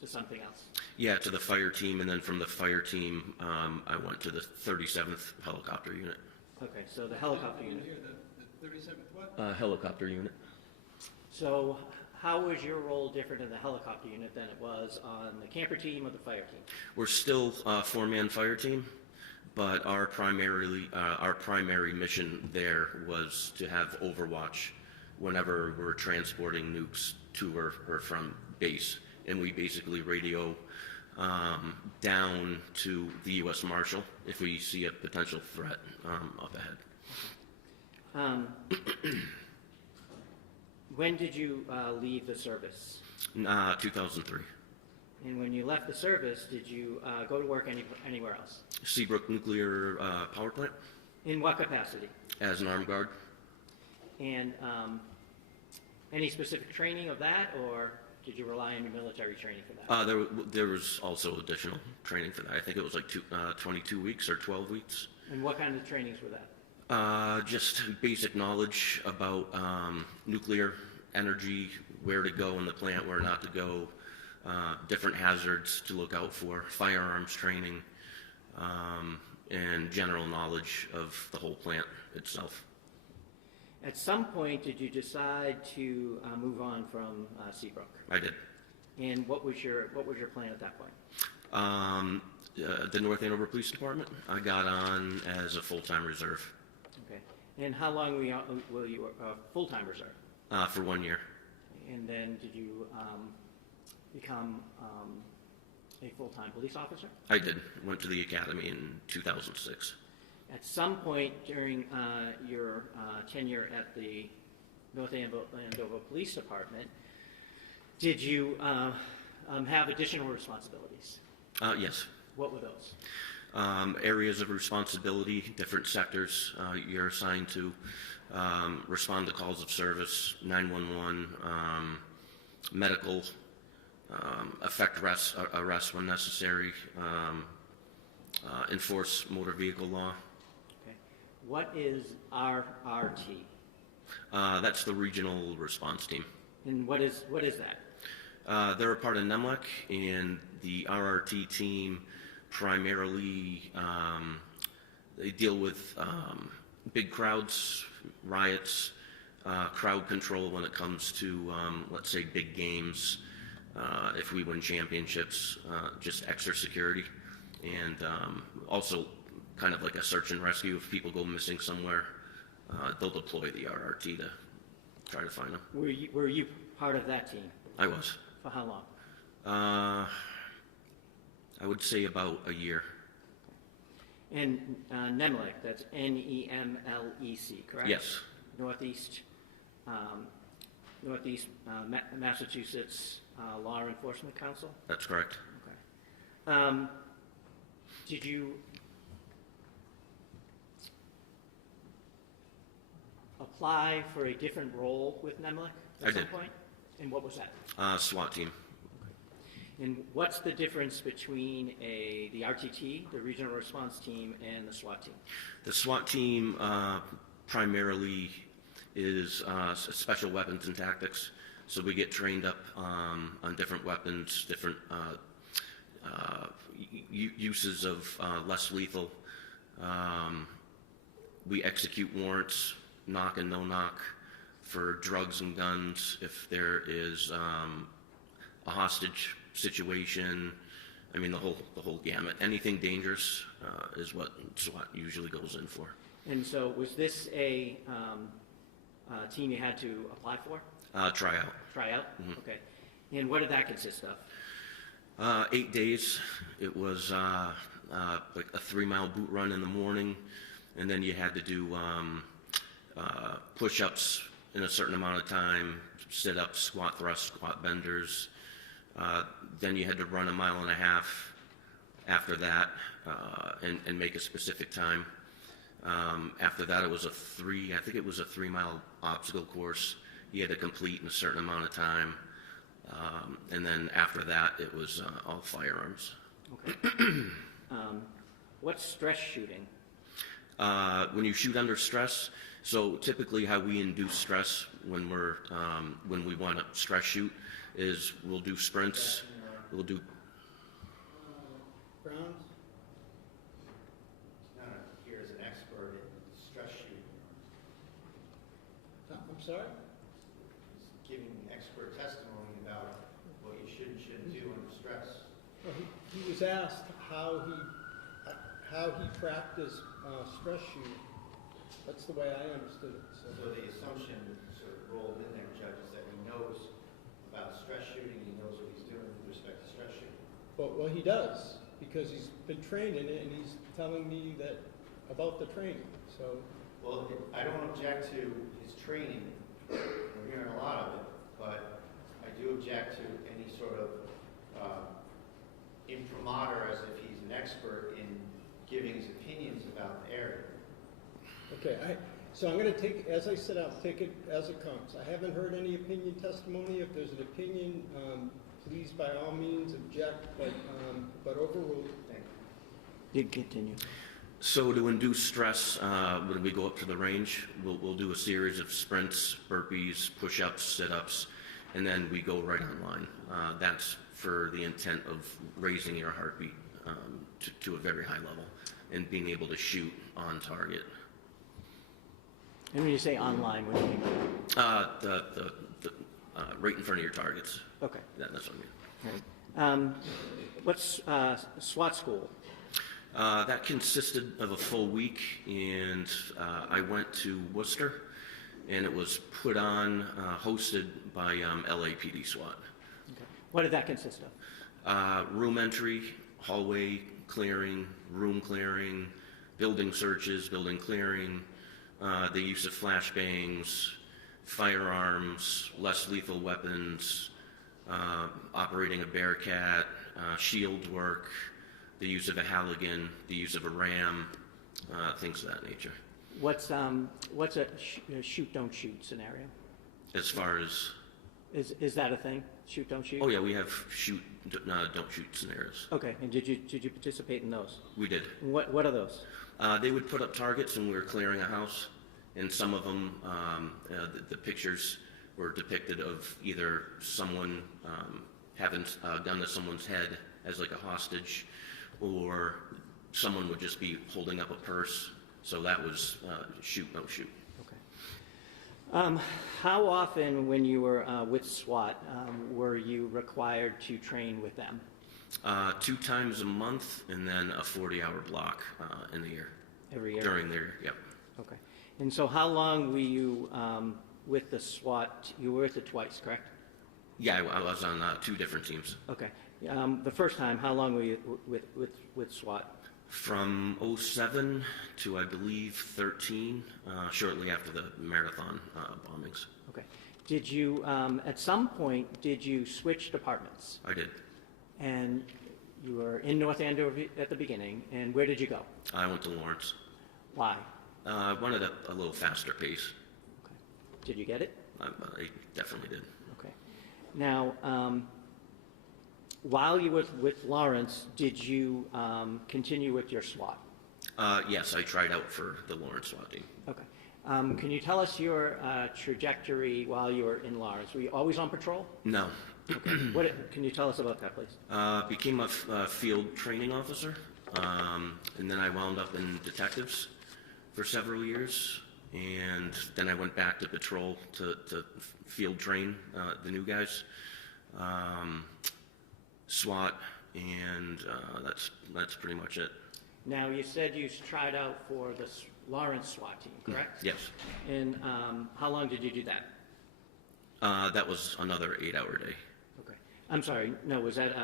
to something else? Yeah, to the fire team, and then from the fire team, I went to the 37th Helicopter Unit. Okay, so the helicopter unit. The 37th what? Helicopter Unit. So how was your role different in the helicopter unit than it was on the camper team or the fire team? We're still a four-man fire team, but our primary mission there was to have overwatch whenever we're transporting nukes to or from base. And we basically radio down to the U.S. Marshal if we see a potential threat up ahead. When did you leave the service? 2003. And when you left the service, did you go to work anywhere else? Seabrook Nuclear Power Plant. In what capacity? As an armed guard. And any specific training of that, or did you rely on your military training for that? There was also additional training for that. I think it was like 22 weeks or 12 weeks. And what kind of trainings were that? Just basic knowledge about nuclear energy, where to go in the plant, where not to go, different hazards to look out for, firearms training, and general knowledge of the whole plant itself. At some point, did you decide to move on from Seabrook? I did. And what was your plan at that point? The North Andover Police Department. I got on as a full-time reserve. Okay. And how long were you full-time reserve? For 1 year. And then did you become a full-time police officer? I did. Went to the academy in 2006. At some point during your tenure at the North Andover Police Department, did you have additional responsibilities? Yes. What were those? Areas of responsibility, different sectors you're assigned to, respond to calls of service, 911, medical, effect arrest when necessary, enforce motor vehicle law. Okay. What is RRT? That's the regional response team. And what is that? They're a part of NEMLEC, and the RRT team primarily they deal with big crowds, riots, crowd control when it comes to, let's say, big games. If we win championships, just extra security, and also kind of like a search and rescue. If people go missing somewhere, they'll deploy the RRT to try to find them. Were you part of that team? I was. For how long? I would say about a year. And NEMLEC, that's NEMLEC, correct? Yes. Northeast Massachusetts Law Enforcement Council? That's correct. Okay. Did you apply for a different role with NEMLEC at some point? And what was that? SWAT team. And what's the difference between the RTT, the Regional Response Team, and the SWAT team? The SWAT team primarily is special weapons and tactics. So we get trained up on different weapons, different uses of less lethal. We execute warrants, knock and no knock, for drugs and guns. If there is a hostage situation, I mean the whole gamut. Anything dangerous is what SWAT usually goes in for. And so, was this a team you had to apply for? Tryout. Tryout? Mm-hmm. Okay. And what did that consist of? 8 days. It was like a 3-mile boot run in the morning, and then you had to do push-ups in a certain amount of time, sit-ups, squat thrusts, squat benders. Then you had to run 1.5 miles after that and make a specific time. After that, it was a 3-mile obstacle course you had to complete in a certain amount of time. And then after that, it was all firearms. Okay. What's stress shooting? When you shoot under stress, so typically how we induce stress when we want to stress shoot is we'll do sprints, we'll do... Browns? Here is an expert in stress shooting. I'm sorry? giving expert testimony about what you should and shouldn't do under stress. Well, he was asked how he practiced stress shooting. That's the way I understood it. So the assumption sort of rolled in there, Judge, is that he knows about stress shooting, he knows what he's doing with respect to stress shooting. But, well, he does, because he's been trained in it, and he's telling me that about the training, so. Well, I don't object to his training. We're hearing a lot of it, but I do object to any sort of imprimatur as if he's an expert in giving his opinions about the area. Okay, so I'm going to take, as I said, I'll take it as it comes. I haven't heard any opinion testimony. If there's an opinion, please by all means object, but overruled. Thank you. You continue. So to induce stress, when we go up to the range, we'll do a series of sprints, burpees, push-ups, sit-ups, and then we go right online. That's for the intent of raising your heartbeat to a very high level and being able to shoot on target. And when you say online, what do you mean? Right in front of your targets. Okay. That's what I mean. Right. What's SWAT school? That consisted of a full week, and I went to Worcester, and it was put on, hosted by LAPD SWAT. Okay. What did that consist of? Room entry, hallway clearing, room clearing, building searches, building clearing, the use of flashbangs, firearms, less lethal weapons, operating a Bearcat, shield work, the use of a Halligan, the use of a ram, things of that nature. What's a shoot, don't shoot scenario? As far as... Is that a thing? Shoot, don't shoot? Oh yeah, we have shoot, don't shoot scenarios. Okay, and did you participate in those? We did. What are those? They would put up targets when we were clearing a house, and some of them, the pictures were depicted of either someone having a gun to someone's head as like a hostage, or someone would just be holding up a purse. So that was shoot, don't shoot. Okay. How often, when you were with SWAT, were you required to train with them? 2 times a month, and then a 40-hour block in the year. Every year? During the year, yep. Okay. And so how long were you with the SWAT? You were with it twice, correct? Yeah, I was on 2 different teams. Okay. The first time, how long were you with SWAT? From 07 to, I believe, 13, shortly after the marathon bombings. Okay. Did you, at some point, did you switch departments? I did. And you were in North Andover at the beginning, and where did you go? I went to Lawrence. Why? I wanted a little faster pace. Okay. Did you get it? I definitely did. Okay. Now, while you were with Lawrence, did you continue with your SWAT? Yes, I tried out for the Lawrence SWAT team. Okay. Can you tell us your trajectory while you were in Lawrence? Were you always on patrol? No. Okay. Can you tell us about that, please? Became a field training officer, and then I wound up in detectives for several years, and then I went back to patrol to field train the new guys. SWAT, and that's pretty much it. Now, you said you tried out for the Lawrence SWAT team, correct? Yes. And how long did you do that? That was another 8-hour day. Okay. I'm sorry, no, was that,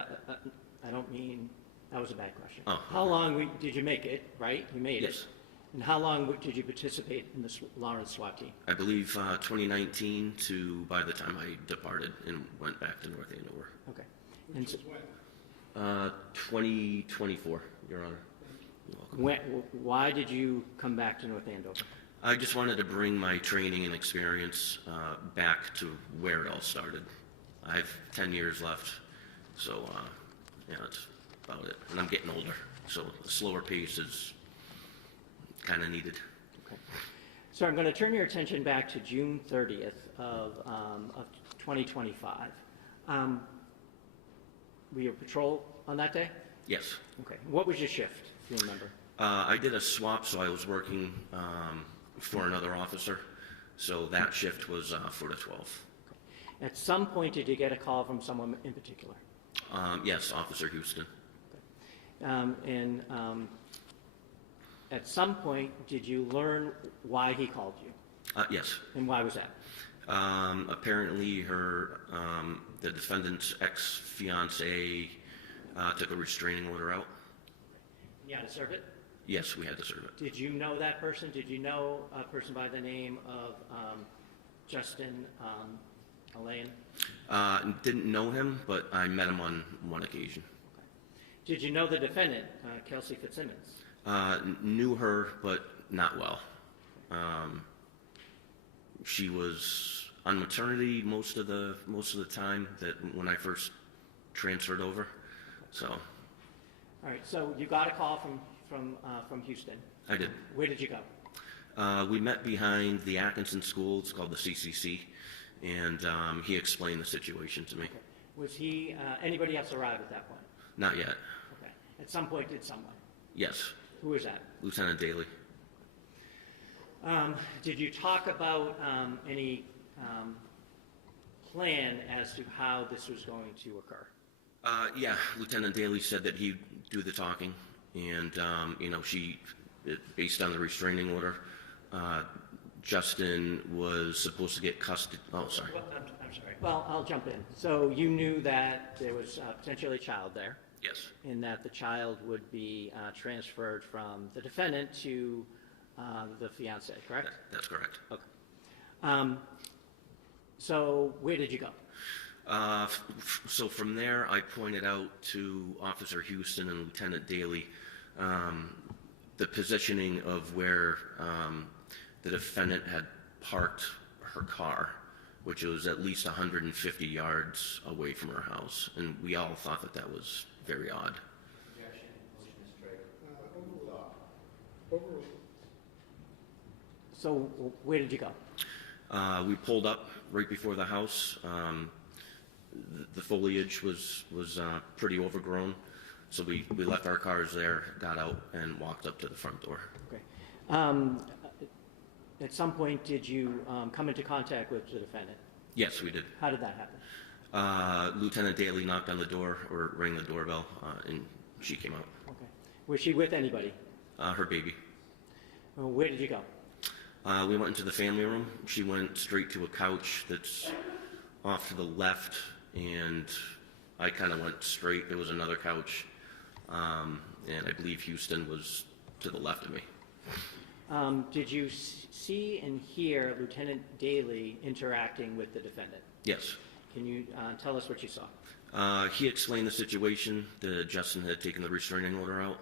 I don't mean, that was a bad question. Oh. How long did you make it, right? You made it. Yes. And how long did you participate in the Lawrence SWAT team? I believe 2019 to by the time I departed and went back to North Andover. Okay. And so, 2024, Your Honor. You're welcome. Why did you come back to North Andover? I just wanted to bring my training and experience back to where it all started. I have 10 years left, so yeah, that's about it. And I'm getting older, so a slower pace is kind of needed. Okay. So I'm going to turn your attention back to June 30th of 2025. Were you patrol on that day? Yes. Okay. What was your shift, if you remember? I did a swap, so I was working for another officer. So that shift was 4 to 12. At some point, did you get a call from someone in particular? Yes, Officer Houston. At some point, did you learn why he called you? Yes. And why was that? Apparently, the defendant's ex-fiancé took a restraining order out. You had to serve it? Yes, we had to serve it. Did you know that person? Did you know a person by the name of Justin Alain? Didn't know him, but I met him on one occasion. Did you know the defendant, Kelsey Fitzsimmons? Knew her, but not well. She was on maternity most of the time that when I first transferred over. So. All right. So you got a call from Houston. I did. Where did you go? We met behind the Atkinson School. It's called the CCC, and he explained the situation to me. Okay. Was he anybody else arrived at that point? Not yet. Okay. At some point, did someone? Yes. Who was that? Lieutenant Daley. Did you talk about any plan as to how this was going to occur? Yeah, Lieutenant Daley said that he'd do the talking, and based on the restraining order, Justin was supposed to get custody. Oh, sorry. Well, I'm sorry. Well, I'll jump in. So you knew that there was potentially a child there. Yes. And that the child would be transferred from the defendant to the fiancé, correct? That's correct. Okay. So where did you go? So from there, I pointed out to Officer Houston and Lieutenant Daley the positioning of where the defendant had parked her car, which was at least 150 yards away from her house, and we all thought that that was very odd. Objection. Motion is strike. So where did you go? We pulled up right before the house. The foliage was pretty overgrown, so we left our cars there, got out, and walked up to the front door. Okay. At some point, did you come into contact with the defendant? Yes, we did. How did that happen? Lieutenant Daley knocked on the door or rang the doorbell, and she came out. Okay. Was she with anybody? Her baby. Where did you go? We went into the family room. She went straight to a couch that's off to the left, and I kind of went straight. There was another couch, and I believe Houston was to the left of me. Did you see and hear Lieutenant Daley interacting with the defendant? Yes. Can you tell us what you saw? He explained the situation, that Justin had taken the restraining order out,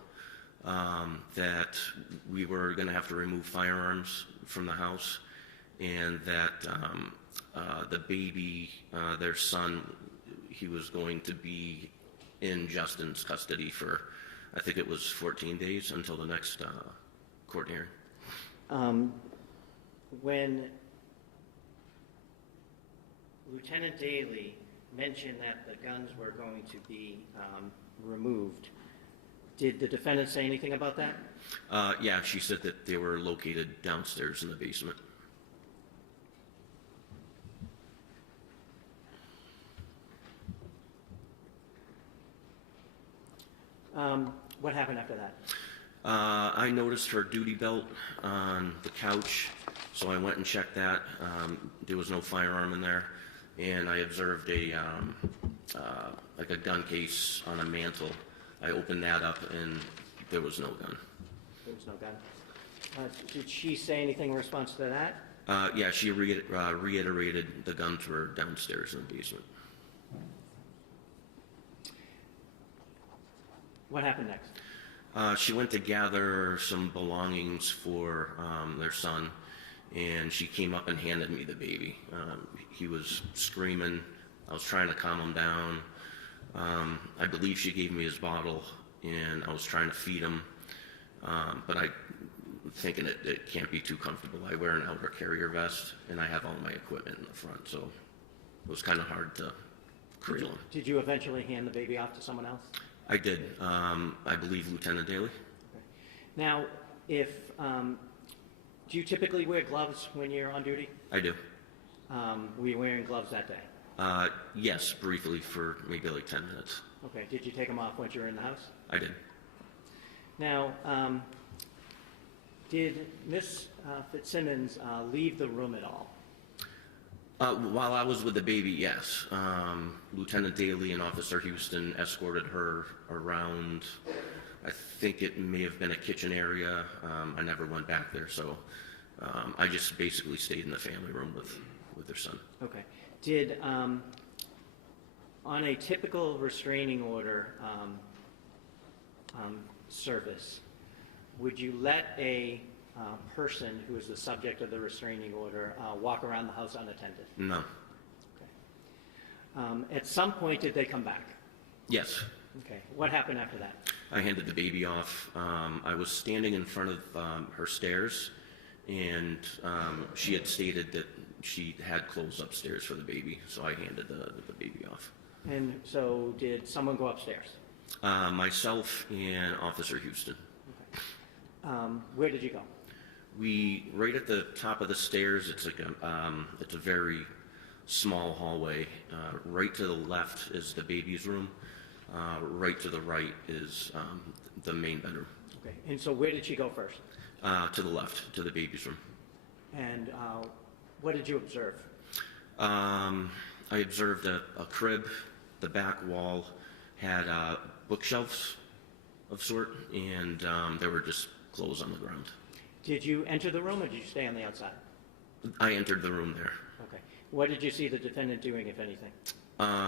that we were going to have to remove firearms from the house, and that the baby, their son, he was going to be in Justin's custody for, I think it was 14 days until the next court hearing. When Lieutenant Daley mentioned that the guns were going to be removed, did the defendant say anything about that? Yeah, she said that they were located downstairs in the basement. What happened after that? I noticed her duty belt on the couch, so I went and checked that. There was no firearm in there, and I observed like a gun case on a mantle. I opened that up, and there was no gun. There was no gun. Did she say anything in response to that? Yeah, she reiterated the guns were downstairs in the basement. What happened next? She went to gather some belongings for their son, and she came up and handed me the baby. He was screaming. I was trying to calm him down. I believe she gave me his bottle, and I was trying to feed him, but I'm thinking it can't be too comfortable. I wear an outer carrier vest, and I have all my equipment in the front, so it was kind of hard to cradle him. Did you eventually hand the baby off to someone else? I did. I believe Lieutenant Daley. Okay. Now, do you typically wear gloves when you're on duty? I do. Were you wearing gloves that day? Yes, briefly for maybe like 10 minutes. Okay, did you take them off once you were in the house? I did. Now, did Miss Fitzsimmons leave the room at all? While I was with the baby, yes. Lieutenant Daley and Officer Houston escorted her around. I think it may have been a kitchen area. I never went back there, so I just basically stayed in the family room with their son. Okay. Did, on a typical restraining order service, would you let a person who is the subject of the restraining order walk around the house unattended? No. Okay. At some point, did they come back? Yes. Okay. What happened after that? I handed the baby off. I was standing in front of her stairs, and she had stated that she had clothes upstairs for the baby, so I handed the baby off. And so did someone go upstairs? Myself and Officer Houston. Where did you go? Right at the top of the stairs, it's like it's a very small hallway. Right to the left is the baby's room. Right to the right is the main bedroom. Okay. And so where did she go first? To the left, to the baby's room. And what did you observe? I observed a crib. The back wall had bookshelves of sort, and there were just clothes on the ground. Did you enter the room or did you stay on the outside? I entered the room there. Okay. What did you see the defendant doing, if anything?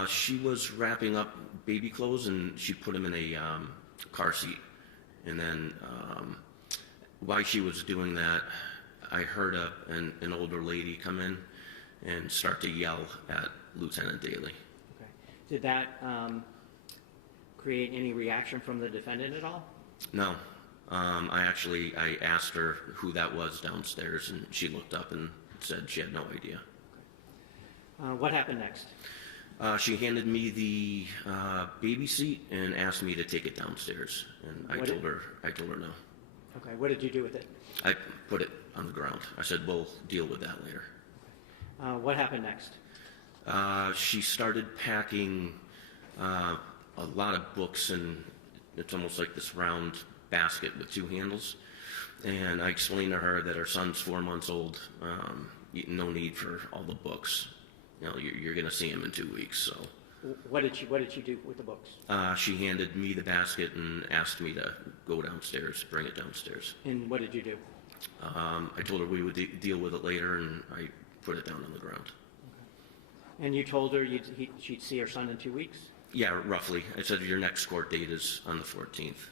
She was wrapping up baby clothes, and she put him in a car seat. And then while she was doing that, I heard an older lady come in and start to yell at Lieutenant Daley. Okay. Did that create any reaction from the defendant at all? No. I asked her who that was downstairs, and she looked up and said she had no idea. What happened next? She handed me the baby seat and asked me to take it downstairs, and I told her no. Okay. What did you do with it? I put it on the ground. I said, we'll deal with that later. What happened next? She started packing a lot of books, and it's almost like this round basket with two handles. And I explained to her that her son's 4 months old. No need for all the books. You know, you're going to see him in 2 weeks. So. What did she do with the books? She handed me the basket and asked me to go downstairs, bring it downstairs. And what did you do? I told her we would deal with it later, and I put it down on the ground. Okay. And you told her she'd see her son in 2 weeks? Yeah, roughly. I said your next court date is on the 14th.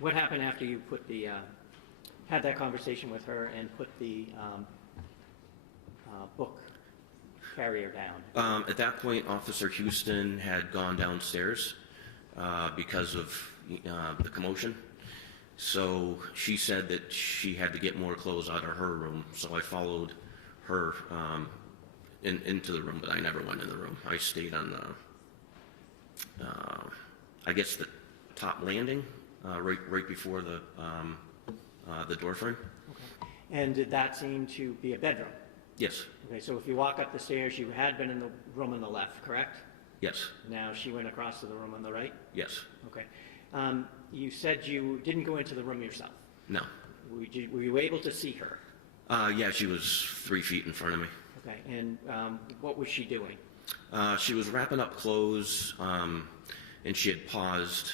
What happened after you put had that conversation with her and put the book carrier down? At that point, Officer Houston had gone downstairs because of the commotion. So she said that she had to get more clothes out of her room. So I followed her into the room, but I never went in the room. I stayed on I guess the top landing. Right before the door frame. Okay. And did that seem to be a bedroom? Yes. Okay, so if you walk up the stairs, you had been in the room on the left, correct? Yes. Now she went across to the room on the right? Yes. Okay. You said you didn't go into the room yourself. No. Were you able to see her? Yeah, she was 3 feet in front of me. Okay, and what was she doing? She was wrapping up clothes, and she had paused.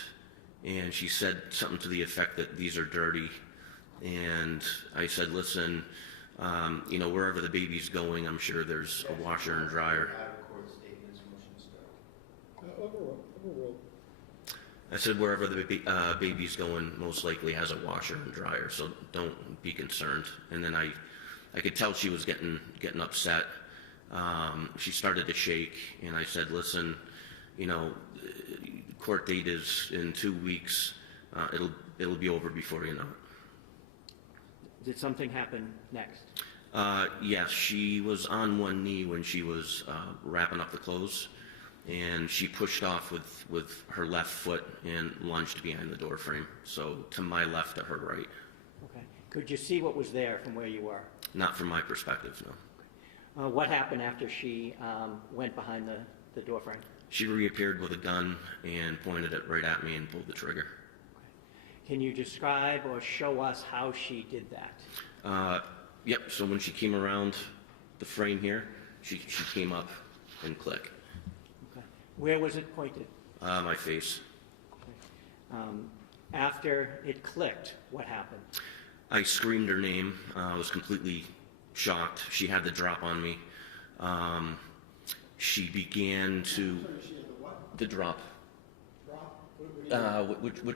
And she said something to the effect that these are dirty. And I said, listen, wherever the baby's going, I'm sure there's a washer and dryer. Overruled. I said, wherever the baby's going, most likely has a washer and dryer, so don't be concerned. And then I could tell she was getting upset. She started to shake, and I said, listen, court date is in 2 weeks. It'll be over before you know it. Did something happen next? Yes, she was on one knee when she was wrapping up the clothes, and she pushed off with her left foot and lunged behind the door frame. So to my left, to her right. Okay. Could you see what was there from where you were? Not from my perspective, no. What happened after she went behind the door frame? She reappeared with a gun and pointed it right at me and pulled the trigger. Can you describe or show us how she did that? Yep, so when she came around the frame here, she came up and click. Okay. Where was it pointed? My face. After it clicked, what happened? I screamed her name. I was completely shocked. She had the drop on me. She began to... The drop.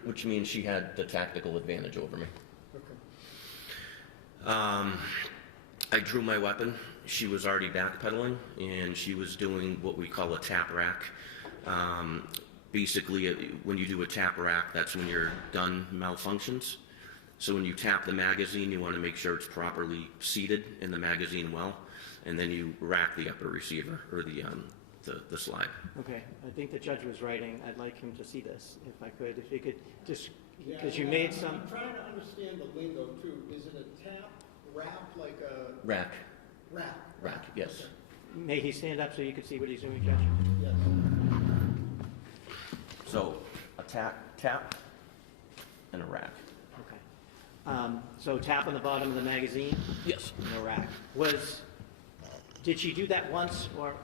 Which means she had the tactical advantage over me. I drew my weapon. She was already backpedaling, and she was doing what we call a tap rack. Basically, when you do a tap rack, that's when your gun malfunctions. So when you tap the magazine, you want to make sure it's properly seated in the magazine well, and then you rack the upper receiver, or the slide. Okay, I think the judge was writing. I'd like him to see this, if I could. If you could just, because you made some... I'm trying to understand the lingo, too. Is it a tap, rap, like a... Rack. Rap. Rack, yes. Okay. May he stand up so you can see what he's doing, Judge? Yes. So a tap, and a rack. Okay. So tap on the bottom of the magazine? Yes. And a rack. Did she do that once or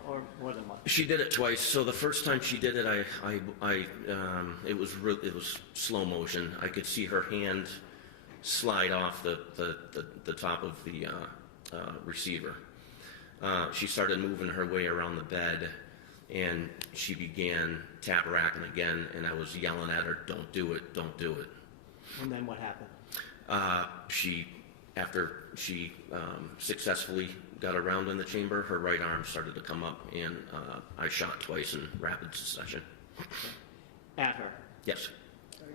more than once? She did it twice. So the first time she did it, it was slow motion. I could see her hand slide off the top of the receiver. She started moving her way around the bed, and she began tap racking again. And I was yelling at her, "Don't do it! Don't do it!" And then what happened? After she successfully got around in the chamber, her right arm started to come up, and I shot twice in rapid succession. At her? Yes.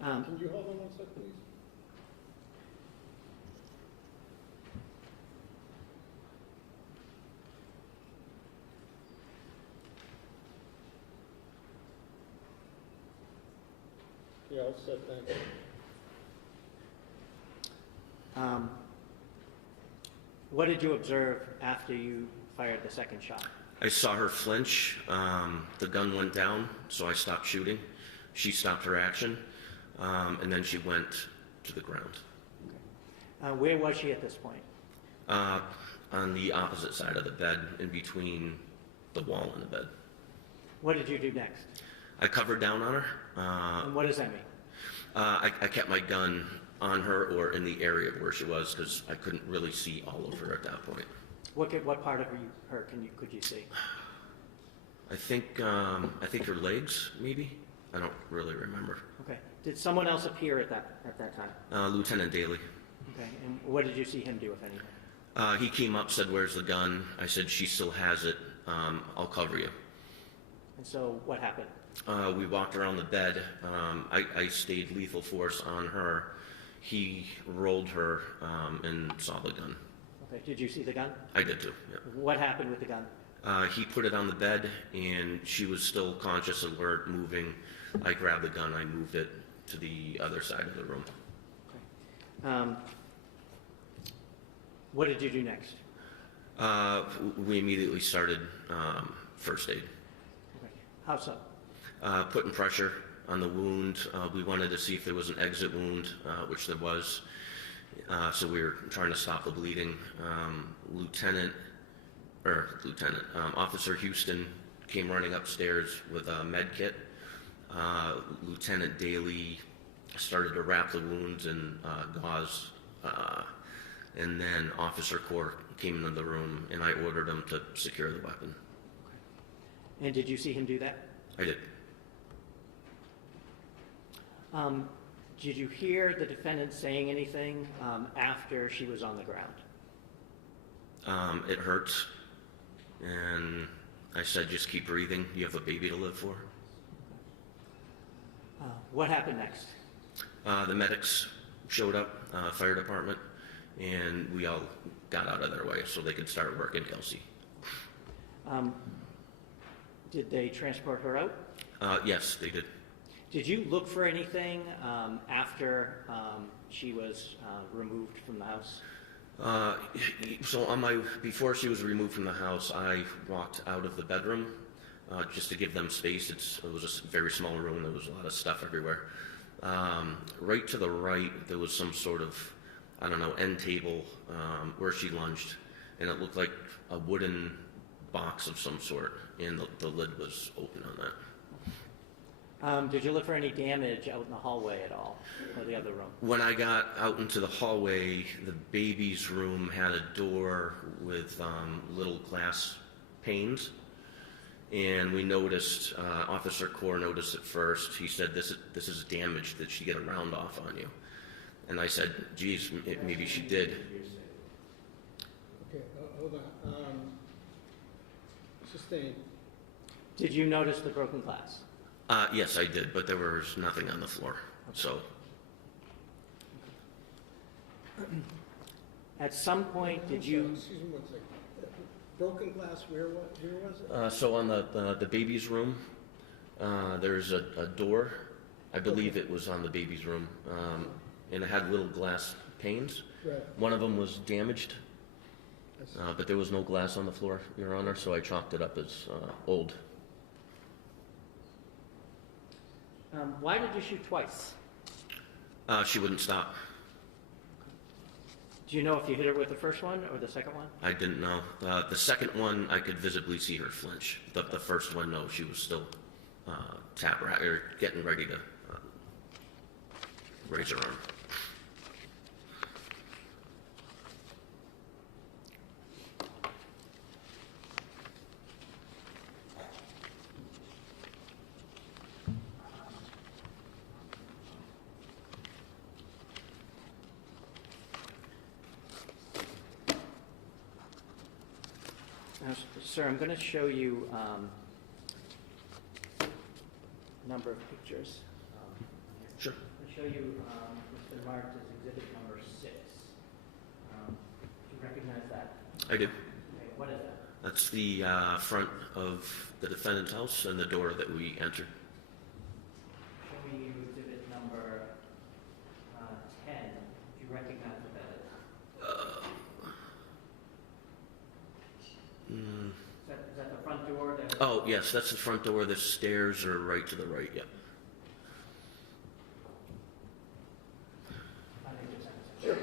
Can you hold on one sec, please? Yeah, I'll set that. What did you observe after you fired the second shot? I saw her flinch. The gun went down, so I stopped shooting. She stopped her action, and then she went to the ground. Okay. Where was she at this point? On the opposite side of the bed, in between the wall and the bed. What did you do next? I covered down on her. And what does that mean? I kept my gun on her or in the area where she was, because I couldn't really see all of her at that point. What part of her could you see? I think her legs, maybe. I don't really remember. Okay. Did someone else appear at that time? Lieutenant Daley. Okay. And what did you see him do, if anything? He came up, said, "Where's the gun?" I said, "She still has it. I'll cover you." And so what happened? We walked around the bed. I stayed lethal force on her. He rolled her and saw the gun. Okay. Did you see the gun? I did too, yeah. What happened with the gun? He put it on the bed, and she was still conscious, alert, moving. I grabbed the gun. I moved it to the other side of the room. Okay. What did you do next? We immediately started first aid. Okay. How so? Putting pressure on the wound. We wanted to see if there was an exit wound, which there was. So we were trying to stop the bleeding. Officer Houston came running upstairs with a med kit. Lieutenant Daley started to wrap the wounds in gauze. And then Officer Court came into the room, and I ordered him to secure the weapon. And did you see him do that? I did. Did you hear the defendant saying anything after she was on the ground? It hurts. And I said, "Just keep breathing. You have a baby to live for." What happened next? The medics showed up, fire department, and we all got out of their way so they could start work in Kelsey. Did they transport her out? Yes, they did. Did you look for anything after she was removed from the house? So before she was removed from the house, I walked out of the bedroom just to give them space. It was a very small room. There was a lot of stuff everywhere. Right to the right, there was some sort of, I don't know, end table where she lunged, and it looked like a wooden box of some sort, and the lid was open on that. Did you look for any damage out in the hallway at all, or the other room? When I got out into the hallway, the baby's room had a door with little glass panes, and we noticed, Officer Core noticed it first. He said, this is damage. Did she get a round off on you? And I said, geez, maybe she did. Okay, hold on. Sustained. Did you notice the broken glass? Yes, I did, but there was nothing on the floor, so. At some point, did you... Excuse me one second. Broken glass, where was it? So on the baby's room, there's a door. I believe it was on the baby's room, and it had little glass panes. Right. One of them was damaged, but there was no glass on the floor, Your Honor, so I chalked it up as old. Why did you shoot twice? She wouldn't stop. Do you know if you hit her with the first one or the second one? I didn't know. The second one, I could visibly see her flinch. The first one, no, she was still getting ready to raise her arm. Sir, I'm going to show you a number of pictures. Sure. I'll show you what's been marked as exhibit number 6. Do you recognize that? I do. Okay, what is that? That's the front of the defendant's house and the door that we entered. Showing you exhibit number 10. Do you recognize what that is? Is that the front door? Oh, yes, that's the front door. The stairs are right to the right, yeah. Sure.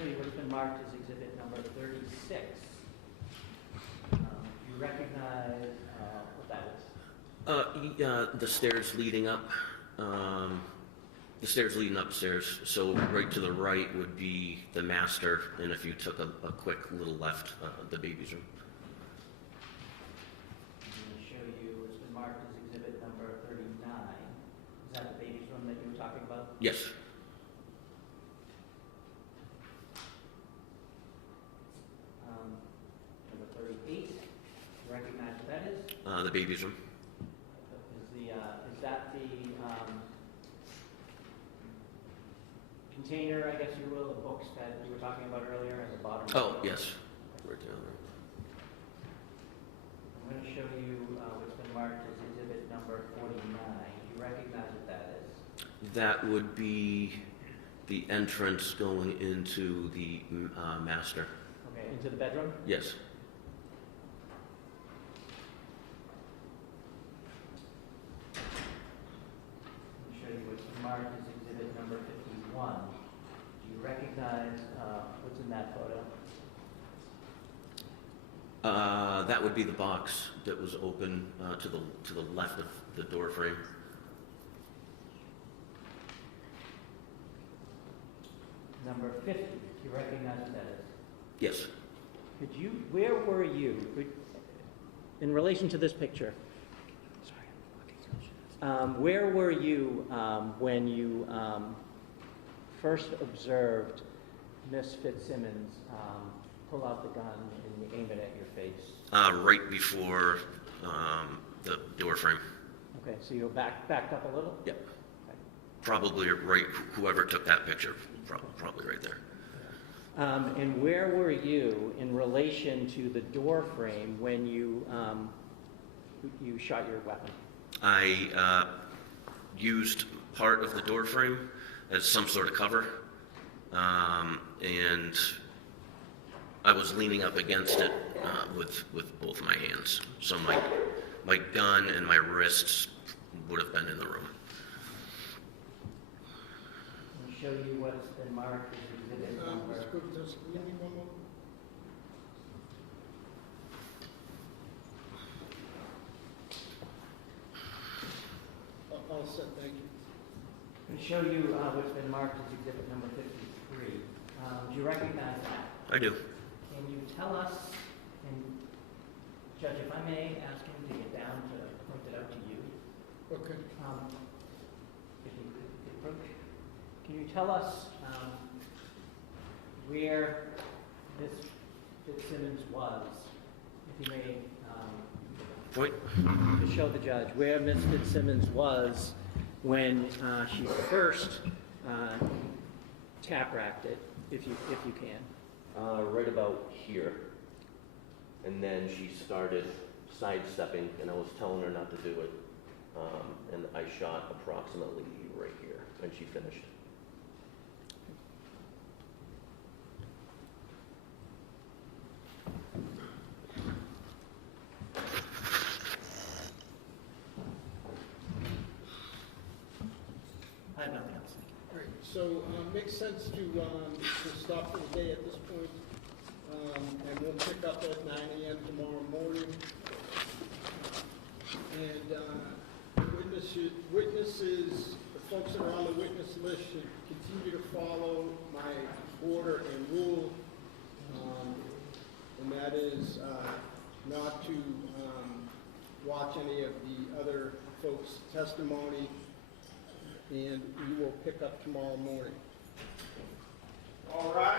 Show you what's been marked as exhibit number 36. You recognize what that was? The stairs leading up. The stairs leading upstairs. So right to the right would be the master, and if you took a quick little left, the baby's room. I'm going to show you what's been marked as exhibit number 39. Is that the baby's room that you were talking about? Yes. Number 38. You recognize what that is? The baby's room. Is that the container, I guess you will, of books that you were talking about earlier at the bottom? Oh, yes. Right down there. I'm going to show you what's been marked as exhibit number 49. Do you recognize what that is? That would be the entrance going into the master. Okay, into the bedroom? Yes. Let me show you what's been marked as exhibit number 51. Do you recognize what's in that photo? That would be the box that was open to the left of the door frame. Number 50. Do you recognize what that is? Yes. Where were you? in relation to this picture, where were you when you first observed Miss Fitzsimmons pull out the gun and aim it at your face? Right before the door frame. Okay, so you backed up a little? Yep. Probably right, whoever took that picture, probably right there. And where were you in relation to the door frame when you shot your weapon? I used part of the door frame as some sort of cover, and I was leaning up against it with both my hands. So my gun and my wrists would have been in the room. I'll show you what's been marked as exhibit number. All set, thank you. I'll show you what's been marked as exhibit number 53. Do you recognize that? I do. Can you tell us, and Judge, if I may ask him to get down to point it out to you? Okay. If you could approach. Can you tell us where Miss Fitzsimmons was, if you may, Point. to show the judge where Miss Fitzsimmons was when she first tap-racked it, if you can. Right about here. And then she started sidestepping, and I was telling her not to do it. And I shot approximately right here, and she finished. I have nothing else. All right, so makes sense to stop for the day at this point. And we'll pick up at 9 a.m. tomorrow morning. And witnesses, the folks that are on the witness list should continue to follow my order and rule. And that is not to watch any of the other folks' testimony. And we will pick up tomorrow morning. All right.